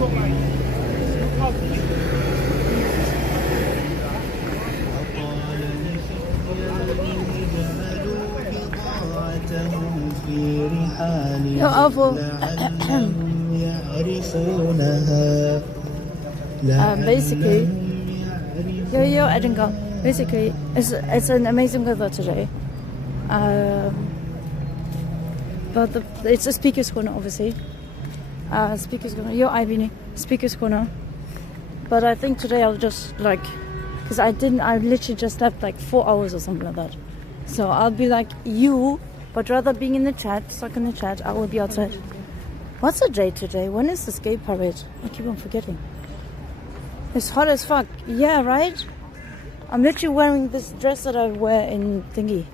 You're awful. Basically, yo, I didn't go. Basically, it's an amazing weather today. But it's a speaker's corner, obviously. Speaker's corner. Yo, Ivy, speaker's corner. But I think today I'll just because I literally just slept like 4 hours or something like that. So I'll be like you, but rather being in the chat, stuck in the chat, I will be outside. What's the date today? When is the skate parade? I keep on forgetting. It's hot as fuck. Yeah, right? I'm literally wearing this dress that I wear in thingy.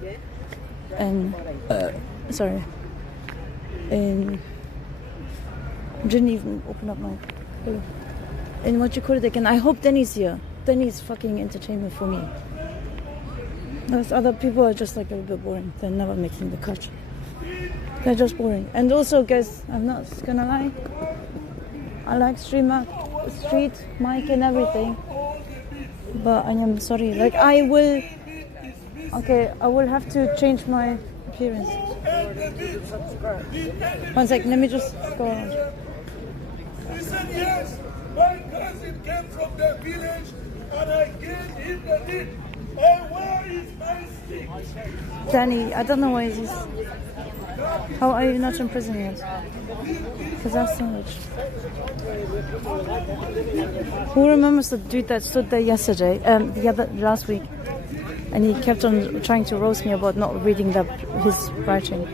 And sorry. I didn't even open up my pillow. And what you call it again? I hope Danny's here. Danny's fucking entertainment for me. Those other people are just like a little bit boring. They're never making the cut. They're just boring. And also, guys, I'm not gonna lie. I like street mic and everything. But I am sorry. Like I will have to change my appearance. 1 second, let me just go around. He said yes. My cousin came from the village and I gave him the deed. And where is my stick? Danny, I don't know why he's... How are you not in prison yet? Because that's so much. Who remembers the dude that stood there yesterday, last week, and he kept on trying to roast me about not reading his writing?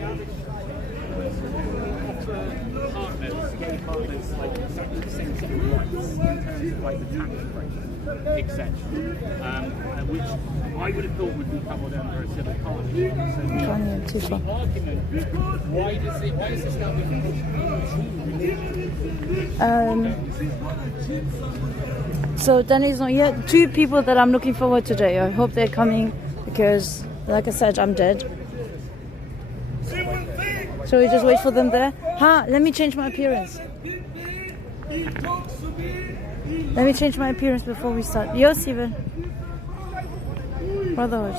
Etc. Which I would have thought would be covered under a civil party. Too far. Why is this not so Danny's not yet. 2 people that I'm looking forward to today. I hope they're coming because, like I said, I'm dead. So we just wait for them there. Let me change my appearance. Let me change my appearance before we start. Yo, Steven. Brotherhood.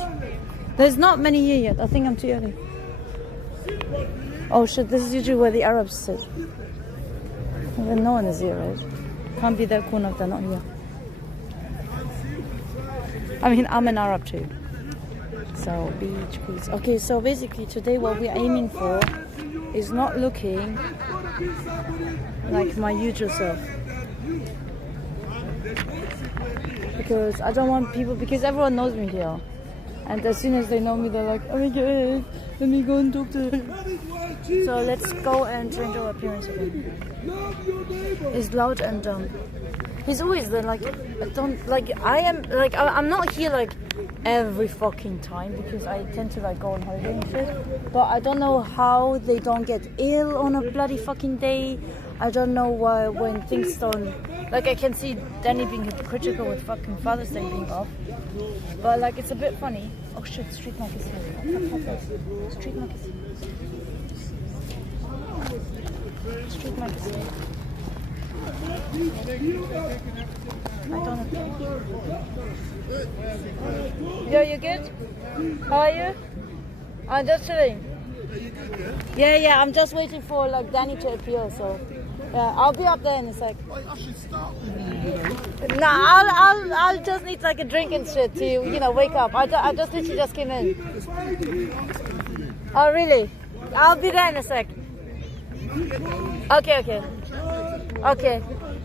There's not many here yet. I think I'm too early. Oh shit, this is usually where the Arabs sit. Well, no one is here, right? Can't be that corner if they're not here. I mean, I'm an Arab too. So, beach, please. Okay, so basically today what we're aiming for is not looking like my usual self. Because I don't want people, because everyone knows me here. And as soon as they know me, they're like, oh my god, let me go and talk to her. So let's go and change our appearance again. He's loud and dumb. He's always there, like, I'm not here like every fucking time because I tend to like go on holiday and shit. But I don't know how they don't get ill on a bloody fucking day. I don't know why when things don't... Like, I can see Danny being hypocritical with fucking Father's Day being off. But, like, it's a bit funny. Oh, shit, street market is here. Street market is here. Street market is here. I don't know. Yo, you good? How are you? I'm just chilling. Yeah, I'm just waiting for, like, Danny to appear, so... Yeah, I'll be up there in a sec. I should start. Nah, I'll just need like a drink and shit to, wake up. I just literally just came in. Oh, really? I'll be there in a sec. Okay. Okay.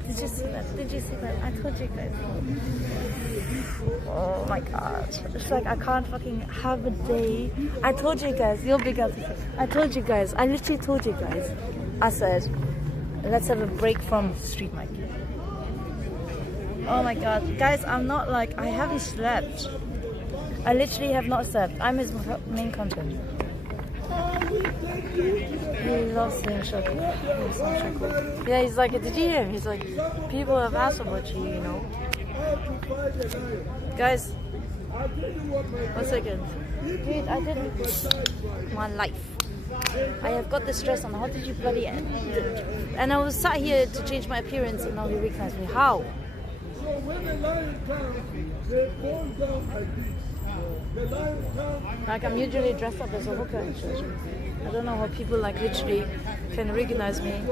Did you see that? I told you guys. Oh my god. It's like I can't fucking have a day. I told you guys. You'll be guilty. I told you guys. I literally told you guys. I said... Let's have a break from street mic. Oh my god. Guys, I'm not like... I haven't slept. I literally have not slept. I'm his main content. He loves saying shakomako. Yeah, he's like... Did you hear him? He's like... People have asked about you, Guys. 1 second. Dude, I didn't... My life. I have got this dress on. How did you bloody end? And I was sat here to change my appearance, and now he recognized me. How? So when the lion comes, they fall down like this. The lion comes. Like, I'm usually dressed up as a hooker in church. I don't know how people like literally can recognize me.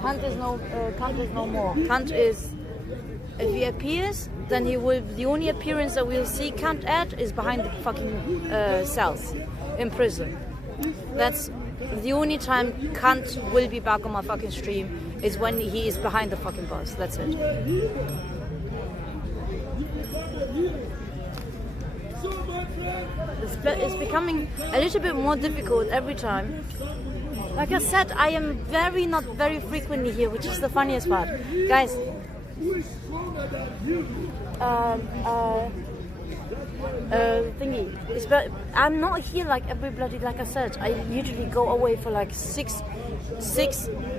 Kant is no more. Kant is, if he appears, then he will. The only appearance that we'll see Kant at is behind the fucking cells in prison. That's the only time Kant will be back on my fucking stream, is when he is behind the fucking bars. That's it. It's becoming a little bit more difficult every time. Like I said, I am not very frequently here, which is the funniest part. Guys, thingy. I'm not here like everybody. Like I said, I usually go away for like six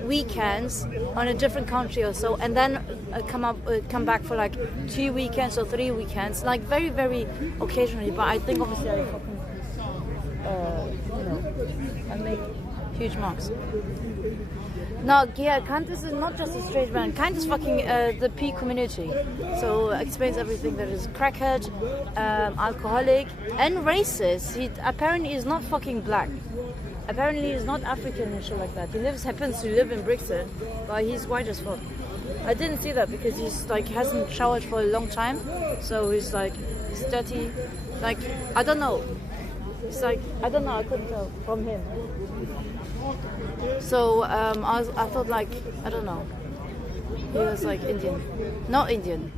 weekends on a different country or so, and then come back for like 2 weekends or 3 weekends, like very, very occasionally. But I think obviously I fucking, I make huge marks. No, yeah, Kant is not just a straight man. Kant is fucking the P community. So explains everything that is crackhead, alcoholic, and racist. He apparently is not fucking black. Apparently he's not African and shit like that. He happens to live in Brixton, but he's white as fuck. I didn't see that because he's like hasn't showered for a long time, so he's dirty. Like, I don't know. It's like, I don't know. I couldn't tell from him. So I thought like, I don't know. He was like Indian, not Indian,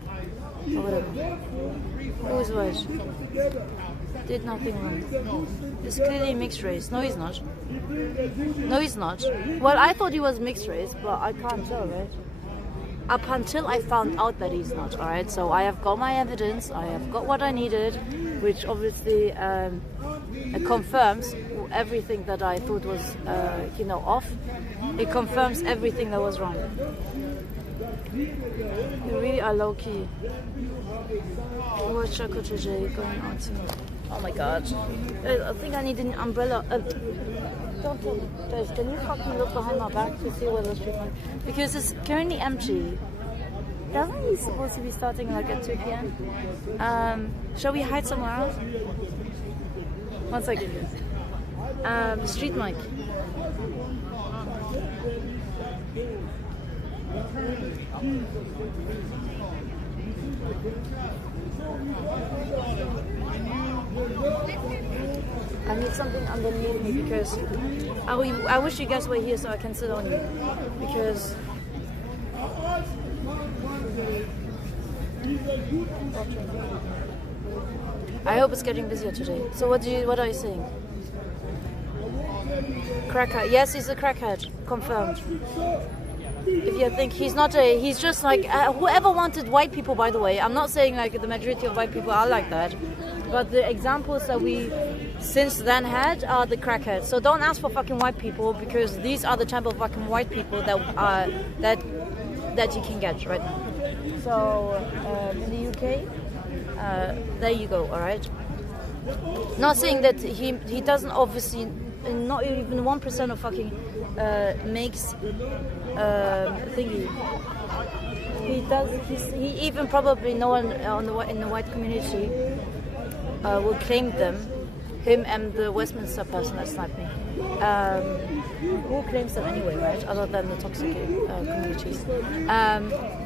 or whatever. Who was white? Did nothing wrong. It's clearly mixed race. No, he's not. No, he's not. Well, I thought he was mixed race, but I can't tell, right? Up until I found out that he's not, alright? So I have got my evidence, I have got what I needed, which obviously confirms everything that I thought was, off. It confirms everything that was wrong. You really are low-key. What's Chaco today going on to? Oh my god. I think I need an umbrella. Don't tell me. Guys, can you fucking look behind my back to see where the street is? Because it's currently empty. Doesn't he supposed to be starting like at 2 p.m? Shall we hide somewhere else? 1 second. Street mic. I need something underneath me because I wish you guys were here so I can sit on you, because I hope it's getting busier today. So what are you saying? Crackhead. Yes, he's a crackhead. Confirmed. If you think he's not he's just like whoever wanted white people, by the way. I'm not saying like the majority of white people are like that, but the examples that we since then had are the crackheads. So don't ask for fucking white people, because these are the type of fucking white people that you can get right now. So in the UK, there you go. All right. Not saying that he doesn't, obviously, not even 1% of fucking makes thingy. He does. He even probably no one in the white community will claim them. Him and the Westminster person that sniped me. Who claims them anyway, right? Other than the toxic communities.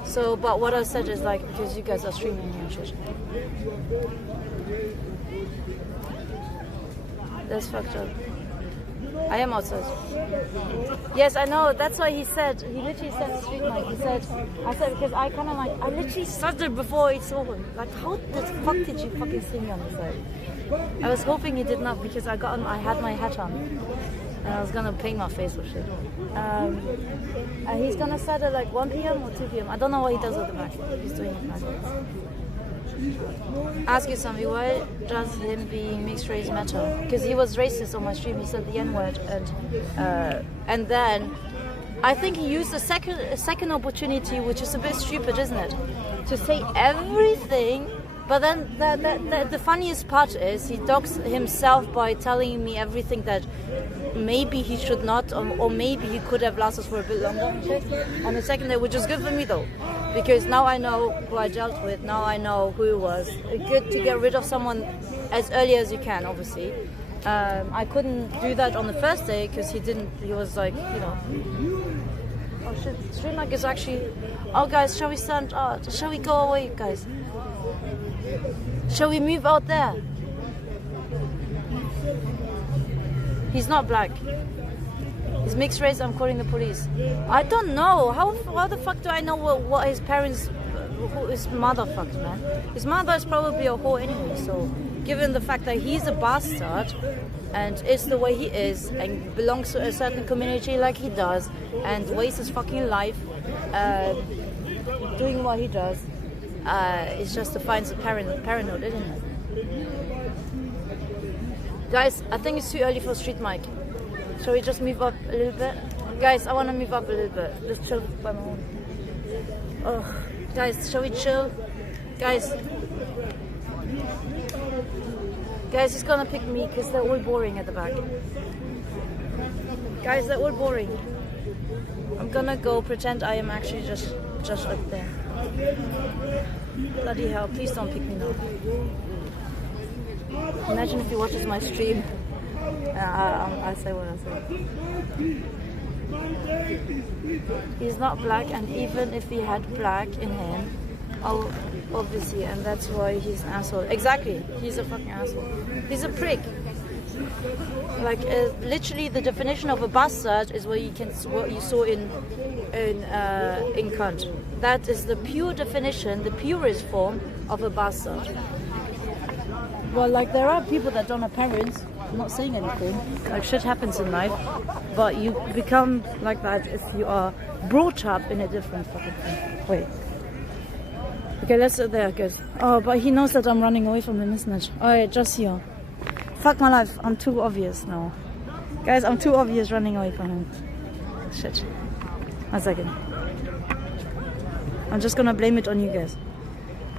So, but what I said is like, because you guys are streaming and shit. That's fucked up. I am outside. Yes, I know. That's why he literally said street mic. I said because I kind of like, I literally said it before I saw him. Like, how the fuck did you fucking see me on the side? I was hoping he did not, because I had my hat on. And I was gonna paint my face with shit. And he's gonna start at like 1 p.m. or 2 p.m. I don't know what he does with the Mac. He's doing it Mac. Ask you something, why does him being mixed race matter? Because he was racist on my stream, he said the N-word, and then I think he used a second opportunity, which is a bit stupid, isn't it? To say everything But then the funniest part is he dogs himself by telling me everything that maybe he should not, or maybe he could have lasted for a bit longer on the second day, which is good for me though, because now I know who I dealt with, now I know who it was. Good to get rid of someone as early as you can, obviously. I couldn't do that on the first day because he was like, you know, oh shit, Street Mike is actually, oh guys, shall we stand, shall we go away, guys? Shall we move out there? He's not black. He's mixed race. I'm calling the police. I don't know. How the fuck do I know what his parents, who his mother fucked, man? His mother is probably a whore anyway. So, given the fact that he's a bastard and is the way he is and belongs to a certain community like he does and wastes his fucking life doing what he does, it's just defines the paranoid, isn't it? Guys, I think it's too early for Street Mike. Shall we just move up a little bit? Guys, I want to move up a little bit. Just chill by my own. Oh, guys, shall we chill? Guys, he's gonna pick me because they're all boring at the back. Guys, they're all boring. I'm gonna go pretend I am actually just up there. Bloody hell, please don't pick me now. Imagine if he watches my stream. I say what I say. He's not black, and even if he had black in him, obviously, and that's why he's an asshole. Exactly, he's a fucking asshole. He's a prick. Like literally, the definition of a bastard is what you saw in cunt. That is the pure definition, the purest form of a bastard. Well, like there are people that don't have parents. I'm not saying anything. Like shit happens in life, but you become like that if you are brought up in a different fucking thing. Wait. Okay, let's sit there, guys. Oh, but he knows that I'm running away from him, isn't it? Alright, just here. Fuck my life. I'm too obvious now. Guys, I'm too obvious running away from him. Shit. 1 second. I'm just gonna blame it on you guys.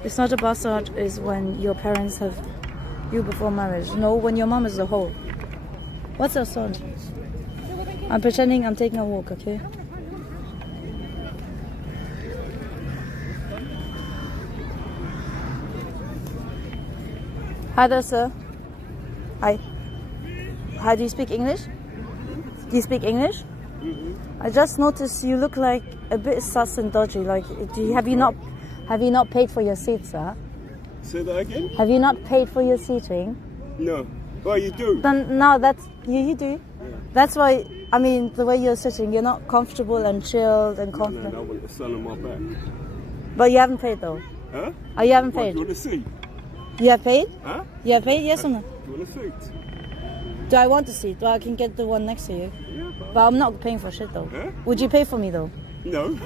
It's not a bastard, is when your parents have you before marriage. No, when your mom is a hoe. What's your sound? I'm pretending I'm taking a walk, okay? Hi there, sir. Hi. Hi, do you speak English? Do you speak English? I just noticed you look like a bit sus and dodgy. Like, have you not paid for your seat, sir? Say that again? Have you not paid for your seating? No. Well, you do. Then no, that's you do. Yeah. That's why. I mean, the way you're sitting, you're not comfortable and chilled and confident. No, I want the sun on my back. But you haven't paid though. Huh? Oh, you haven't paid. Do you want a seat? You have paid? Huh? You have paid? Yes or no? Do you want a seat? Do I want a seat? Well, I can get the one next to you. Yeah, but I'm not paying for shit though. Huh? Would you pay for me though? No.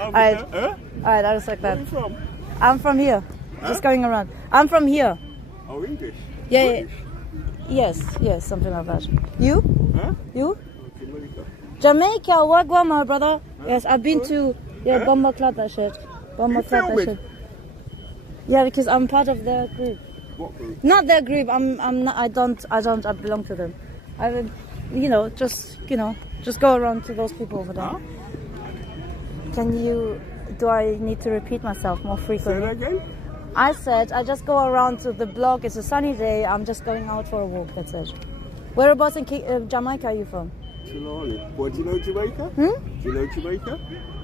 Alright. Huh? Alright, I respect that. Where are you from? I'm from here. Huh? Just going around. I'm from here. Oh, English? Yeah. Yes, something like that. You? Huh? You? Jamaica. Jamaica, Wagwan, my brother. Huh? Yes, I've been to Bomba Club, that shit. Bomba Club, that shit. Yeah, because I'm part of their group. What group? Not their group. I'm not. I belong to them. Just go around to those people over there. Huh? Do I need to repeat myself more frequently? Say that again? I said I just go around to the block. It's a sunny day. I'm just going out for a walk. That's it. Whereabouts in Jamaica are you from? Chilani. What, do you know Jamaica? Do you know Jamaica?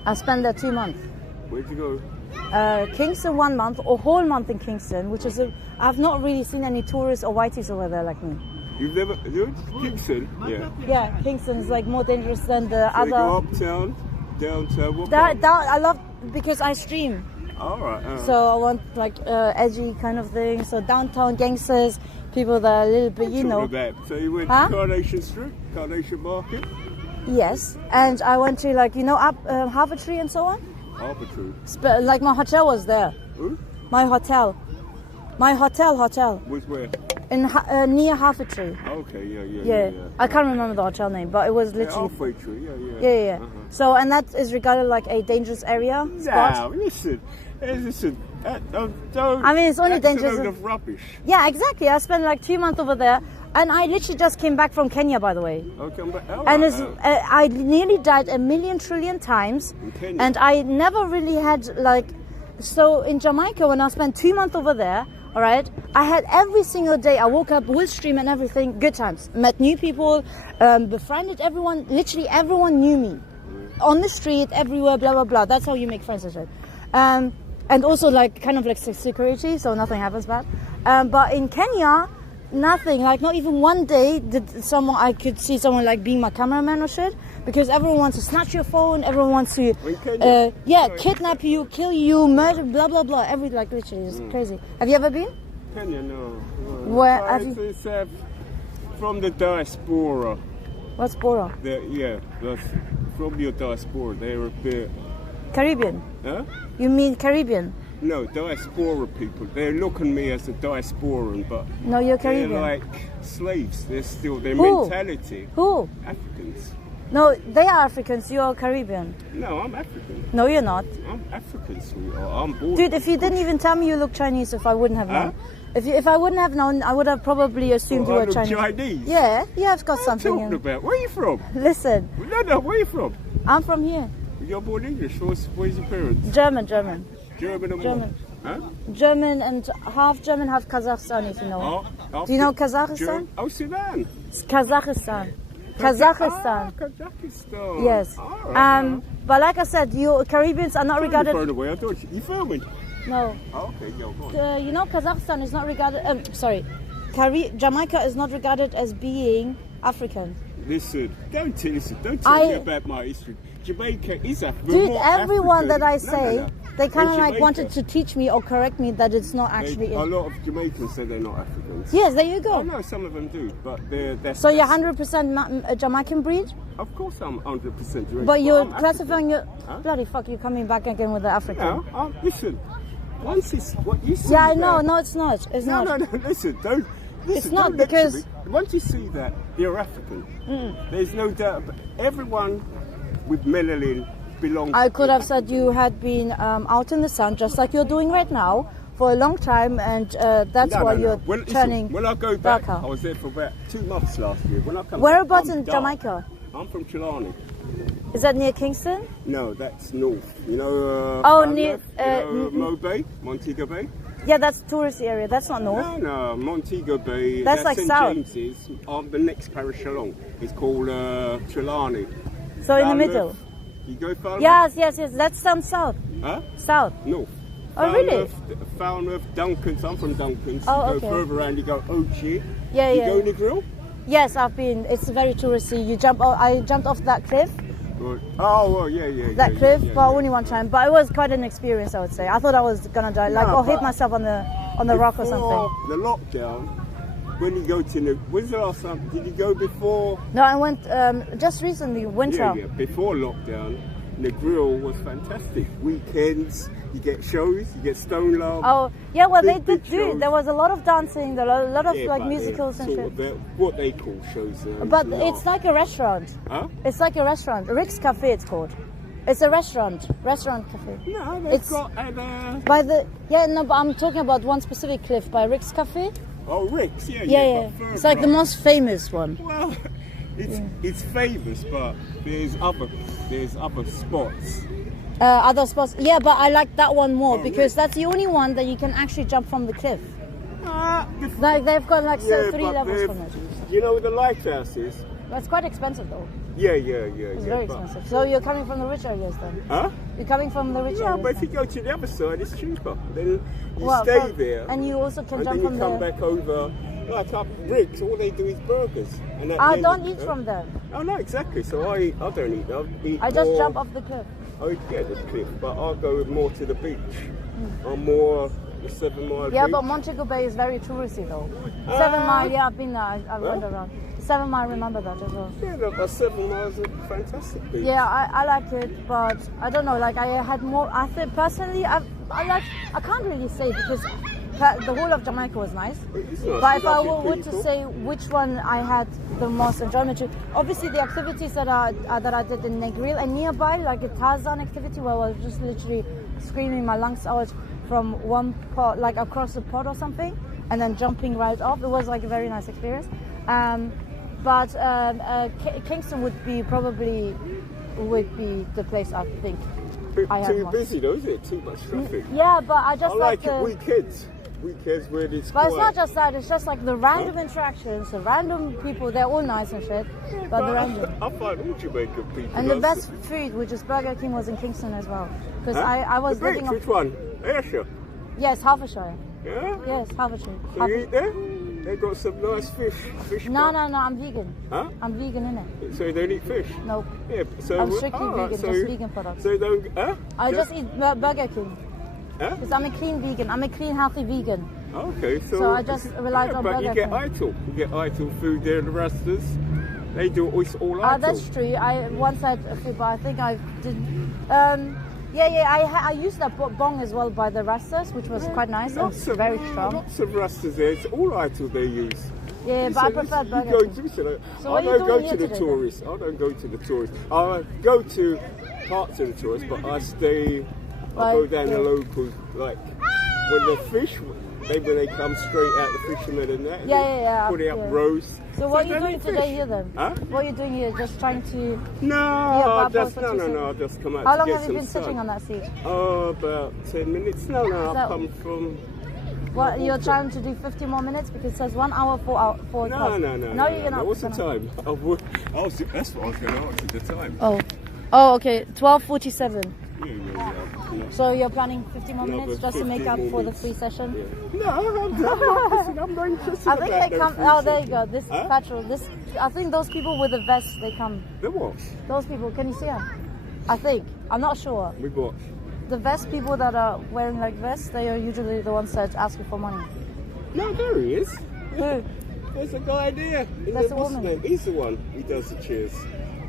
I spent there 2 months. Where'd you go? Kingston 1 month, or whole month in Kingston, which is I've not really seen any tourists or whiteys over there like me. You've never, Kingston? Yeah. Yeah, Kingston is like more dangerous than the so other. You go uptown, downtown. What down, I love because I stream. All right. So I want like edgy kind of thing. So downtown gangsters, people that are a little bit, So you went to Carnation Street, Carnation Market? Yes, and I went to up Harvard Tree and so on. Harvard Tree. Like my hotel was there. Who? My hotel. Was where? in near Halfway Tree. Okay, yeah. Yeah, I can't remember the hotel name, but it was Yeah, literally. halfway tree, yeah. Yeah. Uh-huh. So, and that is regarded like a dangerous area spot. Now, listen. Don't. I mean, it's only that's dangerous. a load of rubbish. Yeah, exactly. I spent like 2 months over there, and I literally just came back from Kenya, by the way. Okay, but And I nearly died a million trillion times, In Kenya? and I never really had like. So in Jamaica, when I spent 2 months over there, all right, I had every single day. I woke up with stream and everything, good times. Met new people, befriended everyone. Literally everyone knew me, on the street, everywhere, blah blah blah. That's how you make friends and shit. And also like kind of like security, so nothing happens bad. But in Kenya, nothing. Like not even one day did I could see someone like being my cameraman or shit. Because everyone wants to snatch your phone, everyone wants to, kidnap you, kill you, murder, blah blah blah. Like literally, it's crazy. Have you ever been? Kenya, no. Where But have you? It's from the diaspora. What's Bora? That's from your diaspora. They're a bit. Caribbean. Huh? You mean Caribbean? No, diaspora people. They look on me as a diasporan, but No, you're they're Caribbean. like slaves. They're still their Who? mentality. Who? Africans. No, they are Africans. You're Caribbean. No, I'm African. No, you're not. I'm African, sweetheart. I'm born. Dude, if you didn't even tell me you look Chinese, if I wouldn't have Huh? known. If I wouldn't have known, I would have probably assumed you I were look Chinese. Chinese. Yeah, you have got What are you something. talking about? Where are you from? Listen, No, where are you from? I'm from here. You're born English. Where's your parents? German. German and German. what? Huh? German and half German, half Kazakhstan, if you know. Oh, Do you know Kazakhstan? Oh, Sudan. It's Kazakhstan. Ah, Kazakhstan. Kazakhstan. Yes. All right. But like I said, you Caribbeans are not Turn regarded. your phone away. I thought you filming. No. Oh, okay, go on. You know, Kazakhstan is not regarded. Jamaica is not regarded as being African. Listen, don't tell me about my history. Jamaica is African. Dude, everyone that I No, say, they kind of In like Jamaica, wanted to teach me or correct me that it's not actually. A lot of Jamaicans say they're not Africans. Yes, there you I go. know some of them do, but they're. So you're 100% a Jamaican breed, Of course, I'm 100% Jamaican. but you're I'm classifying your. Huh? Bloody fuck! You're coming back again with the African. No, listen. Once it's what you see. Yeah, I know. that- No, it's not. It's not. No. Listen, don't. Listen, It's not don't lecture because- me. Once you see that you're African, there's no doubt. Everyone with melanin belongs. I could have said you had been out in the sun, just like you're doing right now, for a long time, and that's why you're Well, listen, turning when I go back, darker. I was there for about 2 months last year. When I come Whereabouts back, I'm in dark. Jamaica? I'm from Chilani. Is that near Kingston? No, that's north. You know. Oh, Falmouth, near, Mo Bay, Montego Bay. Yeah, that's touristy area. That's not north. No, Montego Bay. That's like St. south. James's. The next parish along. It's called Trelawney. So in the Falmouth. middle. You go Falmouth? Yes. That's down south. Huh? South. North. Oh, really? Falmouth, Duncans. I'm from Duncans. Oh, You okay. go further around, you go Ochi. Yeah, You yeah. go in the grill? Yes, I've been. It's very touristy. I jumped off that cliff. Good. Oh, well, yeah. That cliff, yeah, but only one time. But it was quite an experience, I would say. I thought I was gonna die, like, No, or hit but myself on the rock or Before something. the lockdown, when you go to the... When's the last time? Did you go before... No, I went just recently, winter. Yeah. Before lockdown, the grill was fantastic. Weekends, you get shows, you get Stone Love. Oh, yeah. Well, they Big did do. shows. There was a lot of dancing, a lot of Yeah, like but musicals they're and sort shit. of what they call shows. But it's like a restaurant. Huh? It's like a restaurant. Rick's Cafe, it's called. It's a restaurant cafe. No, they've It's- got... By the but I'm talking about one specific cliff by Rick's Cafe. Oh, Rick's, yeah. Yeah. but It's like the further most famous one. up. Well, it's famous, but there's other spots. Other spots, yeah, but I like that one more Oh, because really? that's the only one that you can actually jump from the cliff. Before, Like they've got like yeah, 3 but levels they've- from it. You know where the lighthouse is? But it's quite expensive though. Yeah. It's very expensive. So you're coming from the rich areas then? Huh? You're coming from the rich Yeah, areas. but if you then? go to the other side, it's cheaper. Then you Well, stay but- there, and you also can and jump then you from come there. back over. Like up Rick's, all they do is burgers. And at I the end don't of- eat from them. Oh no, exactly. So I don't eat. I eat I just more- jump off the cliff. I get the cliff, but I'll go more to the beach. I'm more the 7 Mile Yeah, beach. but Montego Bay is very touristy though. Ah. 7 Mile, yeah, I've been there. I've Huh? went around. 7 Mile, remember that as well. Yeah, the 7 miles is a fantastic beach. Yeah, I like it, but I don't know. Like I had more. I think personally, I can't really say because the whole of Jamaica was nice. It's nice, But if I lovely were to people. say which one I had the most enjoyment to, obviously the activities that I did in Negril and nearby, like a Tarzan activity where I was just literally screaming my lungs out from one pot, like across the pot or something, and then jumping right off. It was like a very nice experience. But Kingston would be the place I think. I had Too most. busy though, is it? Too much traffic. Yeah, but I just I like it the. weekends. Weekends where it's But it's quiet. not just that, it's just like the random interactions, the random people, they're all nice and shit, but the random. I find all Jamaican people. And the nice. best food, which is Burger King, was in Kingston as well. Because Huh? I was The living beach, which one? Ayrshire. Yes, Hertfordshire. Yeah? Yes, Hertfordshire. So you eat there? They got some nice fish. No, bar. I'm vegan. Huh? I'm vegan, innit? So you don't eat fish? No. Yeah, so I'm strictly alright, vegan, so just vegan products. So you don't, huh? I just eat Burger King. Huh? Because I'm a clean vegan. I'm a clean, healthy vegan. Okay, So I just relied on but Burger you get King. Ital. You get Ital food there in the Rastas. They do it's all Ital. That's true. I once had a few, but I think I didn't. I used that bong as well by the Rastas, which was quite nice and very strong. Lots of Rastas there. It's all Ital they use. Yeah, but I prefer Burger You King. go, So I what are you don't go doing to here the today, tourists. I don't go to the tourists. I go to parts of the tourists, but I stay. I go Like, down the locals, like when the fish, when they come straight out the fishermen and that. Yeah, Put it up yeah. roast. So what are you they doing eat today fish. here then? Huh? What are you doing here? Just trying to... No, Yeah, I just Bubbles, what you no. I just come out How to long get have you some been sun. sitting on that seat? Oh, about 10 minutes. No, that- I've come from. What, you're trying to do 50 more minutes? Because it says 1 hour, 4 hours. No. No, you're not. What's the time? That's what I was going to ask you, the time. Oh, okay. 12:47. Yeah. So you're planning 50 more Another minutes just to make 50 up more for the minutes. free session? No, I'm not interested I think about they come. those Oh, there you things. go. This Huh? petrol. I think those people with the vests, they come. The what? Those people. Can you see them? I think. I'm not sure. We what? The vest people that are wearing like vests, they are usually the ones that ask you for money. No, there he is. Who? There's a guy there. That's a woman. He's the one who does the cheers.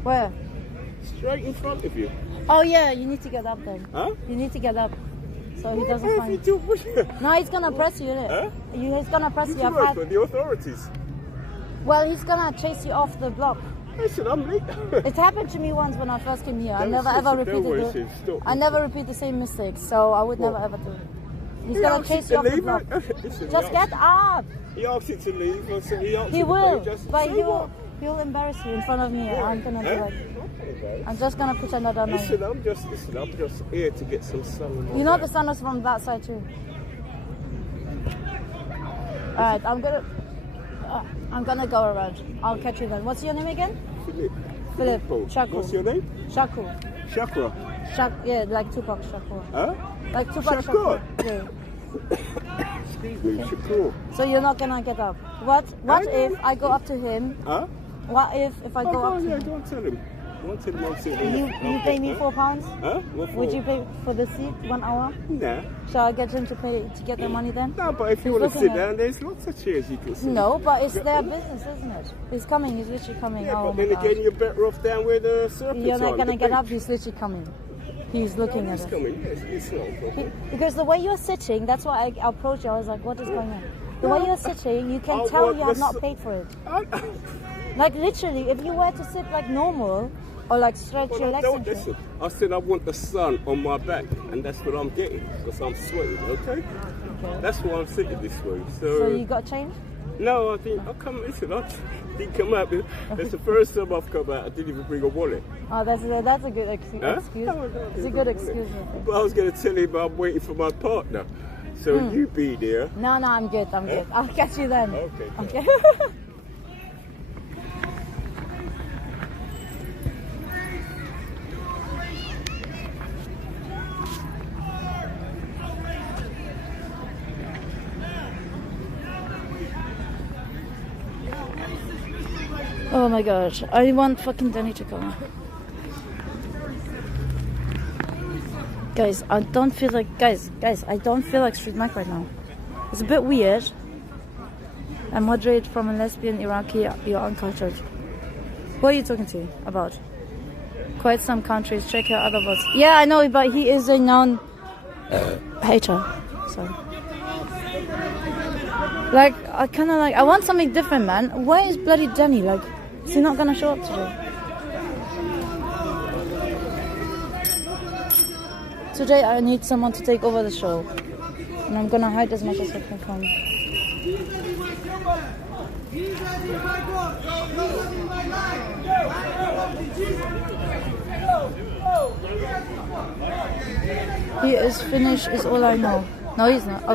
Where? Straight in front of you. Oh yeah, you need to get up then. Huh? You need to get up. So he doesn't What find have you done? No, he's gonna press you, innit? Huh? He's gonna press you. You work for the authorities. Well, he's gonna chase you off the block. Listen, I'm late. It happened to me once when I first came here. I Don't never sit- ever don't repeated worry, it. stop. I never repeat the same mistakes, so I would never ever do it. He's gonna chase you off the block. Listen, Just get up. He asked you to leave. I said he asked He you to will, leave, just but say he'll embarrass you in front of me. I'm gonna be Huh? like, I'm just gonna put another name. Listen, I'm just here to get some sun. on my You know back. the sun is from that side too. Alright, I'm gonna go around. I'll catch you then. What's your name again? Philip. Philip. Paul. Shaku. What's your name? Shaku. Chakra. Yeah, like Tupac Shakur. Huh? Like Tupac Shakur? Shakur. Yeah. Excuse me, Shakur. So you're not gonna get up. What if I go up to him? Huh? What if I Oh, go go up on, to yeah, him? go and tell him. Go and tell him I'll sit here. You pay me £4? Huh? What for? Would you pay for the seat 1 hour? Nah. Shall I get him to pay to get the money then? No, but if you He's want to looking sit at- down, there's lots of chairs you can sit. No, but it's their business, isn't it? He's coming. He's literally coming. Yeah, Oh but my then gosh. again, you're better off down where the serpents You're are. not gonna the get beach. up. He's literally coming. He's looking No, at he's us. coming. Yes, it's not a problem. Because the way you're sitting, that's why I approached you. I was like, what is going on? The way you're sitting, you can I tell want you have the not s- paid for it. I- Like literally, if you were to sit like normal or like stretch Well, your I legs don't and shit. listen. I said I want the sun on my back, and that's what I'm getting because I'm sweating. Okay, Okay. that's why I'm sitting this way. So you got changed? No, I didn't. I come. Listen, I didn't come out. It's the first time I've come out. I didn't even bring a wallet. Oh, that's a good excuse. Huh? Excuse. No, It's a good excuse. I think. But I was going to tell him I'm waiting for my partner. So you be there. No, I'm good. I'm good. I'll catch you then. Okay. Okay. Oh my gosh, I want fucking Danny to come. Guys, I don't feel like I don't feel like Street Mac right now. It's a bit weird. I'm moderate from a lesbian Iraqi, you're uncultured. Who are you talking to about? Quite some countries, check out other votes. Yeah, I know, but he is a known hater. So Like, I kind of like, I want something different, man. Where is bloody Danny? Like, is he not gonna show up today? Today I need someone to take over the show. And I'm gonna hide as much as I can from him. He is finished is all I know. No, he's not.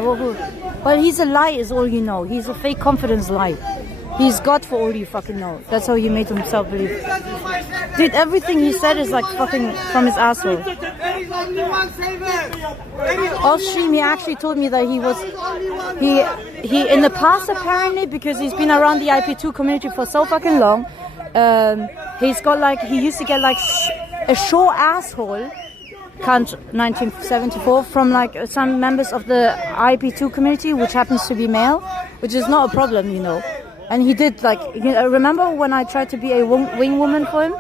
But he's a lie is all you know. He's a fake confidence lie. He's God for all you fucking know. That's how he made himself believe. Dude, everything he said is like fucking from his asshole. Off stream, he actually told me that he in the past apparently, because he's been around the IP2 community for so fucking long, he's got like, he used to get like a short asshole cunt 1974 from like some members of the IP2 community, which happens to be male, which is not a problem, you know. And he did like, you know, remember when I tried to be a wing woman for him?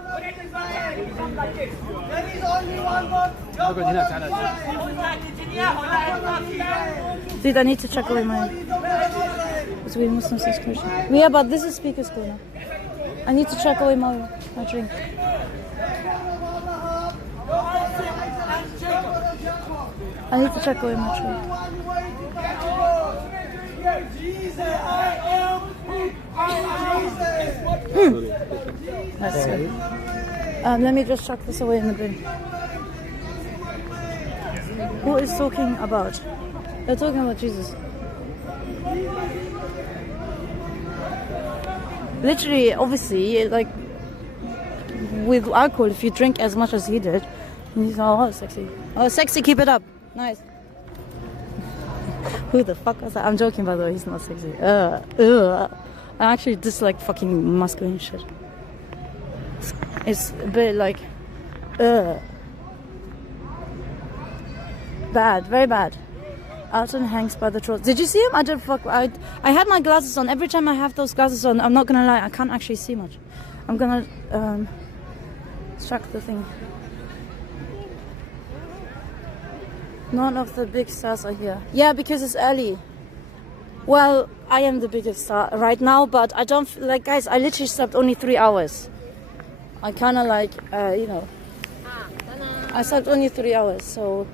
Dude, I need to check away my... Because we Muslim subscription. Yeah, but this is speaker's corner. I need to check away my drink. I need to check away my drink. That's good. Let me just chuck this away in the bin. Who is talking about? They're talking about Jesus. Literally, obviously, like with alcohol, if you drink as much as he did, he's oh, sexy. Oh, sexy, keep it up. Nice. Who the fuck was that? I'm joking, by the way, he's not sexy. I actually dislike fucking masculine shit. It's a bit like, bad, very bad. Alton hangs by the throat. Did you see him? I did fuck. I had my glasses on. Every time I have those glasses on, I'm not gonna lie, I can't actually see much. I'm gonna struck the thing. None of the big stars are here. Yeah, because it's early. Well, I am the biggest star right now, but I don't like, guys. I literally slept only 3 hours. I kind of like, you know, I slept only 3 hours, so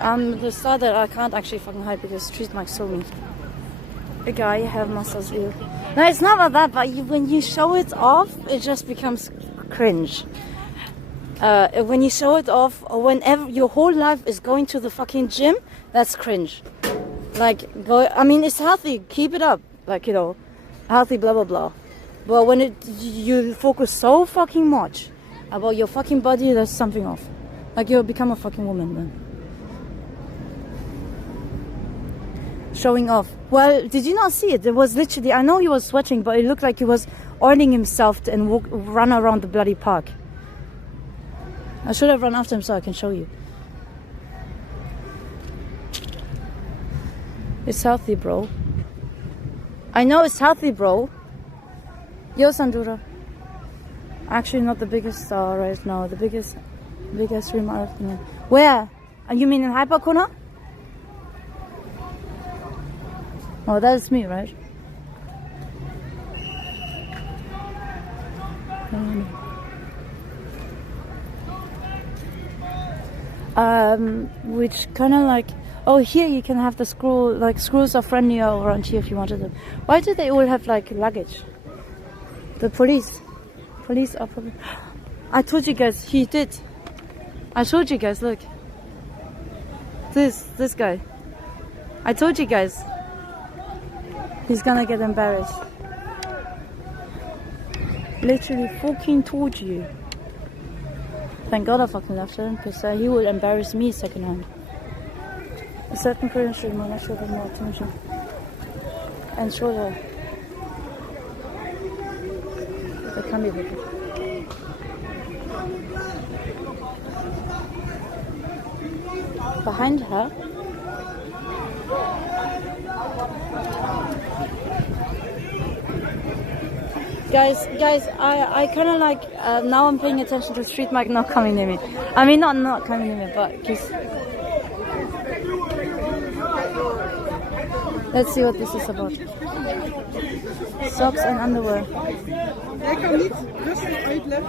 I'm the star that I can't actually fucking hide because Street Mike saw me. A guy have muscles you. No, it's not about that, but when you show it off, it just becomes cringe. When you show it off, or whenever your whole life is going to the fucking gym, that's cringe. Like, go. I mean, it's healthy. Keep it up. Like, you know, healthy, blah blah blah. But when you focus so fucking much about your fucking body, there's something off. Like, you'll become a fucking woman then. Showing off. Well, did you not see it? It was literally, I know he was sweating, but it looked like he was oiling himself and run around the bloody park. I should have run after him so I can show you. It's healthy, bro. I know it's healthy, bro. Yo, Sandura. Actually, not the biggest star right now. The biggest streamer. Where? You mean in Hypercorner? Oh, that is me, right? Which kind of like, oh, here you can have the screw, like screws are friendlier around here if you wanted them. Why do they all have like luggage? The police are probably. I told you guys, he did. I told you guys, look. This guy. I told you guys. He's gonna get embarrassed. Literally fucking told you. Thank God I fucking left him, because he will embarrass me secondhand. A certain Korean streamer, not sure if more attention. And shorter. That can be wicked. Behind her. Guys, I kind of like, now I'm paying attention to Street Mike not coming near me. I mean, not coming near me, but just... Let's see what this is about. Socks and underwear. Jij kan niet rustig uitleggen.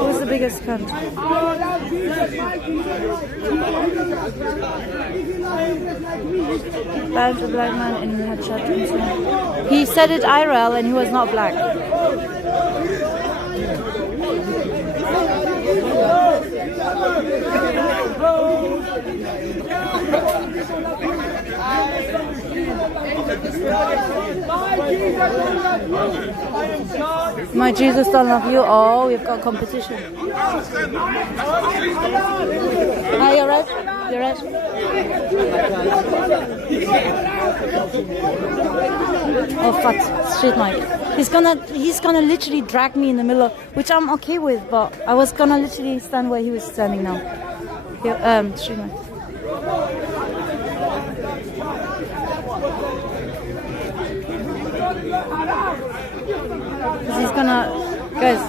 Who's the biggest cunt? Bad a black man in headshot. He said it IRL and he was not black. My Jesus don't love you. Oh, we've got competition. Hi, you're right. You're right. Oh fuck, shit, Mike. He's gonna literally drag me in the middle, which I'm okay with, but I was gonna literally stand where he was standing now. Here, shit, Mike. He's gonna, guys.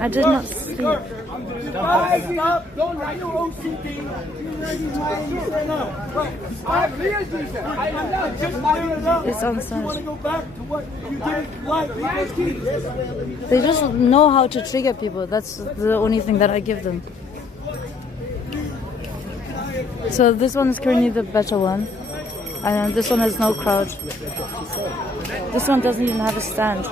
I did not sleep. Don't write your OCD. It's on You want to go back to what you didn't like. They just know how to trigger people. That's the only thing that I give them. So this one is currently the better one. And this one has no crowd. This one doesn't even have a stand.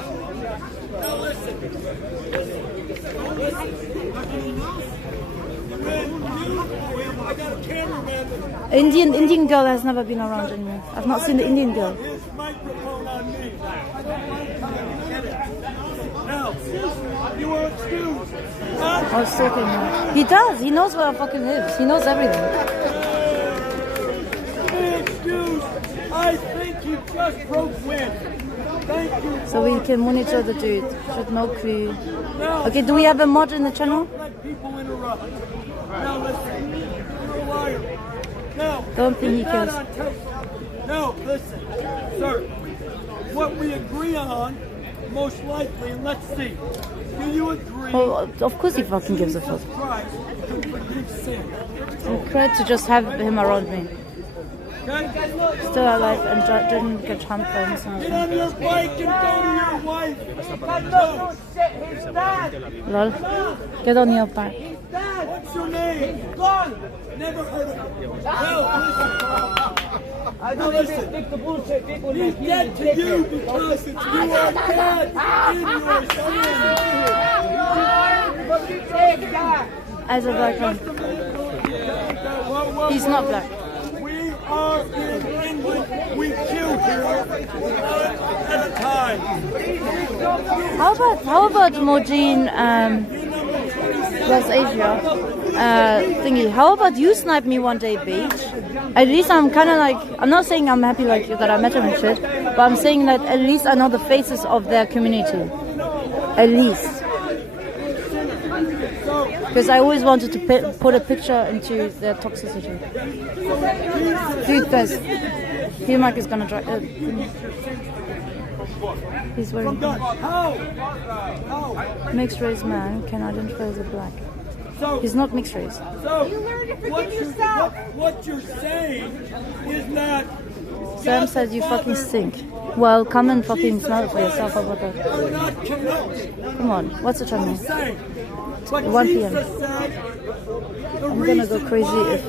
Indian girl has never been around anymore. I've not seen the Indian girl. You are excused. I was talking him. He does. He knows where I fucking lives. He knows everything. Excused. I think you just broke wind. Thank you. So we can monitor the dude. Should no crew. Okay, do we have a mod in the channel? Let people interrupt. Now listen. You're a liar. Now. Don't think he cares. No, listen, sir. What we agree on, most likely, and let's see. Do you agree? Well, of course he fucking gives a fuck. Christ can forgive sin. I'm glad to just have him around me. Okay? Still alive and didn't get humped by him. Get on your bike and go to your wife. Lol. Get on your back. What's your name? Gone. Never heard of him. Now listen. He's dead to you because you are dead in your sin. As a black man. He's not black. We are in England. We kill here one at a time. How about Mojin West Asia thingy? How about you snipe me one day, bitch? At least I'm kind of like, I'm not saying I'm happy like that I met him and shit, but I'm saying that at least I know the faces of their community. At least. Because I always wanted to put a picture into their toxicity. Dude, guys, Mark is gonna drive. He's wearing mixed race man can identify as a black. He's not mixed race. So what you're saying is that Sam says you fucking stink. Well, come and fucking smell it for yourself. How about that? are not connected. Come on, what's the time now? 1 p.m. I'm gonna go crazy if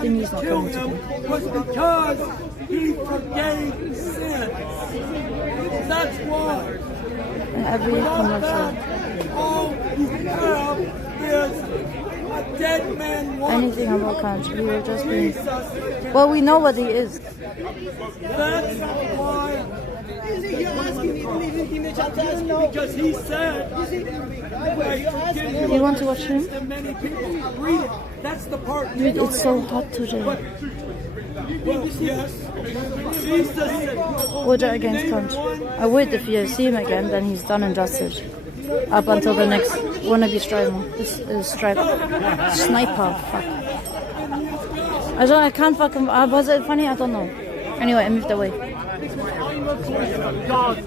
Timmy's not coming to me. Was because he forgave sin. That's why. And every commercial. All you have is a dead man walking. Anything about country, we were just being. Well, we know what he is. That's why. Because he said, You want to watch him? many people read it. That's the part. Dude, it's so hot today. Well, yes. Jesus said, Order against cunt. I would if you see him again, then he's done and dusted. Up until the next wannabe striper. Sniper. Fuck. I can't fucking. Was it funny? I don't know. Anyway, I moved away. name of Gaza.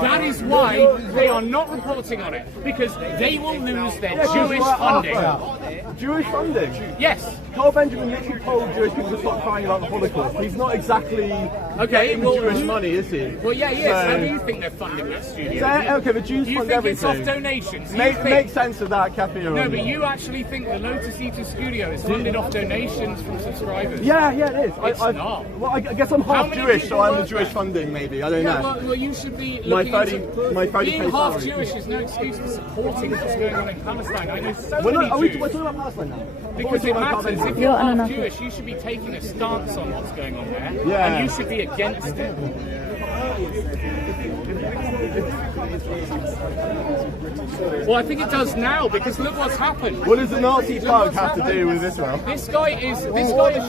That is why they are not reporting on it, because they will lose their Jewish funding. Jewish funding? Yes. Carl Benjamin literally told Jewish people to stop crying about the Holocaust. He's not exactly getting Jewish money, is he? Well, yeah, he is. How do you think they're funding that studio? Okay, the Jews fund everything. You think it's off donations? Make sense of that, Kathy. No, but you actually think the Lotus Eater studio is funded off donations from subscribers? Yeah, it is. It's not. Well, I guess I'm half Jewish, so I'm the Jewish funding, maybe. I don't know. Well, you should be looking being half Jewish is no excuse for supporting what's going on in Palestine. I know so many Jews. We're talking about Palestine now. Because it matters. If you're half Jewish, you should be taking a stance on what's going on there. Yeah. And you should be against it. Well, I think it does now, because look what's happened. What does the Nazi flag have to do with Israel? This guy has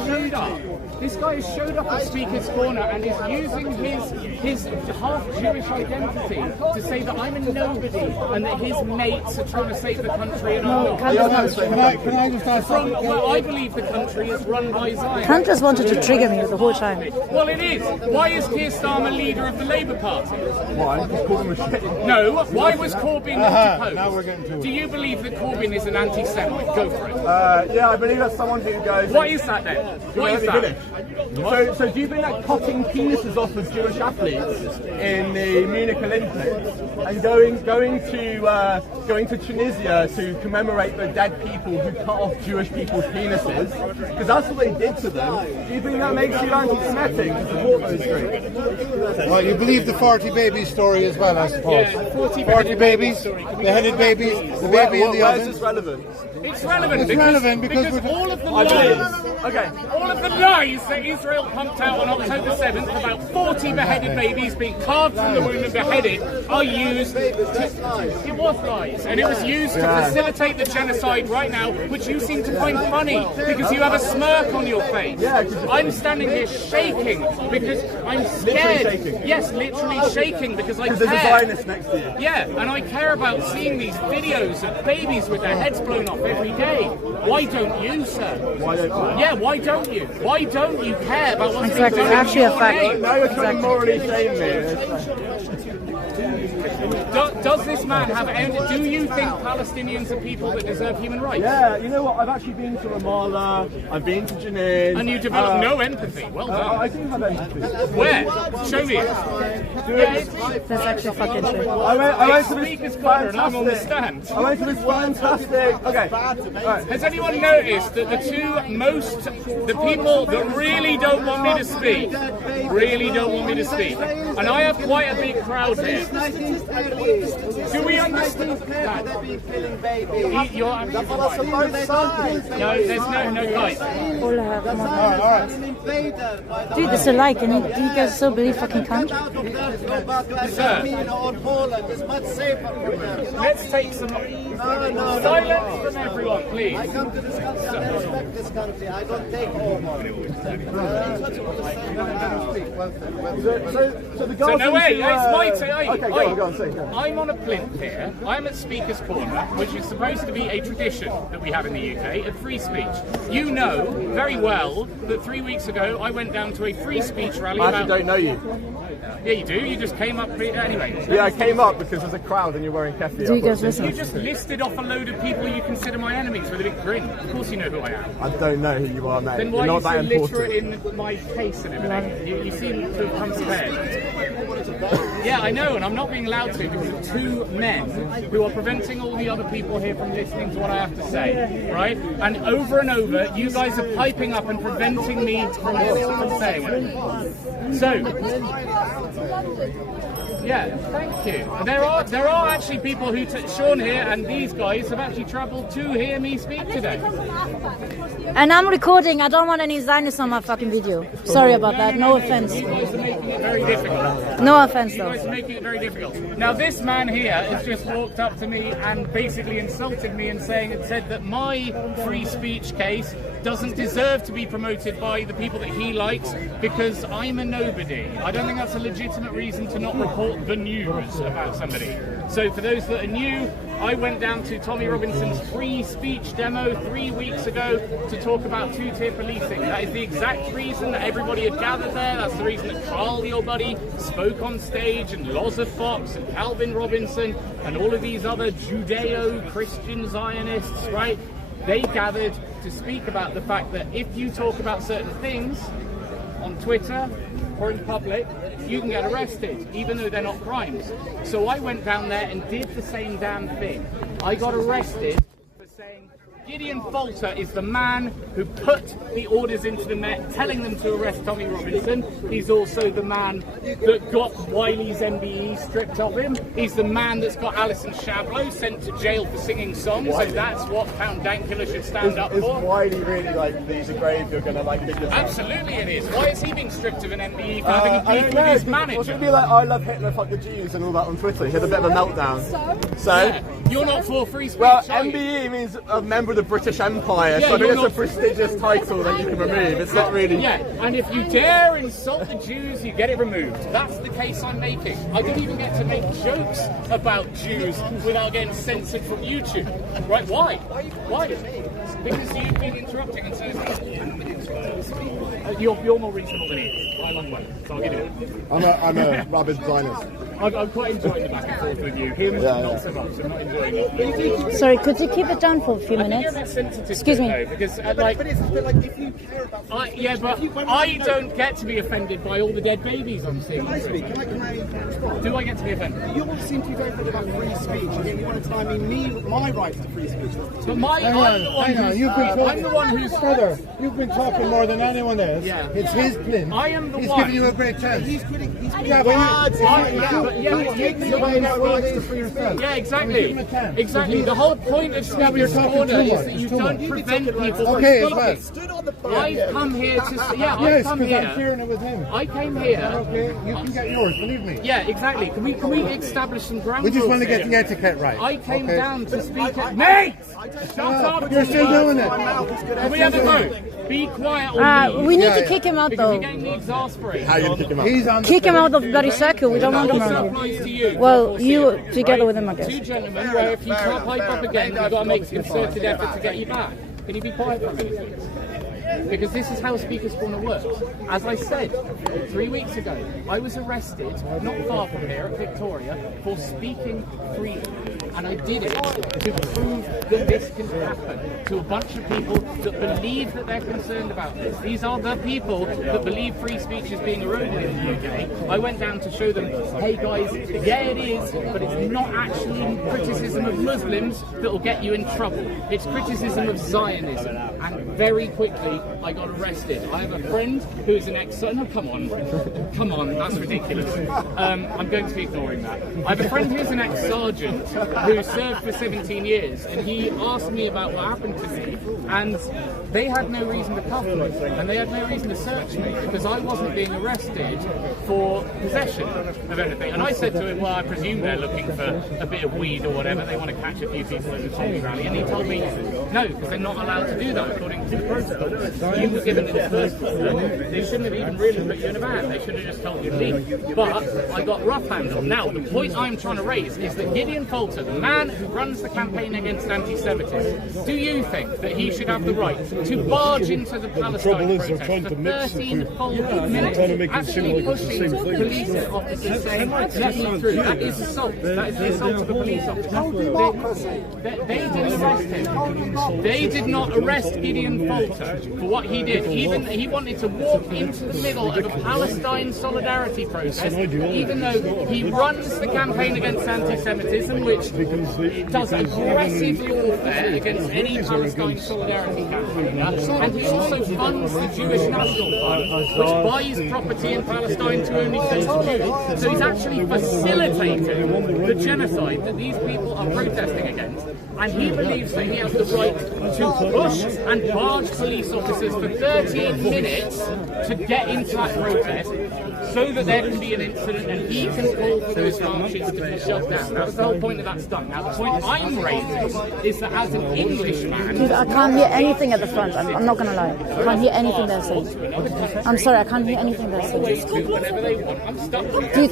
showed up. This guy has showed up at Speaker's Corner and is using his half-Jewish identity to say that I'm a nobody and that his mates are trying to save the country and I'm not. Can I just ask something? Well, I believe the country is run by Zion. Kant just wanted to trigger me the whole time. Well, it is. Why is Keir Starmer leader of the Labour Party? Why? Just call him a shit. No. Why was Corbyn deposed? Now we're getting to it. Do you believe that Corbyn is an anti-Semite? Go for it. Yeah, I believe that's someone who goes... What is that then? What is that? So do you think that cutting penises off of Jewish athletes in the Munich Olympics and going to Tunisia to commemorate the dead people who cut off Jewish people's penises, because that's what they did to them, do you think that makes you anti-Semitic to support those groups? Well, you believe the 40 babies story as well, I suppose. Yeah, 40 babies, beheaded babies, the baby in the Why is oven. this relevant? It's relevant. It's relevant because all of the lies. Okay. All of the lies that Israel pumped out on October 7th about 40 beheaded babies being carved from the womb and beheaded are used to... It was lies. And it was used to facilitate the genocide right now, which you seem to find funny because you have a smirk on your face. Yeah, I'm standing here shaking because I'm scared. Literally shaking? Yes, literally shaking because I care. There's a Zionist next to you. Yeah, and I care about seeing these videos of babies with their heads blown off every day. Why don't you, sir? Why don't you? Yeah, why don't you? Why don't you care about what's Exactly, being done actually in a your fact. name? Now you're trying to morally shame me. Does this man have any... Do you think Palestinians are people that deserve human rights? Yeah, you know what? I've actually been to Ramallah, I've been to Jenin. And you develop no empathy. Well done. I do have empathy. Where? Show me it. That's actually fucking true. I went to this Speaker's Corner and I'm on the fantastic... stand. I went to this fantastic... Okay. Right. Has anyone noticed that the people that really don't want me to speak, and I have quite a big crowd here. Do we understand that? You're absolutely right. No, there's no guys. Dude, it's a like, and do you guys still believe fucking Kant? Sir, let's take some silence from everyone, please. I come to respect this country. I don't take over. So the So no way, it's my turn. Okay, go on, say. I'm on a plinth here. I'm at Speaker's Corner, which is supposed to be a tradition that we have in the UK, of free speech. You know very well that 3 weeks ago I went down to a free speech rally. I actually don't know you. Yeah, you do. You just came up anyway. Yeah, I came up because there's a crowd and you're wearing keffiyeh. Do you guys listen? You just listed off a load of people you consider my enemies with a big grin. Of course you know who I am. I don't know who you are, mate. Then why you're are not you that so important. literate in my case and everything? You seem to have come prepared. Yeah, I know, and I'm not being allowed to because of two men who are preventing all the other people here from listening to what I have to say, right? And over, you guys are piping up and preventing me from saying it. So, yeah, thank you. There are actually people who, Sean here and these guys have actually travelled to hear me speak today. And I'm recording. I don't want any Zionists on my fucking video. Sorry about that. No offense. You guys are making it very difficult. No offense, You though. guys are making it very difficult. Now, this man here has just walked up to me and basically insulted me and said that my free speech case doesn't deserve to be promoted by the people that he likes because I'm a nobody. I don't think that's a legitimate reason to not report the news about somebody. So for those that are new, I went down to Tommy Robinson's free speech demo 3 weeks ago to talk about two-tier policing. That is the exact reason that everybody had gathered there. That's the reason that Carl, your buddy, spoke on stage, and Loza Fox and Calvin Robinson and all of these other Judeo-Christian Zionists, right? They gathered to speak about the fact that if you talk about certain things on Twitter or in public, you can get arrested, even though they're not crimes. So I went down there and did the same damn thing. I got arrested for saying Gideon Falter is the man who put the orders into the Met telling them to arrest Tommy Robinson. He's also the man that got Wiley's MBE stripped of him. He's the man that's got Alison Chabot sent to jail for singing songs. So that's what Count Dankula should stand up for. Is Wiley really like, these are grave, you're going to like dig this up? Absolutely it is. Why is he being stripped of an MBE for having a beef with his manager? Or should it be like, I love Hitler, fuck the Jews and all that on Twitter? He had a bit of a meltdown. So? Yeah. You're not for free speech, well, are you? MBE means a member of the British Empire, Yeah, so I think you're it's a prestigious title that you can remove. It's not really... Yeah, and if you dare insult the Jews, you get it removed. That's the case I'm making. I don't even get to make jokes about Jews without getting censored from YouTube. Right, why? Why? Because you've been interrupting and so you're more reasonable than he is. By a long way, so I'll give you it. I'm a rabid Zionist. I'm quite enjoying the back and forth with you. Him, not so much. I'm not enjoying it. Sorry, could you keep it down for a few I think minutes? you're a bit sensitive Excuse to it, me. though, because like if you care about but I don't get to be offended by all the dead babies I'm seeing. Can I speak? Can I respond? Do I get to be offended? You all seem to be very good about free speech, and yet you want to deny me my rights to free speech. But I'm the one who's Brother, you've been talking more than anyone else. Yeah. It's his plane. I am the He's one. giving you a great chance. He's quitting. Yeah, but Yeah, exactly. Give him a chance. Exactly. The whole point of Speaker's Corner is that you don't prevent people from Okay, as speaking. well. I've come here to Yes, I've because come I'm here. sharing it with him. I came here. Okay, you can get yours, believe me. Yeah, exactly. Can we establish some ground We just rules want to get here? the etiquette right. I came okay? down to speak at Mate! Shut up! You're still doing it. Can we have a vote? Be quiet or leave. We need to kick him out Because though. you're getting me exasperated. How are you going to kick him out? He's on the Kick him out of the bloody circle. We don't want him That also around applies here. to you. Well, you Right? together with him, I guess. Two gentlemen, where if you can't pipe up again, you've got to make a concerted effort to get you back. Can you be quiet for a minute, please? Because this is how Speaker's Corner works. As I said 3 weeks ago, I was arrested not far from here at Victoria for speaking freely. And I did it to prove that this can happen to a bunch of people that believe that they're concerned about this. These are the people that believe free speech is being eroded in the UK. I went down to show them, hey guys, yeah it is, but it's not actually criticism of Muslims that will get you in trouble. It's criticism of Zionism. And very quickly, I got arrested. I have a friend who's an no, come on, that's ridiculous. I'm going to be ignoring that. I have a friend who's an ex-sergeant who served for 17 years, and he asked me about what happened to me, and they had no reason to cuff me, and they had no reason to search me, because I wasn't being arrested for possession of anything. And I said to him, well, I presume they're looking for a bit of weed or whatever, they want to catch a few people in the Tommy rally, and he told me, no, because they're not allowed to do that according to the protocol. You were given the first order, they shouldn't have even really put you in a van, they should have just told you to leave. But I got rough handled. Now, the point I'm trying to raise is that Gideon Falter, the man who runs the campaign against anti-Semitism, do you think that he should have the right to barge into the Palestine protest for 13 full minutes, actually pushing police officers saying, let me through? That is assault. That is the assault of a police officer. They didn't arrest him. They did not arrest Gideon Falter for what he did. Even he wanted to walk into the middle of a Palestine solidarity protest, even though he runs the campaign against anti-Semitism, which does aggressive warfare against any Palestine solidarity campaigner, and he also funds the Jewish National Fund, which buys property in Palestine to only send to Jews. So he's actually facilitating the genocide that these people are protesting against, and he believes that he has the right to push and barge police officers for 13 minutes to get into that protest so that there can be an incident and he can call for those marches to be shut down. That's the whole point of that stunt. Now, the point I'm raising is that as an Englishman, Dude, I can't can't hear anything at the front. I'm not gonna lie. I can't hear anything they're saying. I'm sorry, I can't hear anything they're saying. Dude,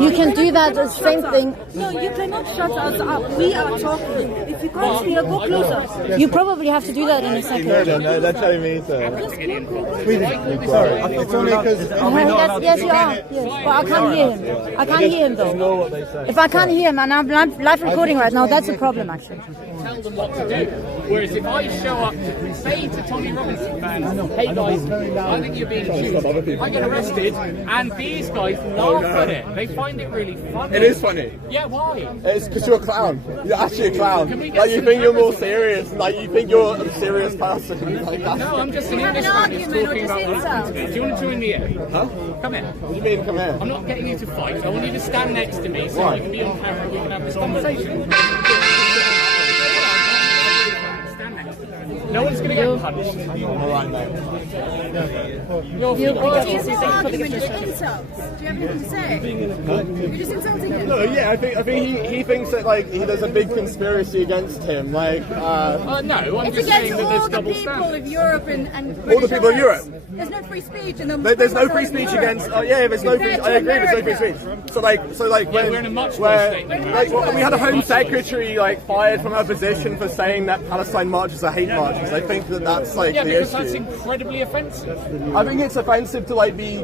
you can do that. The same thing. No, you cannot shut us up. We are talking. If you can't hear, go closer. You probably have to do that in a second. No, that's what I mean. Sorry, it's only because. Yes, you are. Yes. But I can't hear him. I can't hear him though. If I can't hear him and I'm live recording right now, that's a problem actually. Tell them what to do. Whereas if I show up to say to Tony Robinson fans, hey guys, I think you're being accused, I get arrested, and these guys laugh at it. They find it really funny. It is funny. Yeah, why? It's because you're a clown. You're actually a clown. Like you think you're more serious. Like you think you're a serious person. Like, no, I'm just an Englishman who's talking about what happened to me. Do you want to join me in? Huh? Come here. What do you mean come here? I'm not getting you to fight. I want you to stand next to me so you can be on camera and we can have this conversation. No one's going to get punched. All right, mate. You're Is this argument just insults? Do you have anything to say? You're just insulting him. No, yeah, I think he thinks that like there's a big conspiracy against him. Like, no, I'm It's just saying against that all there's the double people standards. of Europe and all the people of Europe. There's no free speech in them. There's no free speech against. Oh yeah, there's no free. I agree. There's no free speech. So like Yeah, we're in a much worse state than we had a Home Secretary like fired from her position for saying that Palestine marches are hate marches. I think that's like yeah, the because issue. that's incredibly offensive. I think it's offensive to like be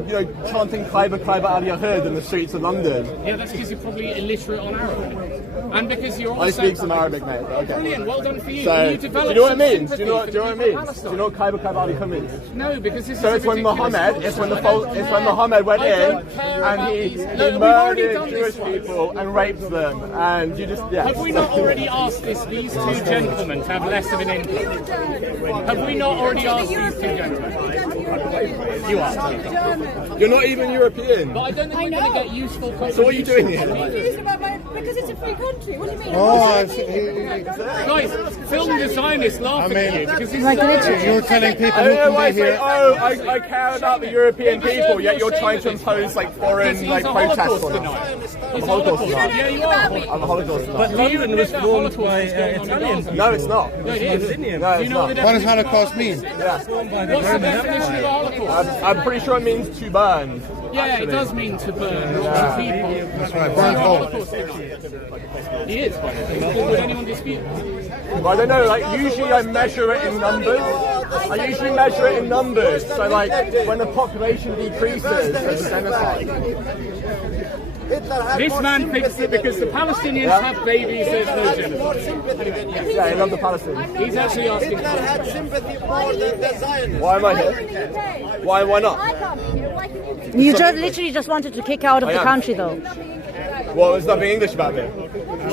chanting Khyber Al Yahud in the streets of London. Yeah, that's because you're probably illiterate on Arabic, and because you're also. I speak some Arabic, mate. Okay. Brilliant, well done for you. So, You do you know what it means? Do you know what it means? Do you know what Khyber Al Yahud means? No, because this So is it's when Muhammad, it's when Muhammad went in and he murdered Jewish people and raped them, and you just Have we not already asked these two gentlemen to have less of an income? Have we not already asked these two gentlemen? You are. You're not even European. But I don't think we're going to get useful contributions. So what are you doing here? Because it's a free country. What do you mean? Guys, film the Zionists laughing at you because it's You were telling people I who don't know why can be I say, here. oh, I care about the European people, yet you're trying to impose like foreign like protests on us. I'm a Holocaust denier. Yeah, you are. I'm a Holocaust denier. But London was formed by Italians. No, it's not. No, it is. No, Do you it's know not. the What does definition? Holocaust mean? Yeah. What's the definition of a Holocaust? I'm pretty sure it means to burn. Yeah, it does mean to burn people. That's right, burn whole. He is, by the way. Would anyone dispute? Well, I don't know, like usually I measure it in numbers. I usually measure it in numbers. So like when the population decreases, there's a genocide. This man thinks that because the Palestinians have babies, there's no genocide. Yeah, I love the Palestinians. He's actually asking for had sympathy more than the Zionists. Why am I here? Why not? You literally just wanted to kick out of the country though. Well, there's nothing English about it.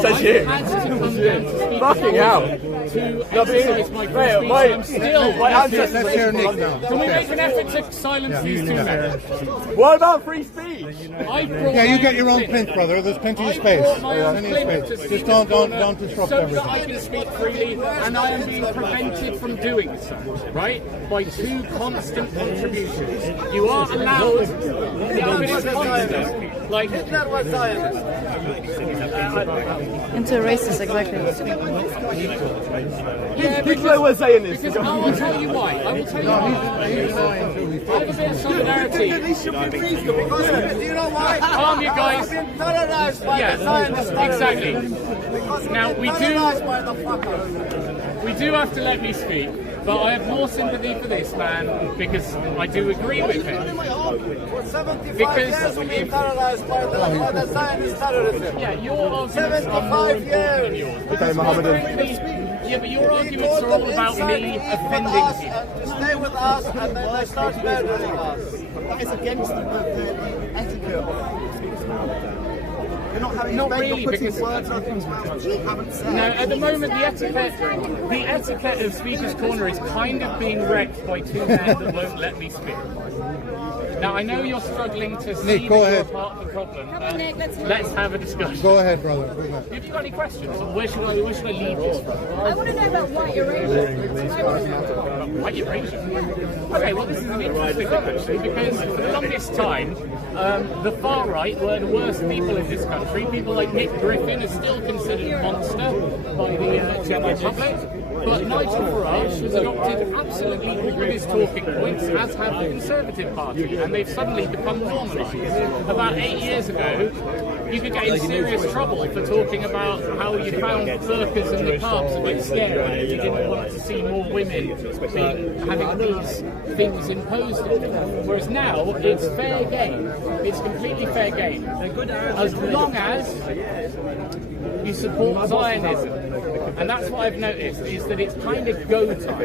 Says you. Fucking hell. My Let's hear Nick now. Can we make an effort to silence these two men? What about free speech? Yeah, you get your own print, brother. There's plenty of space. Plenty of space. Just don't disrupt so everything. that I can speak freely, and I am being prevented from doing so, right? By two constant contributions. You are allowed. Yeah, but it's constant. Like Hitler was Zionist. Into a racist, exactly. yeah, Hitler was saying this. because I will tell you why. I will tell you why. I have a bit of solidarity. Do you know why? Calm you guys. I've been terrorized by the Zionists. Yeah, exactly. Now we Terrorized by the fuckers. We do have to let me speak, but I have more sympathy for this man because I do agree with him. For 75 Because years we've been terrorized by the Zionist terrorism. Yeah, your arguments are more 75 important than years. yours. Okay, Mohammedan. Yeah, but your arguments are all about me offending people. To stay with us, and then they start murdering us. That is against the etiquette of speakers' mouth. You're not having Not you're really, putting because words in other people's mouths which you haven't said. No, at the moment the etiquette of Speaker's Corner is kind of being wrecked by two men that won't let me speak. Now I know you're struggling to see Nick, go that you're ahead. part of the problem. Come on, Nick, Let's have a discussion. Go ahead, brother. Go ahead. Have you got any questions? Where should I leave this from? I want to know about white erasure. I want to know. about white erasure. Okay, well this is an interesting thing actually, because for the longest time, the far right were the worst people in this country. People like Nick Griffin are still considered a monster by the general public. But Nigel Farage has adopted absolutely all of his talking points, as have the Conservative Party, and they've suddenly become normalised. About 8 years ago, you could get in serious trouble for talking about how you found burqas and niqabs a bit scary, and you didn't want to see more women having these things imposed on them. Whereas now, it's fair game. It's completely fair game. As long as you support Zionism. And that's what I've noticed, is that it's kind of go time.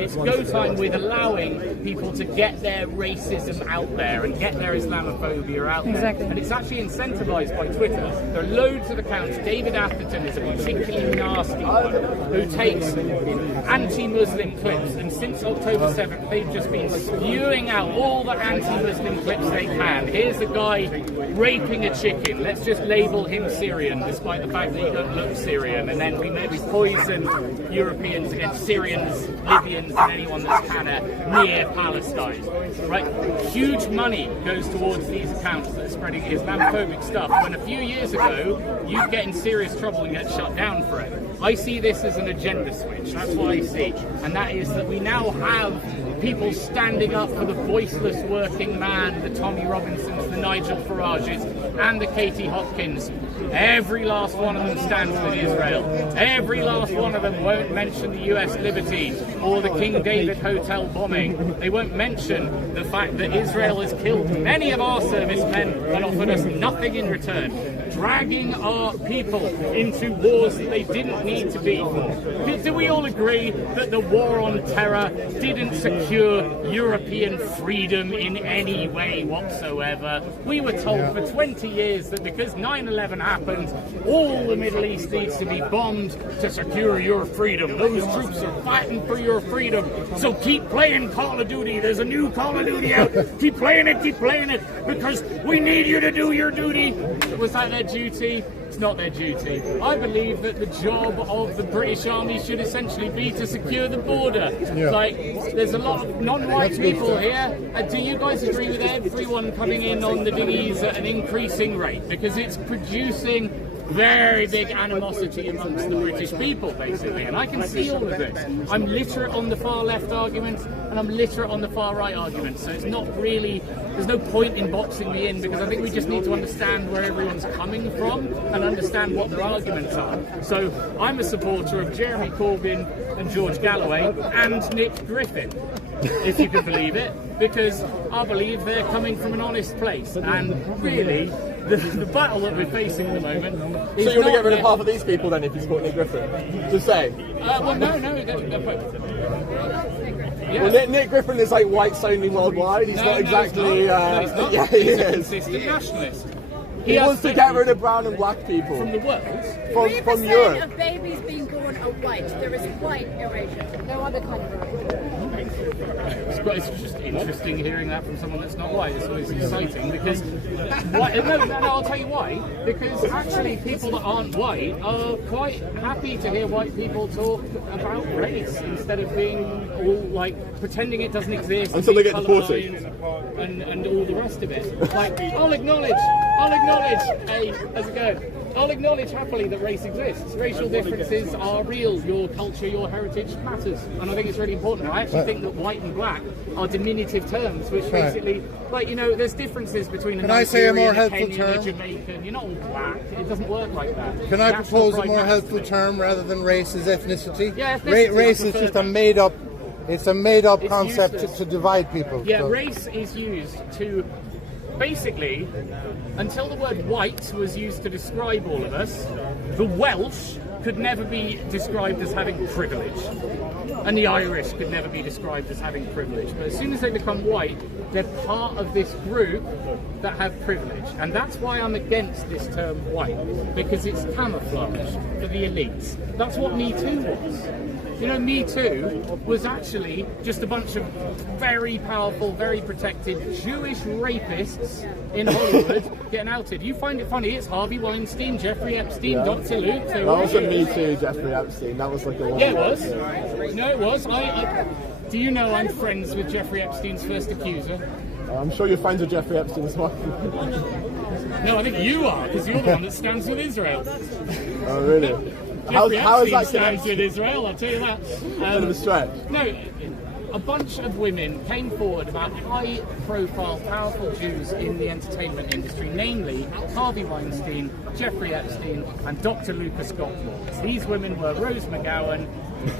It's go time with allowing people to get their racism out there and get their Islamophobia out there. Exactly. And it's actually incentivised by Twitter. There are loads of accounts. David Atherton is a particularly nasty one who takes anti-Muslim clips, and since October 7th they've just been spewing out all the anti-Muslim clips they can. Here's a guy raping a chicken. Let's just label him Syrian, despite the fact that he doesn't look Syrian, and then we poison Europeans against Syrians, Libyans, and anyone that's kind of near Palestine. Right? Huge money goes towards these accounts that are spreading Islamophobic stuff, when a few years ago you'd get in serious trouble and get shut down for it. I see this as an agenda switch. That's what I see. And that is that we now have people standing up for the voiceless working man, the Tommy Robinsons, the Nigel Farages, and the Katie Hopkins. Every last one of them stands with Israel. Every last one of them won't mention the US Liberty or the King David Hotel bombing. They won't mention the fact that Israel has killed many of our servicemen and offered us nothing in return, dragging our people into wars that they didn't need to be for. Do we all agree that the war on terror didn't secure European freedom in any way whatsoever? We were told for 20 years that because 9/11 happened, all the Middle East needs to be bombed to secure your freedom. Those troops are fighting for your freedom. So keep playing Call of Duty. There's a new Call of Duty out. Keep playing it, because we need you to do your duty. Was that their duty? It's not their duty. I believe that the job of the British Army should essentially be to secure the border. Yeah. Like, there's a lot of non-white people here. Do you guys agree with everyone coming in on the dinghies at an increasing rate? Because it's producing very big animosity amongst the British people, basically, and I can see all of this. I'm literate on the far left argument, and I'm literate on the far right argument, so it's not really, there's no point in boxing me in, because I think we just need to understand where everyone's coming from and understand what their arguments are. So I'm a supporter of Jeremy Corbyn and George Galloway and Nick Griffin, if you can believe it, because I believe they're coming from an honest place, and really the battle that we're facing at the moment is. So you want to get rid of half of these people then if you support Nick Griffin? Just say. Well, no. Yeah. Well, Nick Griffin is like whites only worldwide. He's not exactly. He's not. Yeah, He's he a is. consistent nationalist. He wants to get rid of brown and black people from the world. From 3% Europe. of babies being born are white. There is white erasure. No other kind of erasure. It's just interesting hearing that from someone that's not white. It's always exciting because no, I'll tell you why. Because actually, people that aren't white are quite happy to hear white people talk about race instead of being all like pretending it doesn't exist until they get deported and all the rest of it. Like, I'll acknowledge. Hey, how's it going? I'll acknowledge happily that race exists. Racial differences are real. Your culture, your heritage matters. And I think it's really important. I actually think that white and black are diminutive terms, which basically, like, you know, there's differences between a Nigerian, a Kenyan, a Jamaican. You're not all black. It doesn't work like that. Can I propose a more helpful term rather than race is ethnicity? Yeah, ethnicity. Race is just a made-up, it's a made-up concept to divide people. Yeah, so. Race is used to... Basically, until the word white was used to describe all of us, the Welsh could never be described as having privilege. And the Irish could never be described as having privilege. But as soon as they become white, they're part of this group that have privilege. And that's why I'm against this term white, because it's camouflage for the elites. That's what Me Too was. You know, Me Too was actually just a bunch of very powerful, very protected Jewish rapists in Hollywood getting outed. You find it funny, it's Harvey Weinstein, Jeffrey Epstein, Dr. Luke. That wasn't Me Too, Jeffrey Epstein. That was like a... Yeah, it was. No, it was. Do you know I'm friends with Jeffrey Epstein's first accuser? I'm sure you're friends with Jeffrey Epstein as well. No, I think you are, because you're the one that stands with Israel. Oh, really? Jeffrey how is Epstein that stands with Israel, I'll tell you that. Bit of a stretch. No, a bunch of women came forward about high-profile, powerful Jews in the entertainment industry, namely Harvey Weinstein, Jeffrey Epstein, and Dr. Lucas Gottwald. These women were Rose McGowan,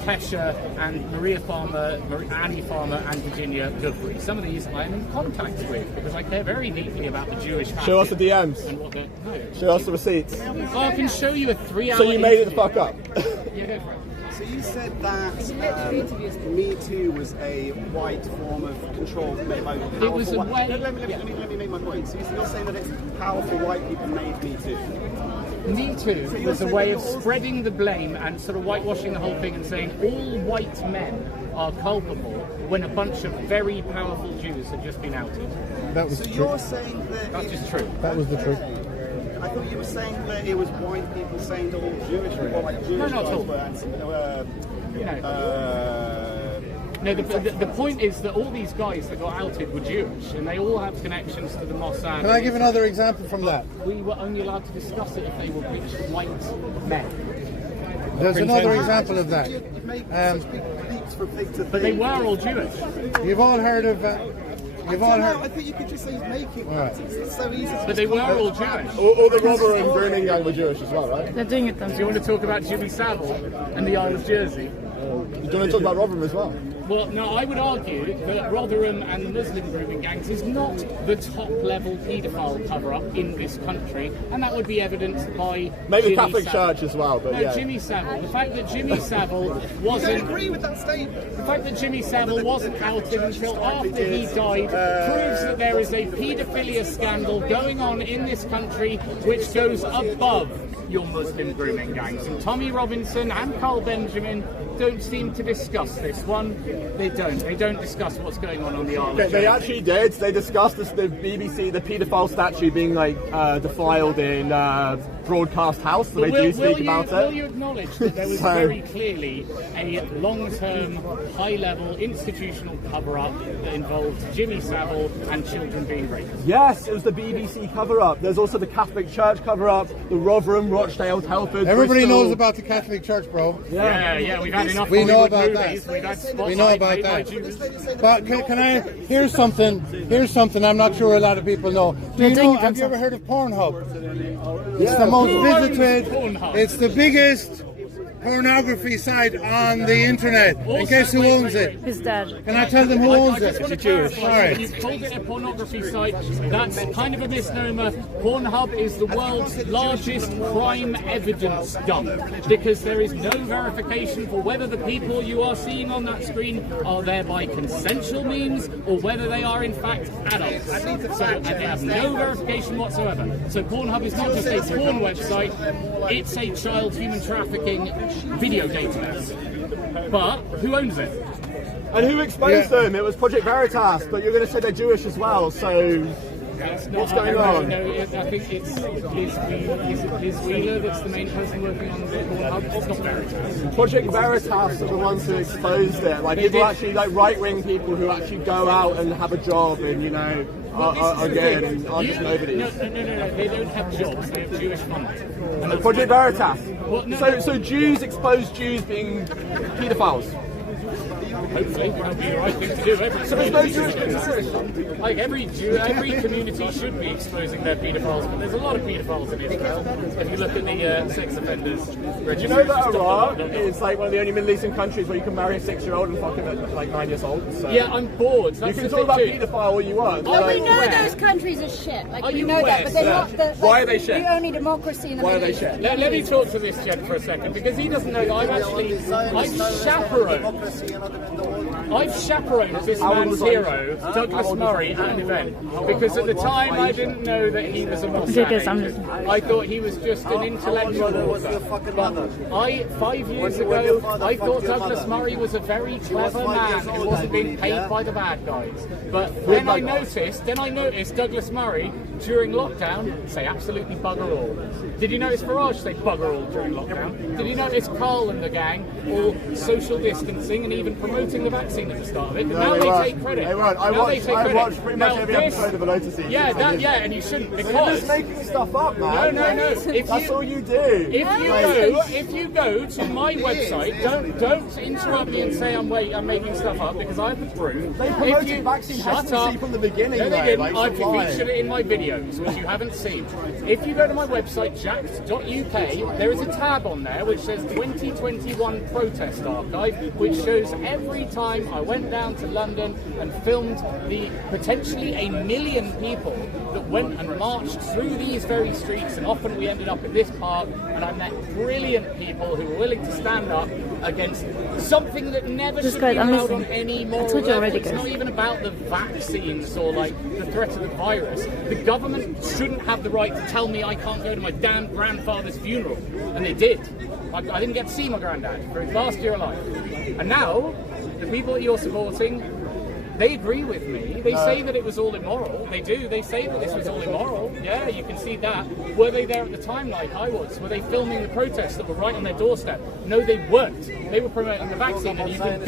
Kesha, and Maria Farmer, Annie Farmer, and Virginia Goodfrey. Some of these I am in contact with because I care very deeply about the Jewish family. Show us the DMs. And what Show us the receipts. Oh, I can show you a 3-hour. So you made it the fuck up. Yeah, go for it. So you said that Me Too was a white form of control made by powerful It was a way... Let me make my point. So you're saying that it's powerful white people made Me Too? Me Too was a way of spreading the blame and sort of whitewashing the whole thing and saying all white men are culpable when a bunch of very powerful Jews had just been outed. That was so true. you're saying that... That's just true. That was the truth. I thought you were saying that it was white people saying that all Jewish people, like Jewish not at all. guys No, the point is that all these guys that got outed were Jewish, and they all have connections to the Mossad. Can I give another example from that? We were only allowed to discuss it if they were rich white men. There's another example of that. But they were all Jewish. You've all heard of... You've all heard... I think you could just say making Right. It's so easy. But they were all Jewish. All the robber and burning gang were Jewish as well, right? They're doing it Do you themselves. want to talk about Jimmy Savile and the Isle of Jersey? Do you want to talk about Rotherham as well? Well, no, I would argue that Rotherham and the Muslim grooming gangs is not the top-level paedophile cover-up in this country, and that would be evidenced by Maybe Jimmy Catholic Savile. Church as well, but No, yeah. Jimmy Savile. The fact that Jimmy Savile wasn't... I don't agree with that statement. The fact that Jimmy Savile wasn't outed until after he died proves that there is a paedophilia scandal going on in this country which goes above your Muslim grooming gangs. And Tommy Robinson and Carl Benjamin don't seem to discuss this one. They don't. They don't discuss what's going on the Isle of Jersey. They actually did. They discussed this, the BBC, the paedophile statue being like defiled in Broadcast House. So they do speak about it. Will you acknowledge that there was very clearly a long-term, high-level institutional cover-up that involved Jimmy Savile and children being raped? Yes, it was the BBC cover-up. There's also the Catholic Church cover-up, the Rotherham, Rochdale, Telford. Everybody Bristol. knows about the Catholic Church, bro. Yeah, we've had enough. We know Hollywood about movies. that. We've had We know Spotlight about made by that. Jews. But can I... Here's something I'm not sure a lot of people know. They're doing it Have you ever heard of Pornhub? It's the most Who owns visited... Pornhub? It's the biggest pornography site on the internet. And guess who owns it? His dad. Can I tell them who I owns just it? want to clarify, Alright. you've called it a pornography site. That's kind of a misnomer. Pornhub is the world's largest crime evidence dump because there is no verification for whether the people you are seeing on that screen are there by consensual means or whether they are in fact adults. So they have no verification whatsoever. So Pornhub is not just a porn website, it's a child human trafficking video database. But who owns it? And who exposed them? It was Project Veritas, but you're going to say they're Jewish as well, so... What's going on? No, I think it's Liz Wheeler that's the main person working on the Pornhub. It's not Veritas. Project Veritas are the ones who exposed it. Like people actually, like right-wing people who actually go out and have a job and, you know, are good and aren't just nobodies. No, they don't have jobs, they have Jewish funding. Project Veritas. Well, no. So Jews expose Jews being paedophiles. Hopefully, that would be the right thing to do. Like every community should be exposing their paedophiles, but there's a lot of paedophiles in Israel. If you look at the sex offenders registry. Do you know that Iraq is like one of the only Middle Eastern countries where you can marry a 6-year-old and fuck him at like 9 years old? So yeah, I'm bored. You can talk about paedophile all you want. Oh, we know those countries are shit. Like, Are we you know that, aware, but they're sir? not the... Like, Why are they shit? the only democracy in the Why are Middle they East. shit? Let me talk to this gent for a second because he doesn't know that I'm chaperoned. I've chaperoned this man's hero, Douglas Murray, at an event because at the time I didn't know that he was a Mossad agent. I thought he was just an intellectual author. But 5 years ago, I thought Douglas Murray was a very clever man who wasn't being paid by the bad guys. But then I noticed Douglas Murray during lockdown say absolutely bugger all. Did you notice Farage say bugger all during lockdown? Did you notice Carl and the gang all social distancing and even promoting the vaccine at the start of it? Now they take credit. They weren't. I watched pretty much every episode of the Lotus season. Yeah, and you shouldn't because you're just making stuff up, man. No. That's all you do. If you go to my website, don't interrupt me and say I'm making stuff up because I have the proof. They promoted vaccine hesitancy from the beginning. No, they didn't. I've featured it in my videos, which you haven't seen. If you go to my website, jacked.uk, there is a tab on there which says 2021 Protest Archive, which shows every time I went down to London and filmed the potentially 1 million people that went and marched through these very streets, and often we ended up in this park, and I met brilliant people who were willing to stand up against something that never should be allowed on any moral level. It's not even about the vaccines or like the threat of the virus. The government shouldn't have the right to tell me I can't go to my damn grandfather's funeral, and they did. I didn't get to see my granddad for his last year alive. And now, the people that you're supporting, they agree with me. They say that it was all immoral. They do. They say that this was all immoral. Yeah, you can see that. Were they there at the time like I was? Were they filming the protests that were right on their doorstep? No, they weren't. They were promoting the vaccine, and you can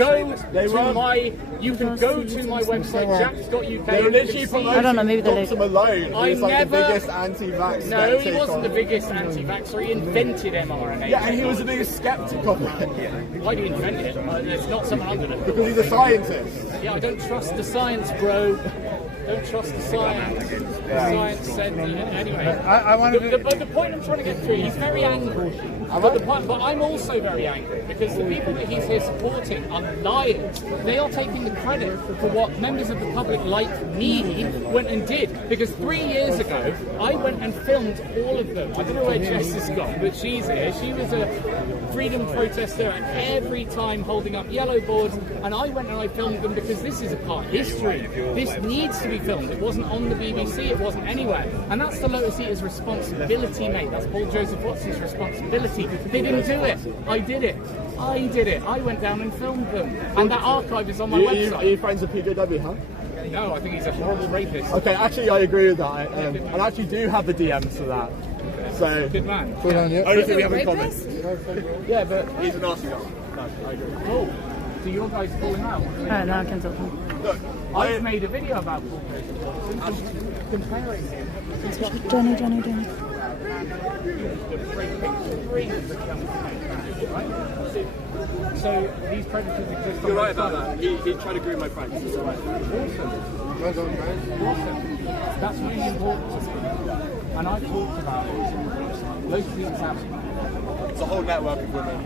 go to my website, jacks.uk. They were literally promoting. I don't know, maybe they're Dr. Malone. He was like the biggest anti-vax. No, he wasn't the biggest anti-vaxxer. He invented mRNA. Yeah, and he was the biggest skeptic of it. Why did he invent it? It's not someone I'm going to. Because he's a scientist. Yeah, I don't trust the science, bro. Don't trust the science. The science said anyway. But the point I'm trying to get through, he's very angry. But I'm also very angry because the people that he's here supporting are liars. They are taking the credit for what members of the public like me went and did. Because 3 years ago, I went and filmed all of them. I don't know where Jess has gone, but she's here. She was a freedom protester and every time holding up yellow boards. And I went and I filmed them because this is a part of history. This needs to be filmed. It wasn't on the BBC, it wasn't anywhere. And that's the Lotus Eaters' responsibility, mate. That's Paul Joseph Watson's responsibility. They didn't do it. I did it. I went down and filmed them. And that archive is on my website. Are you friends with PJW, huh? No, I think he's a horrible rapist. Okay, actually I agree with that. I actually do have the DMs for that. So good man. Good on you. Only thing we have in common. Yeah, but he's a nasty guy. No, I agree. Oh, so your guys calling out? Alright, now I can talk. Look, I've made a video about Paul Joseph Watson, comparing him. Johnny. So these predators exist. You're right about that. He tried to groom my friends. It's all right. Awesome. That's really important to me. And I've talked about it. Lotus Eaters have. It's a whole network of women.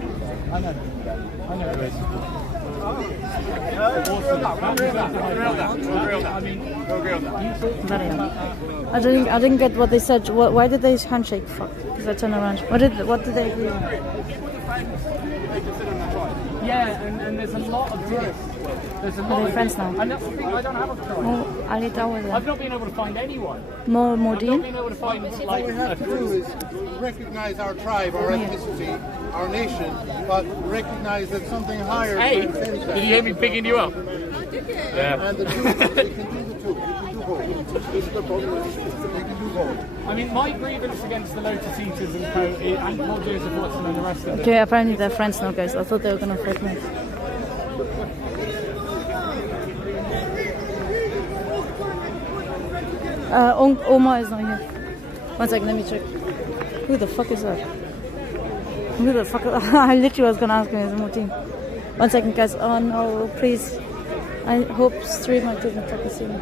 I know who is. I didn't get what they said. Why did they handshake? Fuck. Because I turned around. What did they agree on? Yeah, and there's a lot of this. There's a lot of friends now. And that's the thing, I don't have a tribe. I've not been able to find anyone. More I've not Dean? been able to find What we have to do is recognize our tribe, our ethnicity, our nation, but recognize that something higher. Hey, did you hear me picking you up? Yeah. And the two, we can do the two. We can do both. This is the problem. We can do both. I mean, my grievance against the Lotus Eaters and Paul Joseph Watson and the rest of them. Okay, apparently they're friends now, guys. I thought they were gonna fight me. Omar is not here. 1 second, let me check. Who the fuck is that? Who the fuck? I literally was gonna ask him, is more team. 1 second, guys. Oh no, please. I hope stream doesn't fucking see me.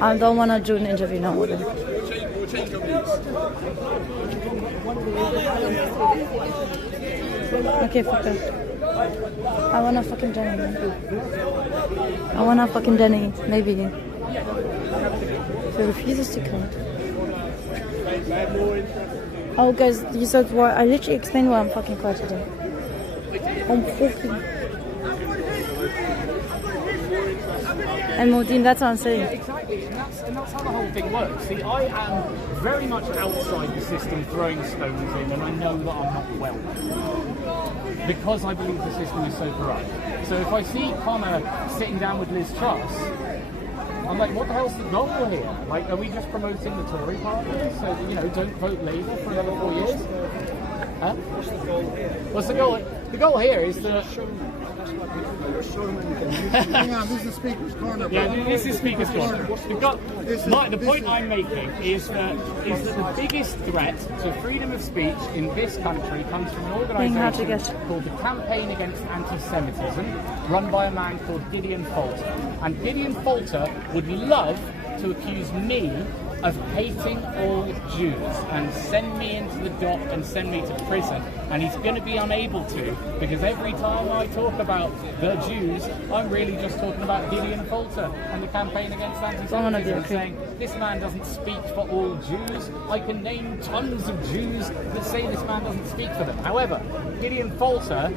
I don't wanna do an interview now with him. Okay, fuck that. I wanna fucking Jenny. I wanna fucking Jenny, maybe. If he refuses to come. Oh guys, you said why I literally explained why I'm fucking quiet today. I'm fucking And Modine, that's what I'm saying. Yeah, exactly, and that's how the whole thing works. See, I am very much outside the system, throwing stones in, and I know that I'm not welcome because I believe the system is so corrupt. So if I see Connor sitting down with Liz Truss, I'm like, what the hell's the goal here? Like, are we just promoting the Tory party? So, you know, don't vote Labour for another 4 years? Huh? What's the goal here? What's the goal? The goal here is that... Hang on, this is the Speaker's Corner. Yeah, this is Speaker's Corner. The point I'm making is that the biggest threat to freedom of speech in this country comes from an organisation called the Campaign Against Anti-Semitism, run by a man called Gideon Falter. And Gideon Falter would love to accuse me of hating all Jews and send me into the dock and send me to prison. And he's going to be unable to, because every time I talk about the Jews, I'm really just talking about Gideon Falter and the Campaign Against Anti-Semitism, saying this man doesn't speak for all Jews. I can name tons of Jews that say this man doesn't speak for them. However, Gideon Falter,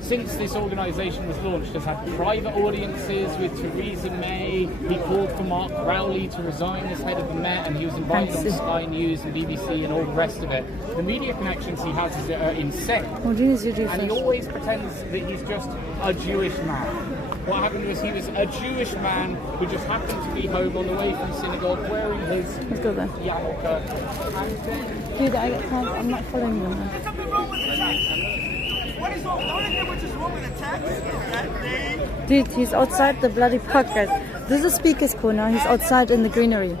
since this organisation was launched, has had private audiences with Theresa May. He called for Mark Rowley to resign as head of the Met, and he was invited on Sky News and BBC and all the rest of it. The media connections he has are insane. And he always pretends that he's just a Jewish man. What happened was he was a Jewish man who just happened to be home on the way from synagogue wearing his yarmulke. Dude, I'm not following them. What is wrong? The only thing which is wrong with the text is that they... Dude, he's outside the bloody park, guys. This is Speaker's Corner. He's outside in the greenery.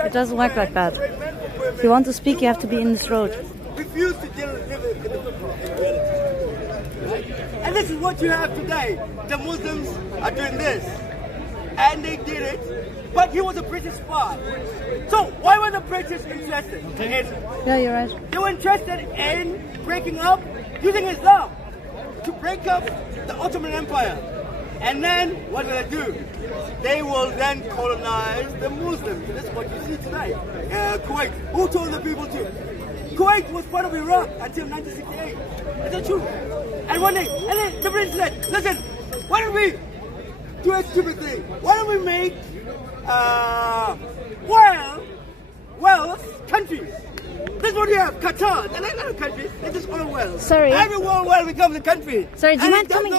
It doesn't work like that. If you want to speak, you have to be in this road. Refuse to deal with reality. And this is what you have today. The Muslims are doing this. And they did it. But he was a British spy. So why were the British interested in... Yeah, you're right. They were interested in breaking up, using Islam to break up the Ottoman Empire. And then what will they do? They will then colonize the Muslims. This is what you see today. Kuwait. Who told the people to? Kuwait was part of Iraq until 1968. Is that true? And one day, and then the British said, listen, why don't we do a stupid thing? Why don't we make Wales countries? This is what you have, Qatar. They're not a country, they're just all Wales. Sorry. Every world becomes a country. Sorry, do you mind coming?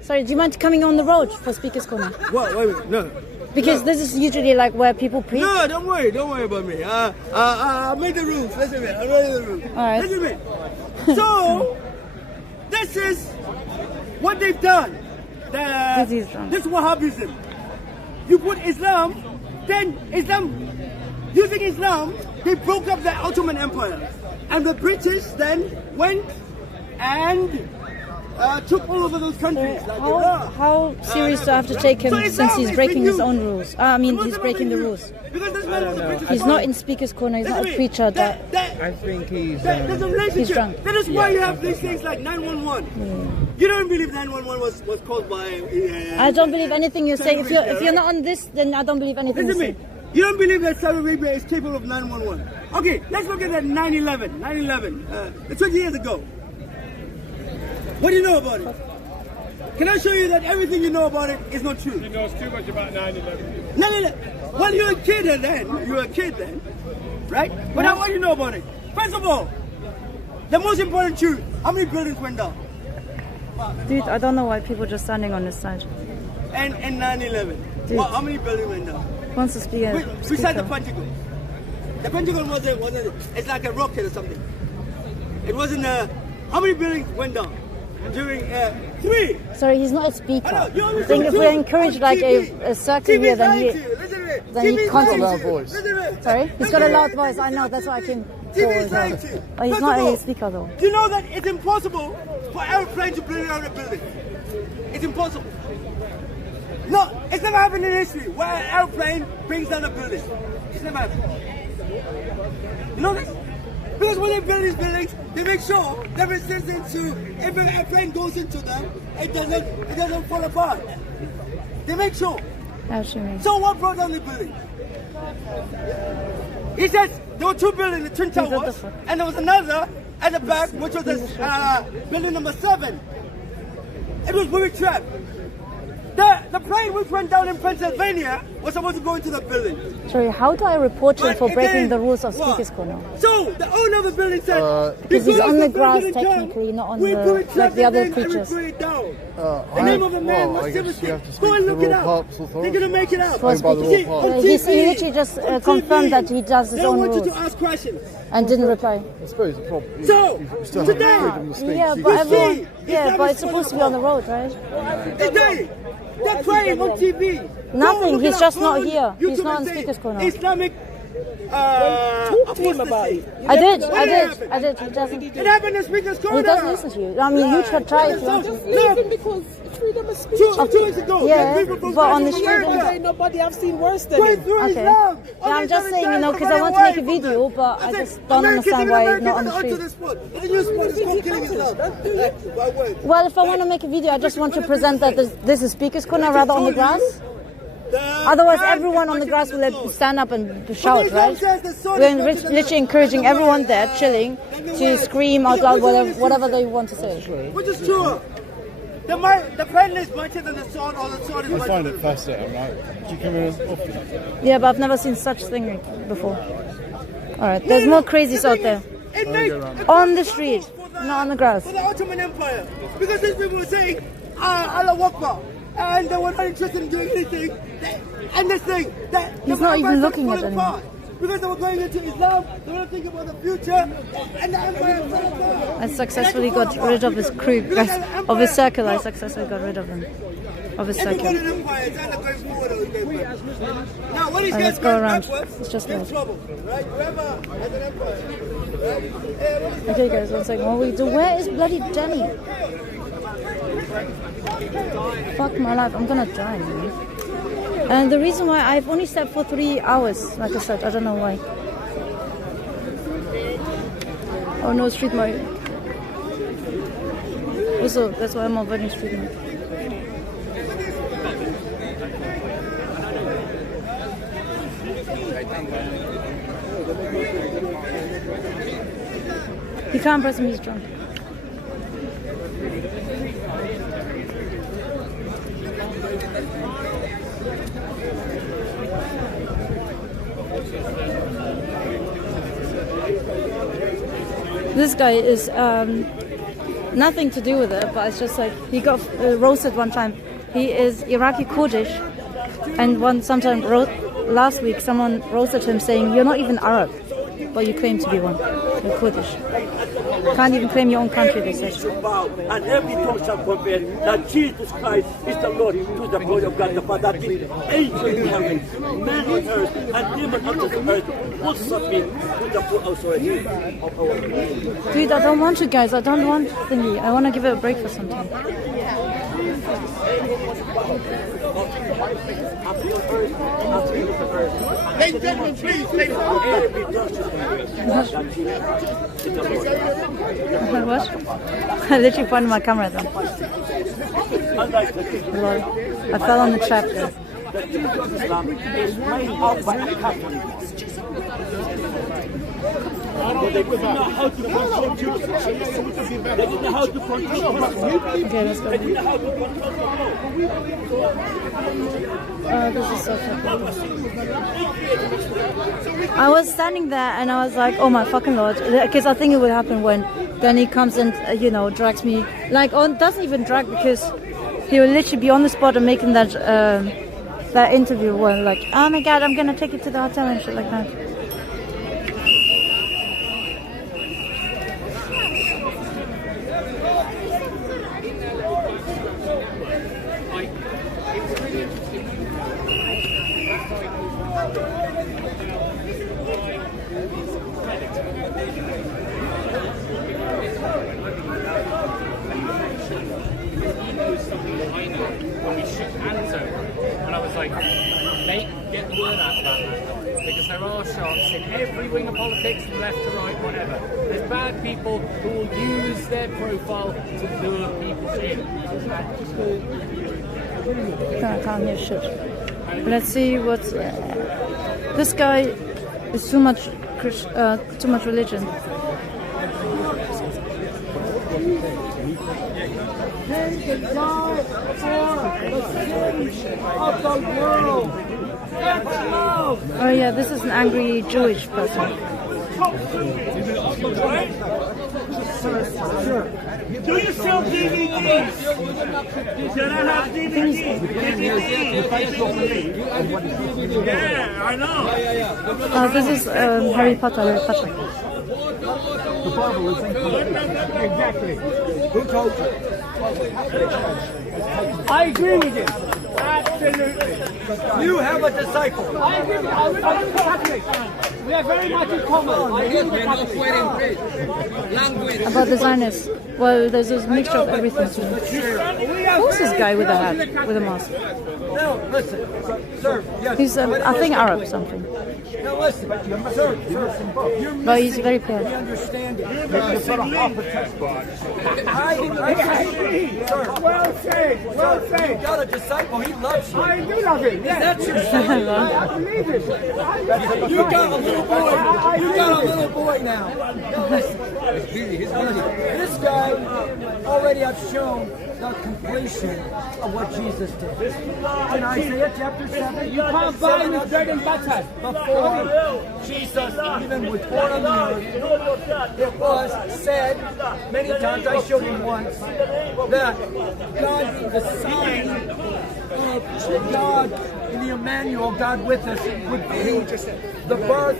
Sorry, do you mind coming on the road for Speaker's Corner? What? Wait a minute, no. Because this is usually like where people preach. No, don't worry about me. I made the rules. Listen to me. I made the rules. All right. Listen to me. So, this is what they've done. This is Wahhabism. You put Islam, then Islam, using Islam, they broke up the Ottoman Empire. And the British then went and took all over those countries. How serious do I have to take him since he's breaking his own rules? I mean, he's breaking the rules. He's not in Speaker's Corner, he's not a preacher. I think he's drunk. That is why you have these things like 911. You don't believe 911 was caused by... I don't believe anything you say. If you're not on this, then I don't believe anything you say. You don't believe that Saudi Arabia is capable of 911. Okay, let's look at that 9/11. 9/11, 20 years ago. What do you know about it? Can I show you that everything you know about it is not true? He knows too much about 9/11. 9/11. Well, you're a kid then. You're a kid then, right? But now what do you know about it? First of all, the most important truth: how many buildings went down? Dude, I don't know why people are just standing on this side. And 9/11. Well, how many buildings went down? Wants to speak. Besides the Pentagon. The Pentagon wasn't. It's like a rocket or something. It wasn't. How many buildings went down? During 3. Sorry, he's not a speaker. I think if we encourage like a circle here, then he can't loud voice. Sorry, he's got a loud voice. I know, that's why I came forward. But he's not a speaker though. Do you know that it's impossible for an airplane to bring down a building? It's impossible. No, it's never happened in history where an airplane brings down a building. It's never happened. You know this? Because when they build these buildings, they make sure that if an airplane goes into them, it doesn't fall apart. They make sure. So what brought down the building? He says there were 2 buildings, the Twin Towers, and there was another at the back, which was building number 7. It was booby trapped. The plane which went down in Pennsylvania was supposed to go into the building. Sorry, how do I report him for breaking the rules of Speaker's Corner? So the owner of the building said, because he's on the grass technically, not on the like the other creatures. The name of the man was devastated. Go and look it up. They're gonna make it up. He literally just confirmed that he does his own rules. They want you to ask questions. And didn't reply. I suppose the problem. So today, but it's supposed to be on the road, right? Today, they're trying on TV. Nothing. He's just not here. He's not on Speaker's Corner. Islamic. Talk to him about it. I did. He doesn't. It happened in Speaker's Corner. He doesn't listen to you. I mean, you should try if you want to. Even because freedom of speech. 2 weeks ago. Yeah, but on the street. Nobody I've seen worse than him. Okay. Yeah, I'm just saying, you know, because I want to make a video, but I just don't understand why not on the street. Well, if I want to make a video, I just want to present that this is Speaker's Corner rather on the grass. Otherwise, everyone on the grass will stand up and shout, right? We're literally encouraging everyone there, chilling, to scream out loud whatever they want to say. Which is true. The pen is mightier than the sword, or the sword is mightier. I find it fascinating, right? Do you come in often? Yeah, but I've never seen such thing before. Alright, there's more crazies out there. On the street, not on the grass. For the Ottoman Empire. Because these people were saying, Allah Akbar. And they were not interested in doing anything. And this thing, he's not even looking at anyone. Because they were going into Islam, they were thinking about the future, and the empire fell apart. I successfully got rid of his crew, of his circle. I successfully got rid of him, of his circle. And let's go around. It's just nice. Okay, guys, 1 second. What we do? Where is bloody Jenny? Fuck my life, I'm gonna die, man. And the reason why I've only slept for 3 hours, like I said, I don't know why. Oh no, street mode. Also, that's why I'm avoiding street mode. He can't press me, he's drunk. This guy is nothing to do with it, but it's just like he got roasted one time. He is Iraqi Kurdish, and last week someone roasted him saying, "You're not even Arab, but you claim to be one. You're Kurdish. Can't even claim your own country," they said. And every tongue shall confess that Jesus Christ is the Lord, to the glory of God the Father. That is angels in heaven, men on earth, and demons under the earth will submit to the full authority of our God. Dude, I don't want to, guys. I don't want thingy. I want to give it a break for some time. Ladies and gentlemen, please, What? I literally pointed my camera at them. Lol. I fell on the trap there. The Church of Islam is made out by a Catholic. They didn't know how to control Jews. They didn't know how to control Muslims. Okay, let's go. They didn't know how to control This is so fucking. I was standing there and I was like, oh my fucking lord, because I think it would happen when then he comes and drags me, like, doesn't even drag, because he will literally be on the spot and making that interview where like, oh my god, I'm gonna take you to the hotel and shit like that. And I was like, mate, get the word out about that guy. Because there are sharks in every wing of politics, from left to right, whatever. There's bad people who will use their profile to lure people in. I can't hear shit. Let's see what's... this guy is too much religion. Thank God for the sins of the world. That's love. Oh yeah, this is an angry Jewish person. Sure. Do you sell DVDs? Can I have DVDs? Yeah, I know. This is Harry Potter. The Bible is incorrect. Exactly. Who told you? I agree with you. Absolutely. You have a disciple. I agree with you. I'm Catholic. We are very much in common. I agree with Catholics. About the Zionists. Well, there's a mixture of everything. Who's this guy with a hat, with a mask? No, listen, sir. Yes. He's, I think, Arab something. Now listen, sir, you're But he's very pale. the understanding. Well said. You got a disciple. He loves you. I do love him. Yes. That's your son. I believe it. You got a little boy. You got a little boy now. Now listen. This guy already have shown the completion of what Jesus did. In Isaiah chapter 7, you can't buy with bread and butter. Before Jesus even was born on the earth, it was said many times, I showed him once, that God, the sign of God in the Emmanuel, God with us, would be the birth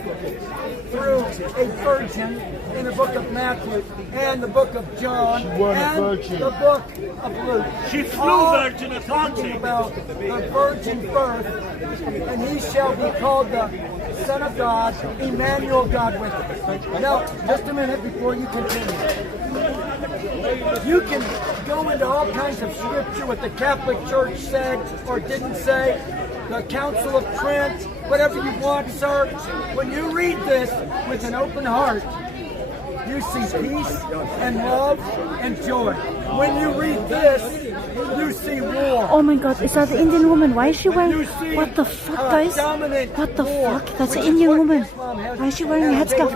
through a virgin in the book of Matthew and the book of John and the book of Luke. She flew All virgin talking about the virgin birth, and he shall be called the Son of God, Emmanuel, God with us. Now, just a minute before you continue. You can go into all kinds of scripture what the Catholic Church said or didn't say, the Council of Trent, whatever you want, sir. When you read this with an open heart, you see peace and love and joy. When you read this, you see war. Oh my God, is that the Indian woman? Why is she wearing... What the fuck, guys? What the fuck? That's an Indian woman. Why is she wearing a headscarf?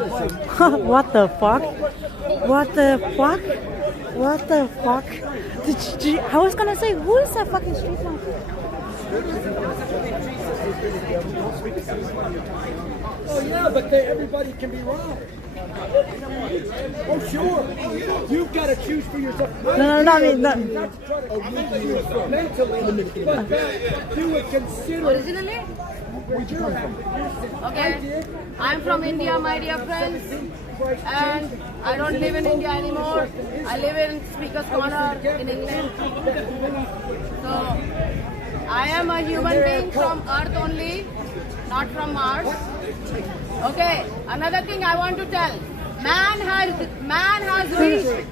What the fuck? What the fuck? What the fuck? I was gonna say, who is that fucking street man? Oh yeah, but everybody can be wrong. Oh sure, you've got to choose for yourself. No, I mean, no. Mentally, but you would consider. Originally? Okay, I'm from India, my dear friends, and I don't live in India anymore. I live in Speaker's Corner in England. So, I am a human being from Earth only, not from Mars. Okay, another thing I want to tell. Man has reached.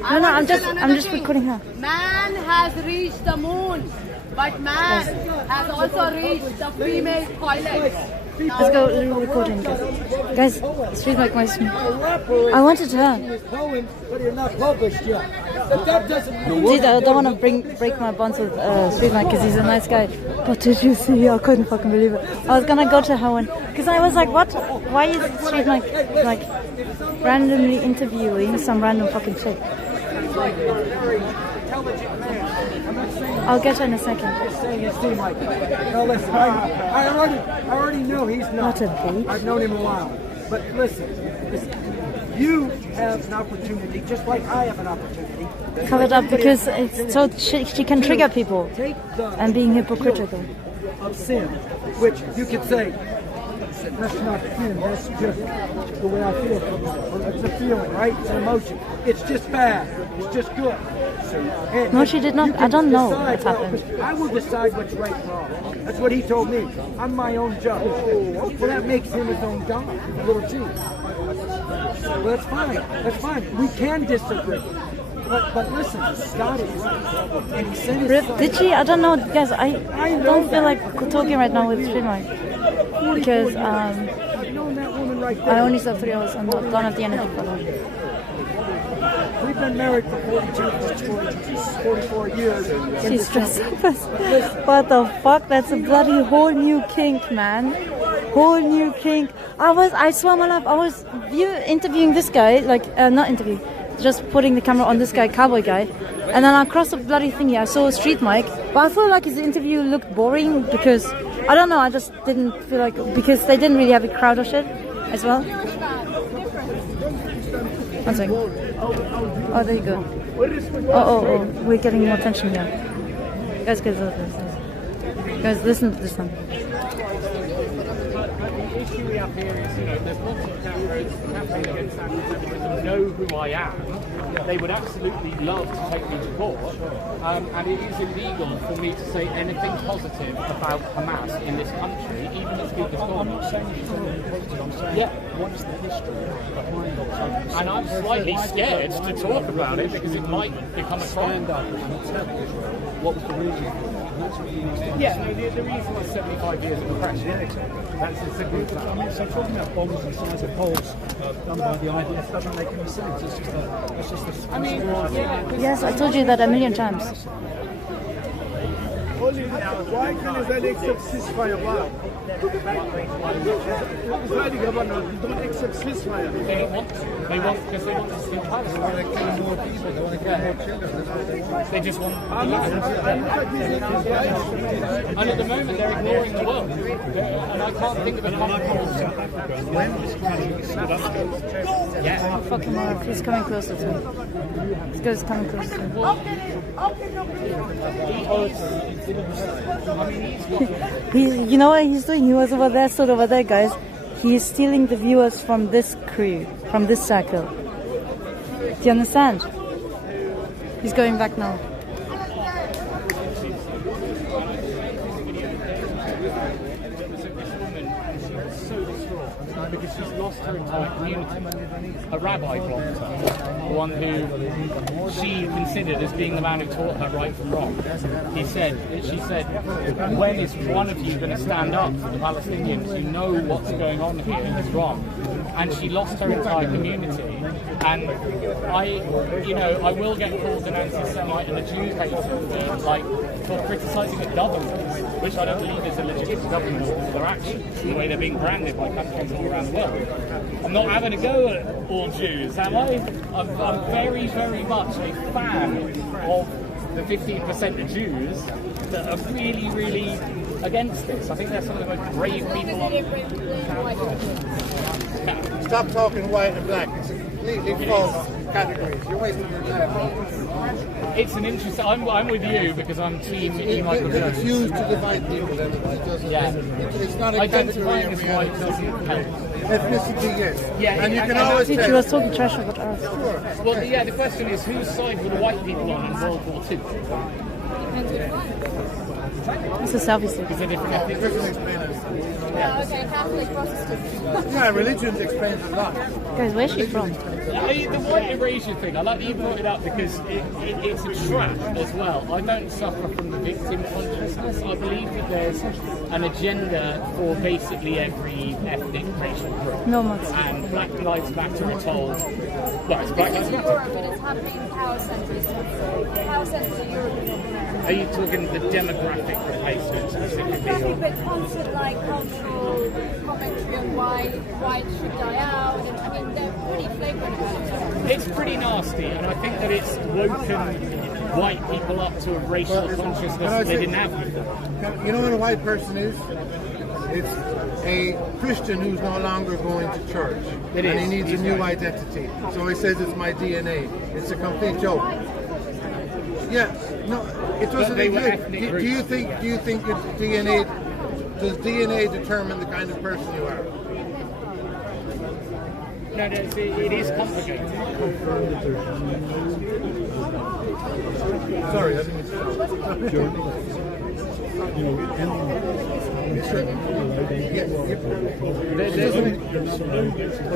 No, I'm just recording her. Man has reached the moon, but man has also reached the female toilet. Let's go recording, guys. Street like my smell. I wanted her. But you're not published yet. But that doesn't. Dude, I don't want to break my bonds with Street Mike because he's a nice guy. But did you see? I couldn't fucking believe it. I was gonna go to her one because I was like, what? Why is Street Mike like randomly interviewing some random fucking chick? I'll get her in a second. No, listen, I already know he's not. I've known him a while. But listen, you have an opportunity, just like I have an opportunity. Covered up because it's so she can trigger people and being hypocritical. Of sin, which you could say, that's not sin, that's just the way I feel. It's a feeling, right? It's an emotion. It's just bad. It's just good. And no, she did not. I don't know what happened. I will decide what's right and wrong. That's what he told me. I'm my own judge. Well, that makes him his own God, a little G. Well, that's fine. That's fine. We can disagree. But listen, God is right. And he sent his son. Did she? I don't know, guys. I don't feel like talking right now with Street Mike because I only slept 3 hours and don't have the energy for that. We've been married for 44 years. She's dressed up as... What the fuck? That's a bloody whole new kink, man. Whole new kink. I swear my life, I was interviewing this guy, like, not interviewing, just putting the camera on this guy, cowboy guy, and then across the bloody thingy I saw a street mic, but I felt like his interview looked boring because I don't know, I just didn't feel like, because they didn't really have a crowd or shit as well. One second. Oh, there you go. Oh, we're getting more attention here. Guys, listen to this one. The issue we have here is, there's lots of cameras campaigning against anti-Semitism, know who I am. They would absolutely love to take me to court, and it is illegal for me to say anything positive about Hamas in this country, even if Speaker's Corner. I'm not saying it's positive, I'm saying what is the history behind it? And I'm slightly scared to talk about it because it might become a crime. What was the reason for that? That's what you need to understand. The reason was 75 years of oppression. Yeah, exactly. That's as simple as that. I mean, so talking about bombs the size of holes done by the IDF doesn't make any sense. It's just a Yes, I told you that a million times. Why can Israel accept ceasefire? Why? Israeli government don't accept ceasefire. They don't want to. They want because they want to see Palestine. They want to kill more people. They want to kill more children. They just want the land. And at the moment they're ignoring the world. And I can't think of a Yeah. Fucking hell, he's coming closer to me. This guy's coming closer to me. You know what he's doing? He was over there, stood over there, guys. He is stealing the viewers from this crew, from this circle. Do you understand? He's going back now. Because she's lost her entire community. A rabbi blocked her, the one who she considered as being the man who taught her right from wrong. She said, when is one of you going to stand up for the Palestinians who know what's going on here is wrong? And she lost her entire community. And I will get called an anti-Semite and a Jew hater for criticising a government, which I don't believe is a legitimate government for their actions, the way they're being branded by countries all around the world. I'm not having a go at all Jews, am I? I'm very, very much a fan of the 15% of Jews that are really, really against this. I think they're some of the most brave people on Stop talking white and black. It's completely false categories. You're wasting your time. It's an interesting. I'm with you because I'm team. It's used to divide people. Anyway. It's not a category in reality. Ethnicity, yes. Yeah, and you can always tell. He was talking trash about us. Sure. Well, the question is, whose side were the white people on in World War II? It's a selfie stick. It's a different ethnic group. Okay, Catholic, Protestant. Yeah, religion explains a lot. Guys, where's she from? The white erasure thing, I like that you brought it up because it's a trap as well. I don't suffer from the victim consciousness. I believe that there's an agenda for basically every ethnic racial group. No much. And Black Lives Matter are told, well, it's Black Lives Matter. It's happening in power centres. Power centres in Europe. Are you talking the demographic replacement specifically? But constant cultural commentary on why it should die out. And, I mean, they're pretty flagrant about it. It's pretty nasty, and I think that it's woken white people up to a racial consciousness that they didn't have before. You know what a white person is? It's a Christian who's no longer going to church. And he needs a new identity. So he says it's my DNA. It's a complete joke. Yeah, no, it doesn't exist. Do you think does DNA determine the kind of person you are? No, it is complicated. Sorry, I didn't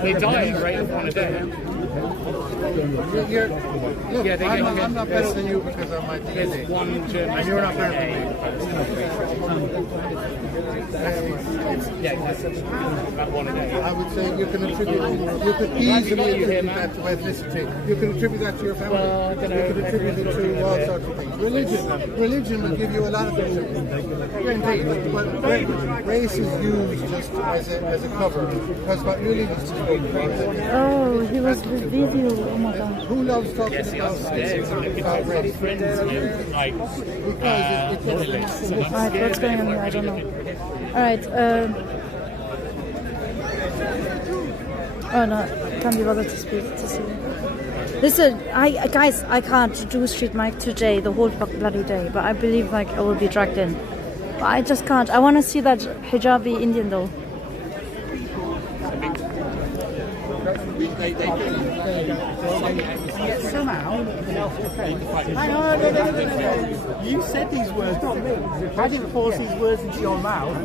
They die at the rate of one a day. I'm not better than you because of my DNA. There's one German. And you're not better than me. I would say you can easily attribute that to ethnicity. You can attribute that to your family. You can attribute it to all sorts of things. Religion will give you a lot of things. Indeed, but race is used just as a cover, because what really needs to go Oh, he was the video. Oh my god. Who loves talking about race? Alright, what's going on here? I don't know. Alright, oh no, can't be bothered to speak to see. Listen, guys, I can't do street mic today, the whole bloody day, but I believe like I will be dragged in. But I just can't. I want to see that hijabi Indian though. Somehow, you said these words, not me. I didn't force these words into your mouth.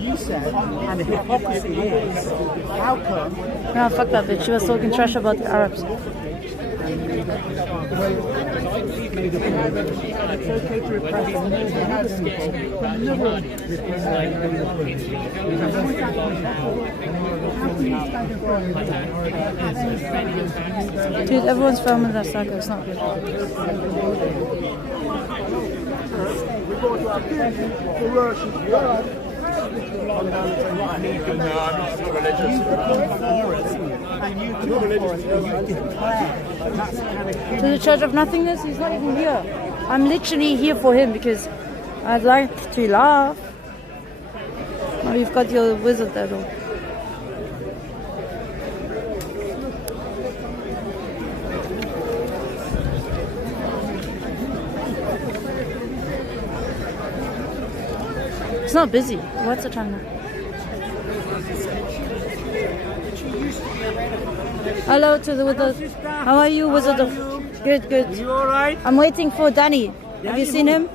You said, and the hypocrisy is, how come? No, fuck that bitch. She was talking trash about the Arabs. It's okay to repress and other people, but never Dude, everyone's filming that sucker. It's not good. To the Church of Nothingness, he's not even here. I'm literally here for him because I'd like to laugh. Oh, you've got your wizard there though. It's not busy. What's the time now? Hello to the wizard. How are you, wizard? Good, good. You alright? I'm waiting for Danny. Have you seen him?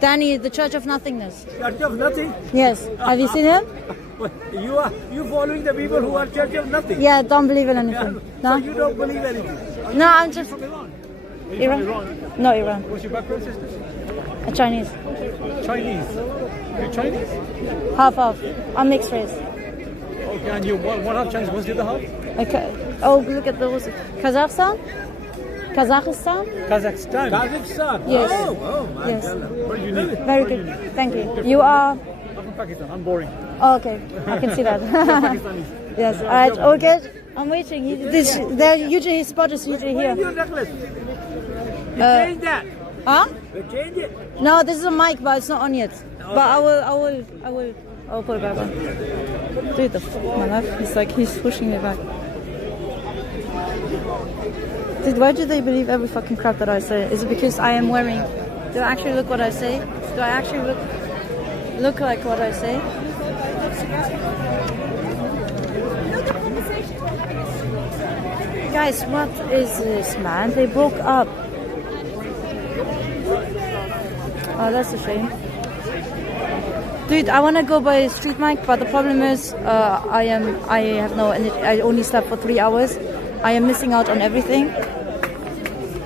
Danny, the Church of Nothingness. Church of Nothing? Yes. Have you seen him? You following the people who are Church of Nothing? Yeah, don't believe in anything. No? So you don't believe anything? No, I'm just... Iran? No, Iran. What's your background, sister? Chinese. Chinese? You're Chinese? Half. I'm mixed race. Okay, and you're one half Chinese, what's the other half? Okay. Oh, look at those. Kazakhstan? Kazakhstan? Kazakhstan. Yes. Oh, my yes. God. Very unique. Very good. Thank you. You are? I'm from Pakistan. I'm boring. Oh, okay. I can see that. Yes. All right. All good. I'm waiting. They're usually his spot is usually here. Your necklace. You change that. Huh? You change it. No, this is a mic, but it's not on yet. But I will put it back on. Dude, the fuck, my life. He's pushing me back. Dude, why do they believe every fucking crap that I say? Is it because I am wearing... Do I actually look what I say? Do I actually look like what I say? Guys, what is this, man? They broke up. Oh, that's a shame. Dude, I want to go by street mic, but the problem is I have no energy. I only slept for 3 hours. I am missing out on everything,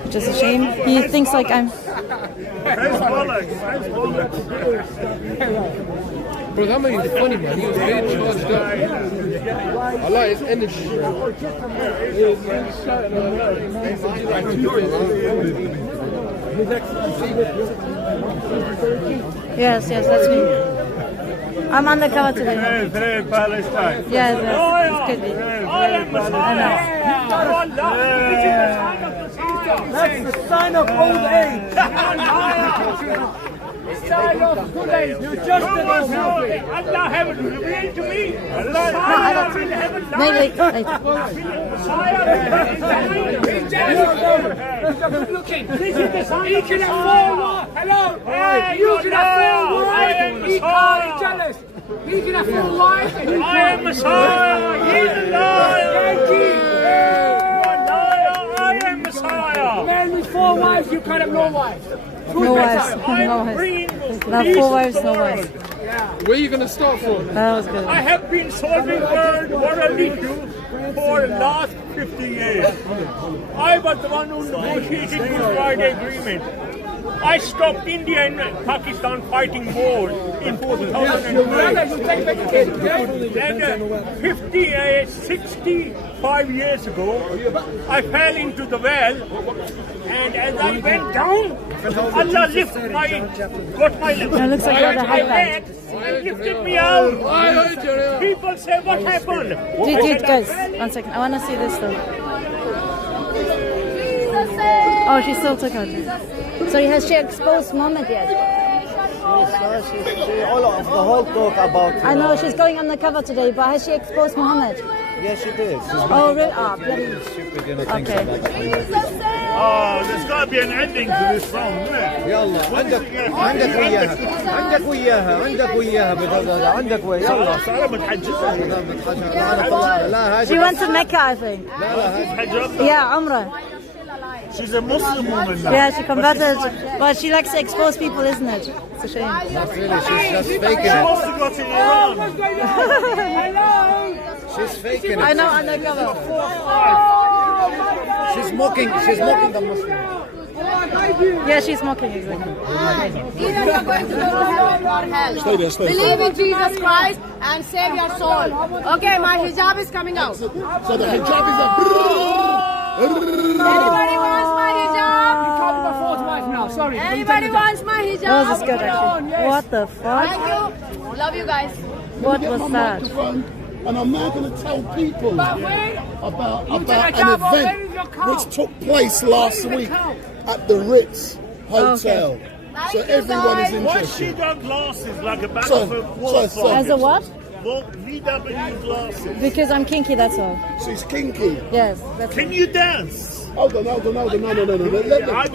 which is a shame. He thinks like I'm... Bro, that man is funny, man. He was very charged up. I like his energy, bro. Yes, that's me. I'm undercover today. Palestine. Yes, it could be. That's the sign of old age. Sign of good age. You're just an old age. Allah haven't revealed to me. Maybe. Good looking. This is the sign. He can afford one. Hello. You can afford one. He can't be jealous. He can afford wife. I am Messiah. He's a liar. I am Messiah. Man with 4 wives, you can't have no wives. No wives. No 4 wives, no wives. Where are you going to start from? That was good. I have been solving world moral issues for the last 50 years. I was the one who negotiated Good Friday Agreement. I stopped India and Pakistan fighting war in 2003. Then 65 years ago, I fell into the well, and as I went down, Allah lifted got my It looks like you're the highlight. and lifted me out. People say, what happened? Dude, guys, 1 second. I want to see this though. Oh, she still took out. So has she exposed Muhammad yet? All of the whole talk about. I know she's going on the cover today, but has she exposed Muhammad? Yes, she did. Oh, really? Oh, bloody. Stupid, you know, things Okay. like that. Oh, there's got to be an ending to this song, isn't it? يلا عندك وياها عندك وياها بتفضل عندك وياها يلا لا She went to Mecca, I think. Yeah, Umrah. She's a Muslim woman now. Yeah, she converted, but she likes to expose people, isn't it? It's a shame. Not really, she's just faking She must it. have got in Iran. She's faking it. I know, undercover. She's mocking the Muslims. Yeah, she's mocking, exactly. Either you're going to go to heaven or hell. Believe in Jesus Christ and save your soul. Okay, my hijab is coming out. So the hijab is a. Anybody wants my hijab? You can't be my fourth wife now. Sorry. Anybody wants my hijab? That was good, actually. What the fuck? Thank you. Love you guys. What was that? And I'm now going to tell people about an event which took place last week at the Ritz Hotel. Thank So you, everyone is guys. Why she interested. got glasses like a back So- of a so- waterfall? As a what? VW glasses. Because I'm kinky, that's all. She's kinky. Yes, that's Can all. you dance? Hold on. No. I do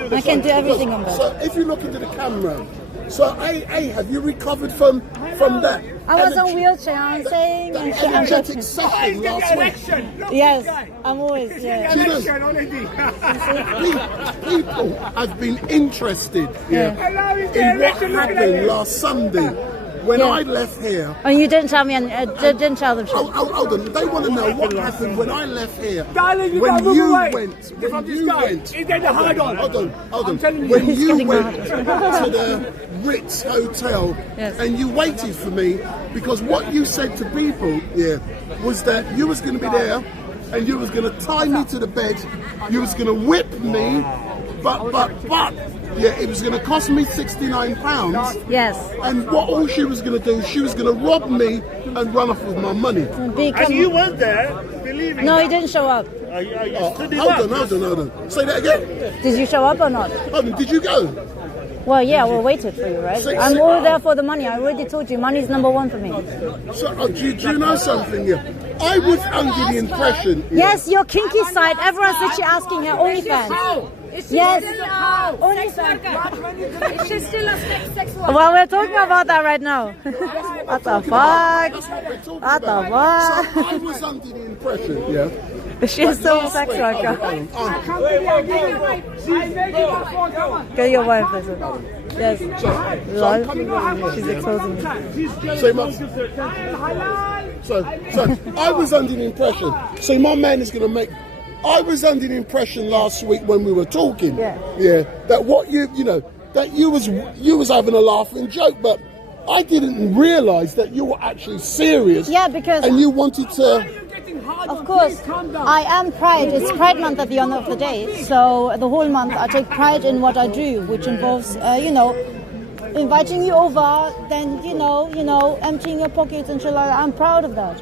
the I can do everything on that. So if you look into the camera, so hey, have you recovered from that? I was on wheelchair, I'm saying. That energetic session last week. Yes, I'm always, yeah. People have been interested in what happened last Sunday when Yeah. I left here. Oh, you didn't tell me, and didn't tell them shit. Hold on, they want to know what happened when I left here. Darling, you when gotta move you away went, from when this you guy. went. He's getting hard on. Hold on. I'm telling you. When He's you getting went hard. to the Ritz Hotel Yes. and you waited for me, because what you said to people, was that you was going to be there and you was going to tie me to the bed, you was going to whip me, but it was going to cost me £69. Yes. And what all she was going to do, she was going to rob me and run off with my money. And you weren't there, believe me. No, he didn't show up. Hold on. Say that again. Did you show up or not? Hold on, did you go? Well, yeah, we waited for you, right? I'm all there for the money. I already told you, money is number one for me. So, do you know something? Yeah, I was under the impression. Yes, your kinky side. Everyone's literally asking her OnlyFans. Yes, OnlyFans. Is she still a sex worker? Well, we're talking about that right now. What the fuck? What the I fuck? was under the impression. Yeah. She's still a sex worker. Get your wife, listen. Yes. Lol. She's exposing me. So I was under the impression. So my man is going to make. I was under the impression last week when we were talking. That what that you was having a laughing joke, but I didn't realise that you were actually serious. Yeah, because and you wanted to. Of course, I am Pride. It's Pride Month at the end of the day. So the whole month I take pride in what I do, which involves, inviting you over, then, emptying your pockets and shit like that. I'm proud of that.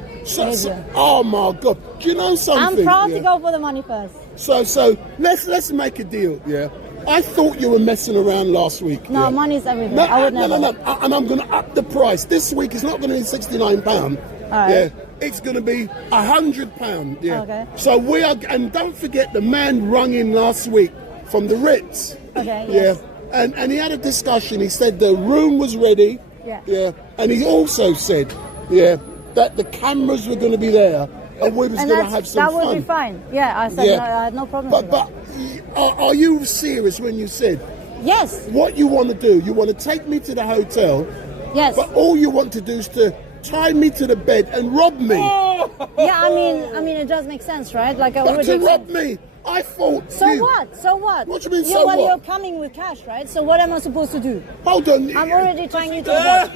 Oh my God. Do you know something? I'm proud to go for the money first. So let's make a deal, yeah? I thought you were messing around last week. No, money's everything. I would never. No. And I'm going to up the price. This week it's not going to be £69. All right. Yeah. It's going to be £100. Yeah. Okay. So we are, and don't forget the man rung in last week from the Ritz. Okay. Yes. Yeah. And he had a discussion. He said the room was ready. Yeah. Yeah. And he also said, that the cameras were going to be there and we was going to have some that fun. would be fine. Yeah, I said no, I had no problem with that. But are you serious when you said? Yes. What you want to do? You want to take me to the hotel? Yes. But all you want to do is to tie me to the bed and rob me. Oh, Yeah, I mean, it does make sense, right? Like I But already to rob me, I thought. So you, what? So what? What do you mean, Yeah, so well, what? you're coming with cash, right? So what am I supposed to do? Hold on. I'm already tying you to the box.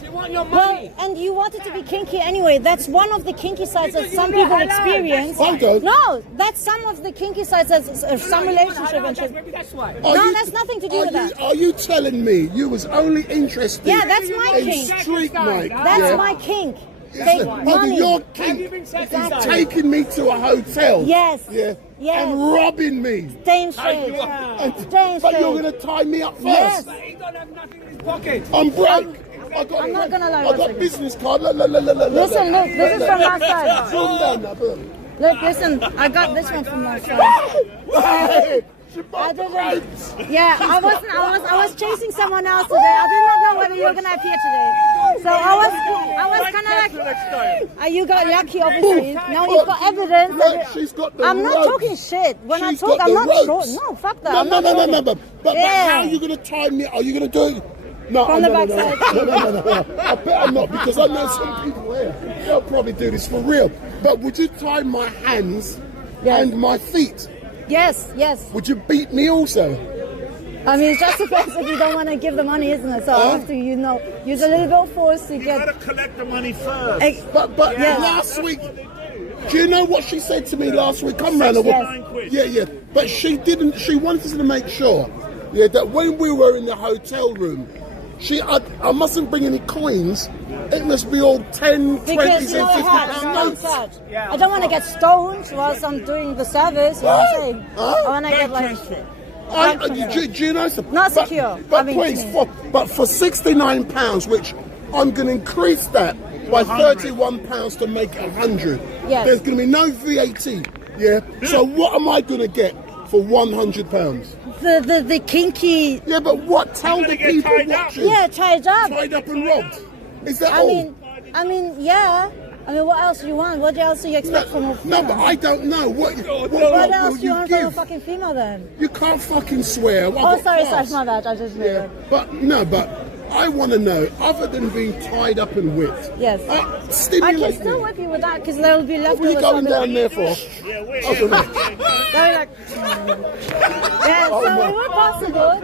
She want your money. Well, and you want it to be kinky anyway. That's one of the kinky sides that some people experience. Hold on. No, that's some of the kinky sides that some relationship and shit. Maybe that's why. No, that's nothing to do with that. Are you telling me you was only interested Yeah, that's my in kink. street night? That's my kink. Take money. Your kink is taking me to a hotel. Yes. Yeah. Yes. And robbing me. Staying straight. Staying But you're straight. going to tie me up first. Yes. He don't have nothing in his pocket. I'm broke. I'm not gonna lie. I got business card. Listen, look, this is from last time. Calm down now, brother. Look, listen, I got this one from last time. I didn't. Yeah, I was chasing someone else today. I did not know whether you were gonna appear today. So I was kind of like, you got lucky, obviously. Now you've got evidence. Look, she's got the I'm not ropes. talking shit. When She's I talk, got I'm the not ropes. short. No, fuck that. No, I'm not talking. But how are you going to tie me? Are you going to do it? No, From the no. backside. I better not, because I know some people here. They'll probably do this for real. But would you tie my hands and my feet? Yes, yes. Would you beat me also? I mean, it's just depends if you don't want to give the money, isn't it? So I have to, use a little bit of force to get. You got to collect the money first. But last week, do you know what she said to me last week? Come round. Yeah. But she didn't. She wanted to make sure, that when we were in the hotel room, I mustn't bring any coins. It must be all 10, 20s and 50 pound notes. I don't want to get stoned whilst I'm doing the service. You know what I'm saying? I want to get do you know something? Not secure. But please, for £69, which I'm going to increase that by £31 to make it 100. Yes. There's going to be no VAT. Yeah. So what am I going to get for £100? The kinky. Yeah, but what? Tell the people watching. Yeah, tied up. Tied up and robbed. Is that all? I mean, yeah. I mean, what else do you want? What else do you expect from a female? No, but I don't know. What else do you want from a fucking female then? You can't fucking swear. Sorry, my bad. I just realized. But I want to know, other than being tied up and whipped. Yes. Stimulate I can still whip you with that because there will be leftovers. What are you going down there for? Yeah, so it would possible.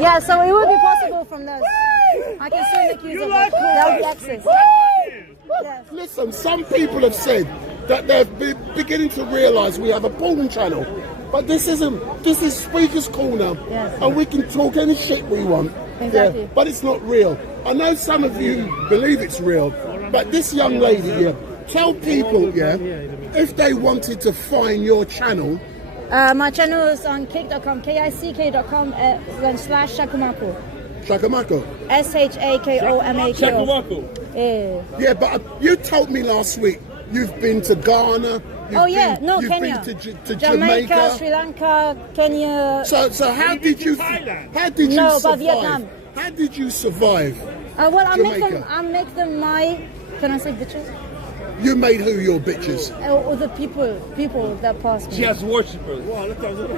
Yeah, so it would be possible from this. I can still make use of it. There'll be access. Yes. Listen, some people have said that they're beginning to realise we have a porn channel. But this isn't. This is Speaker's Corner, and we can talk any shit we want. Exactly. Yeah, but it's not real. I know some of you believe it's real, but this young lady tell people, if they wanted to find your channel. My channel is on kick.com, kick.com /shakomako. Shakomako. SHAKOMAKO. Shakomako. Yeah, but you told me last week you've been to Ghana. Kenya. Been to Jamaica, Sri Lanka, Kenya. So how did you survive? Vietnam. How did you survive? Well, I make them my. Can I say bitches? You made who your bitches? Or the people that pass me. She has worshippers.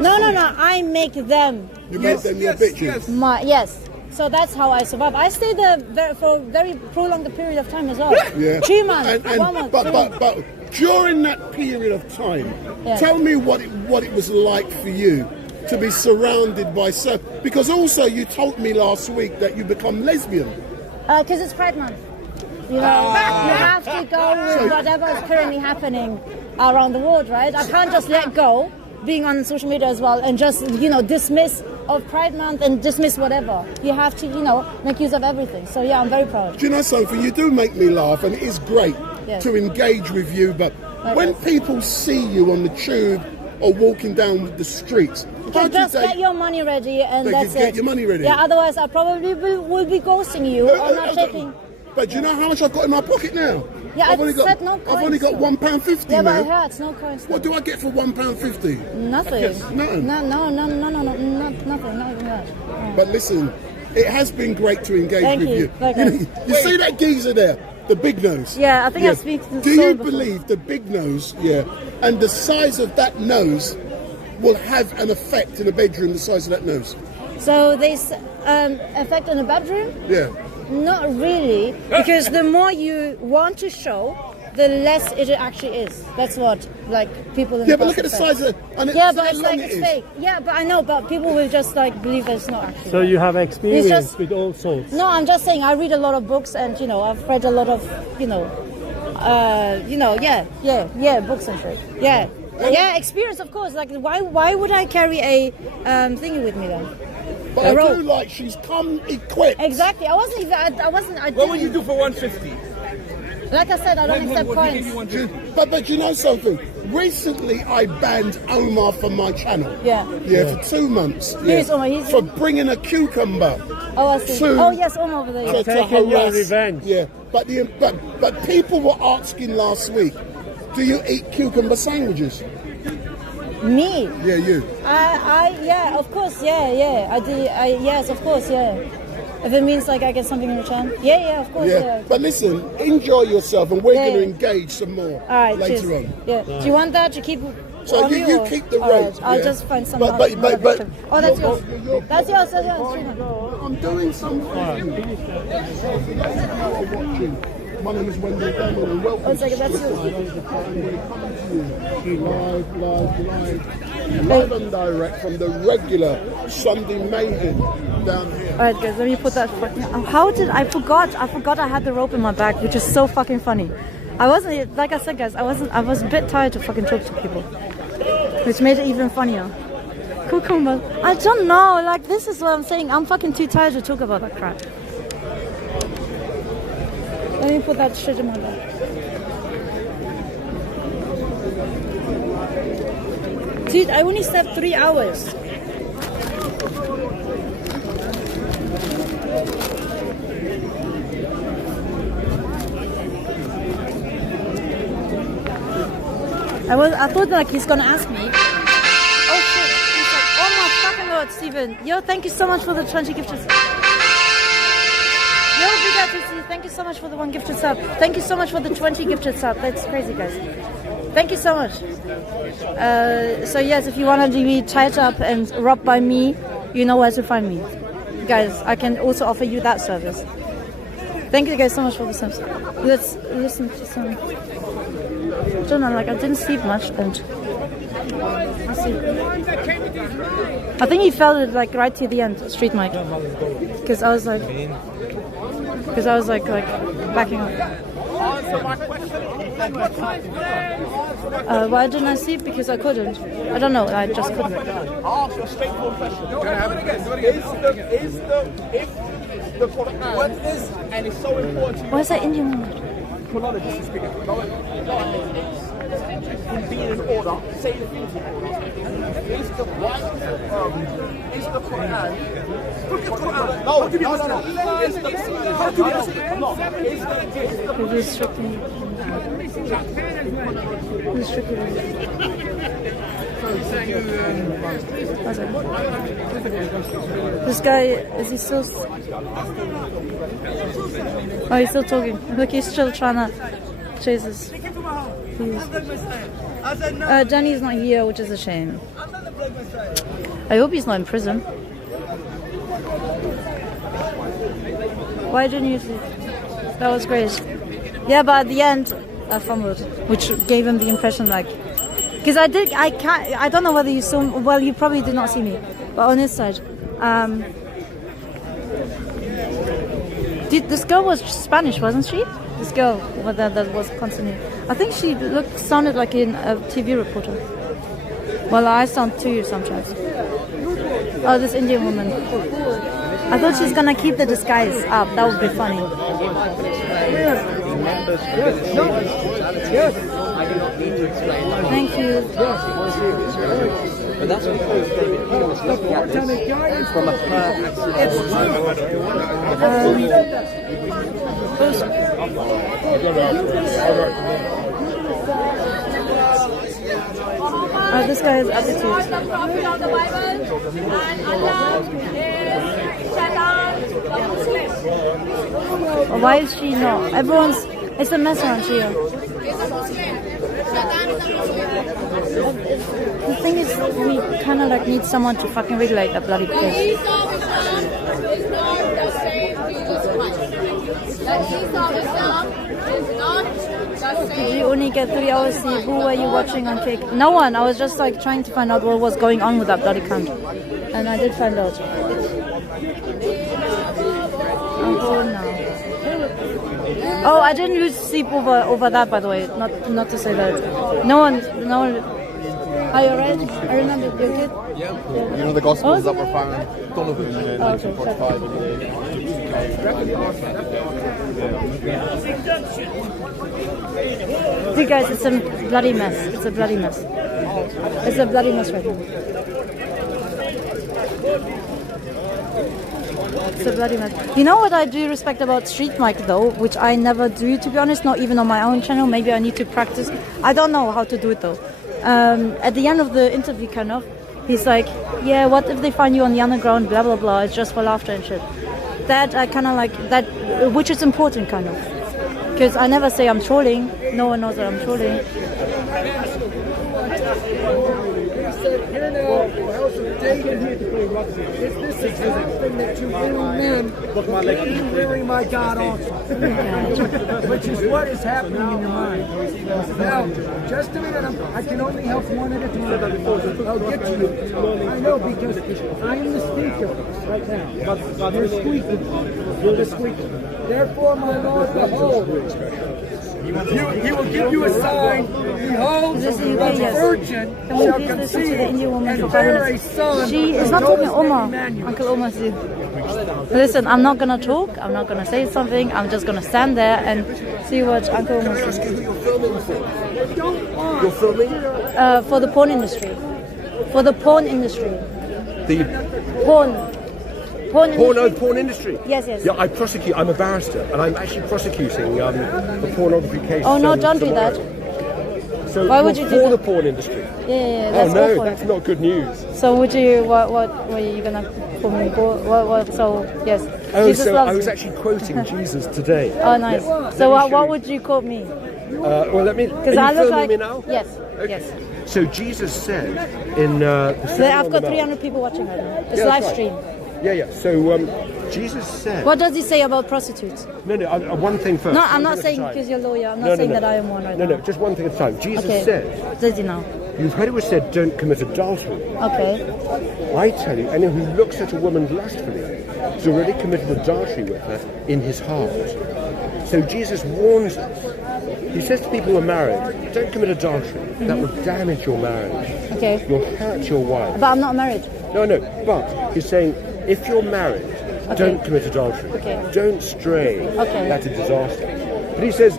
No. I make them. You made them your bitches. Yes. So that's how I survive. I stayed there for a very prolonged period of time as well. Yeah. 3 months. 1 month. But during that period of time, tell me what it was like for you to be surrounded by because also you told me last week that you become lesbian. Because it's Pride Month. You have to go with whatever is currently happening around the world, right? I can't just let go, being on social media as well, and just, dismiss of Pride Month and dismiss whatever. You have to, make use of everything. So yeah, I'm very proud. Do you know something? You do make me laugh, and it is great to engage with you, but when people see you on the tube or walking down the streets, get your money ready, and that's it. Get your money ready. Yeah, otherwise I probably will be ghosting you or not taking. But do you know how much I've got in my pocket now? Yeah, I've only got £1.50 yeah, now. but it hurts, no coins. What do I get for £1.50? Nothing. Nothing. No, nothing, not even that. Oh. But listen, it has been great to engage with you. You see that geezer there, the big nose? Yeah, I think I speak to Do you believe the big nose, and the size of that nose will have an effect in a bedroom, the size of that nose? So they effect in a bedroom? Yeah. Not really, because the more you want to show, the less it actually is. That's what like people. In Yeah, the but look at the past size say. of. And Yeah, it's but how it's long like it it's is. fake. Yeah, but I know, but people will just like believe that it's not actually. So you have experience just- with all sorts. No, I'm just saying. I read a lot of books, and I've read a lot of books and shit. Yeah, experience, of course. Like, why would I carry a thingy with me then? But A I rope. do like she's come equipped. Exactly. I wasn't even. I wasn't. I What would you didn't- do for 150? Like I said, I don't accept coins. But you know something? Recently, I banned Omar from my channel. Yeah. Yeah, for 2 months. Who is Omar? He's for bringing a cucumber. Oh, I see. to- Oh, yes, Omar over there. to harass. Yeah, but people were asking last week, do you eat cucumber sandwiches? Me? Yeah, you. Yeah, of course, yeah. I do. Yes, of course, yeah. If it means like I get something in return. Yeah, of course, yeah. But listen, enjoy yourself, and we're Yeah, going to yeah. engage some more All right, later cheers. on. Yeah. Do you want that to keep? So on you or- keep the All right, rate. I'll yeah? just find some. But Oh, that's yours. That's yours. That's yours. I'm doing something. Watching. My name is Wendy Cameron, and welcome. One second, that's yours. Live and direct from the regular Sunday Mayhem down here. All right, guys, let me put that fucking. How did I forgot? I forgot I had the rope in my bag, which is so fucking funny. I wasn't, like I said, guys. I was a bit tired to fucking talk to people, which made it even funnier. Cucumber. I don't know. Like, this is what I'm saying. I'm fucking too tired to talk about that crap. Let me put that shit in my bag. Dude, I only slept 3 hours. I thought like he's gonna ask me. Oh shit! He's like, oh my fucking lord, Steven. Yo, thank you so much for the 20 gifted subs. Yo, big up to you. Thank you so much for the 1 gifted sub. Thank you so much for the 20 gifted sub. That's crazy, guys. Thank you so much. So yes, if you want to be tied up and robbed by me, you know where to find me. Guys, I can also offer you that service. Thank you guys so much for the subs. Let's listen to some. I don't know, like I didn't sleep much and I think he felt it like right to the end, Street Mike. Because I was like backing up. Why didn't I sleep? Because I couldn't. I don't know, I just couldn't. Ask a straightforward question. Is the product now, and it's so important to you. Why is that Indian woman? Chronology is bigger. In being in order, say the things in order. Is the Quran? No. Is This guy, is he still... Oh, he's still talking. Look, he's still trying to chase us. Danny's not here, which is a shame. I hope he's not in prison. Why didn't you sleep? That was great. Yeah, but at the end, I fumbled, which gave him the impression like... Because I don't know whether you saw... Well, you probably did not see me. But on his side... This girl was Spanish, wasn't she? This girl that was constantly... I think she sounded like a TV reporter. Well, I sound to you sometimes. Oh, this Indian woman. I thought she's gonna keep the disguise up. That would be funny. Thank you. But that's because David Hill was looking at this from a this guy has attitude. Why is she not? Everyone's... It's a mess around here. The thing is, we kind of like need someone to fucking regulate that bloody place. that Isa of Islam is not the Did same. you only get 3 hours sleep? Who were you watching on Kick? No one. I was just like trying to find out what was going on with that bloody cunt. And I did find out. I'm home now. Oh, I didn't lose sleep over that, by the way. Not to say that. No one. Are you alright? I remember your kid. Yeah. You know the Gospels that were found Donovan in 1945 See guys, it's a bloody mess. It's a bloody mess. It's a bloody mess right now. It's a bloody mess. You know what I do respect about Street Mike though, which I never do, to be honest, not even on my own channel. Maybe I need to practice. I don't know how to do it though. At the end of the interview, kind of, he's like, yeah, what if they find you on the underground, blah blah blah, it's just for laughter and shit. That I kind of like that, which is important, kind of, because I never say I'm trolling. No one knows that I'm trolling. Is this exact thing that you really meant? You really, my God, also. Which is what is happening in your mind. Now, just a minute, I can only help one at a time. I'll get to you. I know, because I'm the speaker right now. You're squeaking. You're the squeaker. Therefore, my Lord, behold, he will give you a sign. Behold, the virgin shall conceive and bear a son. She is not talking Oma. Uncle Oma. Listen, I'm not gonna talk. I'm not gonna say something. I'm just gonna stand there and see what Uncle Oma says. You're filming? For the porn industry. For the porn industry. The porn industry. Yes. Yeah, I prosecute. I'm a barrister, and I'm actually prosecuting the pornography case. Oh no! Don't do that. So why would you do for that? the porn industry? Yeah. That's oh no, awful. that's not good news. So would you? What were you gonna put me? So yes. Oh, Jesus so loves I was you. actually quoting Jesus today. Oh, nice. Yeah. So what would you quote me? Well, let me. Because Are I you look filming like me now? yes. Yes. So Jesus said in the Sermon I've on got the Mount- 300 people watching right now. It's Yeah, live that's right. stream. Yeah. So Jesus said. What does he say about prostitutes? No. One thing first. No, I'm One not thing at a saying time. because you're a lawyer. I'm not No, saying no. that I am one right No, now. just one thing at a time. Jesus Okay. said, Does he now? you've heard it was said, don't commit adultery. Okay. I tell you, anyone who looks at a woman lustfully has already committed adultery with her in his heart. So Jesus warns us. He says to people who are married, don't commit adultery. That will damage your marriage. Okay. You'll hurt your wife. But I'm not married. No, but he's saying, if you're married, don't commit adultery. Okay. Don't stray. Okay. That's a disaster. But he says,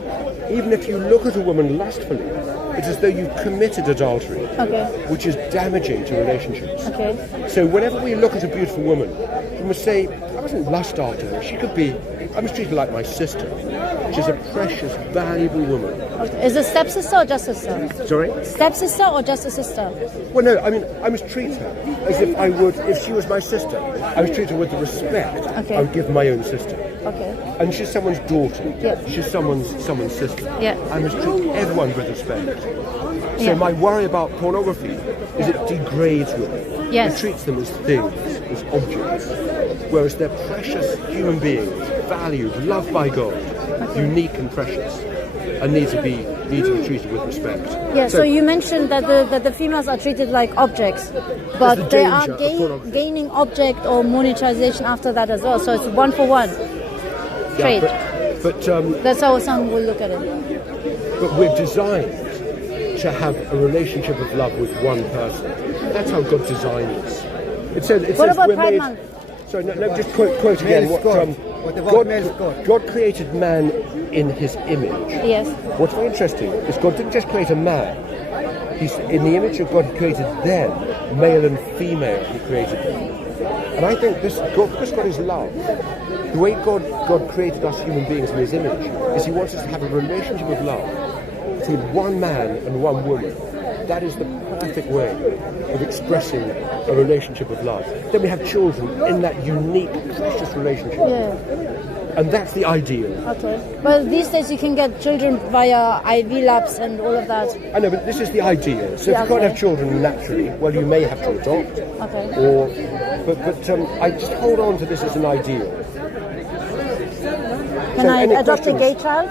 even if you look at a woman lustfully, it's as though you've committed adultery, Okay. which is damaging to relationships. Okay. So whenever we look at a beautiful woman, we must say, I wasn't lust after her. She could be, I must treat her like my sister. She's a precious, valuable woman. Okay. Is it stepsister or just sister? Sorry? Stepsister or just a sister? Well, no, I mean, I must treat her as if I would, if she was my sister, I must treat her with the respect Okay. I would give my own sister. Okay. And she's someone's daughter. Yeah. She's someone's sister. Yeah. I must treat everyone with respect. So Yeah. my worry about pornography is it degrades women. Yes. It treats them as things, as objects. Whereas they're precious human beings, valued, loved by God, unique and precious, and need to be treated with respect. Yeah, so you mentioned that the females are treated like objects, but the they are danger of pornography. gaining object or monetization after that as well. So it's 1 for 1 trade. But That's how some will look at it. But we're designed to have a relationship of love with one person. That's how God designed us. It says What about we're Pride made. Month? Sorry, no, just quote again. God created man in His image. Yes. What's very interesting is God didn't just create a man. He's in the image of God. He created them, male and female. He created them. And I think because God is love, the way God created us human beings in His image is He wants us to have a relationship of love between one man and one woman. That is the perfect way of expressing a relationship of love. Then we have children in that unique, precious relationship. Yeah. And that's the ideal. Okay. Well, these days you can get children via IV labs and all of that. I know, but this is the ideal. So Yeah, if you can't okay. have children naturally, well, you may have to adopt. Okay. But I just hold on to this as an ideal. Can Can I any adopt a questions? gay child?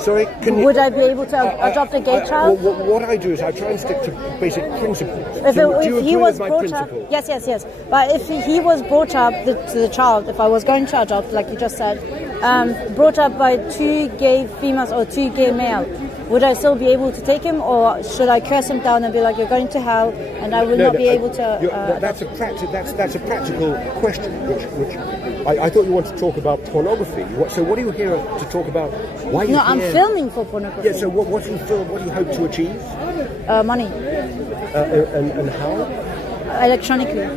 Sorry, can you? Would I be able to adopt a gay child? What I do is I try and stick to basic principles. If, Do you if agree he was with my brought up, principle? yes. But if he was brought up to the child, if I was going to adopt, like you just said, brought up by 2 gay females or 2 gay males, would I still be able to take him, or should I curse him down and be like, you're going to hell, and I would not be able to? That's a practical question, which I thought you wanted to talk about pornography. So what are you here to talk about? Why are you No, here? I'm filming for pornography. Yeah. So what do you film? What do you hope to achieve? Money. And how? Electronically.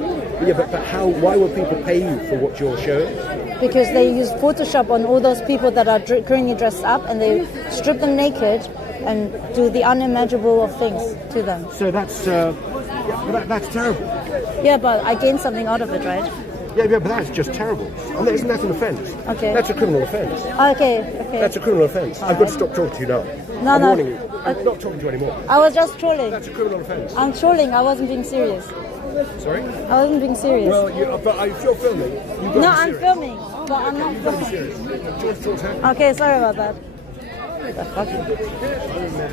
Yeah, but how? Why will people pay you for what you're showing? Because they use Photoshop on all those people that are currently dressed up, and they strip them naked and do the unimaginable of things to them. So that's terrible. Yeah, but I gain something out of it, right? Yeah, but that's just terrible. And isn't that an offence? Okay. That's a criminal offence. Okay. That's a criminal offence. I've got to stop talking to you now. No, I'm no. warning you. I'm not talking to you anymore. I was just trolling. That's a criminal offence. I'm trolling. I wasn't being serious. Sorry? I wasn't being serious. Well, if you're filming, you've got No, to be I'm serious. filming, but I'm not You've got to be filming. serious. Okay, sorry about that. What the fuck?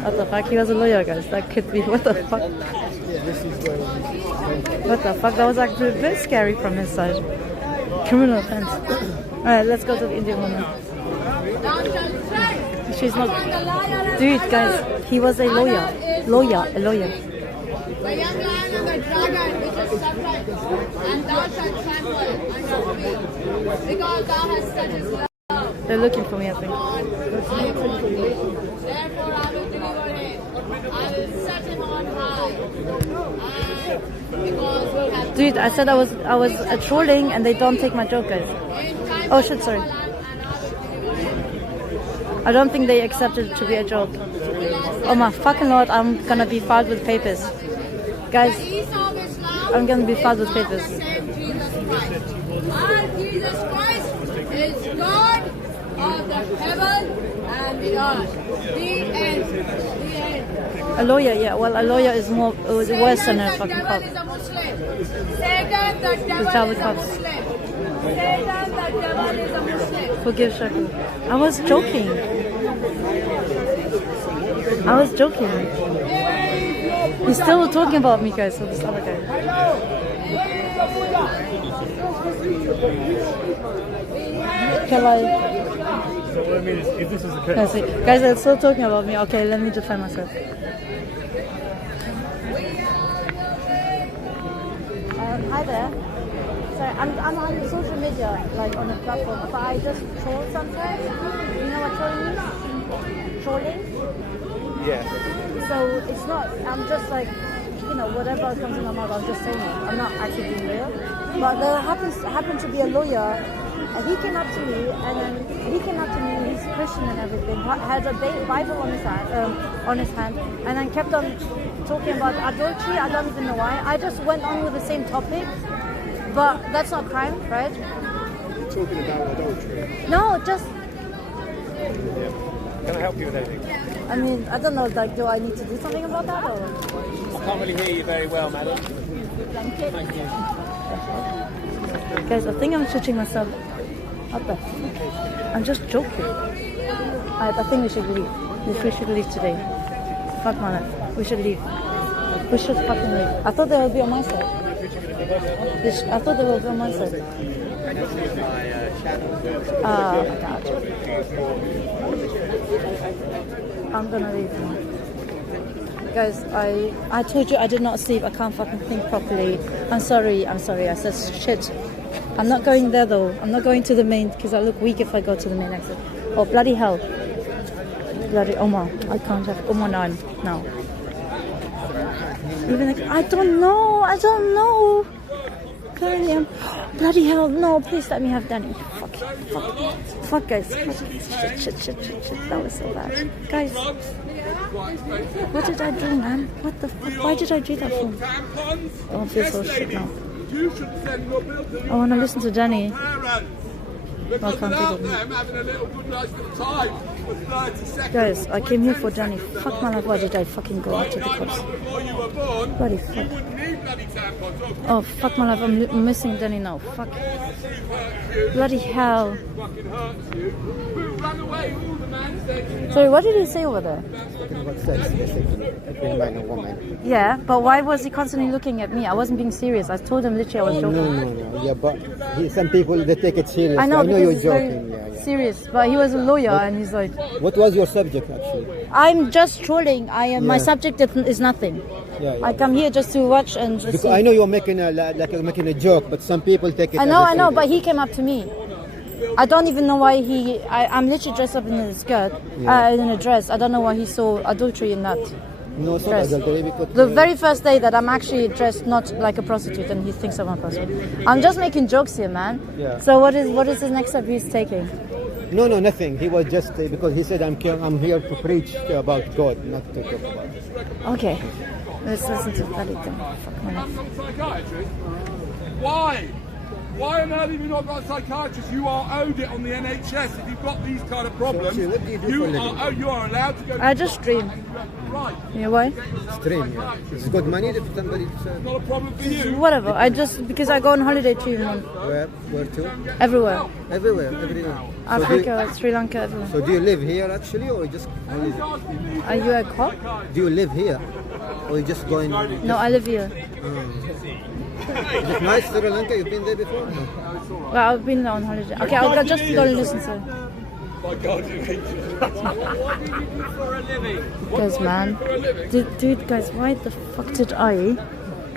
What the fuck? He was a lawyer, guys. That could be. What the fuck? What the fuck? That was actually very scary from his side. Criminal offense. Alright, let's go to the Indian woman. She's not. Dude, guys, he was a lawyer. A lawyer. The young lion and the dragon which is separate, and thou shalt trample under feet, because thou hast set his love. They're looking for me, I think. Therefore I will deliver him. I will set him on high. And because he hath Dude, I said I was trolling, and they don't take my joke, guys. Oh shit, sorry. I don't think they accepted it to be a joke. Oh my fucking lord, I'm gonna be filed with papers. Guys, I'm gonna be filed with papers. Our Jesus Christ is God of the heaven and the earth. The end. The end. A lawyer, yeah. Well, a lawyer is more worse than a fucking cop. Satan, the devil is a Muslim. Satan, the devil tell the is a cops. Muslim. Satan, the devil is a Muslim. Forgive Shaku. I was joking. I was joking. He's still talking about me, guys, so this other guy. Can I? So what I mean is, if this is the case, Guys, they're still talking about me. Okay, let me defend myself. Hi there. Sorry, I'm on social media, like on a platform, but I just troll sometimes. You know what trolling means? Trolling? Yeah. So it's not, I'm just like, you know, whatever comes in my mouth, I'm just saying it. I'm not actually being real. But there happened to be a lawyer, and he came up to me, he's Christian and everything, had a Bible on his hand, and then kept on talking about adultery. I don't even know why. I just went on with the same topic, but that's not crime, right? You're talking about adultery. No, just, Can I help you with anything? I mean, I don't know, like, do I need to do something about that, or? I can't really hear you very well, madam. Thank you. Guys, I think I'm shitting myself. What the fuck? I'm just joking. I think we should leave. We should leave today. Fuck my life. We should leave. We should fucking leave. I thought they would be on my side. I thought they would be on my side. Oh my god. I'm gonna leave now. Guys, I told you I did not sleep. I can't fucking think properly. I'm sorry. I said shit. I'm not going there though. I'm not going to the main because I look weak if I go to the main exit. Oh, bloody hell. Bloody Omar. I can't have Omar now. Even like, I don't know. Currently I'm... Bloody hell, no, please let me have Danny. Fuck guys. Shit. That was so bad. Guys. What did I do, man? What the fuck? Why did I do that for? Oh, I feel so shit now. I want to listen to Danny. I can't do that. Guys, I came here for Danny. Fuck my life, why did I fucking go out to the cops? Bloody fuck. Oh, fuck my life, I'm missing Danny now. Fuck. Bloody hell. Sorry, what did he say over there? Talking about sex, basically, between man and woman. Yeah, but why was he constantly looking at me? I wasn't being serious. I told him literally I was joking. No. Yeah, but some people, they take it serious. I know you're it's joking. very serious, but he was a lawyer and he's like... What was your subject, actually? I'm just trolling. My subject is nothing. Yeah. I come here just to watch and just because see. I know you're making you're making a joke, but some people take it. I know, but he came up to me. I don't even know why I'm literally dressed up in a skirt, in a dress. I don't know why he saw adultery in that. No, it's not dress. adultery because The very first day that I'm actually dressed not like a prostitute, and he thinks I'm a prostitute. I'm just making jokes here, man. Yeah. So what is the next step he's taking? No, nothing. He was just because he said I'm here to preach about God, not to talk about it. Okay. Let's listen to bloody thing. Fuck my life. Psychiatrist? Why? Why on earth have you not got a psychiatrist? You are owed it on the NHS. If you've got these kind of problems, So what do you do for a living? you are allowed to go. I just stream. Right. You know why? Stream, yeah. It's good money if somebody. Not a problem for you. Whatever. because I go on holiday too. Where to? Everywhere. Everywhere. Africa, Sri Lanka, everywhere. So do you live here actually, or you just? Are you a cop? Do you live here, or you just going? No, I live here. Is it nice, Sri Lanka? You've been there before? No. Well, I've been there on holiday. Okay, I'll just go and listen to it. My God, you hate What do you do for a living? Guys, man. Dude, guys, why the fuck did I?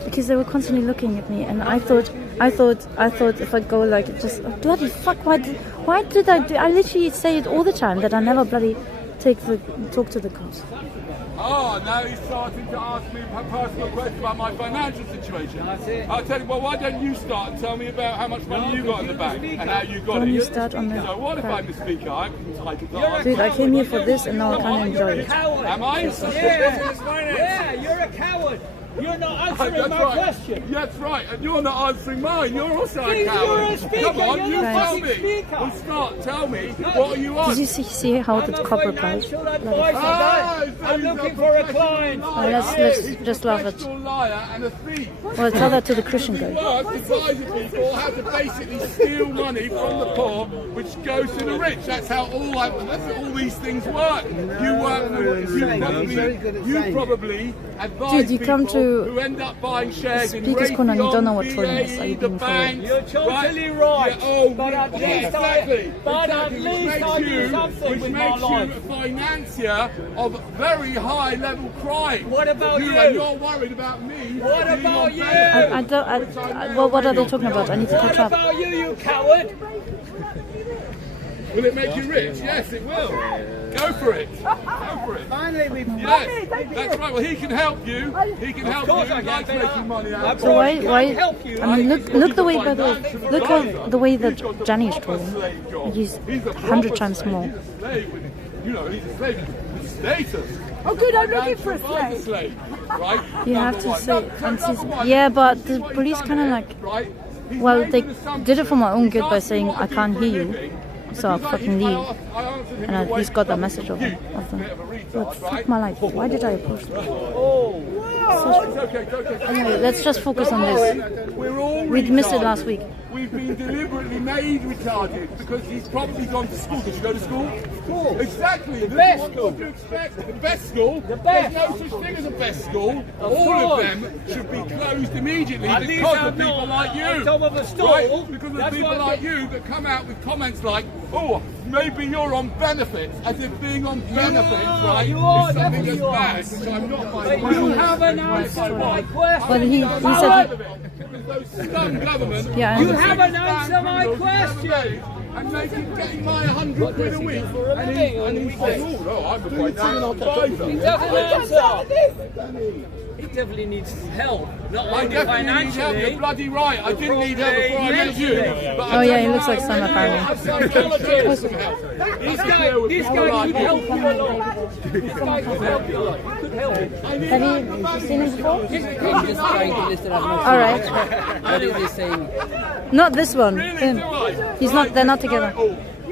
Because they were constantly looking at me, and I thought if I go like just bloody fuck, why did I do? I literally say it all the time that I never bloody talk to the cops. Oh, now he's starting to ask me personal questions about my financial situation. I'll tell you, well, why don't you start and tell me about how much money you got in the bank and how you got it? Don't you start on the... So what if I'm the speaker? I can type it up. Dude, I came here for this and now I can't enjoy it. Am I? Yeah, you're a coward. You're not answering my question. That's right, and you're not answering mine. You're also a Please, coward. you're a speaker. Come on, You're you the tell fucking me. speaker. Well, start. Tell me. What are you on? Did you see how the cop replied? I'm looking for a client. Let's just laugh at. Liar and a thief. Well, tell that to the Christian guy. Advising people how to basically steal money from the poor, which goes to the rich. That's how all these things work. You probably advise Dude, you come people to who end up buying shares in Speakers Corner and you don't know what Raytheon, trolling is. Are you BAE, the being banks. You're totally right. But at least exactly. I do something with my life. Which makes you a financier of very high level crime. What about you? And you're worried about me. What about you? Well, what are they talking about? I need to catch What up. about you, you coward? Will it make you rich? Yes, it will. Go for it. Go for it. Finally, we've Yes, that's right. Well, he can help you. He can help you. He likes making money out of So why? I mean, look the way. By the way, look how the way that Johnny is trolling. He's 100 times more. You know, he's a slave with status. Oh, good. I'm looking for a slave. Right? You have to say, yeah, but the police kind of like, well, they did it for my own good by saying I can't hear you, so I'll fucking leave, and at least got that message of them. But fuck my life, why did I approach them? Anyway, let's just focus on this. We missed it last week. We've been deliberately made retarded because he's probably gone to school. Did you go to school? School. Exactly. The best school. What do you expect? The best school? The best. There's no such thing as a best school. All of them should be closed immediately because of people like you. Top of a stool. Right? Because of people like you that come out with comments like, oh, maybe you're on benefits, as if being on benefits, right, is something that's bad, which I'm not, by the way. You haven't answered my question. Well, he said you haven't answered my question. And getting my 100 quid a week and he's saying, oh no, I'm a financial advisor. He doesn't answer. He definitely needs help. Not only financially. You're bloody right. I didn't need help before I met you. Oh yeah, he looks like Sam apparently. This guy could help you a lot. This guy could help you a lot. He could help you. Have you seen him before? I'm just trying to listen. Alright. What is he saying? Not this one. Him. He's not. They're not together.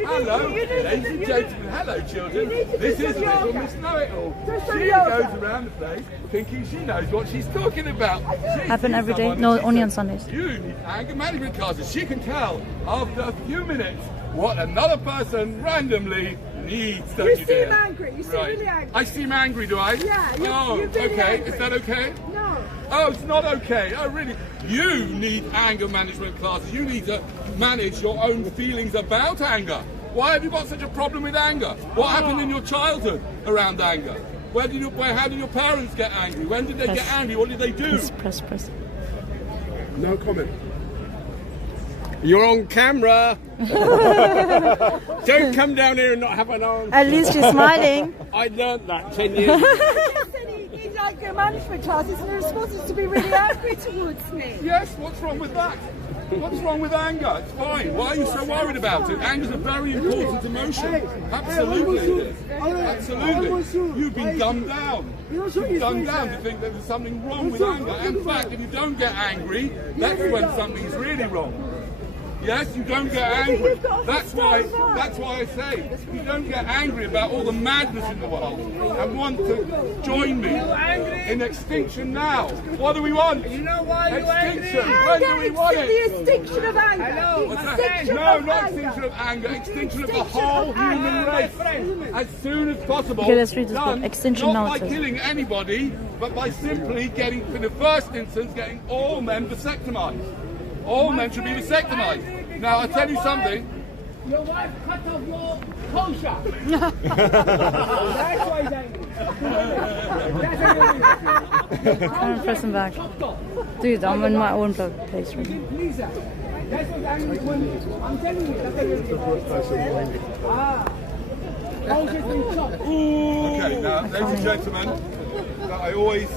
Hello, ladies and gentlemen. Hello, children. This is Little Miss Know-It-All. She goes around the place thinking she knows what she's talking about. Happen every day? No, only on Sundays. You need anger management classes. She can tell after a few minutes what another person randomly needs. Don't You you seem dare. angry. You seem really angry. I seem angry, do I? Yeah, you're really okay. angry. Is that okay? No. Oh, it's not okay. Oh, really? You need anger management classes. You need to manage your own feelings about anger. Why have you got such a problem with anger? What happened in your childhood around anger? How did your parents get angry? When did they get angry? What did they do? Press. No comment. You're on camera. Don't come down here and not have an answer. At least you're smiling. I learned that 10 years ago. He needs anger management classes and you're supposed to be really angry towards me. Yes, what's wrong with that? What's wrong with anger? It's fine. Why are you so worried about it? Anger's a very important emotion. Absolutely it is. Absolutely. You've been dumbed down. You've been dumbed down to think that there's something wrong with anger. In fact, if you don't get angry, that's when something's really wrong. Yes, you don't get angry. That's why I say you don't get angry about all the madness in the world and want to join me in extinction now. What do we want? You know why you're extinction. angry? When do we want it? The extinction of anger. Hello. No, not extinction of anger. Extinction of the whole human race. As soon as possible. Okay, let's read this book. Extinction not Narrative. by killing anybody, but by simply getting, in the first instance, getting all men vasectomized. All men should be vasectomized. Now, I'll tell you something. Your wife cut off your kosher. That's why he's angry. I'm pressing back. Dude, I'm in my own place right now. Please, that's what's angry with me. I'm telling you, that's Okay, now, ladies and gentlemen, I always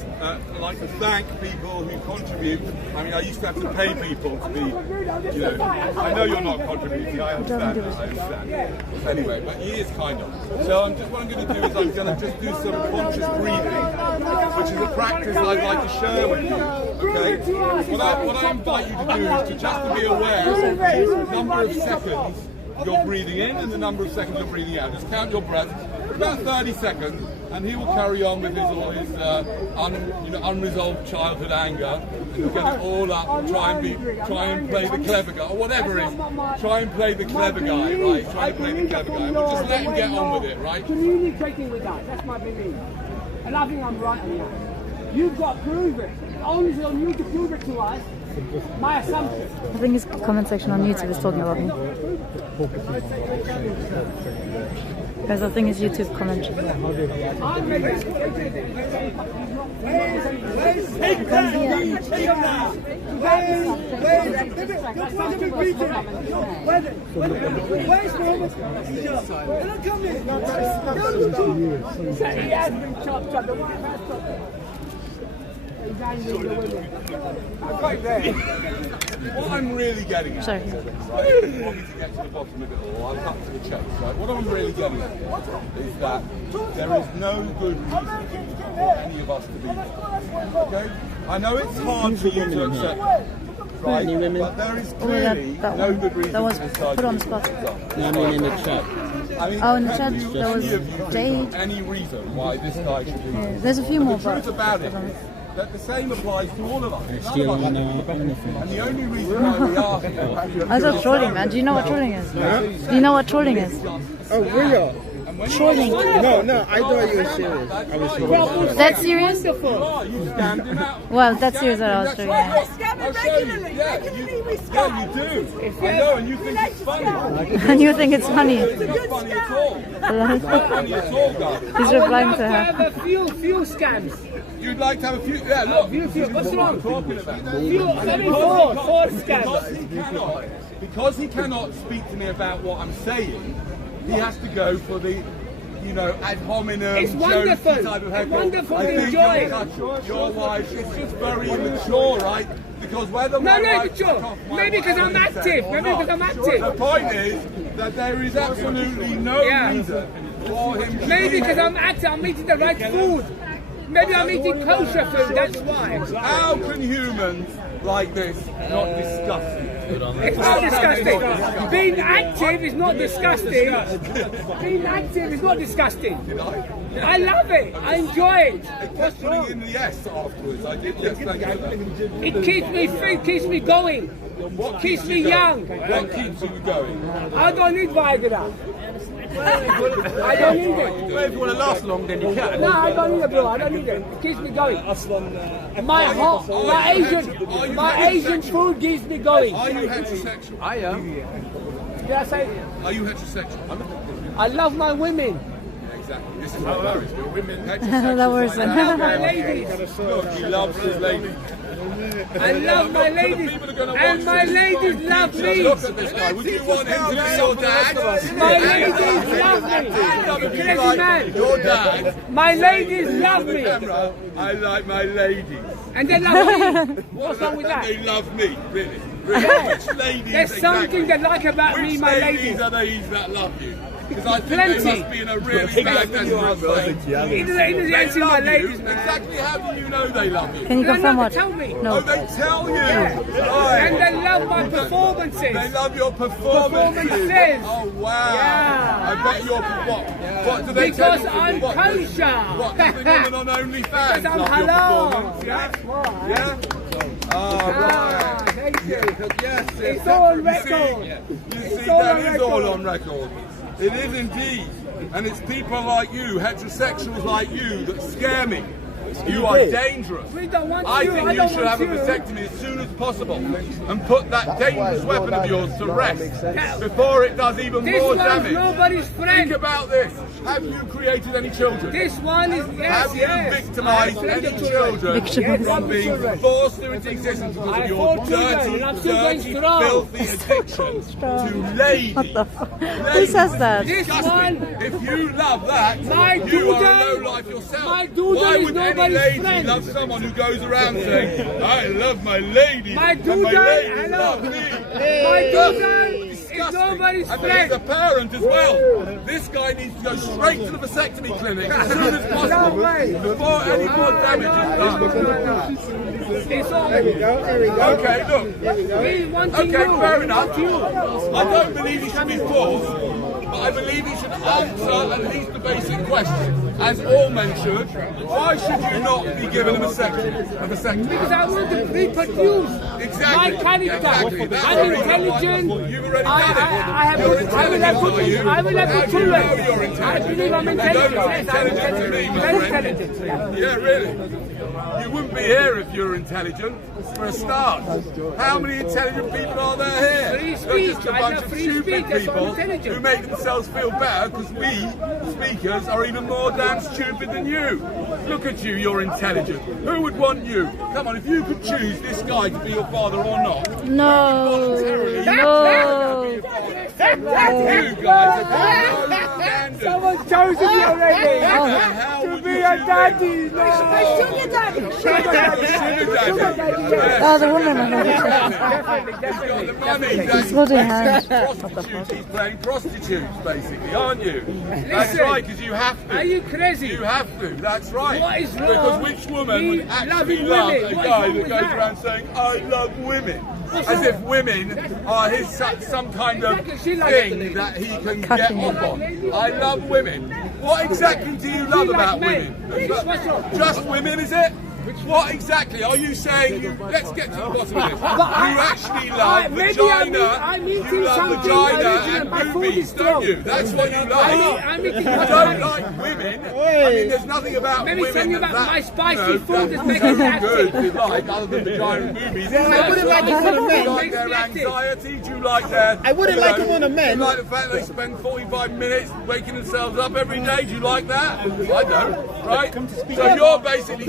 like to thank people who contribute. I mean, I used to have to pay people to be, you know, I know you're not contributing, I understand. Anyway, but he is kind of. So what I'm going to do is I'm going to just do some conscious breathing, which is a practice I'd like to share with you. Okay? What I invite you to do is to just be aware of the number of seconds you're breathing in and the number of seconds you're breathing out. Just count your breath for about 30 seconds, and he will carry on with his unresolved childhood anger, and he'll get it all up and try and play the clever guy, or whatever it is. Try and play the clever guy, right? Try and play the clever guy. We'll just let him get on with it, right? Communicating with that, that's my belief. And I think I'm right on that. You've got to prove it. Only on you to prove it to us. My assumption. I think his comment section on YouTube is talking about me. Guys, I think his YouTube comment. What I'm really getting at, sorry. You want me to get to the bottom of it all, I'll cut to the chase, right? What I'm really getting at is that there is no good reason for any of us to be there. Okay? I know it's hard for you to accept, right? But there is clearly no good reason that was for this side put on to the spot. I mean, in the chat. I mean, in the chat there was Dade. Any reason why this guy should be there? There's a few more. The truth about it is that the same applies to all of us. And the only reason why we are here... I thought trolling, man. Do you know what trolling is? Yeah? Do you know what trolling is? Oh, real? Trolling. No, I thought you were serious. I was serious. That's serious? Well, that's serious that I was doing. Yeah, you do. I know, and you think it's funny. And you think it's funny? It's not funny at all. It's not funny at all, guys. He's replying to her. Have a few scams. You'd like to have a few... Yeah, look. What's wrong? Talking about. Four scams. Because he cannot speak to me about what I'm saying, he has to go for the, you know, ad hominem, it's wonderful. Type of heckle. It's wonderful I to think enjoy. your wife, it's just very immature, right? Because whether my wife maybe because I'm active. Maybe because I'm active. The point is that there is absolutely no reason for him to maybe because I'm active, I'm eating the right food. Maybe I'm eating kosher food, that's why. How can humans like this not disgust you? It's not disgusting. Being active is not disgusting. Being active is not disgusting. I love it. I enjoy it. What's putting in the S afterwards? I did yes, thank you. It keeps me fit, keeps me going. What keeps me young. What keeps you going? I don't need Viagra. I don't need it. Well, if you want to last long, then you can. No, I don't need it, bro. I don't need it. It keeps me going. My Asian food keeps me going. Are you heterosexual? I am. Did I say? Are you heterosexual? I love my women. Exactly. This is what hilarious. You're women That was I love my ladies. Look, he loves his ladies. I love my ladies. And my ladies love me. Look at this guy. Would you want him to be your dad? My ladies love me. Crazy man. Your dad. My ladies love me. I like my ladies. And they love me. What's wrong with that? They love me, really. Really? Yeah. Which ladies There's something they like about me, my Which ladies. ladies are these that love you? Because I think Plenty. they must be in a really bad place. He doesn't answer my ladies, man. Exactly how do you know they love you? Can you confirm what? Tell me. No. Oh, they tell you. Yeah. Right. And they love my performances. They love your performances. Performances. Oh wow. Yeah. I bet you're what do they tell Because you? I'm What, kosher. What does the woman on OnlyFans Because I'm love your halal. performance? Yeah. That's why. Yeah. Oh, right. Thank you. Yes, It's all on record. You see, that is all on record. It is indeed. And it's people like you, heterosexuals like you, that scare me. You are dangerous. We don't want I you. think I you don't should want have a you. vasectomy as soon as possible and put that dangerous weapon of yours to rest before it does even This more one's damage. nobody's friend. Think about this. Have you created any children? This one is, yes, Have you yes. victimised any children from being forced into existence because of your dirty, filthy addiction to ladies? Who says that? This one, if you love that, you are a low-life yourself. My dude Why is would any nobody's lady friend. love someone who goes around saying, I love my lady, My and dude, my ladies hello. love me? My dude is nobody's And friend. he's a parent as well. This guy needs to go straight to the vasectomy clinic as soon as possible before any more damage is done. It's all Okay, look. Okay, fair enough. I don't believe he should be forced, but I believe he should answer at least the basic question, as all men should. Why should you not be given a vasectomy? because I want to reproduce Exactly. my character. Exactly. That's I'm already intelligent. You've already done it. I will have good children. How do you know you're intelligent? I believe I'm You intelligent. don't look Yes, I'm intelligent to me, my very friend. intelligent. Yeah, really. You wouldn't be here if you're intelligent, for a start. How many intelligent people are there here? Free They're speech. just a I bunch love of free stupid speech. That's why I'm people intelligent. who make themselves feel better because we, speakers, are even more damn stupid than you. Look at you, you're intelligent. Who would want you? Come on, if you could choose this guy to be your father or not. No. No. You guys are no standard. Someone's chosen me already to be a daddy. No. Sugar daddy. Sugar daddy. Oh, the woman. He's got a hand. Prostitutes, he's playing prostitutes, basically, aren't you? That's right, because you have to. Are you crazy? You have to, that's right. What is wrong? Because which woman would actually loving love women? a What is guy wrong that with goes that? around saying, I love women? As if women are his some kind of thing that he can get off on. I love women. What exactly do you love about women? Just women, is it? What exactly are you saying? Let's get to the bottom of this. You actually love vagina. You love vagina and boobies, don't you? That's what you love. You don't like women. I mean, there's nothing about Maybe women something about that my spicy food that's making me good active. you like, other than vagina and boobies. I wouldn't like it when a Do man you like makes their me active. anxiety? Do you like their... I wouldn't like it when a man- Do you like the fact they spend 45 minutes waking themselves up every day? Do you like that? I don't, right? So you're basically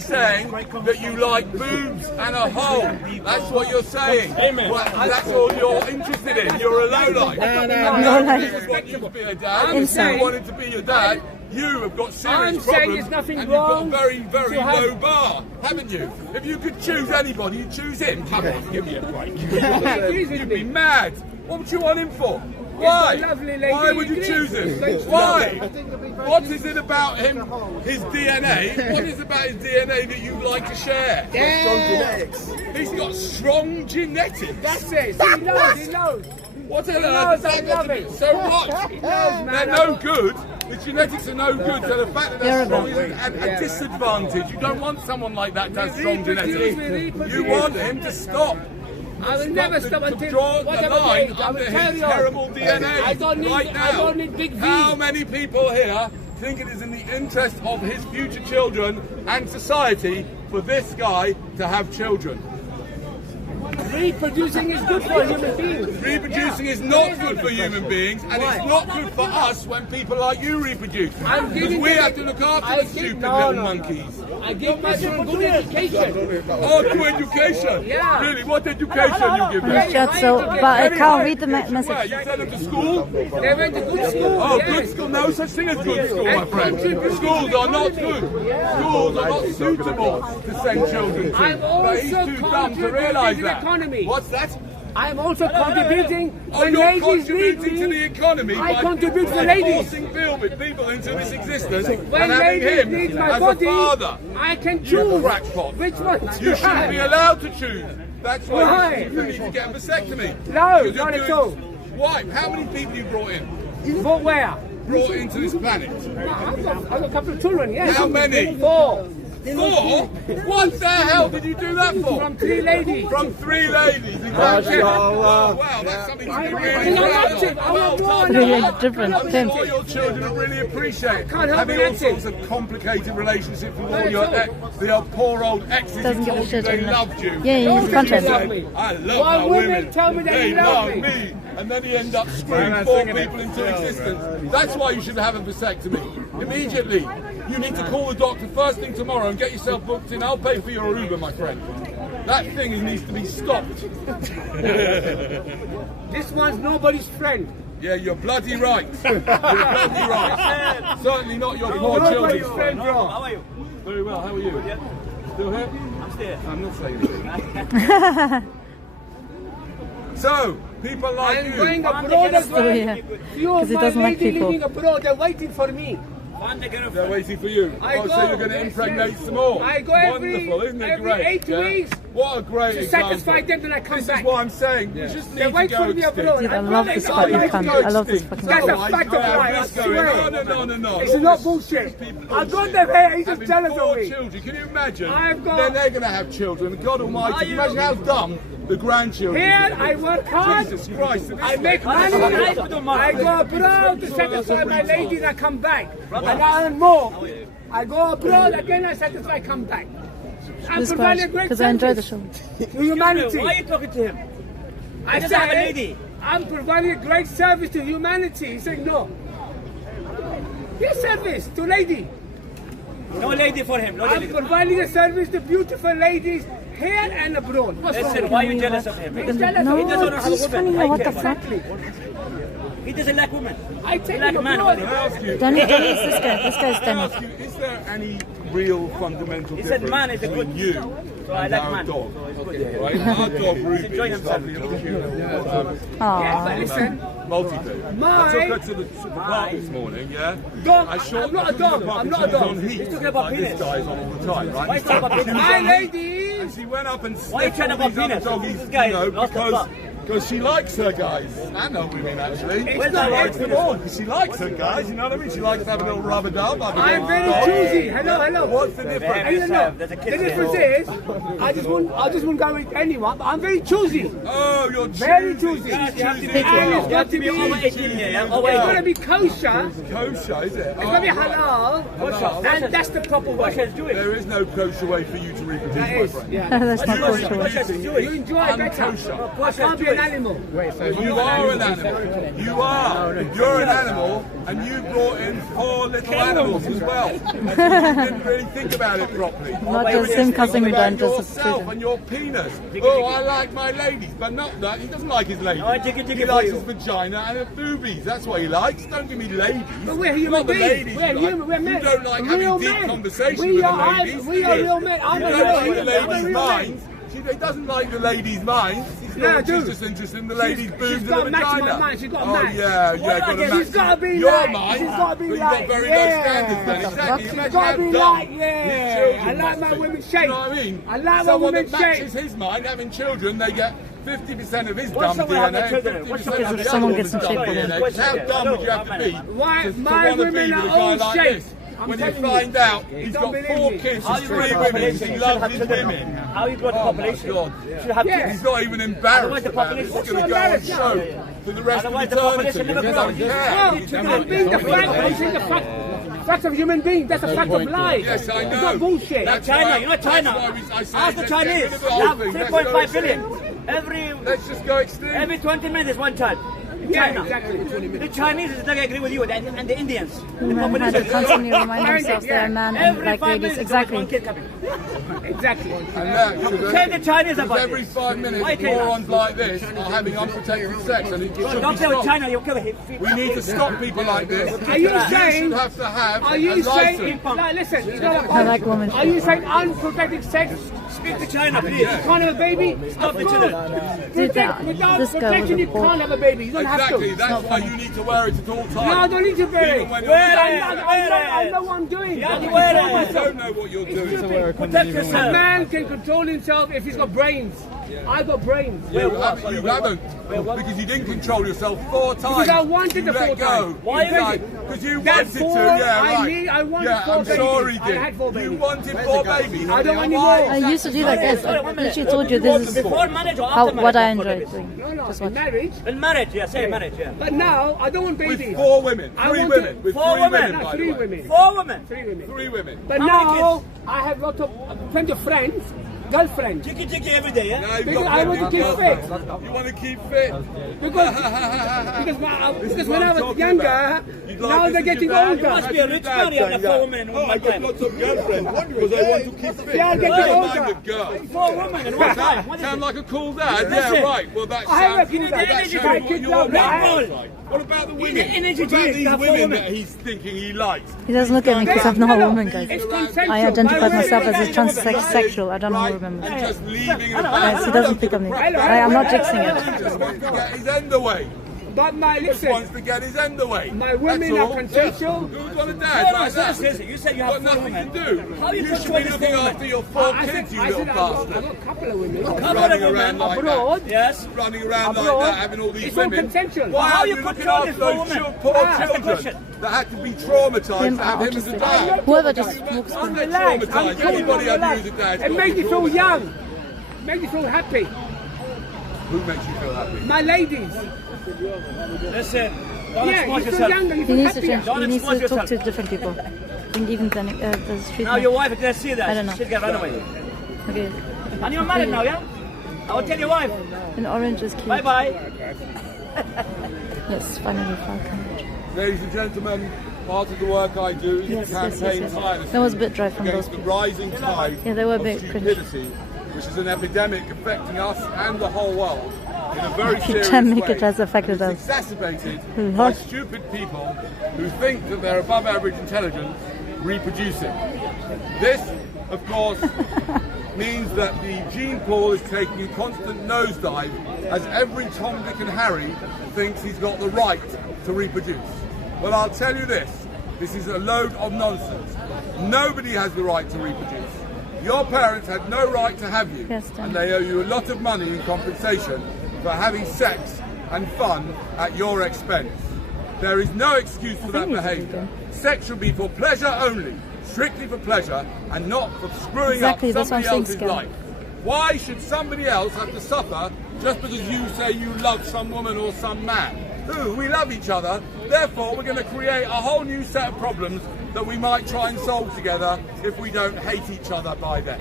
saying that you like boobs and a hole. That's what you're saying. Well, that's all you're interested in. You're a lowlife. People want you to be a dad. If you wanted to be your dad, you have got serious problems, nothing and wrong you've got a very, very low bar, haven't you? If you could choose anybody, you'd choose him. Come on, give me a break. You'd be mad. What would you want him for? Why? It's a lovely lady. Why would you choose him? Why? What is it about him, his DNA? What is it about his DNA that you like to share? Strong genetics. He's got strong genetics. That's it. He knows. He knows. What the He hell knows does I that love got to it. do? So what? He knows, man. They're no good. The genetics are no good. So the fact that they're strong is a disadvantage. You don't want someone like that to have strong genetics. You want him to stop. I will never stop until draw the whatever line age. I will under tell his you. terrible DNA I don't need. right now. I don't need big V. How many people here think it is in the interest of his future children and society for this guy to have children? Reproducing is good for human beings. Reproducing is not good for human beings, and it's not good for us when people like you reproduce. Because we have to look after the stupid little monkeys. I give my son good education. Oh, good education? Yeah. Really? What education you give them? Just so, but I can't read the message. Where? You send them to school? They went to good school. Oh, yes. good school. No such thing as good school, my friend. Schools are not good. Schools are not suitable to send children to. But he's too dumb to realise that. What's that? I'm also contributing when you're ladies contributing to the economy I by contribute to the ladies. forcing Bill with people into this existence When and having ladies him need my as body, a father. I can You choose crackpot. which one to You shouldn't have. be allowed to choose. That's why Why? you need to get a vasectomy. No, Because you're not at doing- all. Why? How many people you brought in? But where? Brought into this planet? I've got a couple of children, yes. How many? 4. 4? What the hell did you do that for? From 3 ladies. From 3 ladies. Exactly. Oh, wow, that's something to be really proud of. Well done. Really different I'm things. sure your children will really appreciate Can't help having being all sorts of complicated relationships with all your poor old exes Doesn't who give a told you shit, they doesn't it? loved you. Yeah, he's You content. said, I love Why my women women. tell me that they you love love me? me. And then he ended up screwing 4 people into existence. That's why you should have a vasectomy. Immediately. You need to call the doctor first thing tomorrow and get yourself booked in. I'll pay for your Uber, my friend. That thing needs to be stopped. This one's nobody's friend. Yeah, you're bloody right. You're bloody right. Certainly not your poor Nobody's children's friend, friend. bro. How are you? Very well, how are you? Still here? I'm still. I'm not saying anything. So, people like I'm you. going abroad as well. Yeah. Few of Because he my doesn't like ladies people. living abroad, they're waiting for me. They're waiting for you. I Oh, go, so you're going to yes, impregnate yes. some more. I go every- Wonderful, isn't it every great? 8 weeks What a great to example. satisfy them, then I come This back. is what I'm saying. You just They need wait to for go me extinct. abroad. Dude, I love this promise fucking I cunt. go I love this extinct. fucking That's cunt. a fact of life, I What's going swear. on? No. It's not bullshit. I've got them here, he's just Having jealous 4 of me. children, can you imagine? I've got- Then they're going to have children. God Almighty, imagine how dumb the grandchildren. Here, will be. I work hard. Jesus Christ! I make money. I go abroad to satisfy my ladies. I come back. And I earn more. I go abroad again. I satisfy. Come back. I'm This providing a guy, great because I enjoy the service show. to humanity. Why are you talking to him? I doesn't have a said lady. I'm providing a great service to humanity. He said no. His service to lady. No lady for him. No I'm lady. providing a service to beautiful ladies here and abroad. What's wrong Listen, with why me? are you jealous of him? He's jealous. No, He doesn't know how to he's woman. funny. I What the care. fuck? Exactly. He doesn't like women. I take Black him man abroad. only. Can I ask you? Danny is this guy. This guy's Can I Danny. ask you, is there any real fundamental He said difference man is a between good- you So I and like our man. dog? So it's good. Right? Our dog Ruby enjoying is himself. lovely and cute. Yeah, but listen. Multi-bit. My- I took her to the park this morning, yeah? Dog, I shot I'm not a her to the dog. park I'm and not she a was dog. on heat, He's talking about like penis. this guy's on all the time, right? Why is he talking about penis? My ladies. And she went up and Why are you sniffed trying all about these other penis? doggies, This guy you know, is lost the plot. because she likes her guys. And her women, actually. It's She not likes them penis. all, because she likes her guys, you know what I mean? She likes to have a little rub-a-dub. I'm very choosy. Hello. What's the difference? I don't know. There's a The kid difference is, I just won't go with anyone, but I'm very choosy. Oh, you're Very choosy. choosy. You have to And be it's got to be over 18 here, yeah? Over It's got 18. to be kosher. Kosher, is it? It's got to be halal. And that's the proper way. There is no kosher way for you to reproduce, That my is, friend. yeah. That's not You're kosher. You enjoy it better. unkosher. I can't be an animal. You are an animal. You are. You're an animal, and you brought in 4 little animals as well. And you didn't really think about it properly. Not just him cussing me down, just yourself and your penis. Oh, I like my ladies, but not that. He doesn't like his ladies. He likes his vagina and his boobies. That's what he likes. Don't give me ladies. But we're human Not the beings. ladies We're you like. human. We're men. You don't like Real having deep men. conversation We with are- the ladies. we are real men. I'm You a don't real like the man. I'm a ladies' real man. minds. She he doesn't like the ladies' minds. He's not just interested in the ladies' boobs and the got to match vagina. my mind. She's got to Oh match. yeah, got to match. She's got to be your like. mind. She's got to be but like. you've got very low standards then. Exactly. She's Imagine got how to be dumb like. his Yeah. children I like must my be. women's shape. You know what I mean? I like my Someone women's that shape. matches his mind, having children, they get 50% of his What's dumb the way DNA, children? 50% What's of the way the someone other gets in woman's shape dumb with DNA. 'Cause how dumb would you have to be Why to my want to be women with a are guy all like shaped? this? I'm When you telling find out he's Don't got believe 4 me. kids How and you 3 got the women, population? he You loves should have his children. women. How you got the Oh my population? God. You should have kids. He's not even Otherwise embarrassed the about it. population- He's going to go on show for the rest of Otherwise the eternity. population never He grows. doesn't care. I'm being the fact. I'm saying the fact. Facts of human beings. That's a fact of life. Yes, I know. It's not bullshit. Like China, you know China. Ask the Chinese. They have 3.5 billion. Let's just go extreme. Every 20 minutes is one child. Yeah, China. exactly. The Chinese is not agree with you, and the Indians. Women had to constantly remind themselves they are men and Every like 5 ladies. minutes, Exactly. one kid coming. Exactly. And that should Tell the Chinese about every this. 5 minutes, Why can't morons like this are having unprotected sex, and it should Don't be tell stopped. China, you'll kill him. We need to stop people like this. Are you You saying? should have to have Are a you saying? license. Like, listen. It's not I like women. Are you saying unprotected sex? Speak to China, please. Can't have a baby? Stop the children. Without this guy protection, was you a ball. can't have a baby. You don't Exactly, have to. that's why you need to wear it at all times. No, I don't need to wear it. Even when Wear I it. know what I'm doing. You have to I wear know it. I myself. don't know what you're doing. Protect A yourself. man can control himself if he's got brains. I got brains. You haven't, because you didn't control yourself 4 times. Because I wanted the You 4 let go. times. Why is it? Because you That's wanted 4. to, yeah, I right. need. I wanted Yeah, 4 I'm babies. sure he I did. had 4 babies. You wanted 4 babies. I don't want any more. I used to do like this. I literally told you this is Before marriage or how, after marriage? what I enjoy doing. No, Just in watch. marriage. In marriage, yeah, say marriage, yeah. But now I don't want With babies. 4 women. I 3 want women. to- With 4 3 women. women, No, by the 3 way. women. 4 women. 3 women. 3 women. But How many now I have lot of plenty of friends, girlfriends. Jiggy every day, yeah? Now you've Because got I want to plenty keep of fit. girlfriends. You want to keep fit? Because when I was younger, now they're getting You older. must be a rich man, you have 4 women in one time. Lots of girlfriends because I want to keep fit. Yeah, get I don't older. mind a girl. 4 women in one time. What is Sound it? like a cool dad? Listen. Yeah, right. Well, that I have sounds a cool dad. that You shows need what kids your love man that. is like. What about the women? need energy What about drinks these to have women 4 that women. he's thinking he likes? He doesn't look at me because I'm not a woman, guys. It's consensual. I identify My myself women- as a transsexual. I don't know who remembers. And just leaving him. Guys, he doesn't pick on me. I'm not jinxing it. He just wants to get his end away. But my He just listen, wants to get his end away. my women That's are all. consensual. Who's got a No, dad no, like that? seriously, you said you You've have got 4 nothing women. to do. How you You should control be this looking 4 after women? your 4 kids, you little I got bastard. a couple of women. Running around like Abroad. that. Yes. Running around like Abroad. that, having all these It's all women. consensual. Why How are you you looking control after this 4 those women? poor That's the children question. that had to be traumatised to have him as a dad? Whoever just smokes I'm weed. not Relax. I'm traumatised. cool. Anybody I'm have you as a dad? It makes you feel young. Makes you feel happy. Who makes you feel happy? My ladies. Listen, don't Yeah, expose you feel yourself. younger. You He feel needs to happier. change. Don't He needs expose to talk to yourself. different people. I think even the street. Now your wife can see that. I don't know. She's gonna run away. Okay. And you're married now, yeah? I will tell your wife. An orange is cute. Bye bye. Yes, finally Falcon. Ladies and gentlemen, part of the work I do is Yes, to yes, campaign yes, yes. tirelessly That was a bit dry from against those the people. rising tide Yeah, they were a of bit cringe. stupidity, which is an epidemic affecting us and the whole world in a very serious Epidemic, way. it has affected It's us. exacerbated A by lot. stupid people who think that they're above average intelligence reproducing. This, of course, means that the gene pool is taking a constant nosedive as every Tom, Dick and Harry thinks he's got the right to reproduce. Well, I'll tell you this is a load of nonsense. Nobody has the right to reproduce. Your parents had no right to have you, Yes, Dan. and they owe you a lot of money in compensation for having sex and fun at your expense. There is no excuse for that behaviour. Sex should be for pleasure only, strictly for pleasure, and not for screwing Exactly, up that's what somebody I'm saying, else's Skel. life. Why should somebody else have to suffer just because you say you love some woman or some man? Who? We love each other, therefore we're going to create a whole new set of problems that we might try and solve together if we don't hate each other by then.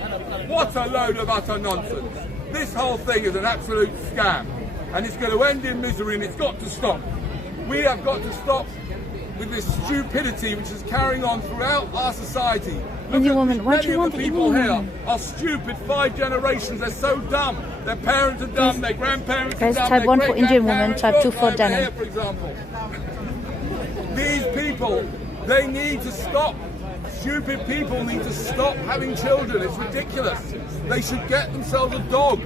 What a load of utter nonsense. This whole thing is an absolute scam, and it's going to end in misery, and it's got to stop. We have got to stop with this stupidity which is carrying on throughout our society. Indian woman, why do you Many want of the the people Indian here woman? are stupid. 5 generations, they're so dumb. Their parents are dumb, their grandparents Guys, are dumb. type their 1 for Indian woman, great-grandparents- type 2 for Look, over denim. here, for example. These people, they need to stop Stupid people need to stop having children. It's ridiculous. They should get themselves a dog.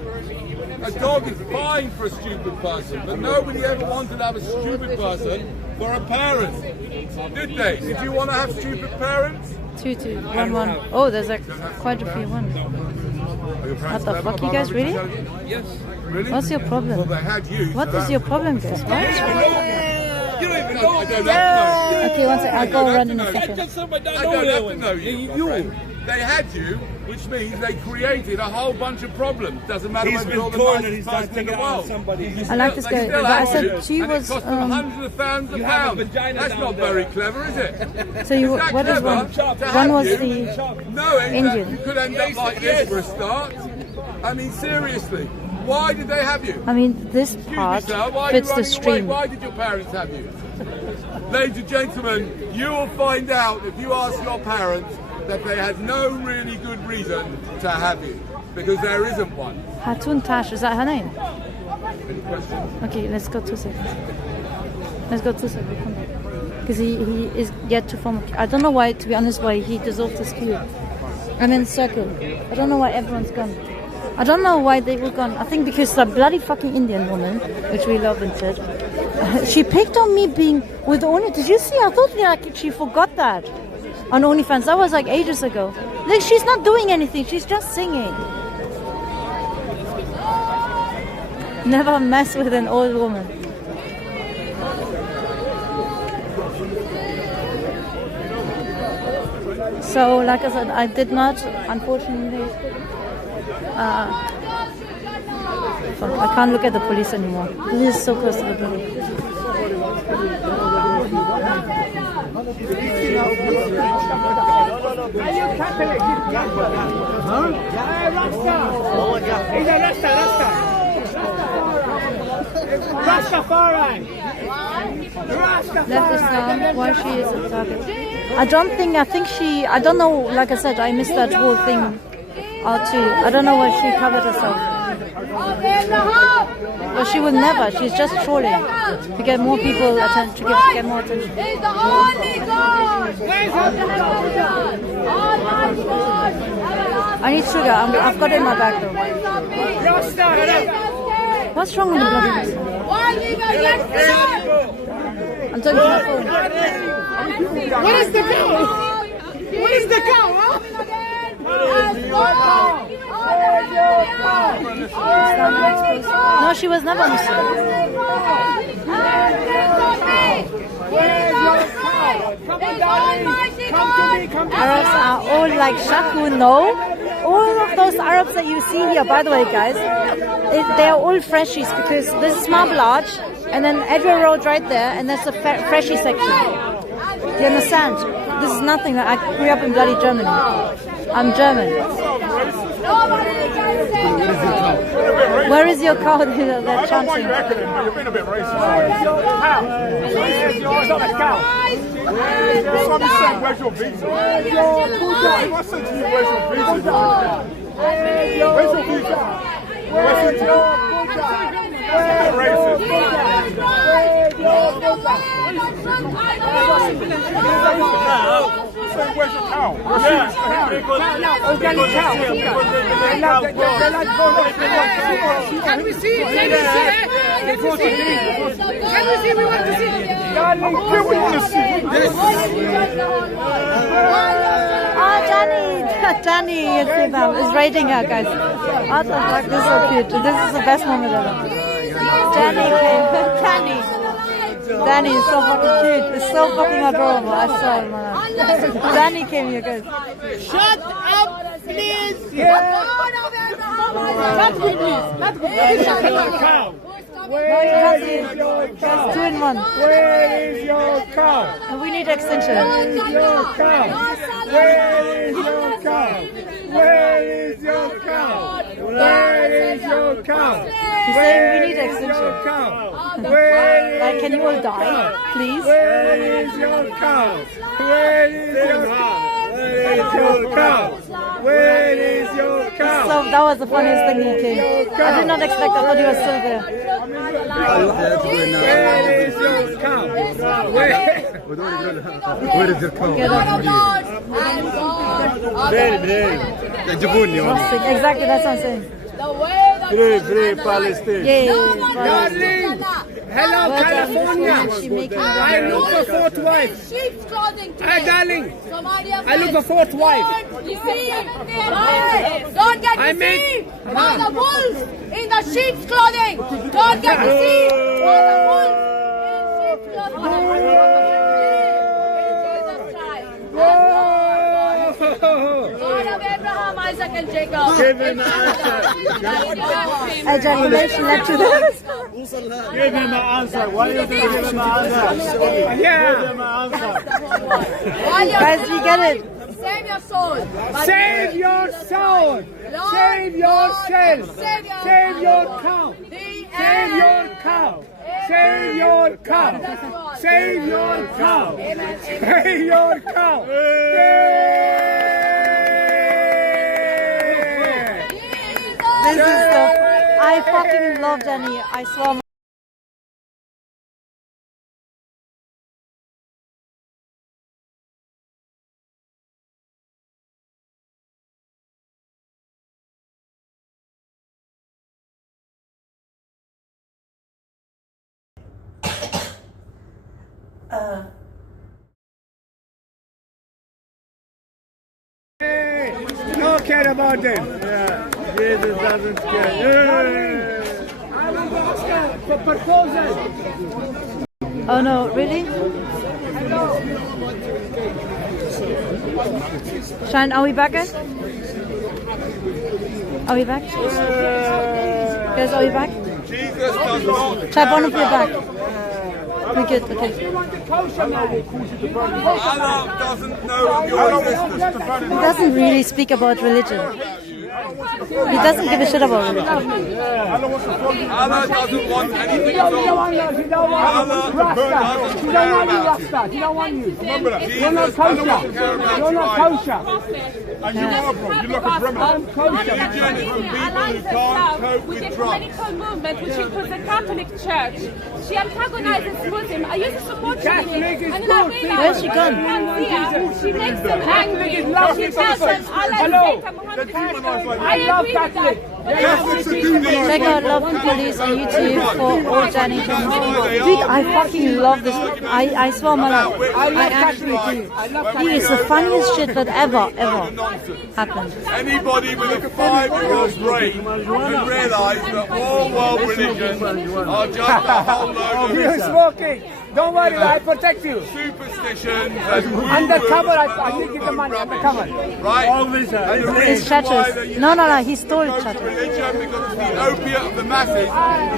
A dog is fine for a stupid person, but nobody ever wanted to have a stupid person for a parent, did they? Did you want to have stupid parents? 2, 2, 1, 1. Oh, there's like quite a few ones. What the fuck, you guys, really? Yes. Really? What's your problem? Well, they had you. What is your problem, guys? What? You don't even know. I don't have to know. Okay, one second, I'll go run in a second. I don't have to know you. They had you, which means they created a whole bunch of problems. Doesn't matter whether you're the nicest person in the world. I like this guy, but I said she was. It cost them hundreds of thousands of pounds. That's not very clever, is it? So you, what is one? One was the knowing Indian. you could end up like this for a start. I mean, seriously, why did they have you? I mean, this part fits the stream. Why did your parents have you? Ladies and gentlemen, you will find out if you ask your parents that they had no really good reason to have you, because there isn't one. Hatun Tash, is that her name? Any questions? Okay, let's go 2 seconds. Let's go 2 seconds. Come back. Because he is yet to form a queue. I don't know why, to be honest, why he dissolved his queue. I'm in circle. I don't know why everyone's gone. I don't know why they were gone. I think because the bloody fucking Indian woman, which we love and said, she picked on me being with Only. Did you see? I thought like she forgot that on OnlyFans. That was like ages ago. Like, she's not doing anything. She's just singing. Never mess with an old woman. So, like I said, I did not, unfortunately. I can't look at the police anymore. This is so close to the police. Are you Catholic? Huh? He's a Rastafari. Left is down while she is a target. I don't know, like I said, I missed that whole thing out too. I don't know why she covered herself. Well, she would never. She's just trolling to get more people attention, to get more attention. He's the only God. I need sugar. I've got it in my bag though. What's wrong with the bloody person? I'm talking to my phone. What is the cow? What is the cow, huh? No, she was never Muslim. Arabs are all like Shaku, no. All of those Arabs that you see here, by the way, guys, they are all freshies because this is Marble Arch and then Edgware Road right there, and that's the freshie section. Do you understand? This is nothing. I grew up in bloody Germany. I'm German. Where is your cow? They're chanting. You're being a bit racist. It's not a cow. Somebody said, where's your visa? I said to you, where's your visa? Where's your visa? Where's your visa? Where's your cow? Organic cow. Can we see it? Can we see it? Can we see? We want to see it. Darling, we want to see it. Danny is rating her, guys. What the fuck? This is so cute. This is the best moment ever. Danny is so fucking cute. It's so fucking adorable. I saw it, man. Danny came here, guys. Shut up, please. Yeah. That's good news. That's good news. Where is your cow? 2 in 1. Where is your cow? And we need extension. Where is your cow? Where is your cow? Where is your cow? Where is your cow? He's saying we need extension. Like, can you all die, please? Where is your cow? Where is your cow? Where is your cow? Where is your cow? So that was the funniest thing he came. I did not expect. I thought he was still there. Where is your cow? Where is your cow? Exactly, that's what I'm saying. Free Palestine. Yay. Darling, hello California. I look for fourth wife. sheep's clothing today. Hey, darling. Somalia I look for fourth wife. Don't get deceived by the wolves in the sheep's clothing. Don't get deceived by the wolves in sheep's clothing. God of Abraham, Isaac, and Jacob. Give him an answer. Ejaculation led to this. Give him an answer. Why you give him an answer? Yeah. Give him an answer. Guys, we get it. Save your soul. Save your soul. Save yourself. Save your cow. Save your cow. Save your cow. Save your cow. Save your cow. This is the... I fucking love Jenny. I swear. No care about them. Yeah. Jesus doesn't care. I want to ask her for proposal. Oh no, really? Shine, are we back in? Are we back? Guys, are we back? Jesus does not. Chap, one of you back. We're good, okay. Allah doesn't know of your existence. He doesn't really speak about religion. He doesn't give a shit about religion. Allah doesn't want anything at all. Allah doesn't care about you. He don't want you. Remember that. You're not kosher. You're not kosher. And you are, bro. You're like a criminal. Religion is for people who can't cope with drugs. Political movement, which includes the Catholic Church. She antagonizes Muslims. I used to support her. And then I realized where's she gone? She makes them angry. She tells them, Hello. I love Catholic. Check out Love and Police on YouTube for all Jenny Jones. Dude, I fucking love this. I swear my life. I actually do. He is the funniest shit that ever happened. Anybody with a 5-year-old brain can realise that all world religions are just a whole load of You're smoking. Don't worry, I protect you. superstitions and Undercover, I give you the money. Undercover. right? Always His churches. No, he stole churches. Religion because it's the opiate of the masses.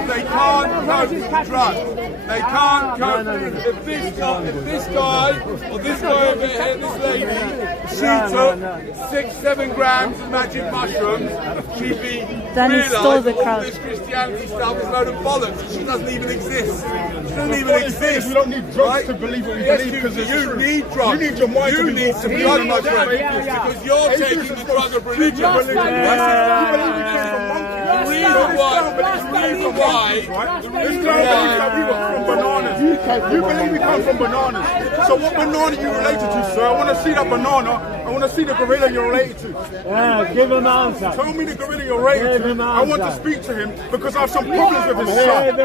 They can't cope with drugs. They can't cope. If this guy or this guy over here, this lady, she took 6-7 grams of magic mushrooms, she'd be Then he stole the all crowd. this Christianity stuff is a load of bollocks. She doesn't even exist. She doesn't even exist. We don't need drugs to believe what we believe because you need drugs. You need your mind you to need some drug, my friend, because you're taking the drug of religion. The reason why this guy believes that we were from bananas. You believe we come from bananas. So what banana you related to, sir? I want to see that banana. I want to see the gorilla you're related to. Yeah, give him an answer. Tell me the gorilla you're related to. I want to speak to him because I have some problems with his son.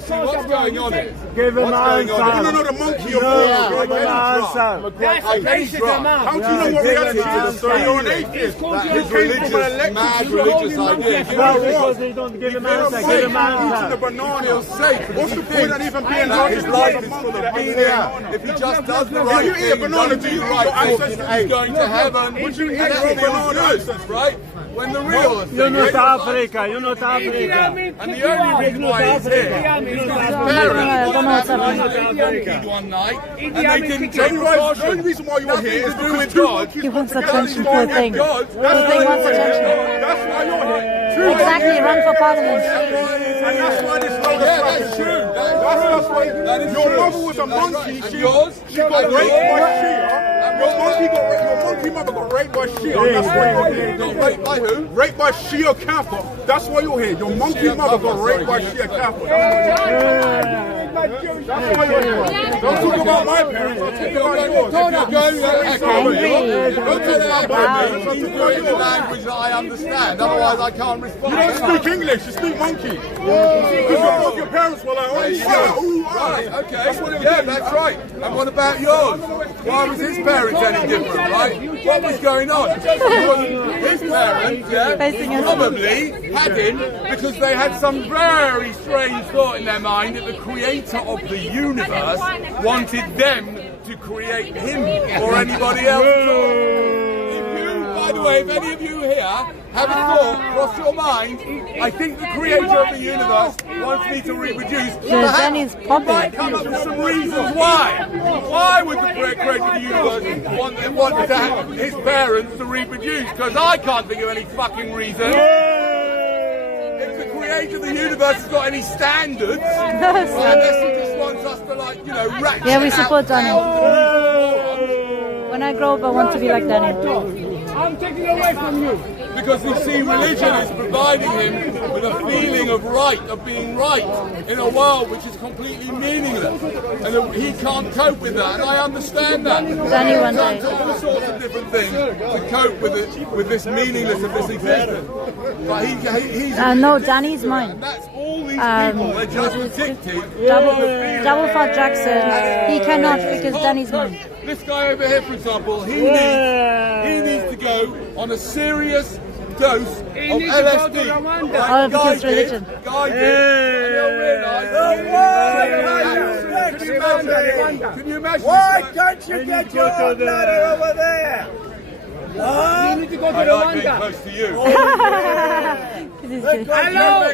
See what's going on here? Give him an answer. I want to know the monkey you're Give him an answer. That's racism. How do you know what reality is, sir? You're an atheist. His religious, mad religious ideas. No, because they don't give him an answer. Give him an Eating the answer. banana. Safe. What's the point of even being That his life is alive? full of meaning. If he just does the right you eat a thing, banana, does do you the eat right your thing, ancestors? he's going to heaven. Would you eat And your that feels banana? good, right? When the real You're thing not is, Africa. You're not Africa. and the only reason why he's here is because his parents had monkeyed one night and they didn't take The precaution. only reason why you're here is Nothing to do because with two God. monkeys He wants got together attention, and poor started thing. God. Poor thing wants attention. That's why you're here. Exactly, run for parliament. And that's why this load of Yeah, crap that's is true. That's why That is your true. mother was a monkey. And yours? She got raped by Shia. Your monkey mother got raped by Shia. That's why you're here. Got raped by who? Raped by Shia Kappa. That's why you're here. Your monkey mother got raped by Shia Kappa. That's why you're here. Don't talk about my parents. I'll talk about yours. Don't talk about my parents. I'll talk about yours. Language that I understand. Otherwise, I can't respond. You don't speak English. You speak monkey. Because both your parents were like, oh, yeah. Right, okay. Yeah, that's right. And what about yours? Why was his parents any different, right? What was going on? His parents, probably had him because they had some very strange thought in their mind that the creator of the universe wanted them to create him or anybody else at all. By the way, if any of you here have a thought cross your mind, I think the creator of the universe wants me to reproduce. Danny's might come up with some reasons why. Why would the creator of the universe want his parents to reproduce? Because I can't think of any fucking reason. If the creator of the universe has got any standards, unless he just wants us to, like, you know, ratchet. Yeah, we support Danny. When I grow up, I want to be like Danny. I'm taking away from you. Because you see, religion is providing him with a feeling of right, of being right, in a world which is completely meaningless. And he can't cope with that, and I understand that. Danny one day. All sorts of different things to cope with it, with this meaningless of this existence. But he's... no, Danny's mine. And that's all these people, they're just addicted. Double Fat Jackson, he cannot because Danny's mine. This guy over here, for example, he needs to go on a serious dose of LSD. Oh, because religion. Guy did. And they'll realise. Can you imagine? Why can't you get your own ladder over there? You need to go to I like being Rwanda. close to you. Hello.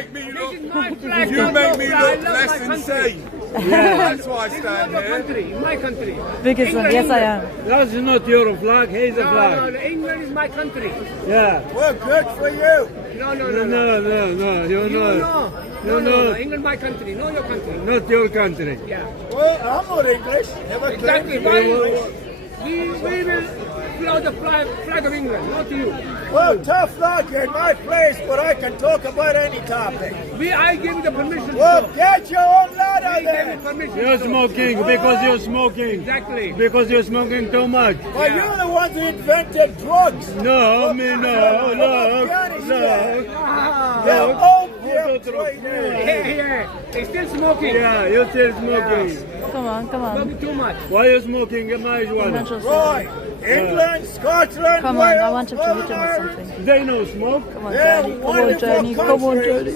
You make me look less insane. That's why I stand here. Country, my country. Because England, yes, I am. That's not your flag, he's a flag. No, England is my country. Yeah. Well, good for you. No, you're not. No, England my country, not your country. Not your country. Yeah. Well, I'm not English. Never Exactly. English. We will fly the flag of England, not you. Well, tough luck, you're in my place, but I can talk about any topic. I give you the permission. Well, get your own ladder then. You're smoking because you're smoking. Exactly. Because you're smoking too much. Well, you're the ones who invented drugs. No, me no. Look. They're opium traders. Yeah. They're still smoking. Yeah, you're still smoking. Come on. Smoking too much. Why are you smoking marijuana? Right. England, Scotland, Come on, I want him to hit him with something. They no smoke. Come on, Danny. Come on, Danny. Come on, Danny.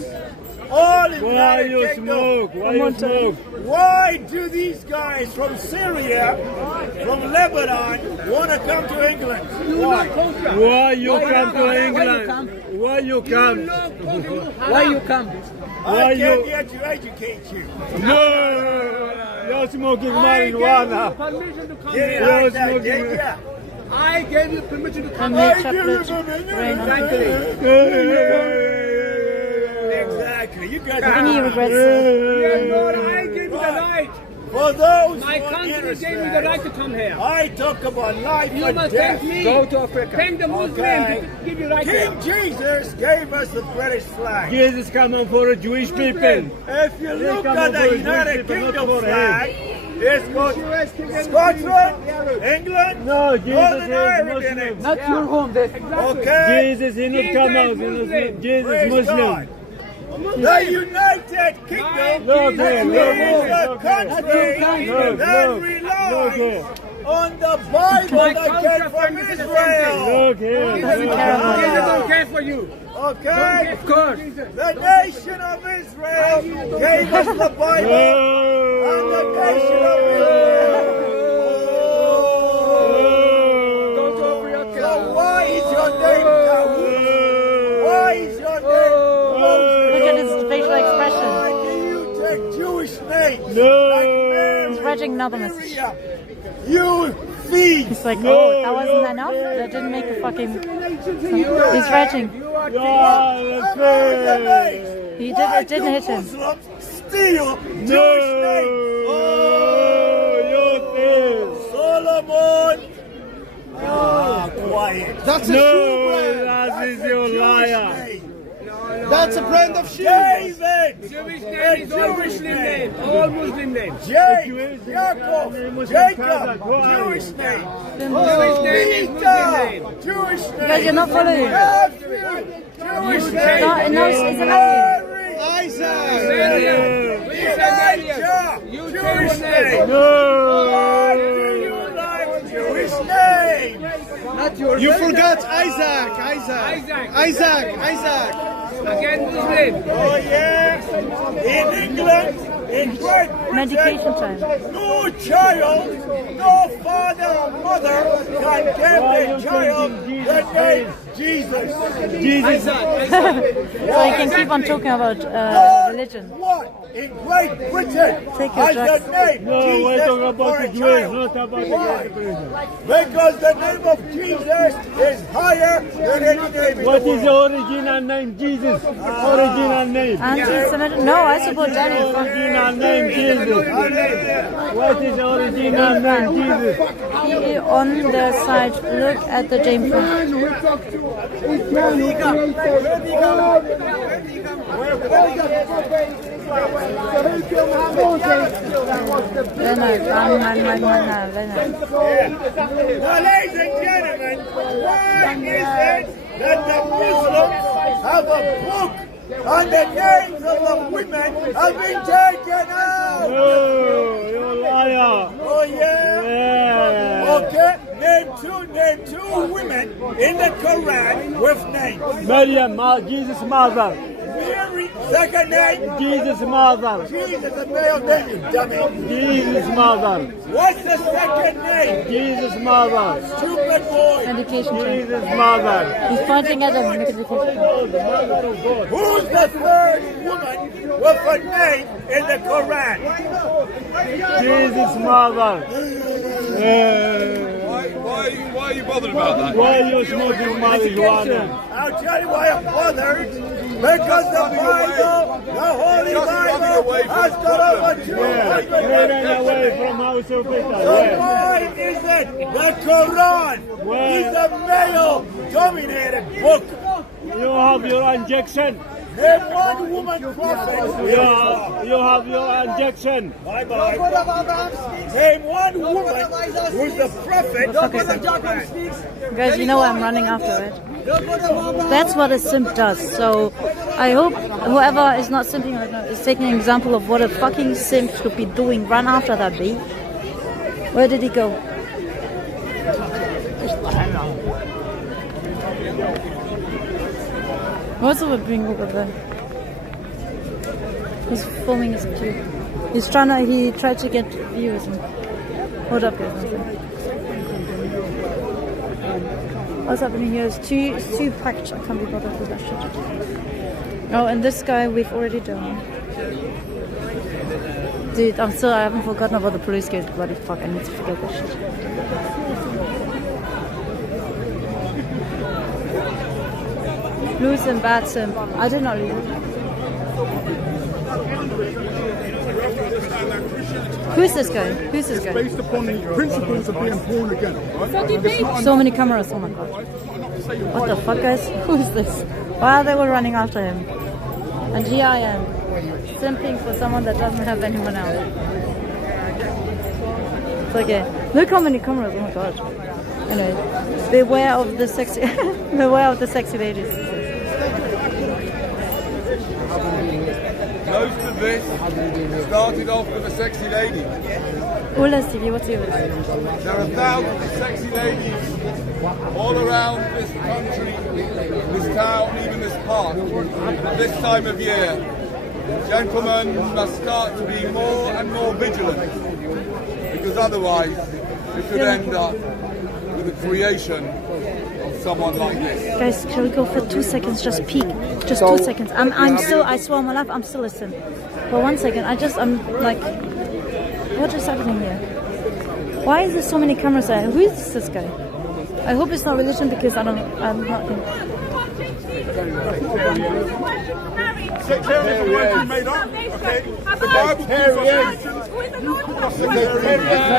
All in Why you smoke? Why you smoke? Why do these guys from Syria, from Lebanon, want to come to England? Why? Why you come to England? Why you come? Why you come? I came here to educate you. No! You're smoking marijuana. Permission to come Get it here. like that, get ya. I gave you permission to come And here. make chocolate rain on Exactly. You guys And he regrets Yeah, it. Lord, I gave you the right. For those My who country understand, gave me the right to come here. I talk about life You and must death. thank me. Go to Africa. Thank the Muslim Okay. to give you right King here. Jesus gave us the British flag. Jesus come on for the Jewish people. If you look come at on for the the United Jewish people, Kingdom not for flag, it's got Scotland, England, No, Jesus Northern is Ireland in Muslim. it. Not your home. Okay? Jesus, he not come out. Jesus Praise Muslim. God. The United Kingdom No, is no, a country that relies on the Bible that came from Israel. Look here. Jesus don't care for you. Okay? Of course. The nation of Israel gave us the Bible, and the nation of Israel. So why is your name Dawood? Why is your name Moses? Look at his facial expression. Why do you take Jewish names? No. Like Mary, He's writing another message. Miriam? You thieves! He's like, oh, that wasn't enough? That didn't make the fucking... He's writing. He did, it didn't hit him. Muslims steal Jewish names. Oh, you Solomon, That's a No, shoe brand. that is your liar. That's a brand of shoes. David! Jewish name is all Muslim name. All Muslim names. Jacob! Jacob! Jewish name. Jewish name is Muslim name. Jewish name. Guys, you're not following. Jewish No, name. no, it's a Matthew. Isaac. Elijah! Jewish name. No! Jewish name. Not your you forgot Isaac. Isaac. Again Muslim. Oh yes. In England, in Great Britain, Medication time. no child, no father or mother can give the child the name Jesus. Jesus. So you can keep on talking about religion. What? In Great Britain Take your has drugs. the name No, we're Jesus talking about for the a Jews, child. not about Why? the Great. Because the name of Jesus is higher than any name in What the is the world. original name? Jesus. Original name. Anti-Semitic? No, I support Daniel. Original name Jesus. What is the original name? Jesus. He on their side. Look at the James Bond. Now, ladies and gentlemen, why is it that the Muslims have a book and the names of the women have been taken out? No, you're a liar. Oh yeah? Yeah. Okay, name two women in the Quran with names. Maryam, Jesus' mother. Mary, second name. Jesus' mother. Jesus, a male name, you dummy. Jesus' mother. What's the second name? Jesus' mother. Stupid boy. Medication time. Jesus' mother. He's pointing at them. Who's the third woman with a name in the Quran? Jesus' mother. Why are you bothered about that? Why are you smoking marijuana? I'll tell you why I'm bothered. Because the Bible, the Holy Bible, has got over 200 Running away from House of Peter. So why is it the Quran is a male-dominated book? You have your injection. Name one woman prophet. You have your injection. Bye-bye. Name one woman who's the prophet. Guys, you know I'm running after it. That's what a simp does. So I hope whoever is not simping right now is taking an example of what a fucking simp should be doing. Run after that bee. Where did he go? What's up with being over there? He's filming his too. He tried to get viewers. Hold up here. What's happening here is too packed. I can't be bothered with that shit. Oh, and this guy we've already done. Dude, I haven't forgotten about the police case. Bloody fuck, I need to forget that shit. Blue sim, bad sim. I did not lose it. Who's this guy? Who's this guy? Based upon the principles of being born again. So many cameras, oh my god. What the fuck, guys? Who's this? Why are they all running after him? And here I am, simping for someone that doesn't have anyone else. It's okay. Look how many cameras, oh my god. Anyway, beware of the sexy, beware of the sexy ladies. Most of this started off with a sexy lady. Ula's TV, what's yours? There are thousands of sexy ladies all around this country, this town, even this park, at this time of year. Gentlemen must start to be more and more vigilant, because otherwise we could end up with the creation of someone like this. Guys, can we go for 2 seconds? Just peek. Just 2 seconds. I'm still, I swear on my life, I'm still listening. For 1 second, I'm like, what is happening here? Why is there so many cameras there? Who is this guy? I hope it's not religion because I'm not. Sectarianism is made up, okay? The Bible calls us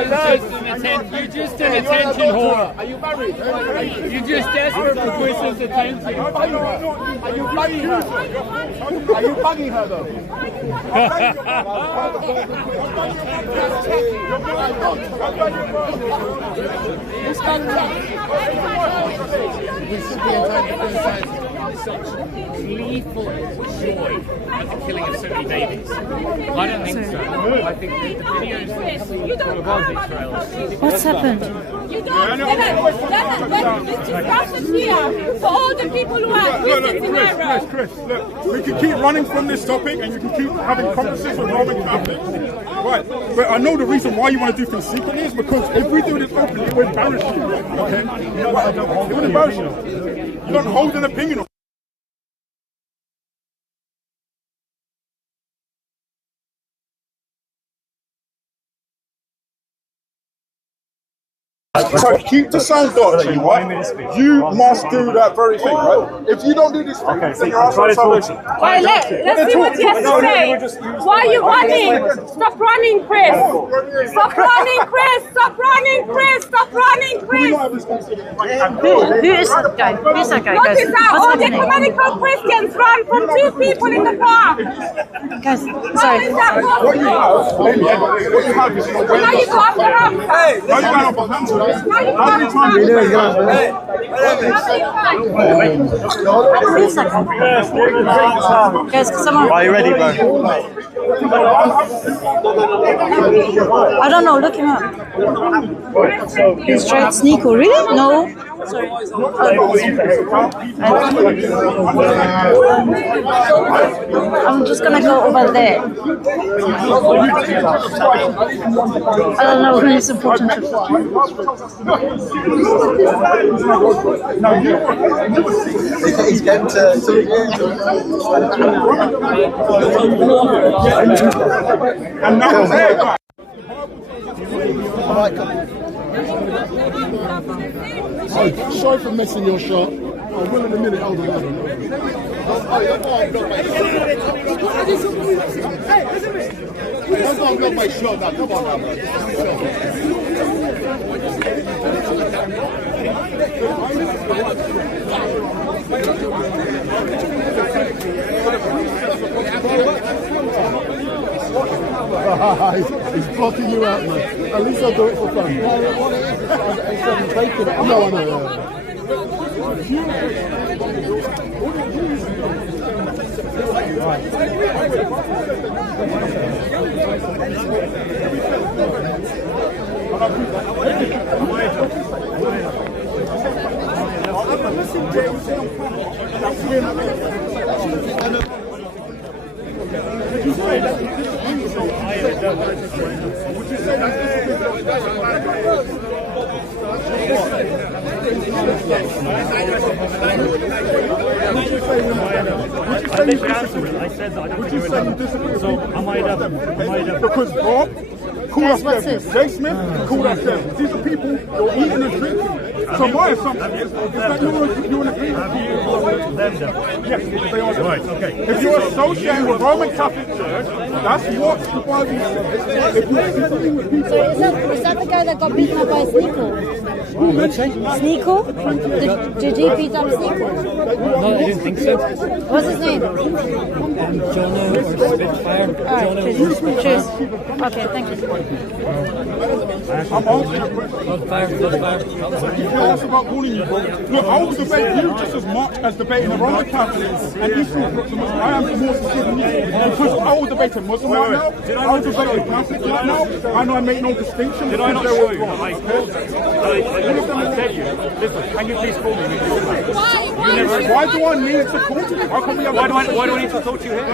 Christians. You're just an attention whore. Are you married? You're just desperate for Chris's attention. Are you bugging her? Are you bugging her though? We should be entitled to criticize such gleeful joy at the killing of so many babies. I don't think so. I think the videos about Israel. What's happened? You don't get it. This discussion here for all the people who are Christians in Iran. Chris, look, we can keep running from this topic and you can keep having conversations with Roman Catholics. Right, but I know the reason why you want to do things secretly is because if we do this openly, it will embarrass you. Okay? It will embarrass you. You don't hold an opinion on. So keep the same doctrine, right? You must do that very thing, right? If you don't do this thing, then you're asking salvation. Why, let's see what he has to say. Why are you running? Stop running, Chris. Stop running, Chris. Stop running, Chris. Stop running, Chris. Who is that guy? Who is that guy? What is that? All the happening? ecumenical Christians run from 2 people in the car. Guys, sorry. What you have is Now you go after him. Hey, now you got up on hands. Guys, someone. Are you ready, bro? I don't know, look him up. He's tried Sneeko, really? No. Sorry. I'm just gonna go over there. I don't know who is important to. He's going to and now sorry for messing your shot. Oh, will in a minute. Hold on. Don't go and block my shot now. Come on now. He's blocking you out, man. At least I'll do it for fun. No, I know. I literally answered it. I said that I don't think you disagree. So I might have. Because Bob called us devils. Jay Smith called us devils. These are people you're eating and drinking. So my assumption is that you're in agreement. Have you called them devils? Yes, they are. Right, okay. If you're associating with Roman Catholic Church, that's what the Bible says. If you're sitting with people... So is that the guy that got beaten up by Sneeko? Sneeko? Did he beat up Sneeko? No, I didn't think so. What's his name? Jonah or Spitfire. Alright, cheers. Okay, thank you. I'm asking a question. That's about calling you, bro. Look, I will debate you just as much as debating the Roman Catholics and Eastern Orthodox. I am more specific because I will debate a Muslim right now. I will debate a Catholic right now. I know I make no distinction. Did I not show you? I said you. Listen, can you please call me? Why do I need to talk to you? How come we have why do I need to talk to you here?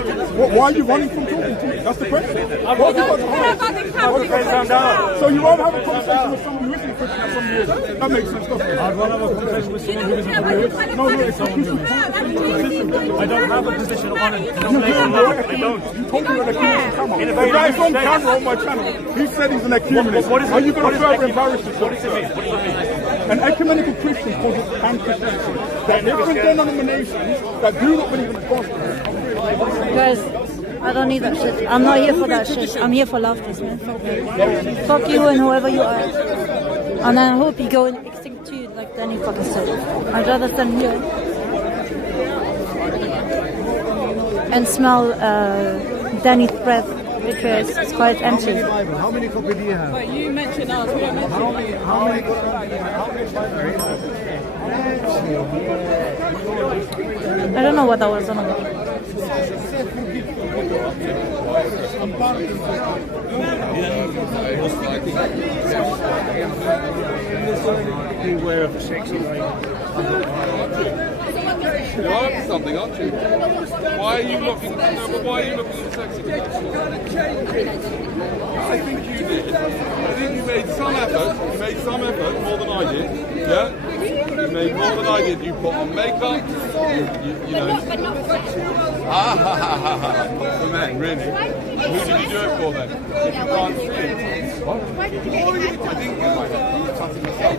Why are you running from talking to me? That's the question. So you rather have a conversation with someone who isn't a Christian than somebody who isn't? That makes sense, doesn't it? I'd rather have a conversation with someone who isn't a Christian. No, it's someone who is. I don't have a position on it. I don't. You told me when the Cuban come on. The guy's on camera on my channel. He said he's an ecumenist. Are you going to further embarrass yourself? What does it mean? An ecumenical Christian calls it pan-Christianity. They're different denominations that do not believe in the gospel. Guys, I don't need that shit. I'm not here for that shit. I'm here for laughter, man. Fuck you. Fuck you and whoever you are. And I hope you go extinct too, like Danny fucking said. I'd rather stand here and smell Danny's breath because it's quite empty. How many copies do you have? But you mentioned us. We don't mention How many I don't know what that was on about. Beware of a sexy lady. You are up to something, aren't you? Why are you looking? No, but why are you looking at sexy? I think you did. I think you made some effort. You made some effort, more than I did. Yeah. You made more than I did. You put on makeup. You know. Not for men, really. Who did you do it for then? If you can't see it. What? I think you might have touching myself.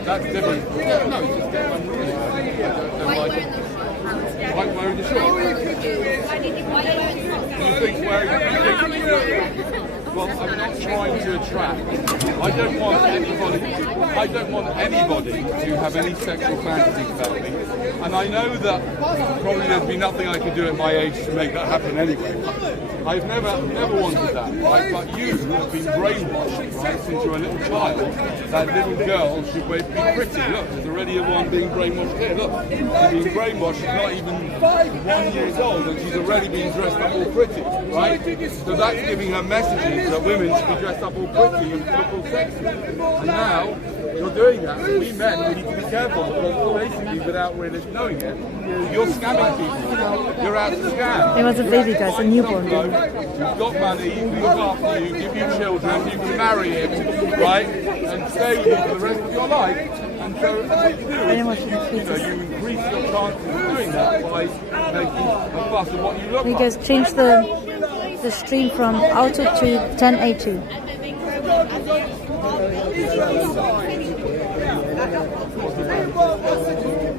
That's different. No, it's just different. Why wearing the shorts? You think wearing well, I'm not trying to attract. I don't want anybody to have any sexual fantasies about me. And I know that probably there'd be nothing I could do at my age to make that happen anyway. I've never wanted that, right? But you have been brainwashed, right, since you were a little child, that little girl should be pretty. Look, there's already a one being brainwashed here. Look, she's being brainwashed. She's not even 1 year old, and she's already being dressed up all pretty, right? So that's giving her messages that women should be dressed up all pretty and look all sexy. And now you're doing that. We men, we need to be careful because basically, without really knowing it, you're scamming people. You're out to scam. It was a baby, guys, a newborn baby. You've got money, we look after you, give you children, you can marry him, right, and stay with you for the rest of your life. And so what you do is you increase your chances of doing that by making a fuss of what you look You like. guys changed the stream from auto to 10A2.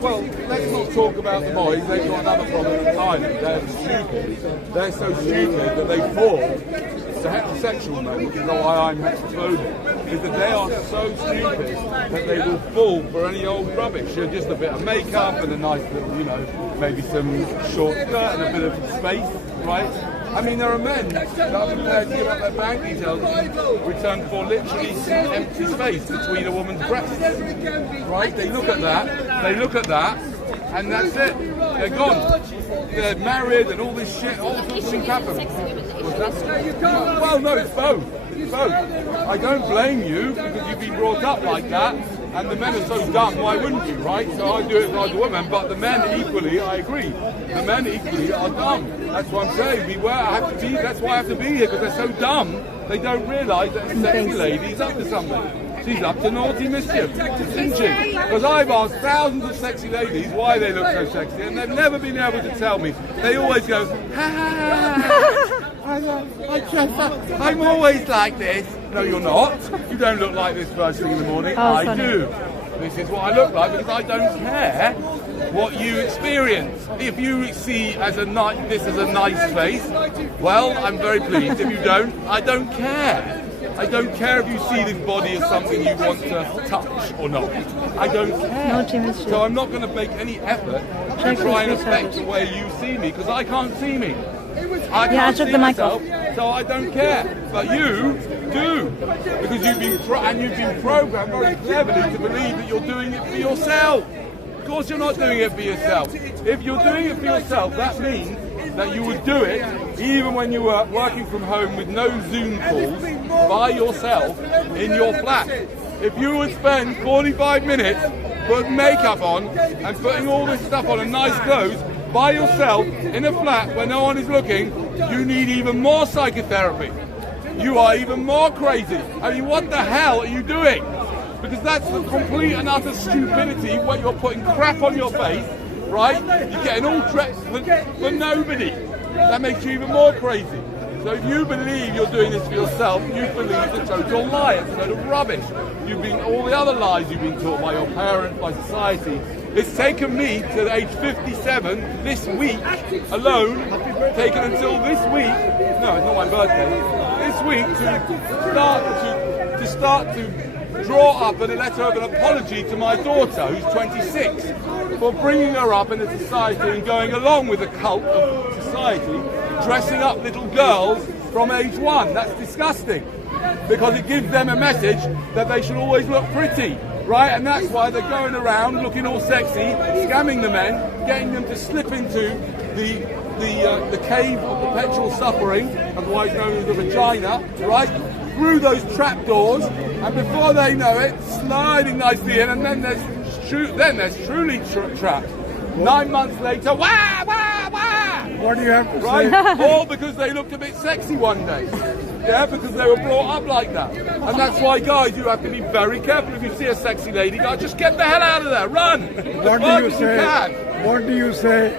Well, let's not talk about the boys. They've got another problem entirely. They're stupid. They're so stupid that they fall. It's a heterosexual man, which is why I'm heterophobic, is that they are so stupid that they will fall for any old rubbish. Just a bit of makeup and a nice little, you know, maybe some short skirt and a bit of space, right? I mean, there are men that are prepared to give up their bank details in return for literally some empty space between a woman's breasts. Right? They look at that, and that's it. They're gone. They're married and all this shit, all sorts of things happen. Well, no, it's both. It's both. I don't blame you because you've been brought up like that. And the men are so dumb, why wouldn't you, right? So I do it for the women, but the men equally, I agree, the men equally are dumb. That's what I'm saying. Beware, that's why I have to be here, because they're so dumb, they don't realise that a sexy lady's up to something. She's up to naughty mischief, isn't she? Because I've asked thousands of sexy ladies why they look so sexy, and they've never been able to tell me. They always go, I'm always like this. No, you're not. You don't look like this first thing in the morning. I do. This is what I look like because I don't care what you experience. If you see this as a nice face, well, I'm very pleased. If you don't, I don't care. I don't care if you see this body as something you want to touch or not. I don't care. So I'm not going to make any effort to try and affect the way you see me because I can't see me. I took the mic off. So I don't care. But you do. Because you've been programmed very cleverly to believe that you're doing it for yourself. Of course you're not doing it for yourself. If you're doing it for yourself, that means that you would do it even when you were working from home with no Zoom calls by yourself in your flat. If you would spend 45 minutes putting makeup on and putting all this stuff on and nice clothes by yourself in a flat where no one is looking, you need even more psychotherapy. You are even more crazy. I mean, what the hell are you doing? Because that's the complete and utter stupidity where you're putting crap on your face, right? You're getting all dressed for nobody. That makes you even more crazy. So if you believe you're doing this for yourself, you believe a total lie. It's a load of rubbish. All the other lies you've been taught by your parents, by society, It's taken me to age 57 this week alone, taken until this week, no, it's not my birthday, this week to start to draw up a letter of an apology to my daughter, who's 26, for bringing her up in a society and going along with the cult of society, dressing up little girls from age 1. That's disgusting, because it gives them a message that they should always look pretty. Right, and that's why they're going around looking all sexy, scamming the men, getting them to slip into the cave of perpetual suffering, otherwise known as the vagina, right, through those trapdoors, and before they know it, sliding nicely in, and then there's truly trapped. 9 months later, wah, wah, wah! What do you have to right? say? All because they looked a bit sexy one day. Yeah, because they were brought up like that. And that's why, guys, you have to be very careful. If you see a sexy lady, guys, just get the hell out of there. Run! What do you say? What do you say?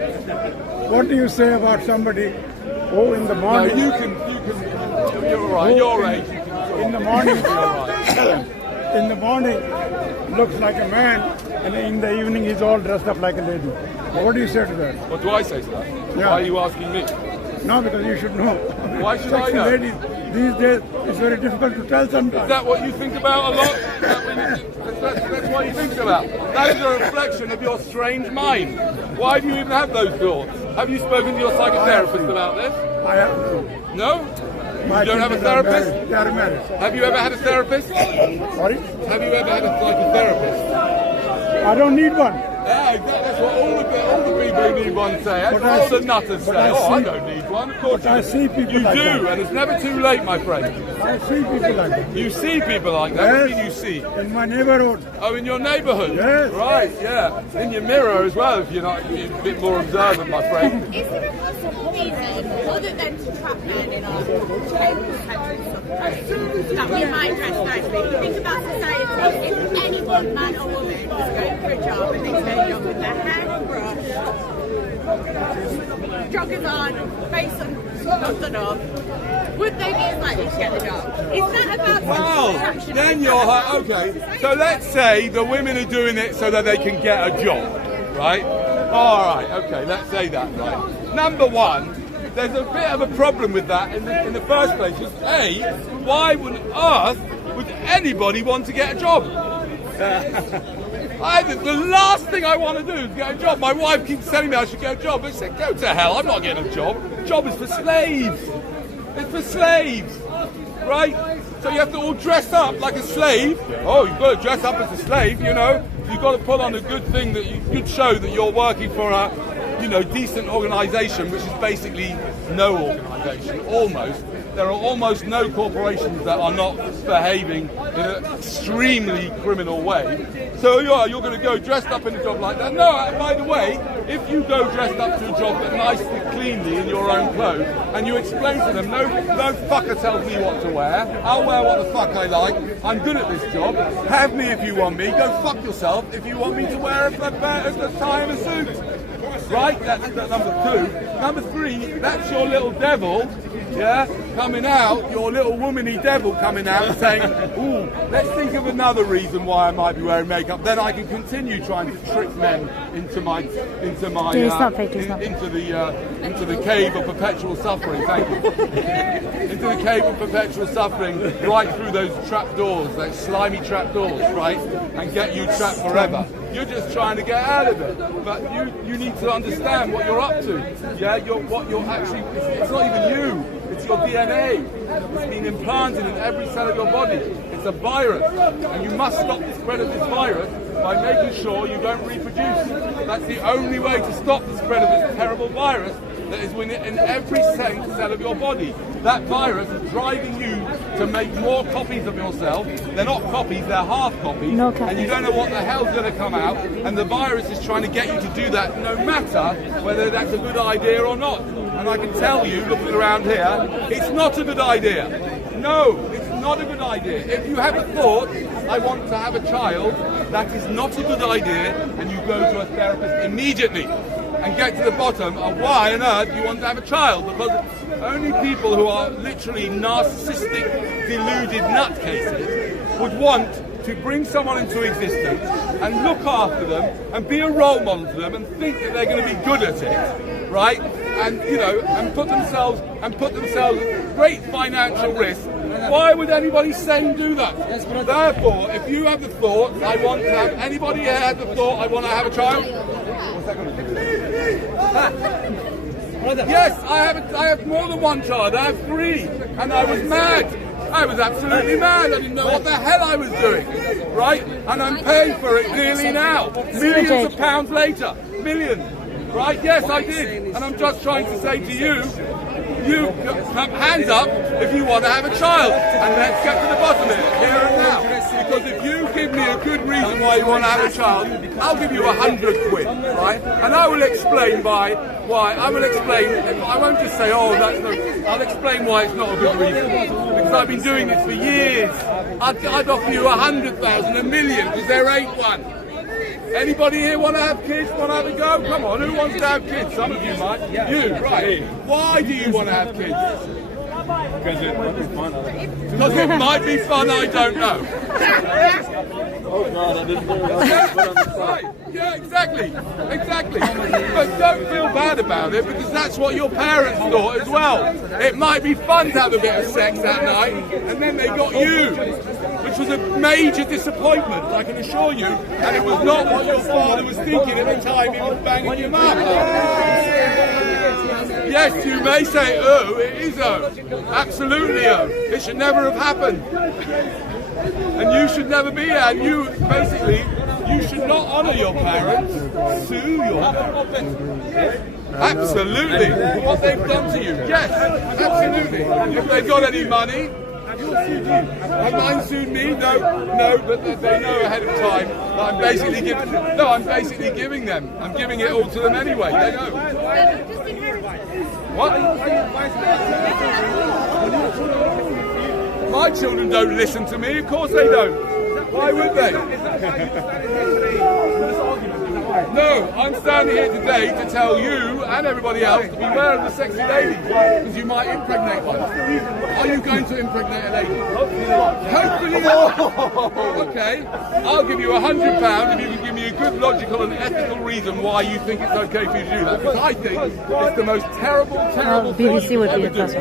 What do you say about somebody who in the morning? No, you can. You're all right. Your age. In the morning. In the morning, looks like a man, and in the evening, he's all dressed up like a lady. What do you say to that? What do I say to that? Yeah. Why are you asking me? No, because you should know. Why should Sexy I know? ladies, these days, it's very difficult to tell sometimes. Is that what you think about a lot? That's what you think about. That is a reflection of your strange mind. Why do you even have those thoughts? Have you spoken to your psychotherapist about this? I have. No? You don't have a therapist? They are married. Have you ever had a therapist? Sorry? Have you ever had a psychotherapist? I don't need one. Yeah, that's what all the people who need one say. That's what all the nutters say. I don't need one. Of course I see people you like do, that. and it's never too late, my friend. I see people like that. You see people like that? What do you see? In my neighborhood. Oh, in your neighborhood? Yes. Right, yeah. In your mirror as well, if you're not a bit more observant, my friend. Is there a possible reason, other than to trap men in our that we might dress nicely? If you think about society, if any one man or woman was going for a job and they stayed up with their hair brushed, joggers on, face done up, would they be as likely to get the job? Is that about Well, then you're okay. So let's say the women are doing it so that they can get a job, right? All right, okay, let's say that, right? Number one, there's a bit of a problem with that in the first place. Is A, why on earth would anybody want to get a job? The last thing I want to do is get a job. My wife keeps telling me I should get a job. I said, go to hell, I'm not getting a job. A job is for slaves. It's for slaves, right? So you have to all dress up like a slave. Oh, you've got to dress up as a slave, you know. You've got to put on a good thing that you could show that you're working for a, decent organisation, which is basically no organisation, almost. There are almost no corporations that are not behaving in an extremely criminal way. So you're going to go dressed up in a job like that. No, by the way, if you go dressed up to a job but nicely, cleanly in your own clothes, and you explain to them, no fucker tells me what to wear, I'll wear what the fuck I like, I'm good at this job, have me if you want me, go fuck yourself if you want me to wear a tie and a suit. Right, that's number two. Number three, that's your little devil, yeah, coming out, your little womany devil coming out saying, ooh, let's think of another reason why I might be wearing makeup. Then I can continue trying to trick men into the cave of perpetual suffering. Thank you. Into the cave of perpetual suffering, right through those trap doors, those slimy trap doors, right, and get you trapped forever. You're just trying to get out of it, but you need to understand what you're up to. Yeah, it's not even you. It's your DNA. It's been implanted in every cell of your body. It's a virus, and you must stop the spread of this virus by making sure you don't reproduce. That's the only way to stop the spread of this terrible virus that is in every cell of your body. That virus is driving you to make more copies of yourself. They're not copies, they're half copies. No and you don't know what the hell's going to come out. And the virus is trying to get you to do that no matter whether that's a good idea or not. And I can tell you, looking around here, it's not a good idea. No, it's not a good idea. If you have a thought, I want to have a child, that is not a good idea, and you go to a therapist immediately and get to the bottom of why on earth you want to have a child, because only people who are literally narcissistic, deluded nutcases would want to bring someone into existence and look after them and be a role model to them and think that they're going to be good at it, right? And you know, and put themselves at great financial risk. Why would anybody sane do that? Therefore, if you have the thought, I want to have, anybody here had the thought, I want to have a child? What's that going to do? Yes, I have more than one child. I have 3, and I was mad. I was absolutely mad. I didn't know what the hell I was doing, right? And I'm paying for it dearly now. Millions of pounds later. Millions. Right? Yes, I did. And I'm just trying to say to you, hands up if you want to have a child. And let's get to the bottom of it, here and now. Because if you give me a good reason why you want to have a child, I'll give you 100 quid, right? And I will explain why. I will explain. I won't just say, oh, that's no. I'll explain why it's not a good reason. Because I've been doing this for years. I'd offer you 100,000, a million, because there ain't one. Anybody here want to have kids? Want to have a go? Come on, who wants to have kids? Some of you might. You, right. Why do you want to have kids? Because it might be fun. Because it might be fun, I don't know. Oh God, I didn't do that. Right. Yeah, exactly. But don't feel bad about it, because that's what your parents thought as well. It might be fun to have a bit of sex that night, and then they got you, which was a major disappointment, I can assure you, and it was not what your father was thinking at the time he was banging your mum. Yes, you may say, oh, it is oh. Absolutely oh. It should never have happened. And you should never be here. And you, basically, you should not honour your parents, sue your parents. Absolutely. What they've done to you. Yes, absolutely. If they've got any money, have mine sued me? No, but they know ahead of time that I'm basically giving them. No, I'm basically giving them. I'm giving it all to them anyway. They know. What? My children don't listen to me. Of course they don't. Why would they? No, I'm standing here today to tell you and everybody else to beware of the sexy ladies, because you might impregnate one. Are you going to impregnate a lady? Hopefully not. Okay, I'll give you £100 if you can give me a good logical and ethical reason why you think it's okay for you to do that. Because I think it's the most terrible thing BBC you would could be ever the first do.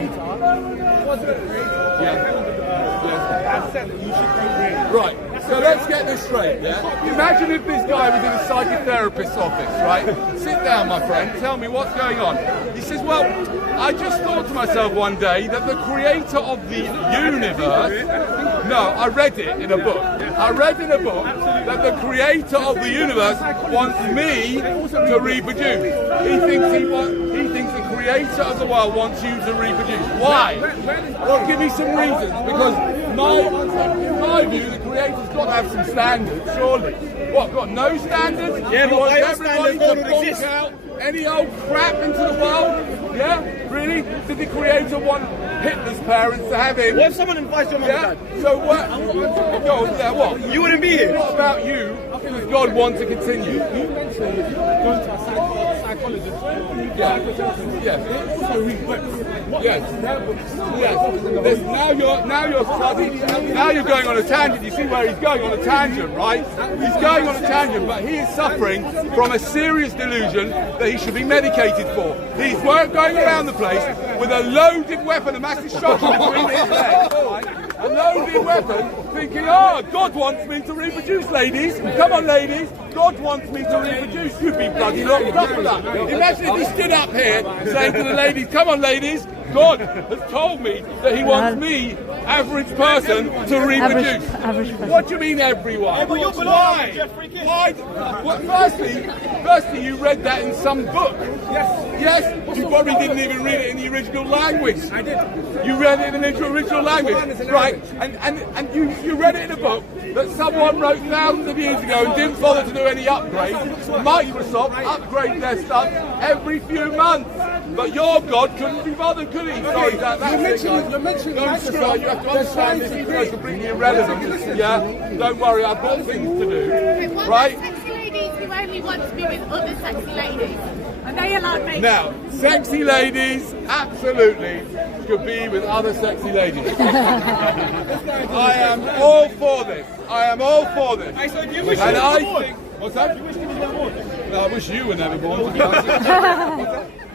Right, so let's get this straight, yeah? Imagine if this guy was in a psychotherapist's office, right? Sit down, my friend, tell me what's going on. He says, well, I just thought to myself one day that the creator of the universe... No, I read it in a book. I read in a book that the creator of the universe wants me to reproduce. He thinks the creator of the world wants you to reproduce. Why? Well, give me some reasons. Because in my view, the creator's got to have some standards, surely. What, got no standards? Yeah, he but wants why everybody to bonk out any old crap into the world? Yeah? Really? Did the creator want Hitler's parents to have him? What if someone invites your mum and dad? So what? Go on, what? You wouldn't be here. What about you? Does God want to continue? You mentioned going to a psychologist. Yes. Now you're going on a tangent. You see where he's going on a tangent, right? He's going on a tangent, but he is suffering from a serious delusion that he should be medicated for. He's going around the place with a loaded weapon, a massive shotgun between his legs, right? A loaded weapon, thinking, oh, God wants me to reproduce, ladies. Come on, ladies. God wants me to reproduce. You'd be bloody locked up for that. Imagine if he stood up here saying to the ladies, come on, ladies. God has told me that he wants me, average person, to reproduce. Average person. What do you mean, everyone? Why? Well, firstly, you read that in some book. Yes. You probably didn't even read it in the original language. I did. You read it in the original language, right? And you read it in a book that someone wrote thousands of years ago and didn't bother to do any upgrades. Microsoft upgrades their stuff every few months. But your God couldn't be bothered, could he? Sorry, you mentioned Microsoft. You have to understand this is completely irrelevant. Yeah? Don't worry, I've got things to do. Right? Sexy ladies who only want to be with other sexy ladies. Are they allowed to? Now, sexy ladies, absolutely, could be with other sexy ladies. I am all for this. I am all for this. Hey, so do you wish and you I were born? think, what's that? You wish you were born? I wish you were never born. To be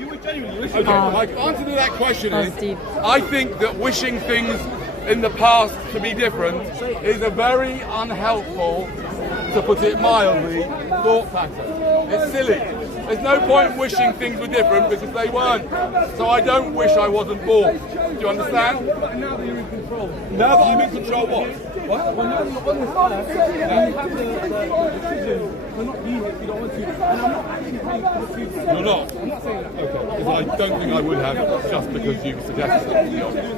You would genuinely wish okay, my answer to that question is, I think that wishing things in the past to be different is a very unhelpful, to put it mildly, thought pattern. It's silly. There's no point in wishing things were different because they weren't. So I don't wish I wasn't born. Do you understand? Now that you're in control. Now that I'm in control, what? Well, now that you're on this earth, you have the decision to not be here if you don't want to. And I'm not actually paying for the future. You're not? I'm not saying that. Okay. Because I don't think I would have just because you suggested it, to be honest.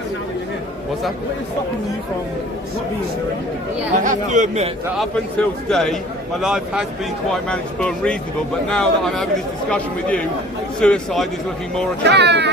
What's that? What is stopping you from not being here? I have to admit that up until today, my life has been quite manageable and reasonable, but now that I'm having this discussion with you, suicide is looking more attractive.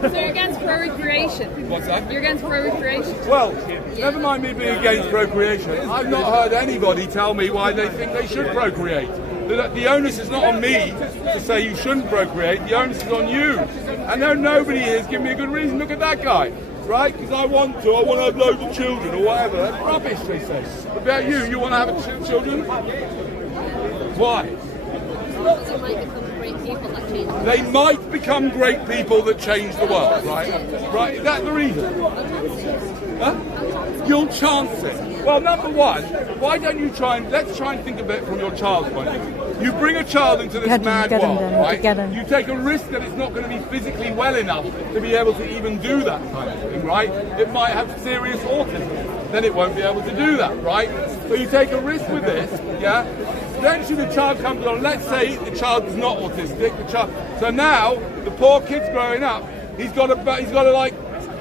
So you're against pro-recreation? What's that? You're against pro-recreation? Well, never mind me being against procreation. I've not heard anybody tell me why they think they should procreate. The onus is not on me to say you shouldn't procreate, the onus is on you. And no, nobody here has given me a good reason. Look at that guy, right? Because I want to have loads of children or whatever. That's rubbish, they say. What about you? You want to have children? Why? They might become great people that change the world, right? Right? Is that the reason? Huh? You'll chance it. Well, number one, why don't you let's try and think of it from your child's point of view. You bring a child into this mad world, right? You take a risk that it's not going to be physically well enough to be able to even do that kind of thing, right? It might have serious autism. Then it won't be able to do that, right? So you take a risk with this, yeah? Eventually the child comes along, let's say the child is not autistic, so now the poor kid's growing up, he's got to like,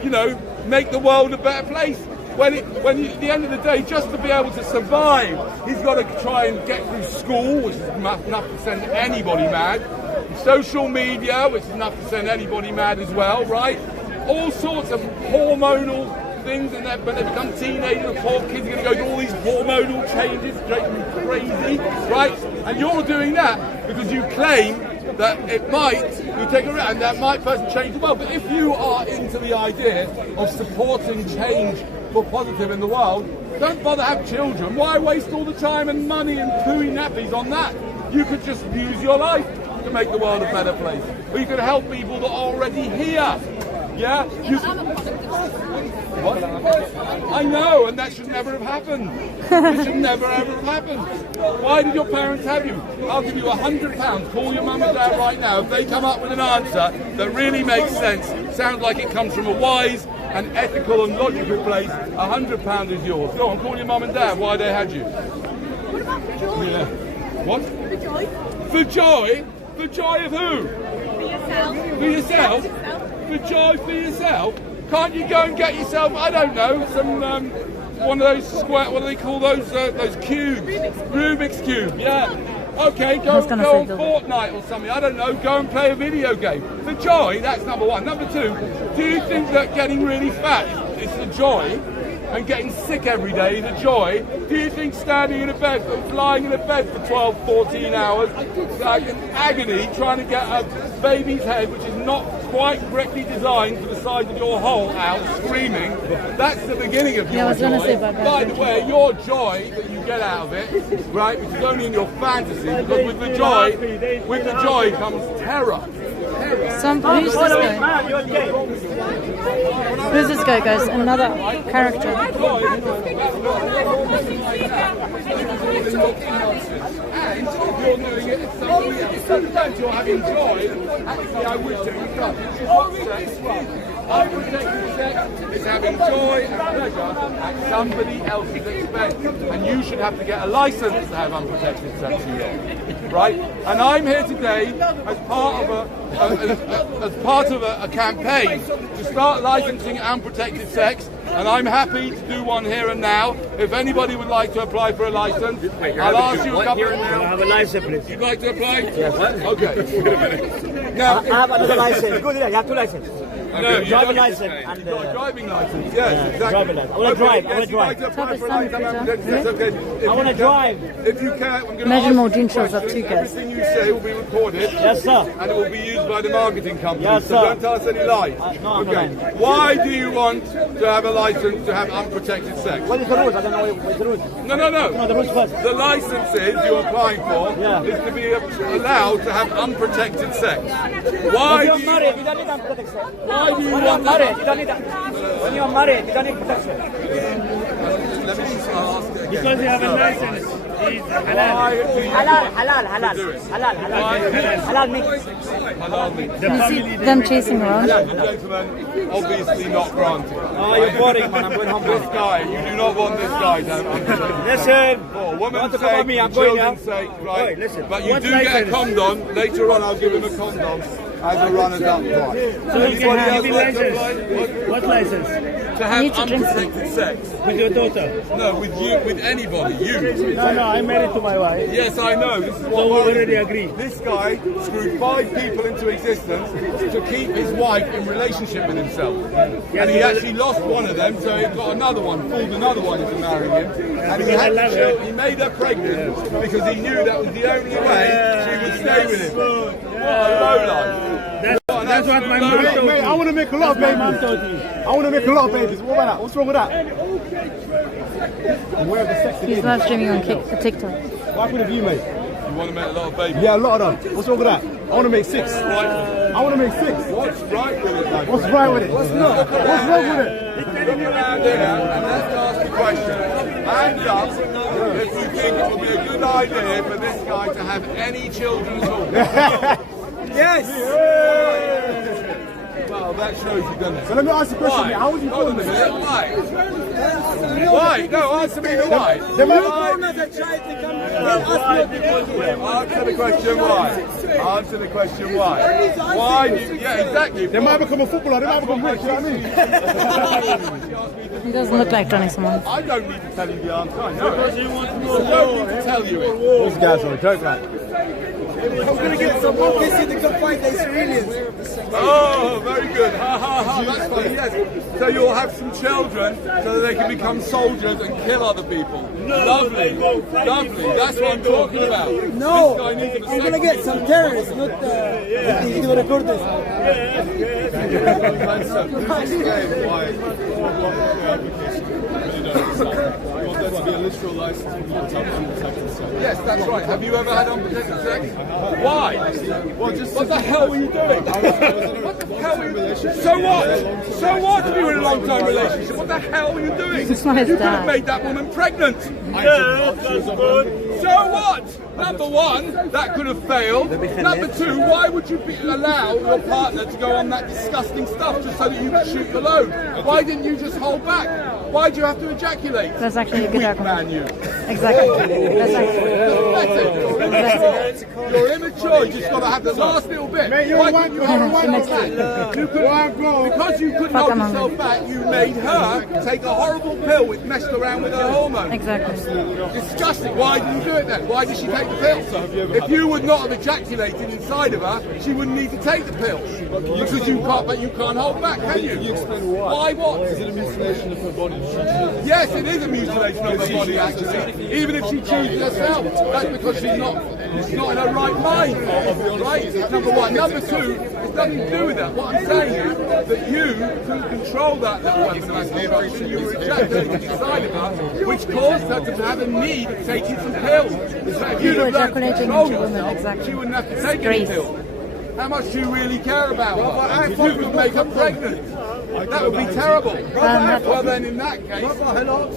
you know, make the world a better place. When at the end of the day, just to be able to survive, he's got to try and get through school, which is enough to send anybody mad. Social media, which is enough to send anybody mad as well, right? All sorts of hormonal things, and when they become teenagers, the poor kids are going to go through all these hormonal changes, driving them crazy, right? And you're doing that because you claim that it might, you take a risk, and that might person change the world. But if you are into the idea of supporting change for positive in the world, don't bother have children. Why waste all the time and money and pooey nappies on that? You could just use your life to make the world a better place. Or you could help people that are already here. Yeah? What? I know, and that should never have happened. It should never ever have happened. Why did your parents have you? I'll give you £100. Call your mum and dad right now. If they come up with an answer that really makes sense, sounds like it comes from a wise and ethical and logical place, £100 is yours. Go on, call your mum and dad why they had you. What about for joy? Yeah. What? For joy? For joy? For joy of who? For yourself. For yourself? For joy for yourself? Can't you go and get yourself, I don't know, some one of those square, what do they call those cubes? Rubik's Cube, yeah. Okay, go on Fortnite or something, I don't know, go and play a video game. For joy, that's number one. Number two, do you think that getting really fat is the joy? And getting sick every day, the joy? Do you think standing in a bed, lying in a bed for 12, 14 hours, like in agony, trying to get a baby's head, which is not quite correctly designed for the size of your hole out, screaming, that's the beginning of your joy. By the way, your joy that you get out of it, right, which is only in your fantasy, because with the joy comes terror. Who's this guy? Who's this guy, guys? Another character. And you're doing it, sometimes you're having joy. Actually, I would take it. I would take it is having joy and pleasure at somebody else's expense. And you should have to get a license to have unprotected sex, right? And I'm here today as part of a campaign to start licensing unprotected sex, and I'm happy to do one here and now. If anybody would like to apply for a license, I'll ask you a couple of... have a license, please. You'd like to apply? Yes. Okay. Now, I have another license. Go there, you have two licenses. Okay, you driving don't- license and You've got a driving license, yes, exactly. driving license. I want to drive. I want to Yes, you'd like drive. to apply for a lifetime unprotected sex, okay. If I want to you can- drive. If you can, I'm going to Imagine ask more you Dean shows up questions. too, guys. Everything you say will be recorded. Yes, sir. And it will be used by the marketing company. Yes, so sir. don't tell us any lies. No, I'm okay. not. Why do you want to have a license to have unprotected sex? What is the rules? I don't know what's the rules. No. No, the rules first. The licenses you're applying for is to be allowed to have unprotected sex. Why If do you're you married, you don't need unprotected sex. Why do you When want you're married, you don't need that. When you're married, you don't need protection. Let me just ask it again. Because you have a license. Why do you Halal mix. Halal mix. You see them chasing around? Gentlemen, obviously not granted. Oh, you're boring, man. I'm going home. This guy, you do not want this guy to have unprotected sex. Listen. For a woman's Want to cover sake, me, I'm for going now. children's sake, right? Oi, listen. But you What do get a license? condom. Later on, I'll give him a condom as a runners-up prize. So you can have a license. What? What license? To have unprotected sex. With your daughter? No, with you, with anybody. You. No, I'm married to my wife. Yes, I know. This is what So we worries already me. agree. This guy screwed 5 people into existence to keep his wife in relationship with himself. And he actually lost one of them, so he got another one, fooled another one into marrying him. And he had he made her pregnant because he knew that was the only way she would stay with him. What a lowlife. That's what my mom told me. Mate, I want to make a lot of babies. I want to make a lot of babies. What about that? What's wrong with that? And where the sex He's live streaming on TikTok. What happened with you, mate? You want to make a lot of babies? Yeah, a lot of them. What's wrong with that? I want to make 6. I want to make 6. What's right with it, mate? What's right with it? What's not? What's wrong with it? Look around here and let's ask the question. Hand up if you think it would be a good idea for this guy to have any children at all. Yes! Well, that shows you've done it. So let me ask you a question. Why? How would you Hold call on a this? minute. Why? Why? No, answer me the why. Answer the question why. Answer the question why. Why do you, yeah, exactly. They might become a footballer, they might become rich, you know what I mean? He doesn't look like Johnny Simone. I don't need to tell you the answer. I know it. I don't need to tell you it. These guys are a joke, man. I'm going to get some more kids in to come fight the Israelis. Oh, very good. Ha ha ha, that's funny, yes. So you'll have some children so that they can become soldiers and kill other people. Lovely. Lovely. That's what I'm talking about. No, This guy needs I'm going to get some terrorists, not he's going to record this. Yes, that's right. Have you ever had unprotected sex? Why? What the hell were you doing? What the hell were you doing? So what? So what if you were in a long-term relationship? What the hell were you doing? This is my You could have dad. made that woman pregnant. Yeah, that's good. So what? Number 1, that could have failed. Number 2, why would you allow your partner to go on that disgusting stuff just so that you could shoot the load? Why didn't you just hold back? Why do you have to ejaculate? That's actually a good Weak argument. man, you. Exactly. That's actually. You're immature. You just got to have the last little bit. Mate, you're Why one didn't you girl, hold one yourself girl. back? You could, because you couldn't Fuck, hold I'm yourself hungry. back, you made her take a horrible pill which messed around with her hormones. Exactly. Disgusting. Why did you do it then? Why did she take the pill? If you would not have ejaculated inside of her, she wouldn't need to take the pill. Because you can't, but you can't hold back, can you? You explain why. Why what? Is it a mutilation of her body? Yes, it is a mutilation of her body, actually. Even if she chooses herself, that's because she's not in her right mind. Right? Number 1. Number 2, it's nothing to do with that. What I'm saying is that you couldn't control that little weapon of destruction. You were ejaculating inside of her, which caused her to have a need of taking some pills. If You you'd were have learned to ejaculating control into women, yourself, exactly. she wouldn't have to take any Disgrace. pills. How much do you really care about her? If you could make her pregnant, that would be terrible. Well then, in that case,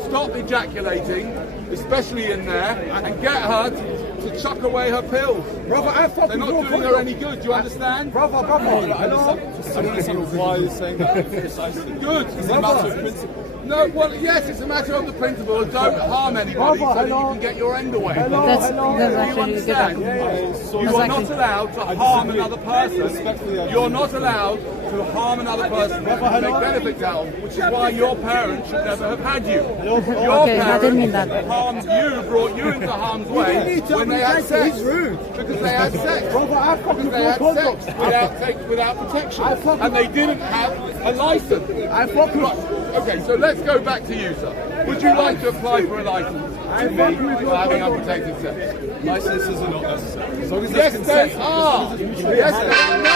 stop ejaculating, especially in there, and get her to chuck away her pills. They're not doing her any good, do you understand? I don't understand why you're saying that precisely. Good. It's a matter of principle. No, well, yes, it's a matter of the principle of don't harm anybody so that you can get your end away. That's Do actually you a good understand? argument. You are not allowed to harm another person. You're not allowed to harm another person. make benefits out of, which is why your parents should never have had you. Your Okay, I didn't mean that. harmed you, brought you into harm's way when they had sex. Because they had sex. Because they had sex without protection. And they didn't have a license. Right. Okay, so let's go back to you, sir. Would you like to apply for a license? For having unprotected sex? Licenses are not necessary. As long as Yes, consent. they are. Yes, they are. No.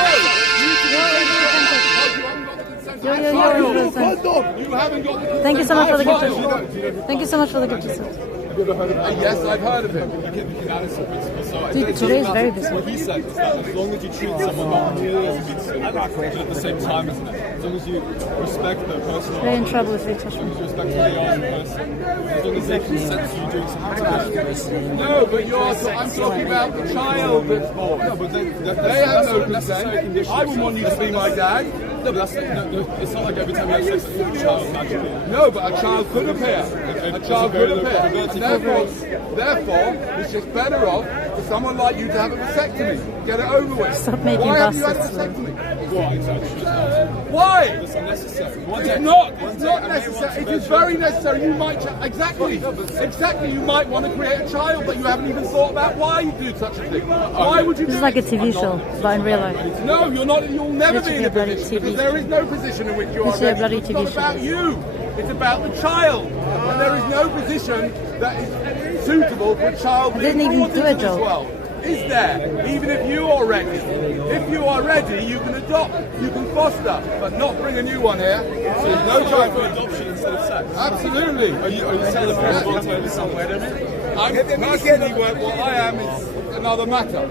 You haven't got the consent. Thank you so much for the gift. Thank you so much for the gift. Yes, I've heard of him. Dude, today is very busy. What he said is that as long as you treat someone not merely as a means to at the same time, isn't it? As long as you respect the person. They're in trouble if they touch As long as you respect who they are as a person. As long as they consent to you doing something to them. No, but I'm talking about the child that's born. No, but they have no consent. I wouldn't want you to be my dad. No, but it's not like every time you have sex with a child magically. No, but a child could appear. A child could appear. Therefore, it's just better off for someone like you to have a vasectomy. Get it over with. Stop making Why have you had a bastards. vasectomy? Why? Why? It's unnecessary. It's not. It's not necessary. It is very necessary. You might exactly. You might want to create a child, but you haven't even thought about why you do such a thing. Why would you? This do is like a it? TV show, but in real life. No, you're not. You'll never be in a Literally a position bloody because there is no position in which you are Literally a ready. bloody It's TV not show. about you. It's about the child, and there is no position that is suitable for a child I being didn't even brought do into a this job. world. Is there? Even if you are ready. If you are ready, you can adopt, you can foster, but not bring a new one here. So there's no time for adoption instead of sex. Absolutely. Are you celebrating somewhere? I'm personally what I am is another matter.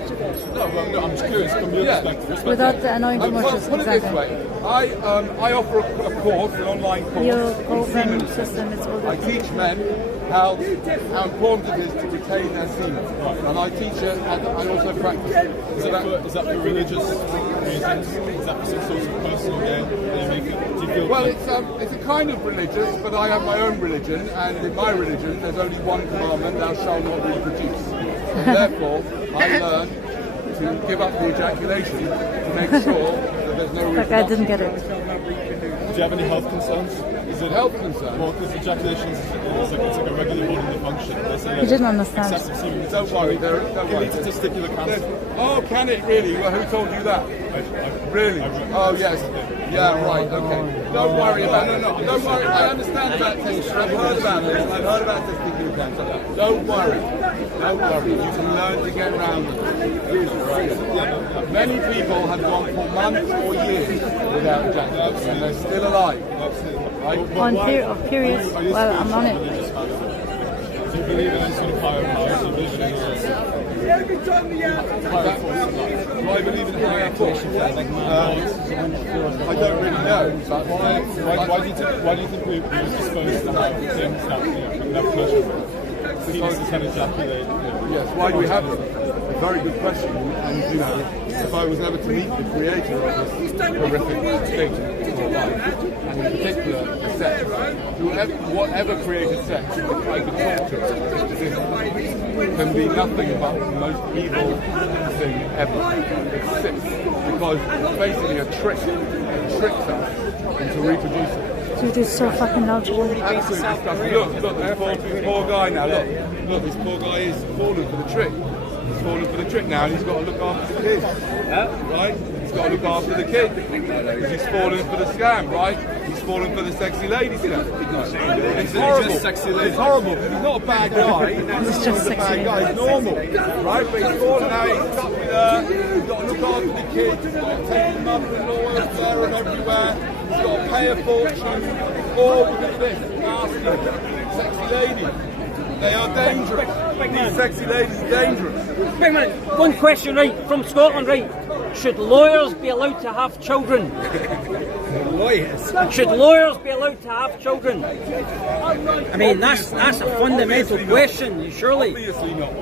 No, I'm just curious from your perspective. Without the annoying commercials, Put it this exactly. way. I offer a course, an online course. Your in open semen system is all I teach men how important it is to retain their semen. And I teach it and I also practice it. Is that for religious reasons? Is that for some sort of personal gain? Do you feel Well, it's a kind of religious, but I have my own religion, and in my religion there's only one commandment, thou shalt not reproduce. And therefore, I learn to give up the ejaculation to make sure that there's no Like reproduction. I didn't get it. Do you have any health concerns? Is it health concern? Well, because ejaculation is it's like a regular bodily function. They say He didn't understand. excessive semen Don't worry, don't can worry. lead to testicular cancer. Oh, can it really? Well, who told you that? Really? Oh, yes. Yeah, right, okay. Don't worry about it. No, don't worry. I understand about this. I've heard about this. I've heard about testicular cancer. Don't worry. Don't worry. You can learn to get around it. Many people have gone for months or years without ejaculation, and they're still alive. Right? On periods, well, I'm on it. Do you believe in any sort of higher powers? Do you believe in any sort of higher force? Do I believe in higher force? I don't really know. But Why do you think we were disposed to have things that we have pleasure with? Penises can ejaculate. Yes, why do we have them? A very good question. And you know, if I was ever to meet the creator of this horrific thing called life, and in particular sex, whatever created sex, if I could talk to it, can be nothing but the most evil thing ever. It's sick because it's basically a trick. It tricks us into reproducing. Dude, it's so fucking loud. Absolutely disgusting. Look, this poor guy now, look, this poor guy is falling for the trick. He's falling for the trick now, and he's got to look after the kids. Right? He's got to look after the kids. He's falling for the scam, right? He's falling for the sexy lady scam. It's horrible. It's horrible. He's not a bad guy. He's just a bad guy. He's normal, right? But he's falling now. He's stuck with her. He's got to look after the kids. He's got to take his mother-in-law there and everywhere. He's got to pay a fortune. All because of this nasty, sexy lady. They are dangerous. These sexy ladies are dangerous. Wait a minute. One question, right, from Scotland, right? Should lawyers be allowed to have children? Lawyers? Should lawyers be allowed to have children? I mean, that's a fundamental question, surely. Obviously not.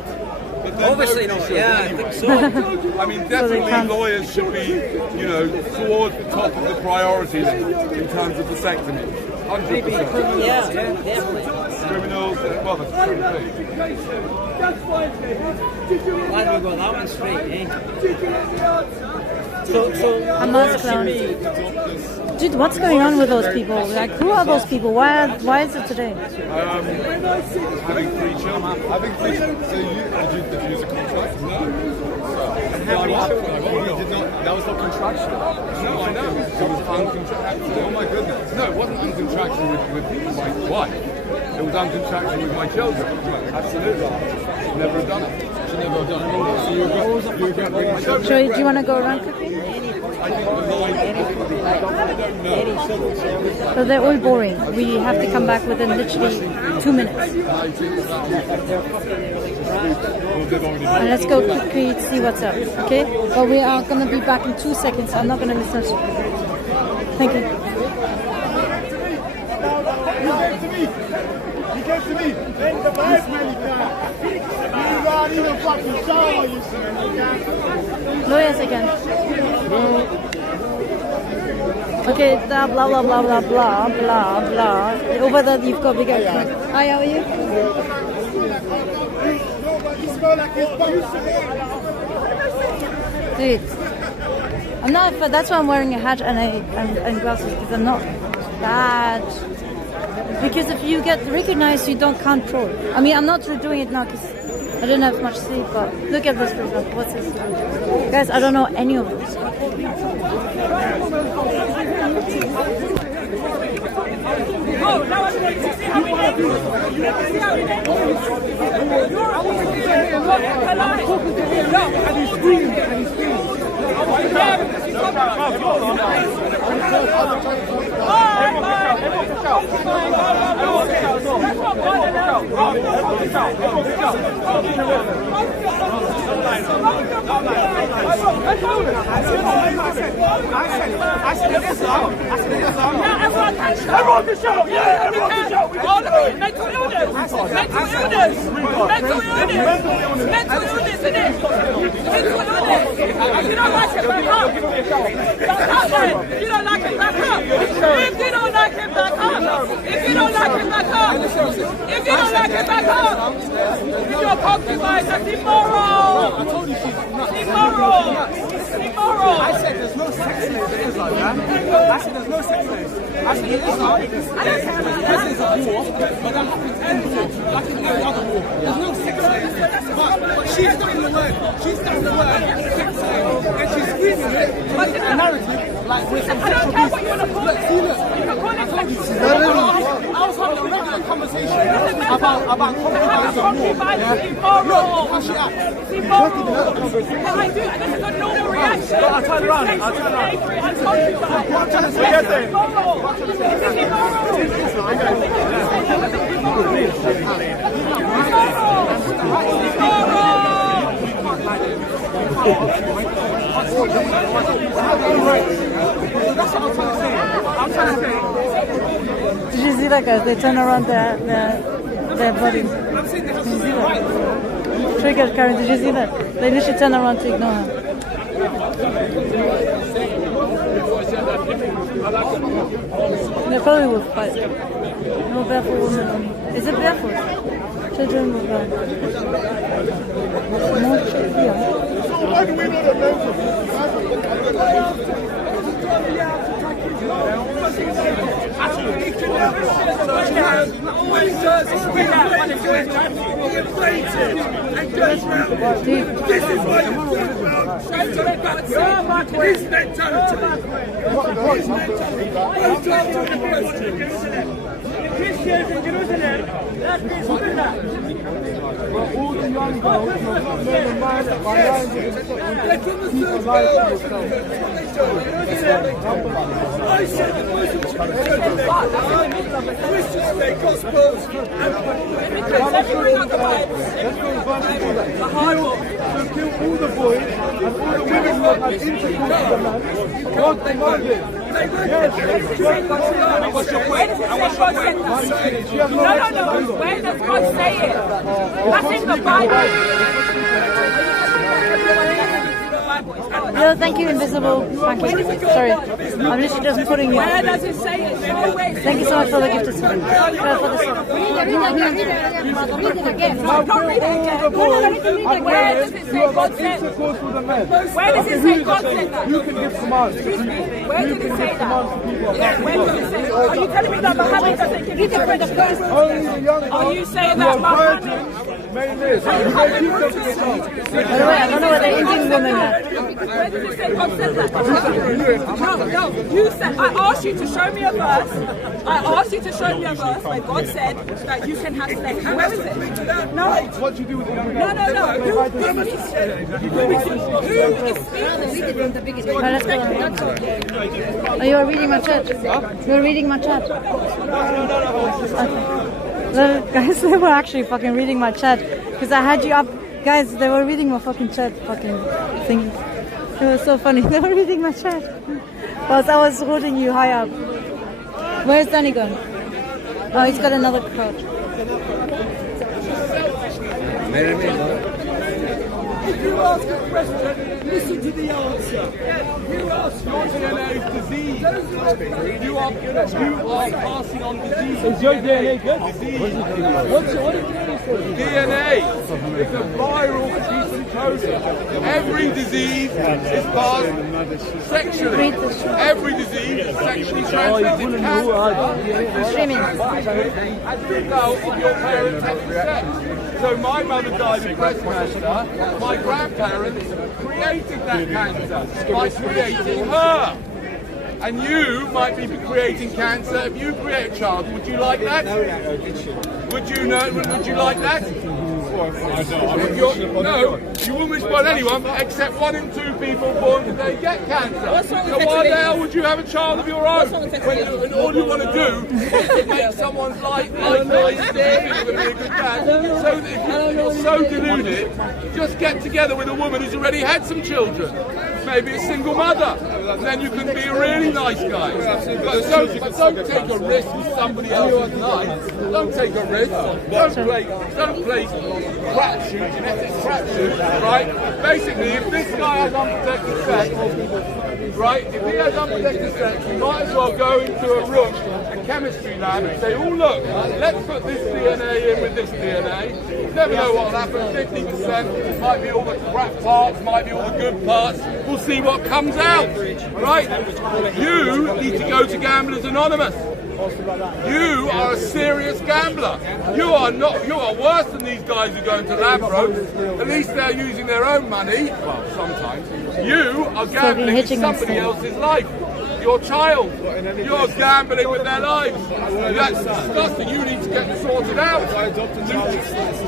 Obviously not, yeah, I think so. I mean, definitely lawyers should be, you know, towards the top of the priority list in terms of vasectomy. 100%. Yeah, definitely. Criminals, well, that's the same thing. Glad we got that one straight, eh? So I'm not lawyers should be... Dude, what's going on with those people? Like, who are those people? Why is it today? Having 3 children. Having 3 children. So did you use a contract? No. That was not contractual. No, I know. It was uncontractual. Oh my goodness. No, it wasn't uncontractual with my wife. It was uncontractual with my children. Absolutely. Should never have done it. Should never have done it. So do you want to go around quickly? So they're all boring. We have to come back within literally 2 minutes. And let's go quickly to see what's up, okay? But we are going to be back in 2 seconds. I'm not going to miss much. Thank you. He came to me. Then the vice man you not even fucking shower you Lawyers again. Okay, blah blah blah blah blah blah blah blah. Over there you've got bigger. Hi, how are you? Dude, I'm not. But that's why I'm wearing a hat and glasses, because I'm not bad. Because if you get recognized, you don't control. I mean, I'm not doing it now because I didn't have much sleep. But look at this, for example. What's this? Guys, I don't know any of this. Oh, now I'm going to see how we do. See how we do. You're always and he's screaming, and he's screaming. Everyone can shout! Yeah, everyone can shout! Mental illness! Mental illness! Mental illness! Mental illness, isn't it? Mental illness! If you don't like it, back up! Back up then! If you don't like it, back up! If you don't like it, back up! If you don't like it, back up! If you don't like it, back up! If you're concubine, that's immoral! Immoral! Immoral! I said there's no sex slaves in Islam, yeah? I said there's no sex slaves. I said in Islam, this is a war, but that happens any war, like in every other war. There's no sex slaves. But she's doing the word. She's done the word sex slave, and she's screaming it to make it a narrative like we're some sexual abuse. Look, see, look. I was having a regular conversation about compromise and war. Look, how she acts. It's immoral. I do, and this is a normal reaction. I'll turn around. I'll turn around. What I'm trying to say is this. Did you see that, guys? They turn around their bodies. Did you see that? Triggered, Karen. Did you see that? They literally turn around to ignore her. They probably will fight. No barefoot woman on. Is it barefoot? Children will go. More children here. This is what you're talking about. His mentality. Christians in Jerusalem, that's this winner. All the young girls have not made a mind up by lying to keep alive for yourself. I said the Muslims Christians say gospels and to kill all the boys and all the women who have had intercourse with the man. God commanded. Yes, what's your point? No. Where does God say it? That's in the Bible. No, thank you, invisible pancake. Sorry, I'm literally just putting you. Where does it say it? Thank you so much for the gift as well. For the song. Where does it say God said? Where does it say God said that? You can give commands. Where did it say that? Where did it say? Are you telling me that Muhammad doesn't give the first? Are you saying that Muhammad? By the way, I don't know what the Indian woman is. Where did it say God said that? No. You said, I asked you to show me a verse. I asked you to show me a verse where God said that you can have sex. Where is it? No. What do you do with the young No. Let's go. Oh, you are reading my chat. You are reading my chat. The guys, they were actually fucking reading my chat because I had you up. Guys, they were reading my fucking chat, fucking thing. It was so funny. They were reading my chat whilst I was holding you high up. Where's Danny gone? Oh, he's got another crowd. If you ask a question, listen to the answer. You ask your DNA is disease. You are passing on disease. Is your DNA good? What did you say? DNA is a viral precondition. Every disease is passed sexually. Every disease is sexually transmitted. Cancer as a result of your parents having sex. So my mother died of breast cancer. My grandparents created that cancer by creating her. And you might be creating cancer if you create a child. Would you like that? Would you like that? No, you wouldn't respond to anyone except 1 in 2 people born today get cancer. So why the hell would you have a child of your own? When all you want to do is make someone's life nice and be a good dad. So if you're so deluded, just get together with a woman who's already had some children. Maybe a single mother. And then you can be a really nice guy. But don't take a risk with somebody else's life. Don't take a risk. Don't play crapshoot, right? Basically, if this guy has unprotected sex, right? If he has unprotected sex, you might as well go into a room, a chemistry lab, and say, oh look, let's put this DNA in with this DNA. You never know what will happen. 50% might be all the crap parts, might be all the good parts. We'll see what comes out, right? You need to go to Gamblers Anonymous. You are a serious gambler. You are worse than these guys who go into Ladbrokes. At least they're using their own money. Well, sometimes. You are gambling with somebody else's life. Your child. You're gambling with their lives. That's disgusting. You need to get it sorted out.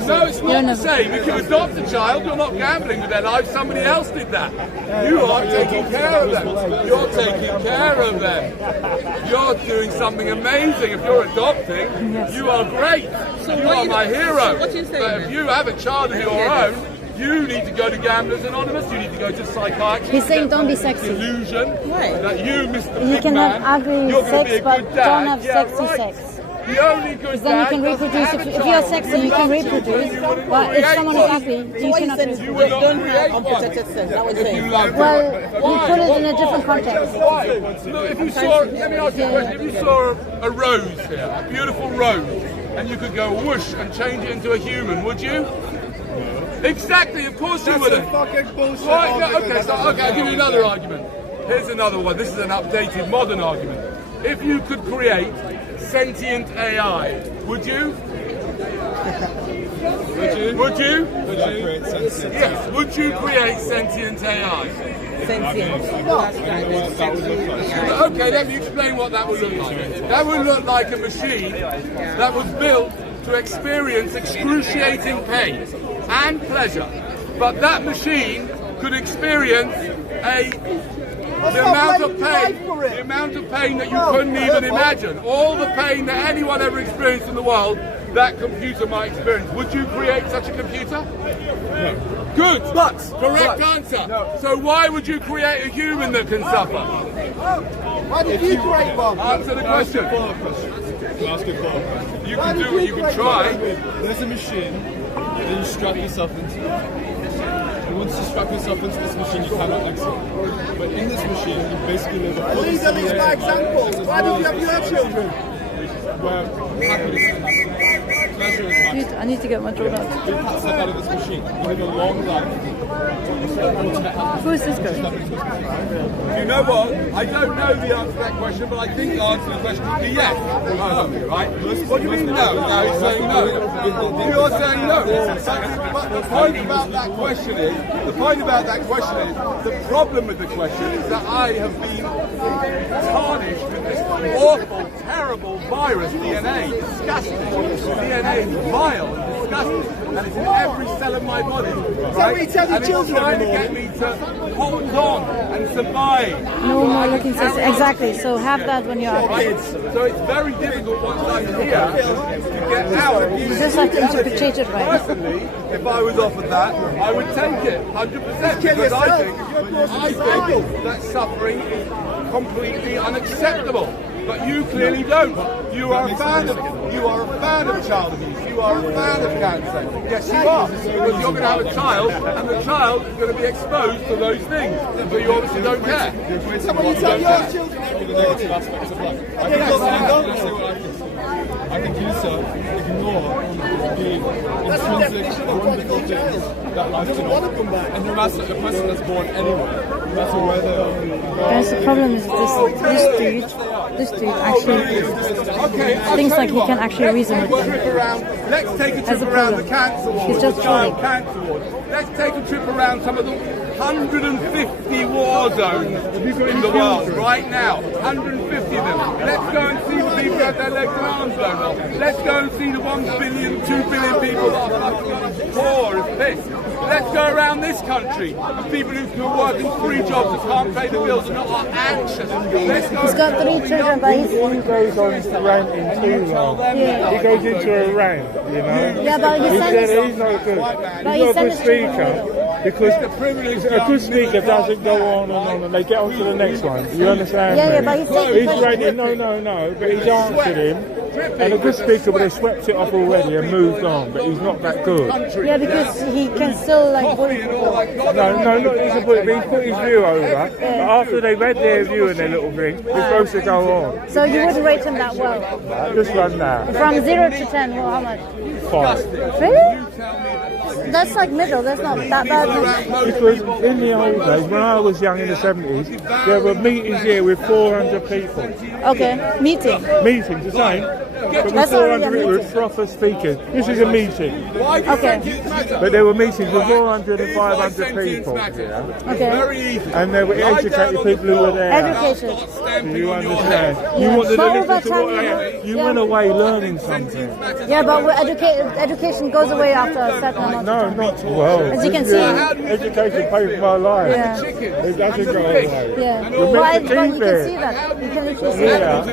No, it's not the same. If you adopt a child, you're not gambling with their lives. Somebody else did that. You are taking care of them. You're taking care of them. You're doing something amazing. If you're adopting, you are great. You are my hero. But if you have a child of your own, you need to go to Gamblers Anonymous. You need to go to psychiatrists. He's saying don't be sexy. Illusion that you, Mr. You can have ugly sex, but don't have sexy sex. The only good then you can reproduce. If you're sexy, you can reproduce. But if someone is ugly, you cannot reproduce. You don't have unprotected sex. Well, you put it in a different context. Look, if you saw, let me ask you a question. If you saw a rose here, a beautiful rose, and you could go whoosh and change it into a human, would you? Exactly, of course you wouldn't. That's a fucking bullshit right, okay, I'll give you another argument. Here's another one. This is an updated, modern argument. If you could create sentient AI, would you? Would you? Yes, would you create sentient AI? Okay, let me explain what that would look like. That would look like a machine that was built to experience excruciating pain and pleasure, but that machine could experience the amount of pain that you couldn't even imagine. All the pain that anyone ever experienced in the world, that computer might experience. Would you create such a computer? No. Good. Correct answer. No. So why would you create a human that can suffer? Why did you create one? Answer the question. You can do it. You can try. There's a machine that you strap yourself into. once you strap yourself into this machine, you cannot exit. But in this machine, you basically live a fully These are these by example. Why did you have your children? where happiness is happy. Pleasure is happy. Dude, I need to get my jaw out. You can't step out of this machine. You live a long life. Who is this guy? You know what? I don't know the answer to that question, but I think the answer to the question would be yes. Right? What do you mean no? Now he's saying no. You're saying no. But the point about that question is, the problem with the question is that I have been tarnished with this awful, terrible virus, DNA. Disgusting. DNA is vile and disgusting. And it's in every cell of my body. Right? And it's trying to get me to hold on and survive. No more looking sexy. Exactly. So have that when you're out. So it's very difficult once I'm here to get out. You just have to interpret it right. Personally, if I was offered that, I would take it 100% because I think that suffering is completely unacceptable. But you clearly don't. You are a fan of child abuse. You are a fan of cancer. Yes, you are. Because you're going to have a child, and the child is going to be exposed to those things. So you obviously don't care. Somebody tell your children. I think you, sir, ignore the intrinsic, wonderful things that life can offer. And no matter a person that's born anywhere, no matter where they are. Guys, the problem is this dude actually thinks like he can actually reason with them. Let's take a trip around the cancer ward. He's just trolling. Let's take a trip around some of the 150 war zones in the world right now. 150 of them. Let's go and see the people who have their legs and arms blown off. Let's go and see the 1 billion, 2 billion people that are poor as piss. Let's go around this country and people who are working 3 jobs and can't pay the bills and are anxious. Let's go. He's got 3 children, but he goes on ranting too long. Yeah. He goes into a rant, you know. Yeah, but he's not good. He's not a good speaker. Because a good speaker doesn't go on and they get on to the next one. You understand? Yeah, but he's ranting, no, but he's answered him. And a good speaker would have swept it off already and moved on, but he's not that good. Yeah, because he can still like bully people. No, not he's put his view over. But after they read their view and their little thing, he's supposed to go on. So you wouldn't rate him that well? Just run now. From 0 to 10, well, how much? 5. Really? That's like middle, that's not that bad. Because in the old days, when I was young in the 70s, there were meetings here with 400 people. Okay, meetings, the same. But with 400 people with proper speakers. This is a meeting. Okay. But there were meetings with 400 and 500 people. Yeah? Okay. And there were educated people who were there. Education. Do you understand? You wanted to listen to what they had. You went away learning something. Yeah, but education goes away after a certain amount of time. No, not well. As you can see. Education pays my life. Yeah. It doesn't go away. Yeah. But you can see that. You can literally see that.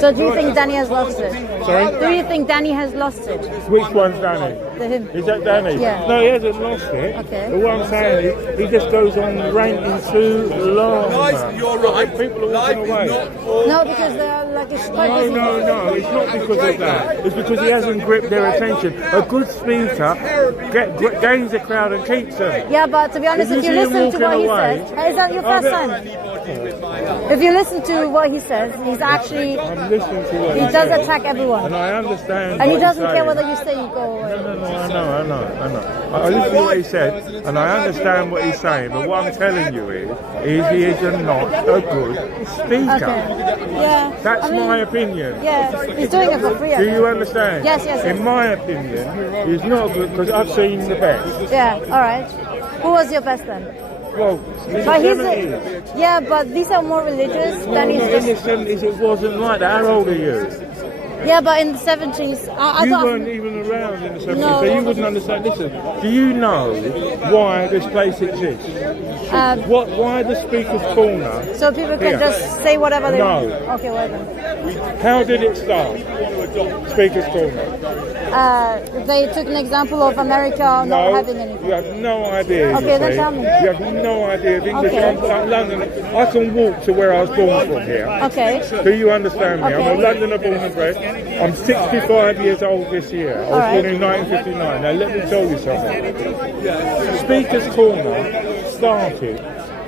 So do you think Danny has lost it? Sorry? Do you think Danny has lost it? Which one's Danny? Him. Is that Danny? Yeah. No, he hasn't lost it. Okay. But what I'm saying is, he just goes on ranting too long. You're right. People are walking away. No, because they're like it's quite busy. No, it's not because of that. It's because he hasn't gripped their attention. A good speaker gains the crowd and keeps them. Yeah, but to be honest, if you listen to what he says, is that your first time? If you listen to what he says, he's actually he does attack everyone. And I understand. And he doesn't care whether you say you go away. No, I know. I listen to what he said, and I understand what he's saying. But what I'm telling you is he is not a good speaker. Okay. Yeah. That's my opinion. Yeah, he's doing it for free. Do you understand? Yes. In my opinion, he's not good because I've seen the best. Yeah. All right. Who was your best then? Well, but but these are more religious than in the 70s it wasn't like that. How old are you? Yeah, but in the 70s... You weren't even around in the 70s, so you wouldn't understand. Listen, do you know why this place exists? Why the Speaker's Corner? So people can just say whatever they want? No. Okay, wait then. How did it start? Speaker's Corner. They took an example of America not having anything. You have no idea. Okay, then tell me. You have no idea of English. Okay. I'm like London. I can walk to where I was born from here. Okay. Do you understand me? Okay. I'm a Londoner born and bred. I'm 65 years old this year. I was born in 1959. Now let me tell you something. Speaker's Corner started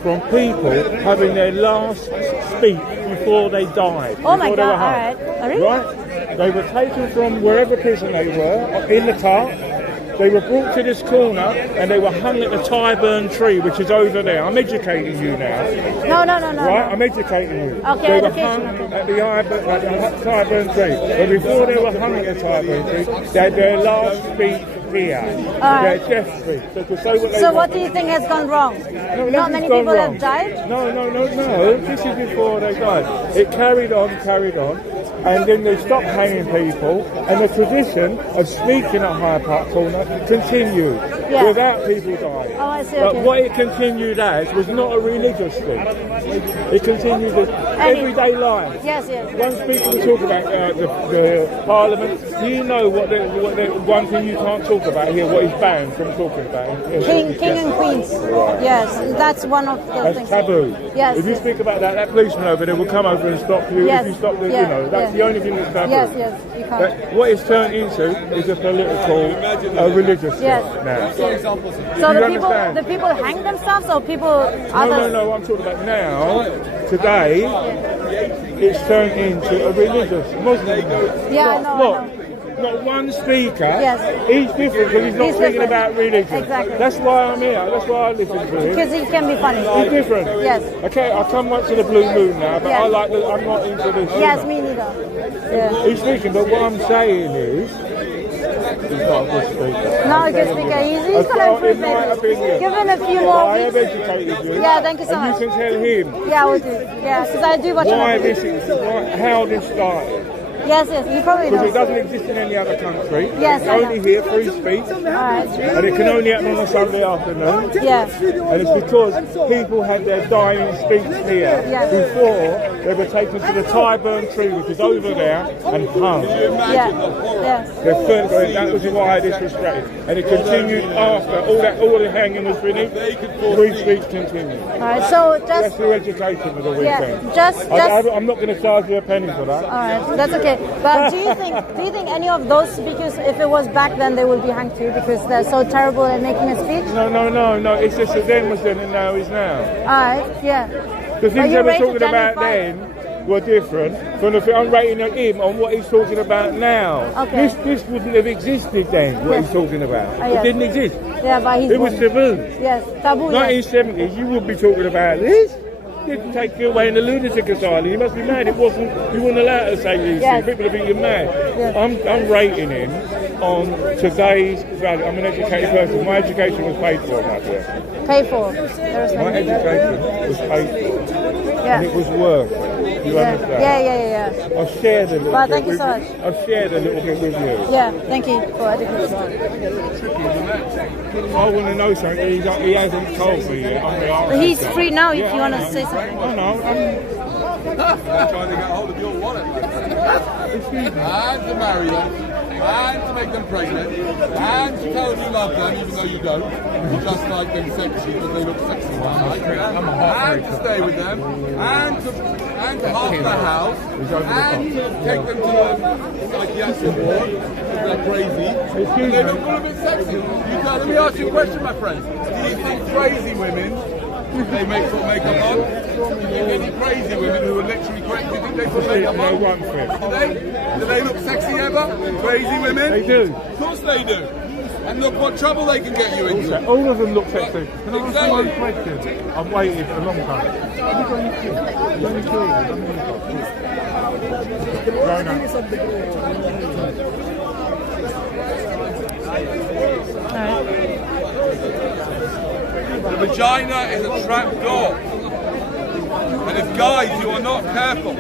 from people having their last speech before they died. Oh my before they were God! All hung. right. Really? Right? They were taken from wherever prison they were in the cart. They were brought to this corner and they were hung at the Tyburn tree, which is over there. I'm educating you now. No. Right? I'm educating you. Okay, They were hung at the Tyburn tree. But before they were hung at the Tyburn tree, they had their last speech here. Their death speech. So to say what they So want. what do you think has gone wrong? No, Not many gone people wrong. have died? No. This is before they died. It carried on. And then they stopped hanging people, and the tradition of speaking at Hyde Park Corner continued without people dying. Oh, I see, But okay. what it continued as was not a religious thing. It continued as everyday life. Yes. One speaker will talk about the Parliament. Do you know what the one thing you can't talk about here, what is banned from talking about? King and Queens. Right. Yes, that's one of the That's things. taboo. Yes. If you speak about that, that policeman over there will come over and stop you. Yes. If you stop the, Yeah, you know, that's the only thing that's taboo. Yes, you can't. But what it's turned into is a political, religious Yes. thing now. So the people hang themselves, or people? Others? No. I'm talking about now. Today, it's turned into a religious Muslim. Yeah, I know. Not one speaker. Yes. He's different because he's not He's speaking different. about religion. Exactly. That's why I'm here. That's why I listen to him. Because he can be funny. He's different. Yes. Okay, I come once in a blue moon now, but Yes. I'm not into this. Yes, me neither. Yeah. He's speaking, but what I'm saying is, he's not a good speaker. No, a good speaker. He's going to improve maybe. Give him a few more I have weeks. educated you. Yeah, thank you so and much. you can tell him. Yeah, I will do. Yeah, because I do watch Why him. how this started. Yes, you probably Because know. it doesn't exist in any other country. Yes, It's I know. only here, free speech. Alright. And it can only happen on a Sunday afternoon. Yeah. And it's because people had their dying speech here before they were taken to the Tyburn tree, which is over there, and hung. Yes. That was why this was started. And it continued after all the hanging was finished. Free speech continued. Alright, so That's the education of the weekend. I'm not going to charge you a penny for that. Alright, that's okay. But do you think any of those speakers, if it was back then, they would be hanged too because they're so terrible at making a speech? No. It's just that then was then and now is now. Alright, yeah. The things they were talking about then were different from the I'm rating him on what he's talking about now. Okay. This wouldn't have existed then, what he's talking about. Oh, yes. It didn't exist. Yeah, but he's It was taboo. Yes, taboo. Yes. 1970s, you would be talking about this. Didn't take you away in the lunatic asylum. You must be mad. You weren't allowed to say these things. People would be you mad. Yes. I'm rating him on today's value. I'm an educated person. My education was paid for, my dear. Paid for. My education was paid for. Yeah. And it was worth it. You understand? Yeah. I've shared a little Well, bit thank you so much. I've shared a little bit with you. Yeah, thank you for education. I want to know something he hasn't told me yet. He's free now if you want to say something. I know. I'm trying to get hold of your wallet. And to marry them, and to make them pregnant, and to tell them you love them even though you don't, just like them sexy because they look sexy one night, and to stay with them, and to half the house, and to take them to the psychiatric ward because they're crazy, and they look all a bit sexy. Let me ask you a question, my friend. Do you think crazy women, they make put makeup on? Do you think any crazy women who are literally crazy, do you think they put makeup on? Do they look sexy ever? Crazy women? They do. Of course they do. And look what trouble they can get you into. All of them look sexy. Can I ask you one Exactly. question? I've waited for a long time. Have you got any kids? Have you got any The vagina is a trap door. And if guys, you are not careful,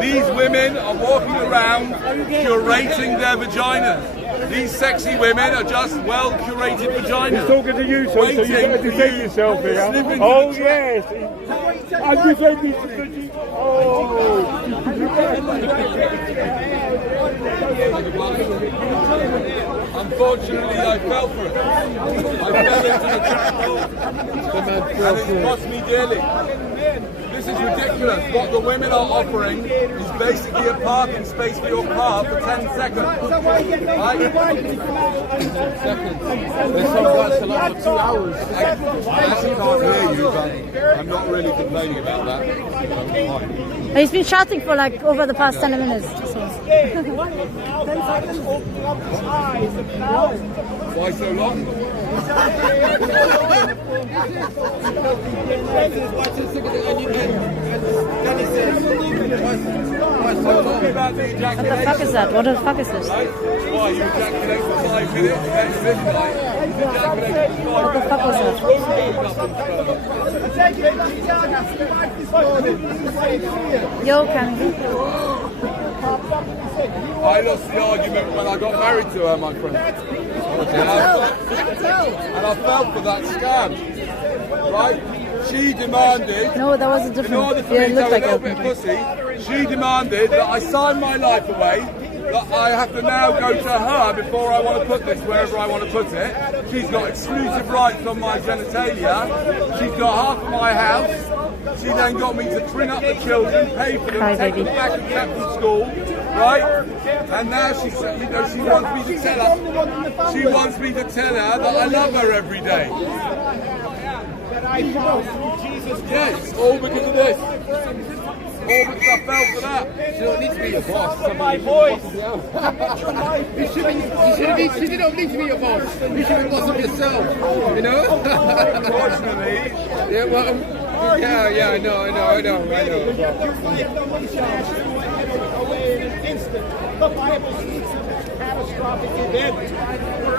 these women are walking around curating their vaginas. These sexy women are just well curated vaginas. He's talking to you, so you've got to defend yourself here. Oh, yes. I defend you. Unfortunately, I fell for it. I fell into the trap door. And it cost me dearly. This is ridiculous. What the women are offering is basically a parking space for your car for 10 seconds. Right? 10 seconds. There's some guys to last for 2 hours. I actually can't hear you, but I'm not really complaining about that. He's been shouting for like over the past 10 minutes. So. Why so long? What the fuck is that? What the fuck is this? Why you ejaculate for 5 minutes, then this night, ejaculate for 5 What the fuck was that? Yo, Cammy. I lost the argument when I got married to her, my friend. And I fell for that scam. Right? She demanded... No, that was a different... In order for me to have a little bit of pussy, she demanded that I sign my life away, that I have to now go to her before I want to put this wherever I want to put it. She's got exclusive rights on my genitalia. She's got half of my house. She then got me to bring up the children, pay for them, take them back and take them to school, right? And now she wants me to tell her. She wants me to tell her that I love her every day. Yes, all because of this. All because I fell for that. You don't need to be your boss. My voice. You don't need to be your boss. You should be boss of yourself. You know? Unfortunately. Yeah, well, yeah, I know. The Bible speaks of catastrophic event. For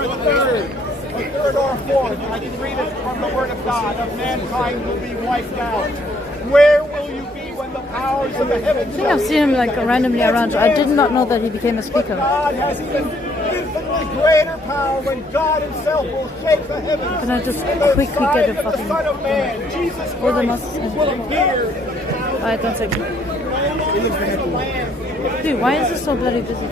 a third or fourth, I can read it from the Word of God, of mankind will be wiped out. Where will you be when the powers of the heavens... I think I've seen him like randomly around. I did not know that he became a speaker. God has even infinitely greater power when God himself will shake the heavens. Can I just quickly get a fucking... The Son of Man, Jesus Christ, will appear. Alright, 1 second. Dude, why is this so bloody busy?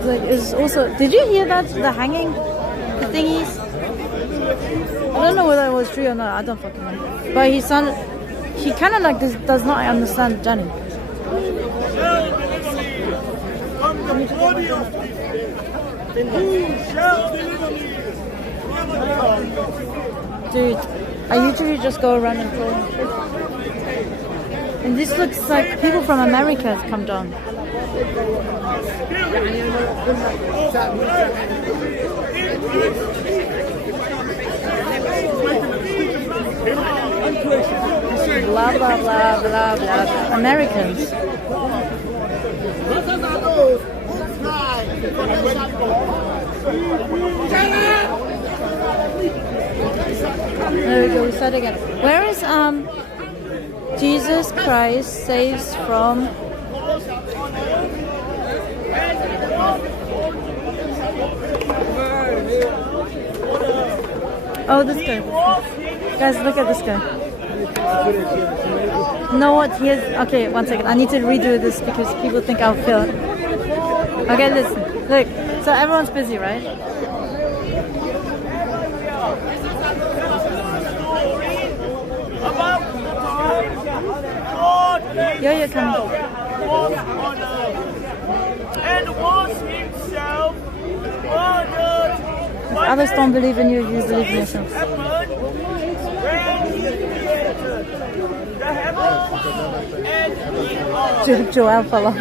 Like, is also... Did you hear that? The hanging thingies? I don't know whether it was true or not. I don't fucking know. But he sounded... He kind of like does not understand Johnny. Dude, I usually just go around and troll him. And this looks like people from America have come down. Blah, blah, blah, blah, blah. Americans. There we go, we start again. Where is Jesus Christ saves from... Oh, this guy. Guys, look at this guy. No, what? He is... Okay, 1 second. I need to redo this because people think I'll fail. Okay, listen. Look. So everyone's busy, right? Yo, you're coming. And was himself honored. If others don't believe in you, you believe in yourself. Joel fell off.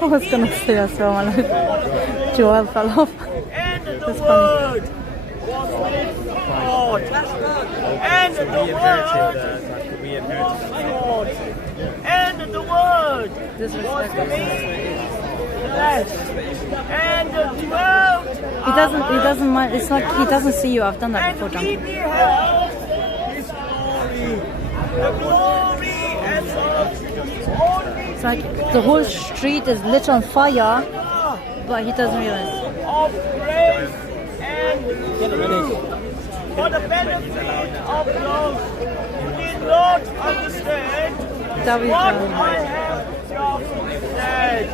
I was gonna say that's wrong. Joel fell off. That's funny. And the word, and the word was made flesh, and dwelt. He doesn't mind. It's like he doesn't see you. I've done that before, John. He beheld his glory, the glory as of his only. It's like the whole street is lit on fire, but he doesn't realize. Of grace and truth, for the benefit of those who did not understand what I have just said.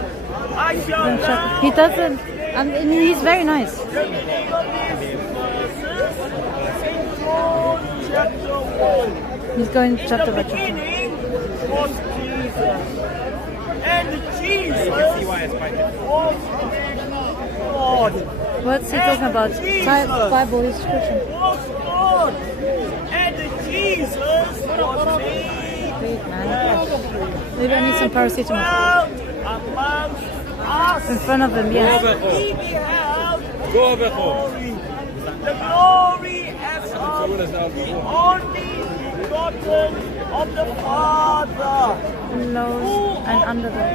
I shall now. He doesn't. I mean, he's very nice. The meaning of these verses in John He's going chapter by chapter. Beginning was Jesus. And Jesus was God. What's he talking about? Bible is Christian. Was God. And Jesus was made flesh. Maybe I need some paracetamol. Amongst us. In front of him, yes. And we beheld glory. The glory as of the only begotten of the Father. Lows and under them.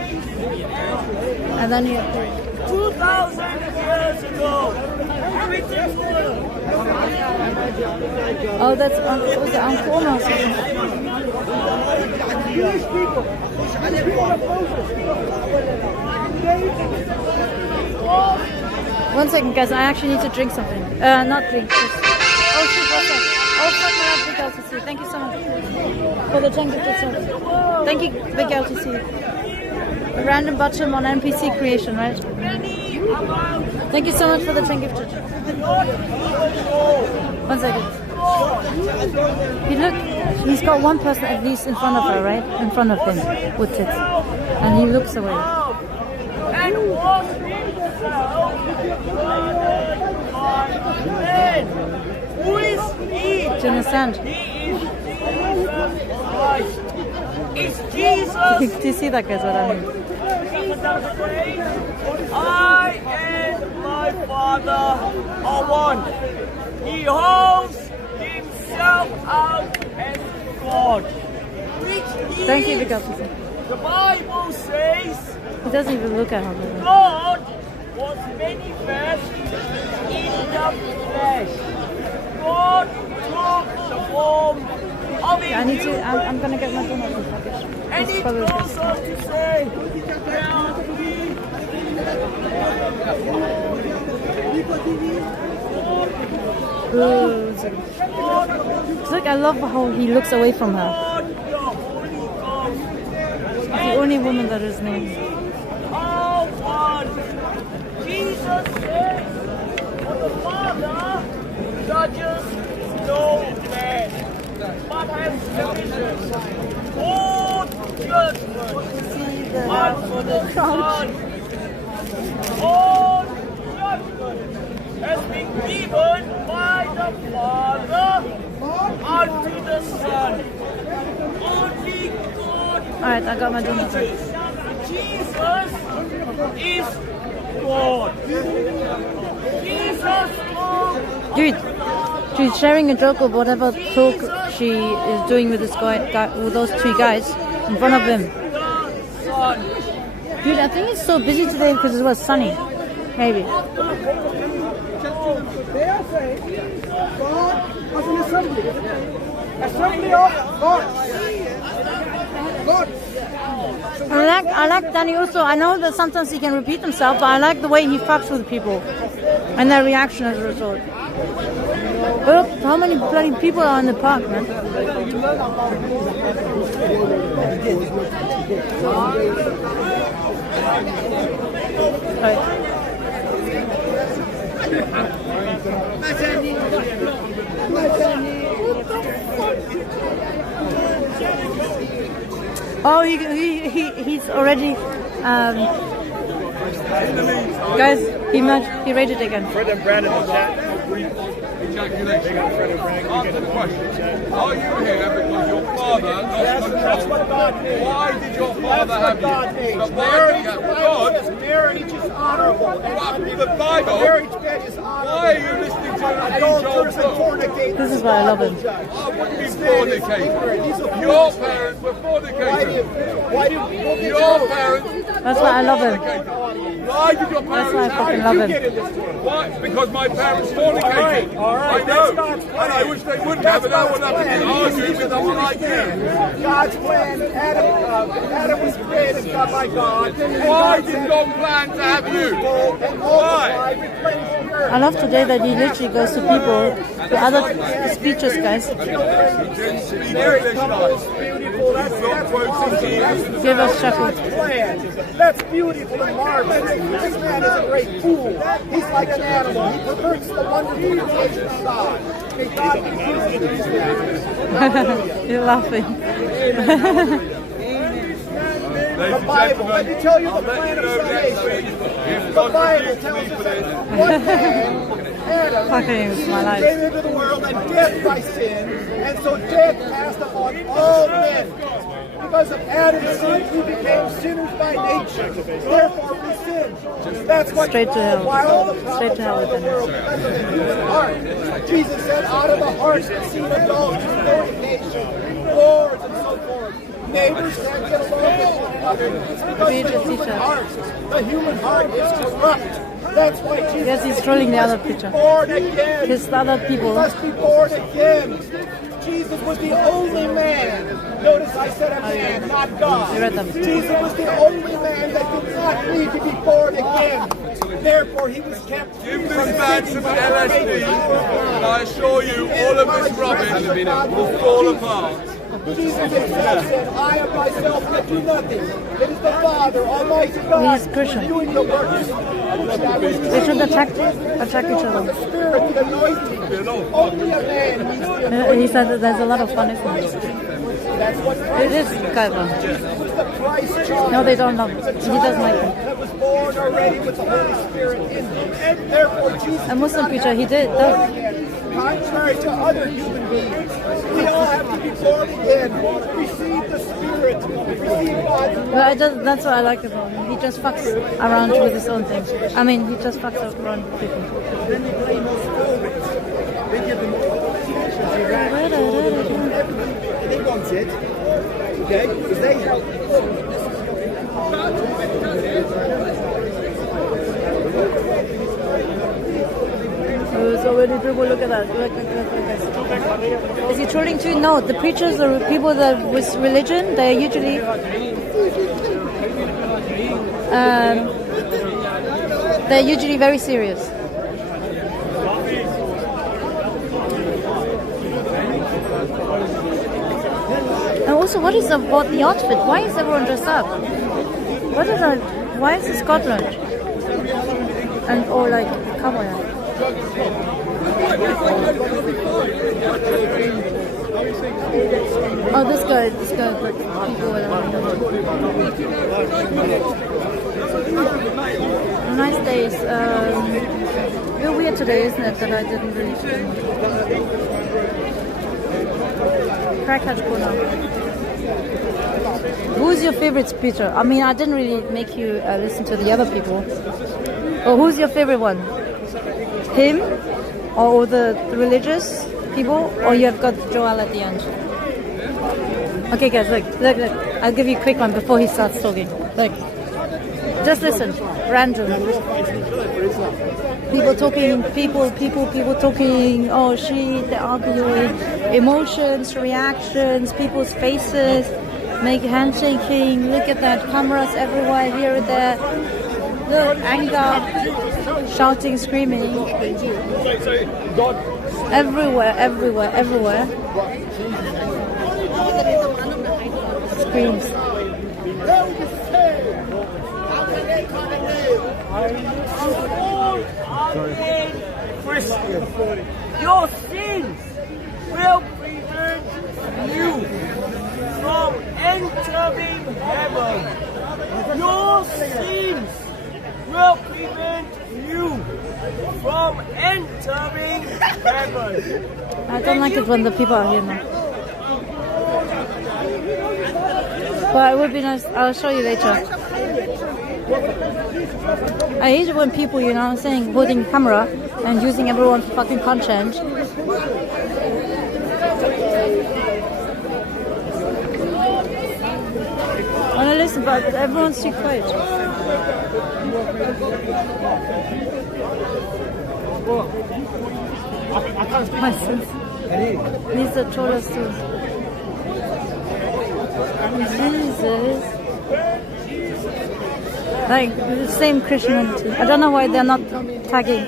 And then you 2,000 years ago. oh, that's was it Uncle Omar? Jewish people. One second, guys. I actually need to drink something. Not drink. Just... Oh shit! What's that? Oh fuck my love, Big LTC. Thank you so much for the 10 gifted subs. Thank you, Big LTC. Random bottom on NPC creation, right? Thank you so much for the 10 gifted. 1 second. He's got one person at least in front of her, right? In front of him with tits. And he looks away. And was himself man. Who is he? Do you understand? He is Jesus Christ. Is Jesus. Do you see that, guys? What I mean? I and my Father are one. He holds himself out as God. Thank you, Big LTC. The Bible says He doesn't even look at her. God was manifest in the flesh. God took the form of a I'm gonna get my donut from package. and it goes on to say, Look, I love how he looks away from her. The only woman that is named. all one. Jesus said, for the Father judges no man, but has division all judgment unto the Son. All judgment has been given by the Father unto the Son. Only God. Alright, I got my donut. Jesus is God. Jesus Dude, she's sharing a joke of whatever talk she is doing with this guy with those two guys in front of him. Dude, I think it's so busy today because it was sunny. Maybe. They are saying God has an assembly. Assembly of God. God. I like Danny also. I know that sometimes he can repeat himself, but I like the way he fucks with people and their reaction as a result. Look, how many bloody people are in the park, man? Oh, he's already, guys, he rated again. Fred and Brandon in chat. Ejaculation. Answer the question. Are you here because your father lost control? Why did your father have you? But Marriage is honorable. the Bible. Marriage bed is honorable. Why are you listening to an age-old book? This is why I love him. I wouldn't be fornicating. Your parents were fornicators. Your parents. That's why I love him. Why did your parents? That's why I fucking love him. Why? Because my parents fornicated. All right. I know. And I wish they wouldn't have, and I wouldn't have to be arguing with someone like you. God's plan. Adam was created by God. Why did God plan to have you? Why? I love today that he literally goes to people, to other speeches, guys. Beautiful. That's quoting Jesus. Give us Shako. That's beautiful and marvelous. This man is a great fool. He's like an animal. He perverts the wonderful creation of God. May God be pleased with him. You're laughing. The Bible, let me tell you the plan of salvation. The Bible tells us that one man, Adam, came into the world and death by sin, and so death passed upon all men. Because of Adam's sin, we became sinners by nature. Therefore we sinned. That's what Straight to hell. Straight to hell with the heart. Jesus said, out of the heart proceed adultery, fornication, wars, and so forth. Neighbors can't get along with one another. It's because the human heart is corrupt. That's why Jesus Yes, he's trolling the other picture. born again. His other people. He must be born again. Jesus was the only man. Notice I said a man, not God. Jesus was the only man that did not need to be born again. Therefore, he was kept. Give this man some LSD, and I assure you, all of this rubbish will fall apart. Jesus himself said, I of myself can do nothing. It is the Father, Almighty God, He's Christian. doing the works. They should attack each other. The Spirit, the anointing. Only a man needs the anointing. He said that there's a lot of fun, isn't it? That's what It is kind of fun. No, they don't love it. He doesn't like it. That was born already with the Holy Spirit in him. And therefore Jesus A Muslim preacher, he did. contrary to other human beings. We all have to be born again. Receive the Spirit. Receive God's But that's what I like about him. He just fucks around with his own thing. I mean, he just fucks around with people. Then they blame us forward. They give them they want it. Okay? Because they help. So many people, look at that. Look at this. Is he trolling too? No, the preachers or people that with religion, they're usually very serious. And also, what is about the outfit? Why is everyone dressed up? Why is it Scotland? And or like cowboy? Oh, this guy, like people nice days. Real weird today, isn't it? That I didn't really Crackhead corner. Who's your favorite speaker? I mean, I didn't really make you listen to the other people. Or who's your favorite one? Him? Or the religious people? Or you have got Joel at the end? Okay guys, look. I'll give you a quick one before he starts talking. Look. Just listen. Random. People talking, oh shit, they're arguing. Emotions, reactions, people's faces, make handshaking, look at that, cameras everywhere, here and there. Look, anger, shouting, screaming. Everywhere. Screams. Christian, your sins will prevent you from entering heaven. Your sins will prevent you from entering heaven. I don't like it when the people are here now. But it would be nice. I'll show you later. I hate it when people, you know, saying holding camera and using everyone's fucking content. I want to listen, but everyone's too quiet. My sins. These are trollers too. Jesus. Like the same Christianity. I don't know why they're not tagging.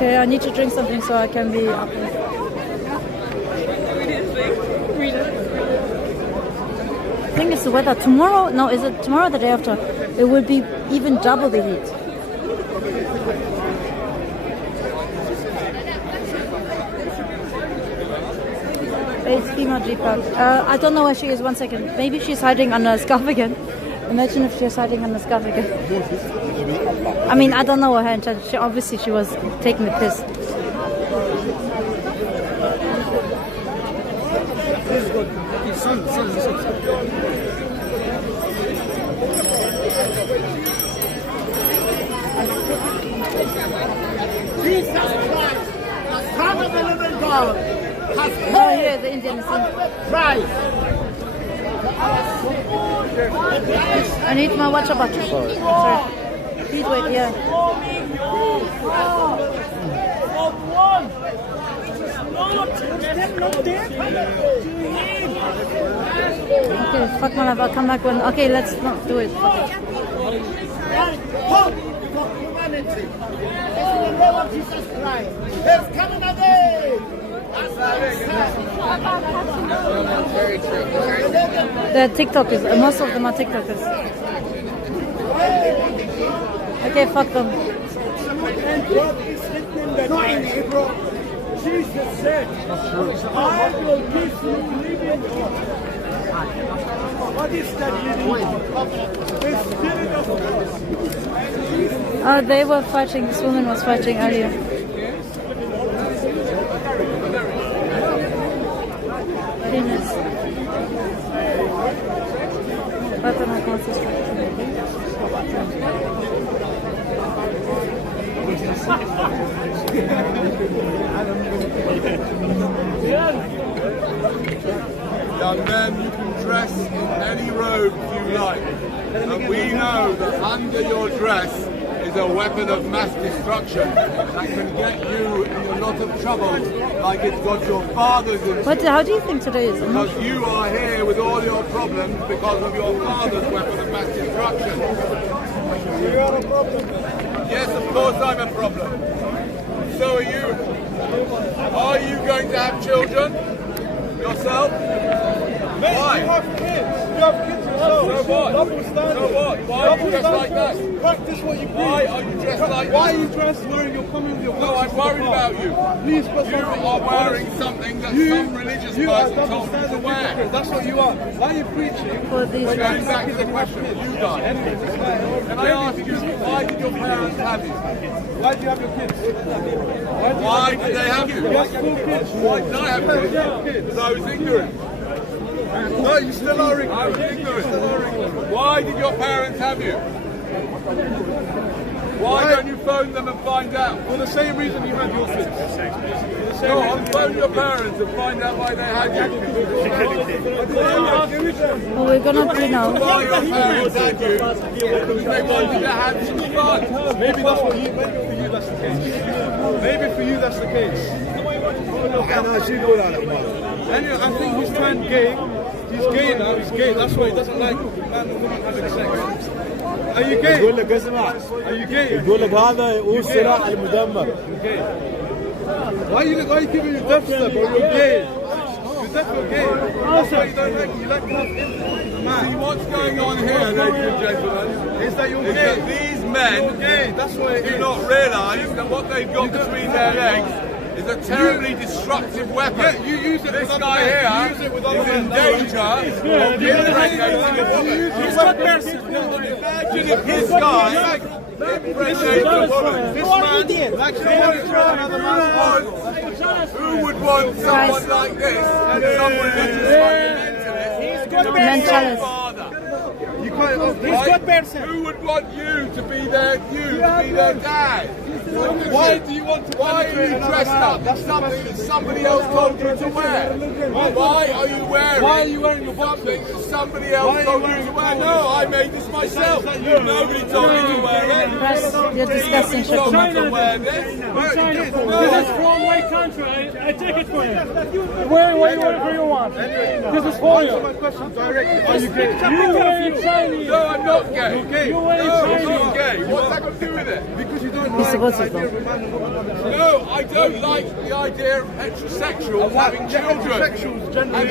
Okay, I need to drink something so I can be up there. I think it's the weather. Tomorrow, no, is it tomorrow or the day after? It will be even double the heat. It's Fima Jeepa. I don't know where she is. 1 second. Maybe she's hiding under a scarf again. Imagine if she's hiding under a scarf again. I mean, I don't know her intention. Obviously, she was taking the piss. Jesus Christ, the Son of the living God, has paid Oh, yeah, the Indian is in. price. I need my water bottle. Sorry. Heat wave, yeah. Okay, fuck my life. I'll come back when. Okay, let's not do it. Fuck it. Hope for humanity. In the name of Jesus Christ, there's coming a day. Very true. The TikTokers, most of them are TikTokers. Okay, fuck them. And God is written in the Bible. Jesus said, I will give you living water. What is that living water? The Spirit of God. They were fighting. This woman was fighting earlier. Penis. Attends, comment ça se fait? Young men, you can dress in any robe you like, but we know that under your dress is a weapon of mass destruction that can get you in a lot of trouble, like it's got your fathers in. But how do you think today is? Because you are here with all your problems because of your father's weapon of mass destruction. You are a problem. Yes, of course I'm a problem. So are you. Are you going to have children? Yourself? Mate, Why? you have kids. You have kids yourself. So what? Double standard. So what? Why are you dressed like that? Practice what you preach. Why are you dressed like that? Why are you dressed wearing your coming with your No, I'm worried about you. Please put You are wearing something that some religious person told you to wear. That's what you are. Why are you preaching? For these Going back to the question you guys. Can I ask you, why did your parents have you? Why do you have your kids? Why did they have you? Yes, 4 kids. Why did I have you? Because I was ignorant. No, you still are ignorant. I was ignorant. Why did your parents have you? Why don't you phone them and find out? For the same reason you had your kids. No, I'll phone your parents and find out why they had you. What we're gonna do now? Why your parents had you? Because they wanted to have some fun. Maybe that's what you. Maybe for you that's the case. Maybe for you that's the case. Anyway, I think he's trying gay. He's gay now. He's gay. That's why he doesn't like man and woman having sex. Are you gay? يقول لك اسمع Are you gay? يقول لك هذا هو السلاح المدمر. You're gay. Why are you giving your death step? Or you're gay? You're definitely gay. That's why you don't like. You like man. See what's going on here, ladies and gentlemen, Is that you're is gay? that these men Gay. That's why it do is. not realise that what they've got between their legs is a terribly destructive weapon. Yeah, you use it This with other guy men. here You use it with other is in men. danger of impregnating a woman. He's got person. Imagine if this guy impregnated a woman. This man likes to monitor another man's heart. Who would want someone like this and some religious fundamentalist to be their father? You can't. He's good person. Who would want you to be their dad? Why do you want to? Why are you dressed up in something that somebody else told you to wear? Why are you wearing? Why are you wearing your something that somebody else told you to wear? No, I made this myself. Nobody told me to wear it. You're disgusting, Nobody told me to Shakomako. wear this. This is from my country. I take it for you. Whatever you want. This is for you. Answer my question directly. Are you gay? You wearing Chinese. No, I'm not gay. You're gay. You wearing No, I'm Chinese. not gay. What's that got to do with it? Because you don't He's like supposed the to idea of a man and woman No, I don't like the idea of heterosexuals having children. Heterosexuals generally. Are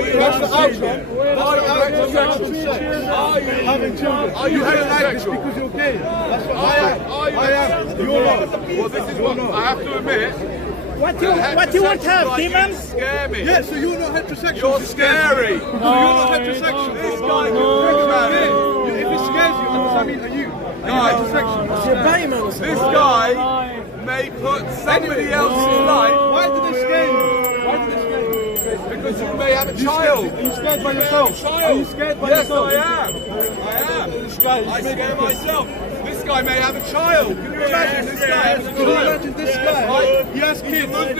you heterosexual? Are you heterosexual? Are you heterosexual? Because you're gay. That's what I am. You're not. Well, this is what I have to admit. What do you want to have, demons? Scare me. Yeah, so you're not heterosexual. You're scary. So you're not heterosexual. This guy If it scares you, does that mean are you heterosexual? This guy may put somebody else's life. Why did it scare you? Why did it scare you? Because you may have a child. Are you scared by yourself? Are you scared by yourself? Yes, I am. This guy is I scare myself. This guy may have a child. Can you imagine this guy has a Can you child? imagine this guy? He has kids. Imagine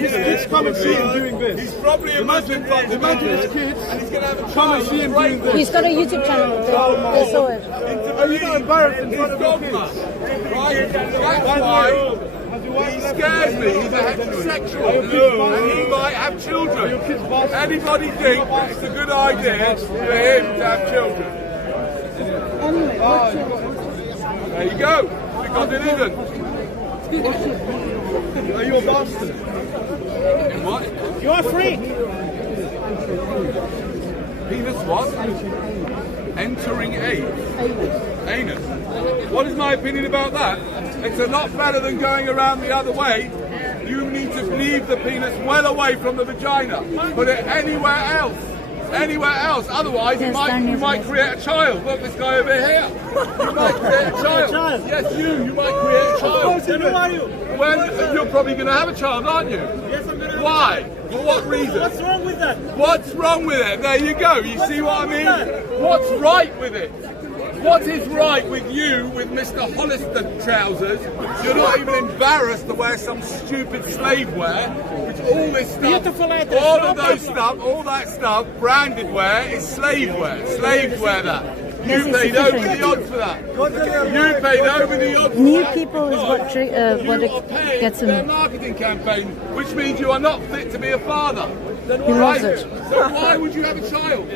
his kids come and see him doing this. He's probably a Muslim Imagine his kids and he's going to have a child. come and see him doing this. He's got a YouTube channel. I saw it. Are you not embarrassed in front of your kids? Right? That's why he scares me. He's a heterosexual and he might have children. Anybody think it's a good idea for him to have children? There you go. Because it isn't. Are you a bastard? In what? You're a freak. Penis what? Entering anus. What is my opinion about that? It's a lot better than going around the other way. You need to leave the penis well away from the vagina. Put it anywhere else. Anywhere else. Otherwise, you might create a child. Look, this guy over here. You might create a child. Yes, you might create a child. Then who are you? When you're probably going to have a child, aren't you? Yes, I'm going to. Why? For what reason? What's wrong with that? What's wrong with it? There you go. You see what I mean? What's right with it? What is right with you with Mr. Hollister trousers? You're not even embarrassed to wear some stupid slave wear, which all this stuff, all of those stuff, all that stuff, branded wear is slave wear. Slaves wear that. You paid over the odds for that. You paid over the odds. New people is what it gets their him. marketing campaign, which means you are not fit to be a father. He loves it. So why would you have a child?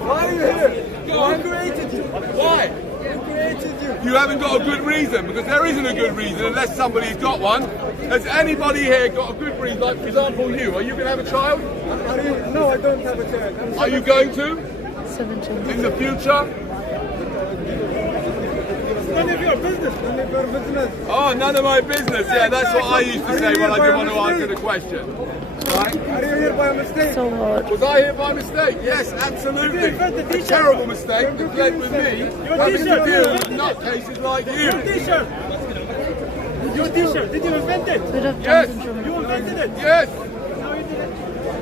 Why are you here? Who created you? Why? Who created you? You haven't got a good reason, because there isn't a good reason unless somebody's got one. Has anybody here got a good reason? Like, for example, you. Are you going to have a child? No, I don't have a child. Are you going to? 17. In the future? None of your business. None of your business. Oh, none of my business. Yeah, that's what I used to say when I didn't want to answer the question. Right? Are you here by mistake? So hard. Was I here by mistake? Yes, absolutely. A terrible mistake that led with me having to deal with nutcases like you. Your t-shirt. Did you invent it? Yes. You invented it? Yes. No, you didn't.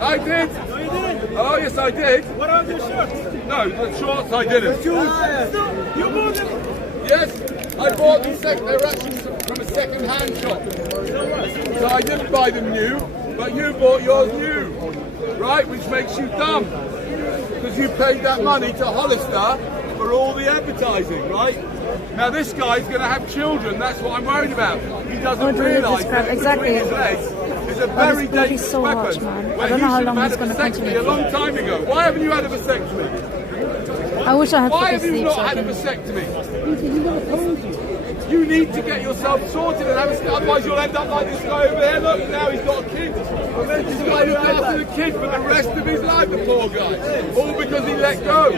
I did. No, you didn't. Oh, yes, I did. What about your shorts? No, the shorts I didn't. No, you bought them. Yes, I bought them second. They were actually from a second-hand shop. So I didn't buy them new, but you bought yours new, right? Which makes you dumb, because you paid that money to Hollister for all the advertising, right? Now this guy's going to have children. That's what I'm worried about. He doesn't realise that exactly. between his legs is a very dangerous so weapon. much, man. Where I don't know how long he he's should going have to had a vasectomy continue. a long time ago. Why haven't you had a vasectomy? I wish I had Why to have you sleep. not So I had a can... vasectomy? You need to get yourself sorted and have a, otherwise you'll end up like this guy over here. Look, now he's got a kid. He's got to look after the kid for the rest of his life, the poor guy. All because he let go.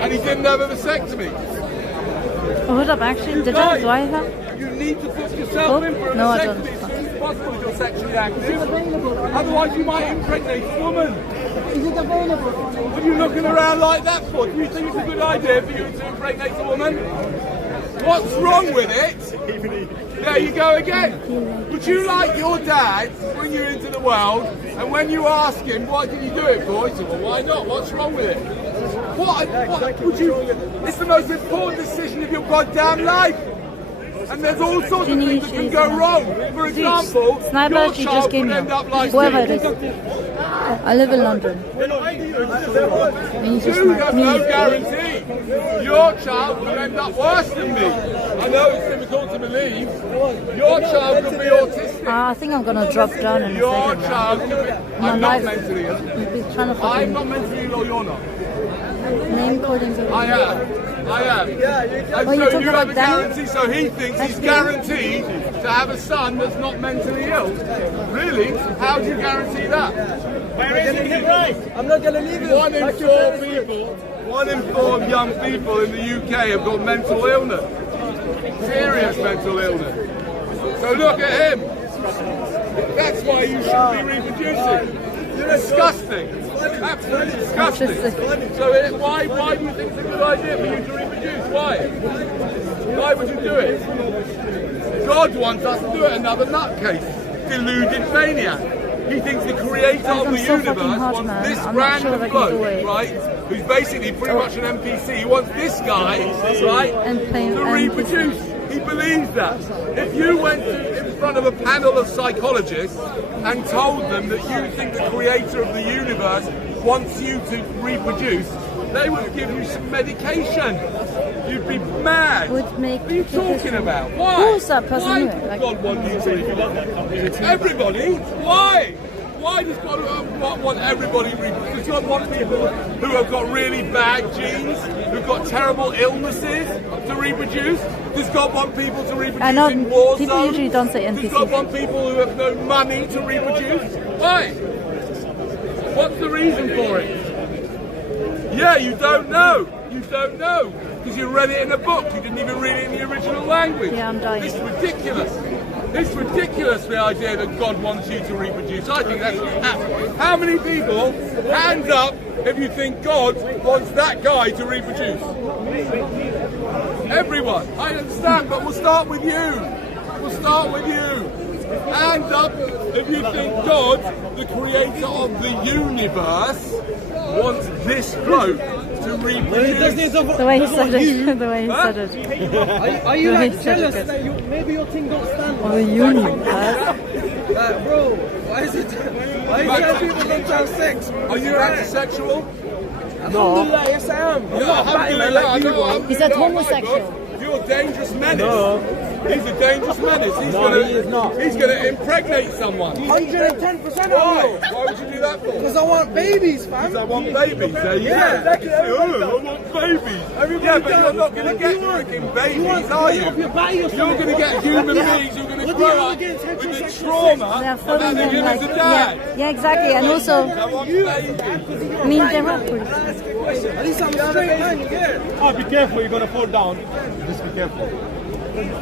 And he didn't have a vasectomy. Oh, hold up, actually, do I have? You need to put yourself in for a no, I vasectomy don't. as soon as possible if you're sexually active. Otherwise you might impregnate a woman. Is it available? What are you looking around like that for? Do you think it's a good idea for you to impregnate a woman? What's wrong with it? There you go again. Would you like your dad to bring you into the world, and when you ask him, why did you do it for? He said, well, why not? What's wrong with it? What would you... It's the most important decision of your goddamn life. And there's all sorts of things that can go wrong. For example, Sniper, your she child just came could here. end up like Whoever me. it is. I live in London. You have no guarantee. Your child could end up worse than me. I know it's difficult to believe. Your child could be autistic. I think I'm gonna drop down in a Your second. child could be... I'm not mentally ill. I'm not mentally ill or you're not. Name calling. I am. I am. And Well, so you're talking you have a about Danny? guarantee, so he thinks he's guaranteed to have a son that's not mentally ill. Really? How do you guarantee that? By raising him right. I'm not going to leave him. 1 in 4 people, 1 in 4 young people in the UK have got mental illness. Serious mental illness. So look at him. That's why you shouldn't be reproducing. You're disgusting. Absolutely disgusting. So why do you think it's a good idea for you to reproduce? Why? Why would you do it? God wants us to do it. Another nutcase. Deluded maniac. He thinks the creator of the universe wants this random bloke, right, who's basically pretty much an NPC. He wants this guy, right, to reproduce. He believes that. If you went in front of a panel of psychologists and told them that you think the creator of the universe wants you to reproduce, they would give you some medication. You'd be mad. What are you talking about? Why? Who's that person Why anyway? does God want you to reproduce? Everybody? Why? Why does God want everybody to reproduce? Does God want people who have got really bad genes, who've got terrible illnesses to reproduce? Does God want people to reproduce in war people zones? usually don't say Does NPC. God want people who have no money to reproduce? Why? What's the reason for it? Yeah, you don't know. You don't know. Because you read it in a book. You didn't even read it in the original language. Yeah, I'm dying. It's ridiculous. It's ridiculous, the idea that God wants you to reproduce. I think that's... How many people, hands up, if you think God wants that guy to reproduce? Everyone. I understand, but we'll start with you. We'll start with you. Hands up if you think God, the creator of the universe, wants this bloke to reproduce. The way he said it. The way he said it. Are you The way like he said jealous it. that maybe your thing don't stand? Oh, the universe. Bro, why is it? Why are you telling people don't have sex? Are you antisexual? Alhamdulillah, yes I am. I'm not a batty man like you. He said homosexual. You're a dangerous menace. He's a dangerous menace. He's gonna impregnate someone. 110% Why? Why would you do that for? Because I want babies, fam. Because I want babies. There you go. I want babies. Yeah, but you're not going to get freaking babies, are you? You're going to get human beings. You're going to grow up with the trauma of having him as a dad. Yeah, exactly. And also, I want babies. I mean, they're not pretty. At least I'm a straight man, you get it? Oh, be careful, you're gonna fall down. Just be careful. Dude,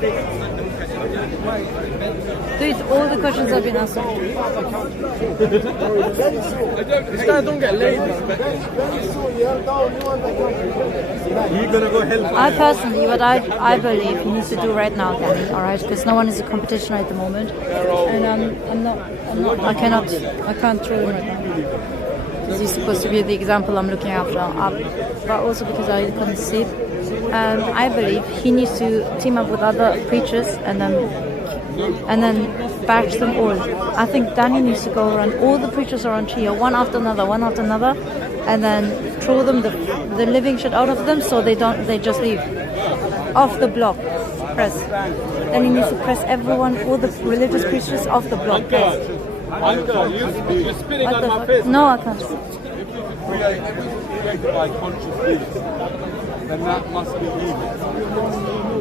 all the questions have been answered. This guy don't get laid. You're gonna go help. I personally, what I believe he needs to do right now, Danny, alright? Because no one is a competition at the moment. And I can't throw him right now. Because he's supposed to be the example I'm looking after. But also because I couldn't see. I believe he needs to team up with other preachers and then bash them all. I think Danny needs to go around all the preachers around here, one after another, and then throw them the living shit out of them so they just leave. Off the block. Press. Then he needs to press everyone, all the religious preachers off the block. Guys. Uncle, you're spitting on my face. No, I can't. If we created by conscious beings, then that must be evil.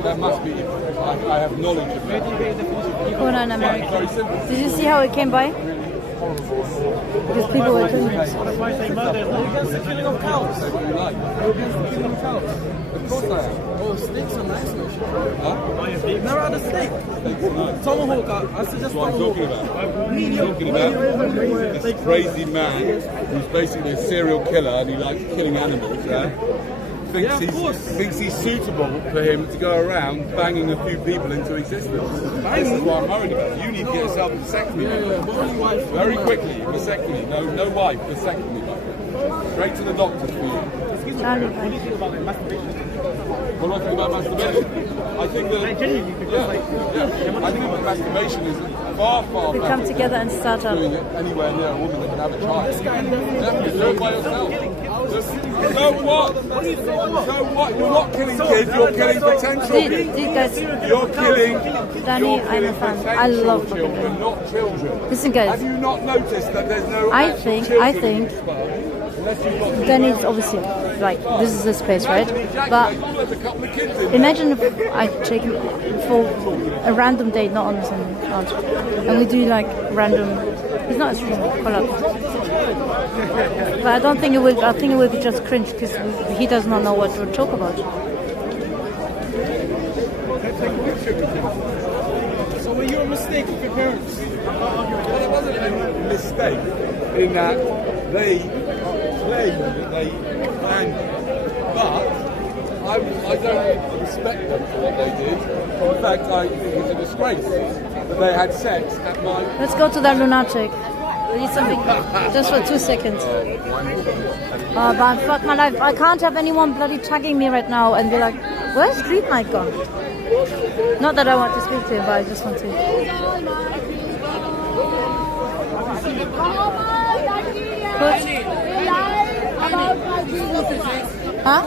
That must be evil. I have knowledge of that. Corona in America. Did you see how it came by? Because people were killing it. That's why I say murder. Are you against the killing of cows? Are you against the killing of cows? Of course I am. Oh, steaks are nice, no? Huh? Never had a steak. Tomahawk, I suggest What I'm talking about. I'm talking about this crazy man who's basically a serial killer and he likes killing animals, yeah? Thinks he's suitable for him to go around banging a few people into existence. This is what I'm worried about. You need to get yourself a vasectomy. Very quickly, vasectomy. No wife, vasectomy. Straight to the doctors for you. Well, what do you think about masturbation? I think that, I think that masturbation is far They come better together and start up. doing it anywhere near a woman that can have a child. Definitely, do it by yourself. So what? So what? You're not killing kids, you're killing potential people. Guys, You're killing Danny, I'm a fan. I love children, not children. Listen, guys. Have you not noticed that there's no I think then it's obviously like this is this place, right? But imagine if I take him for a random date, not on the same account, and we do like random. It's not a stream collab, but I don't think it would. I think it would be just cringe because he does not know what to talk about. So were you a mistake of your parents? Well, it wasn't a mistake in that they claim that they planned it. But I don't respect them for what they did. In fact, I think it's a disgrace that they had sex at my... Let's go to that lunatic. We need something just for 2 seconds. But fuck my life. I can't have anyone bloody tagging me right now and be like, where's Street Night gone? Not that I want to speak to him, but I just want to. Huh?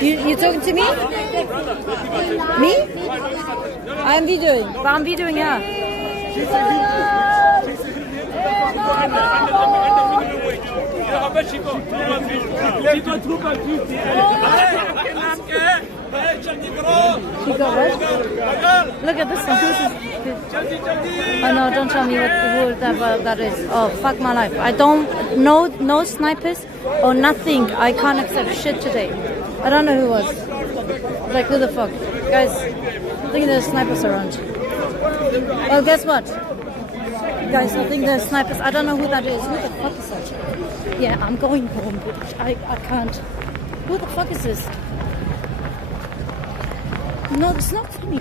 You talking to me? Me? I'm videoing, but I'm videoing her. She got what? Look at this one. Oh no, don't tell me who that is. Oh, fuck my life. I don't know, no snipers or nothing. I can't accept shit today. I don't know who it was. Like, who the fuck? Guys, I think there's snipers around. Oh, guess what? Guys, I think there's snipers. I don't know who that is. Who the fuck is that? Yeah, I'm going home, bitch. I can't. Who the fuck is this? No, it's not funny.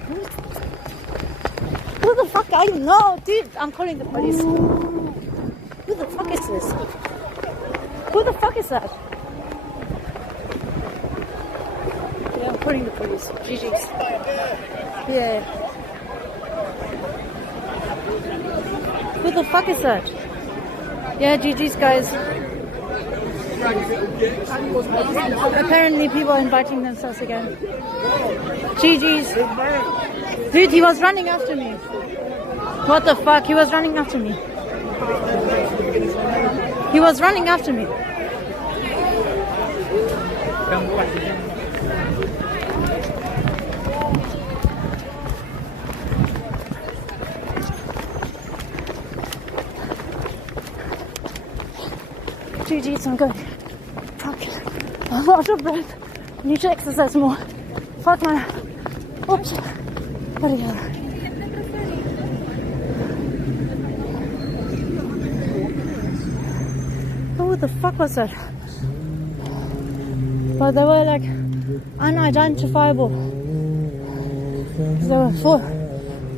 Who the fuck are you? No, dude, I'm calling the police. Who the fuck is this? Who the fuck is that? Yeah, I'm calling the police. GG's. Yeah. Who the fuck is that? Yeah, GG's, guys. Apparently people are inviting themselves again. GG's. Dude, he was running after me. What the fuck? He was running after me. He was running after me. GG's, I'm good. Fuck. I'm out of breath. I need to exercise more. Fuck my... Oops. Bloody hell. Who the fuck was that? But they were like unidentifiable. They were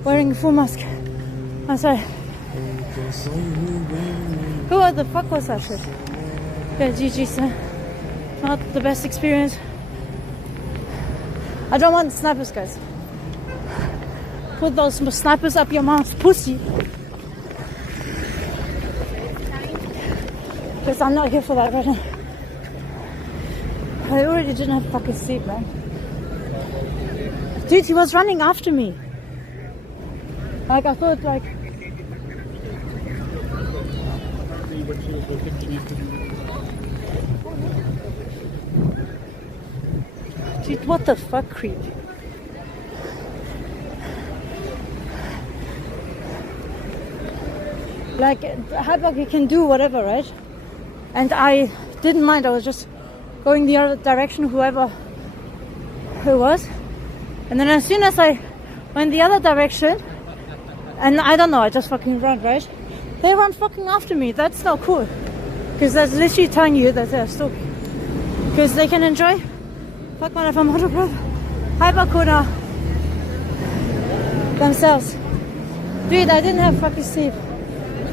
wearing a full mask. I said, who the fuck was that shit? Yeah, GG's. Not the best experience. I don't want snipers, guys. Put those snipers up your mom's pussy. Because I'm not here for that right now. I already didn't have fucking sleep, man. Dude, he was running after me. Like, I thought, like... Dude, what the fuck, creep? Like, Hyperg, you can do whatever, right? And I didn't mind, I was just going the other direction, whoever it was. And then as soon as I went the other direction, and I don't know, I just fucking ran, right? They run fucking after me. That's not cool. Because that's literally telling you that they're stupid. Because they can enjoy. Fuck man, if I'm out of breath. Hypercorner themselves. Dude, I didn't have fucking sleep.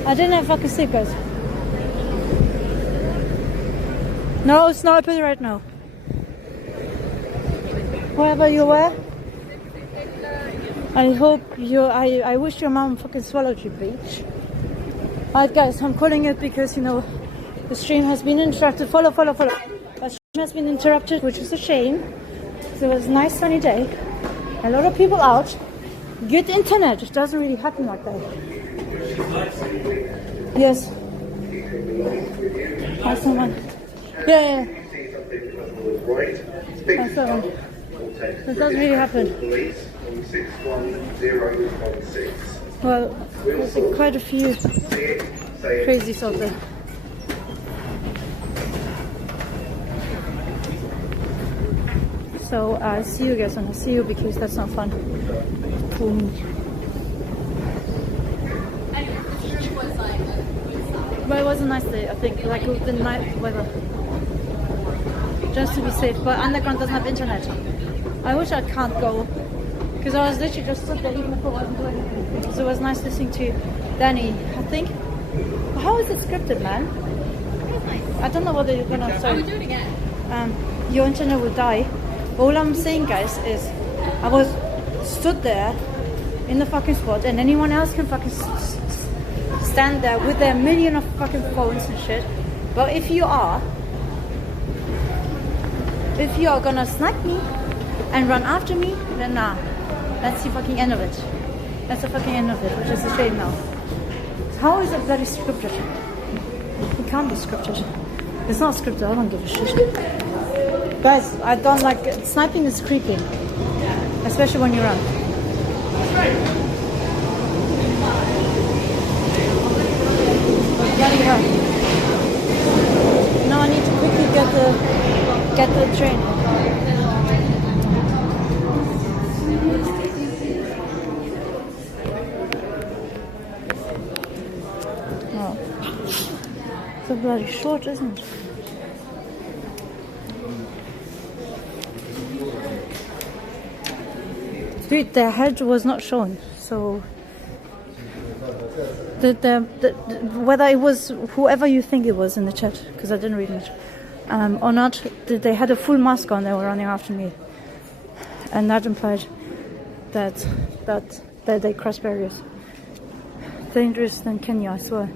I didn't have fucking sleep, guys. No snipers right now. Wherever you were, I hope you. I wish your mom fucking swallowed you, bitch. Alright, guys, I'm calling it because you know the stream has been interrupted. Follow. The stream has been interrupted, which is a shame. So it was a nice sunny day. A lot of people out. Good internet. It doesn't really happen like that. Yes. That's someone. Yeah. That's someone. It doesn't really happen. Well, there's quite a few crazies out there. So I'll see you guys when I see you, because that's not fun for me. But it was a nice day, I think, like with the night weather. Just to be safe, but underground doesn't have internet. I wish I can't go, because I was literally just stood there even if I wasn't doing anything. So it was nice listening to Danny, I think. How is it scripted, man? I don't know whether you're gonna say. Do it again. Your internet will die. All I'm saying, guys, is I was stood there in the fucking spot, and anyone else can fucking stand there with their million of fucking phones and shit. But if you are gonna snipe me and run after me, then nah, that's the fucking end of it. That's the fucking end of it, which is a shame now. How is it bloody scripted? It can't be scripted. It's not scripted, I don't give a shit. Guys, I don't like it. Sniping is creepy, especially when you run. Bloody hell. Now I need to quickly get the train. Oh. So bloody short, isn't it? Dude, their head was not shown, so whether it was whoever you think it was in the chat, because I didn't read much, or not, they had a full mask on. They were running after me, and that implied that they crossed barriers. Dangerous than Kenya, I swear.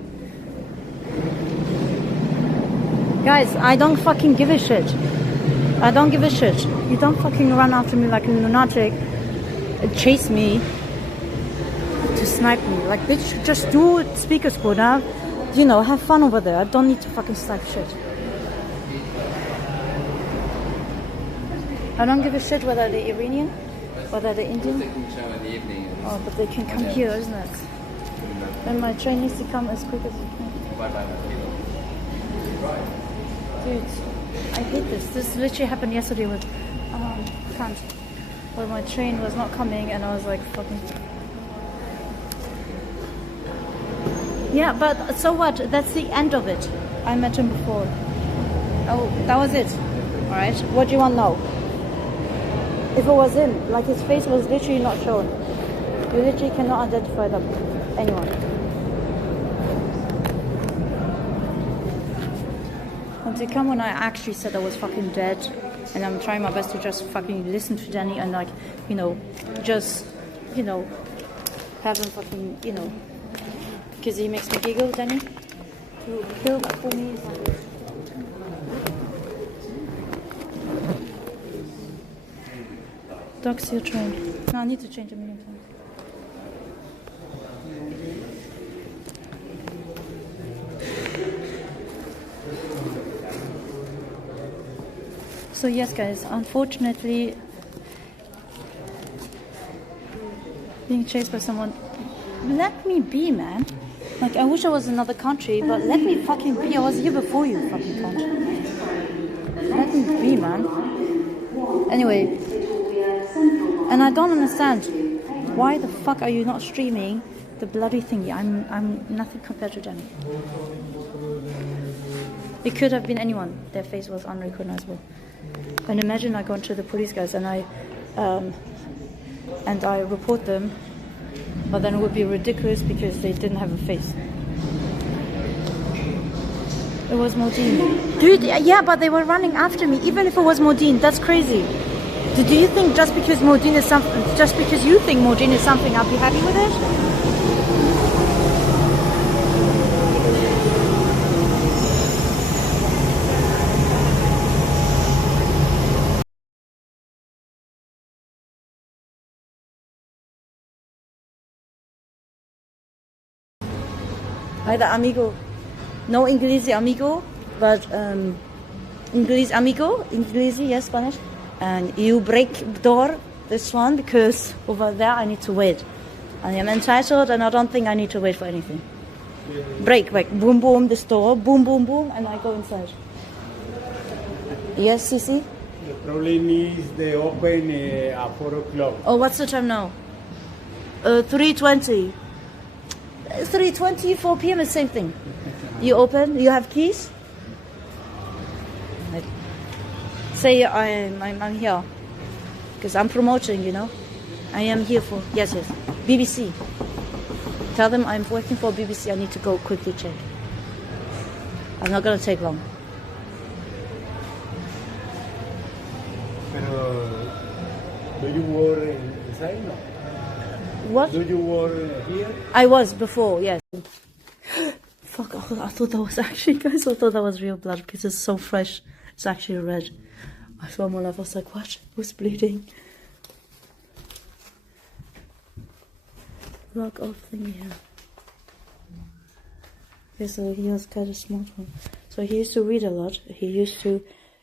Guys, I don't fucking give a shit. I don't give a shit. You don't fucking run after me like a lunatic. Chase me to snipe me. Like, bitch, just do speaker squad now. You know, have fun over there. I don't need to fucking snipe shit. I don't give a shit whether they're Iranian, whether they're Indian. Oh, but they can come here, isn't it? And my train needs to come as quick as it can. Dude, I hate this. This literally happened yesterday with Kant. But my train was not coming, and I was like, fucking. Yeah, but so what? That's the end of it. I met him before. Oh, that was it. Alright, what do you want now? If it was him, like his face was literally not shown. You literally cannot identify them. Anyone. And to come when I actually said I was fucking dead. And I'm trying my best to just fucking listen to Danny and, like, you know, just, you know, have him fucking, you know, because he makes me giggle, Danny. To kill that for me. Dogs your train. No, I need to change a million times. So yes, guys, unfortunately, being chased by someone. Let me be, man. Like, I wish I was in another country, but let me fucking be. I was here before you, fucking cunt. Let me be, man. Anyway, and I don't understand, why the fuck are you not streaming the bloody thingy? I'm nothing compared to Danny. It could have been anyone. Their face was unrecognizable. And imagine I go into the police guys and I report them, but then it would be ridiculous because they didn't have a face. It was Modine. Dude, yeah, but they were running after me. Even if it was Modine, that's crazy. Do you think just because Modine is something, just because you think Modine is something, I'll be happy with it? Hi there, amigo. No English amigo, but English amigo, English, yes, Spanish. And you break door, this one, because over there I need to wait. I am entitled and I don't think I need to wait for anything. Break, boom, boom, this door, boom, boom, boom, and I go inside. Yes, Sisi? The problem is they open at 4 o'clock. Oh, what's the time now? 3:20. 3:20, 4 p.m. is same thing. You open, you have keys? Say I'm here. Because I'm promoting, you know. I am here for, yes, BBC. Tell them I'm working for BBC, I need to go quickly check. I'm not going to take long. Do you work inside? No. What? Do you work here? I was before, yes. Fuck, I thought that was actually, guys, I thought that was real blood because it's so fresh. It's actually red. I saw my life, I was like, what? Who's bleeding? Rock off thing here. Okay, so he was kind of smart one. So he used to read a lot. He used to,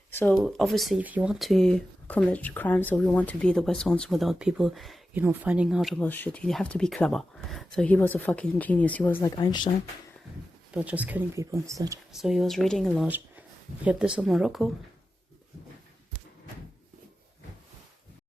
so obviously if you want to commit crimes or you want to be the best ones without people, you know, finding out about shit, you have to be clever. So he was a fucking genius. He was like Einstein, but just killing people instead. So he was reading a lot. He had this on Morocco.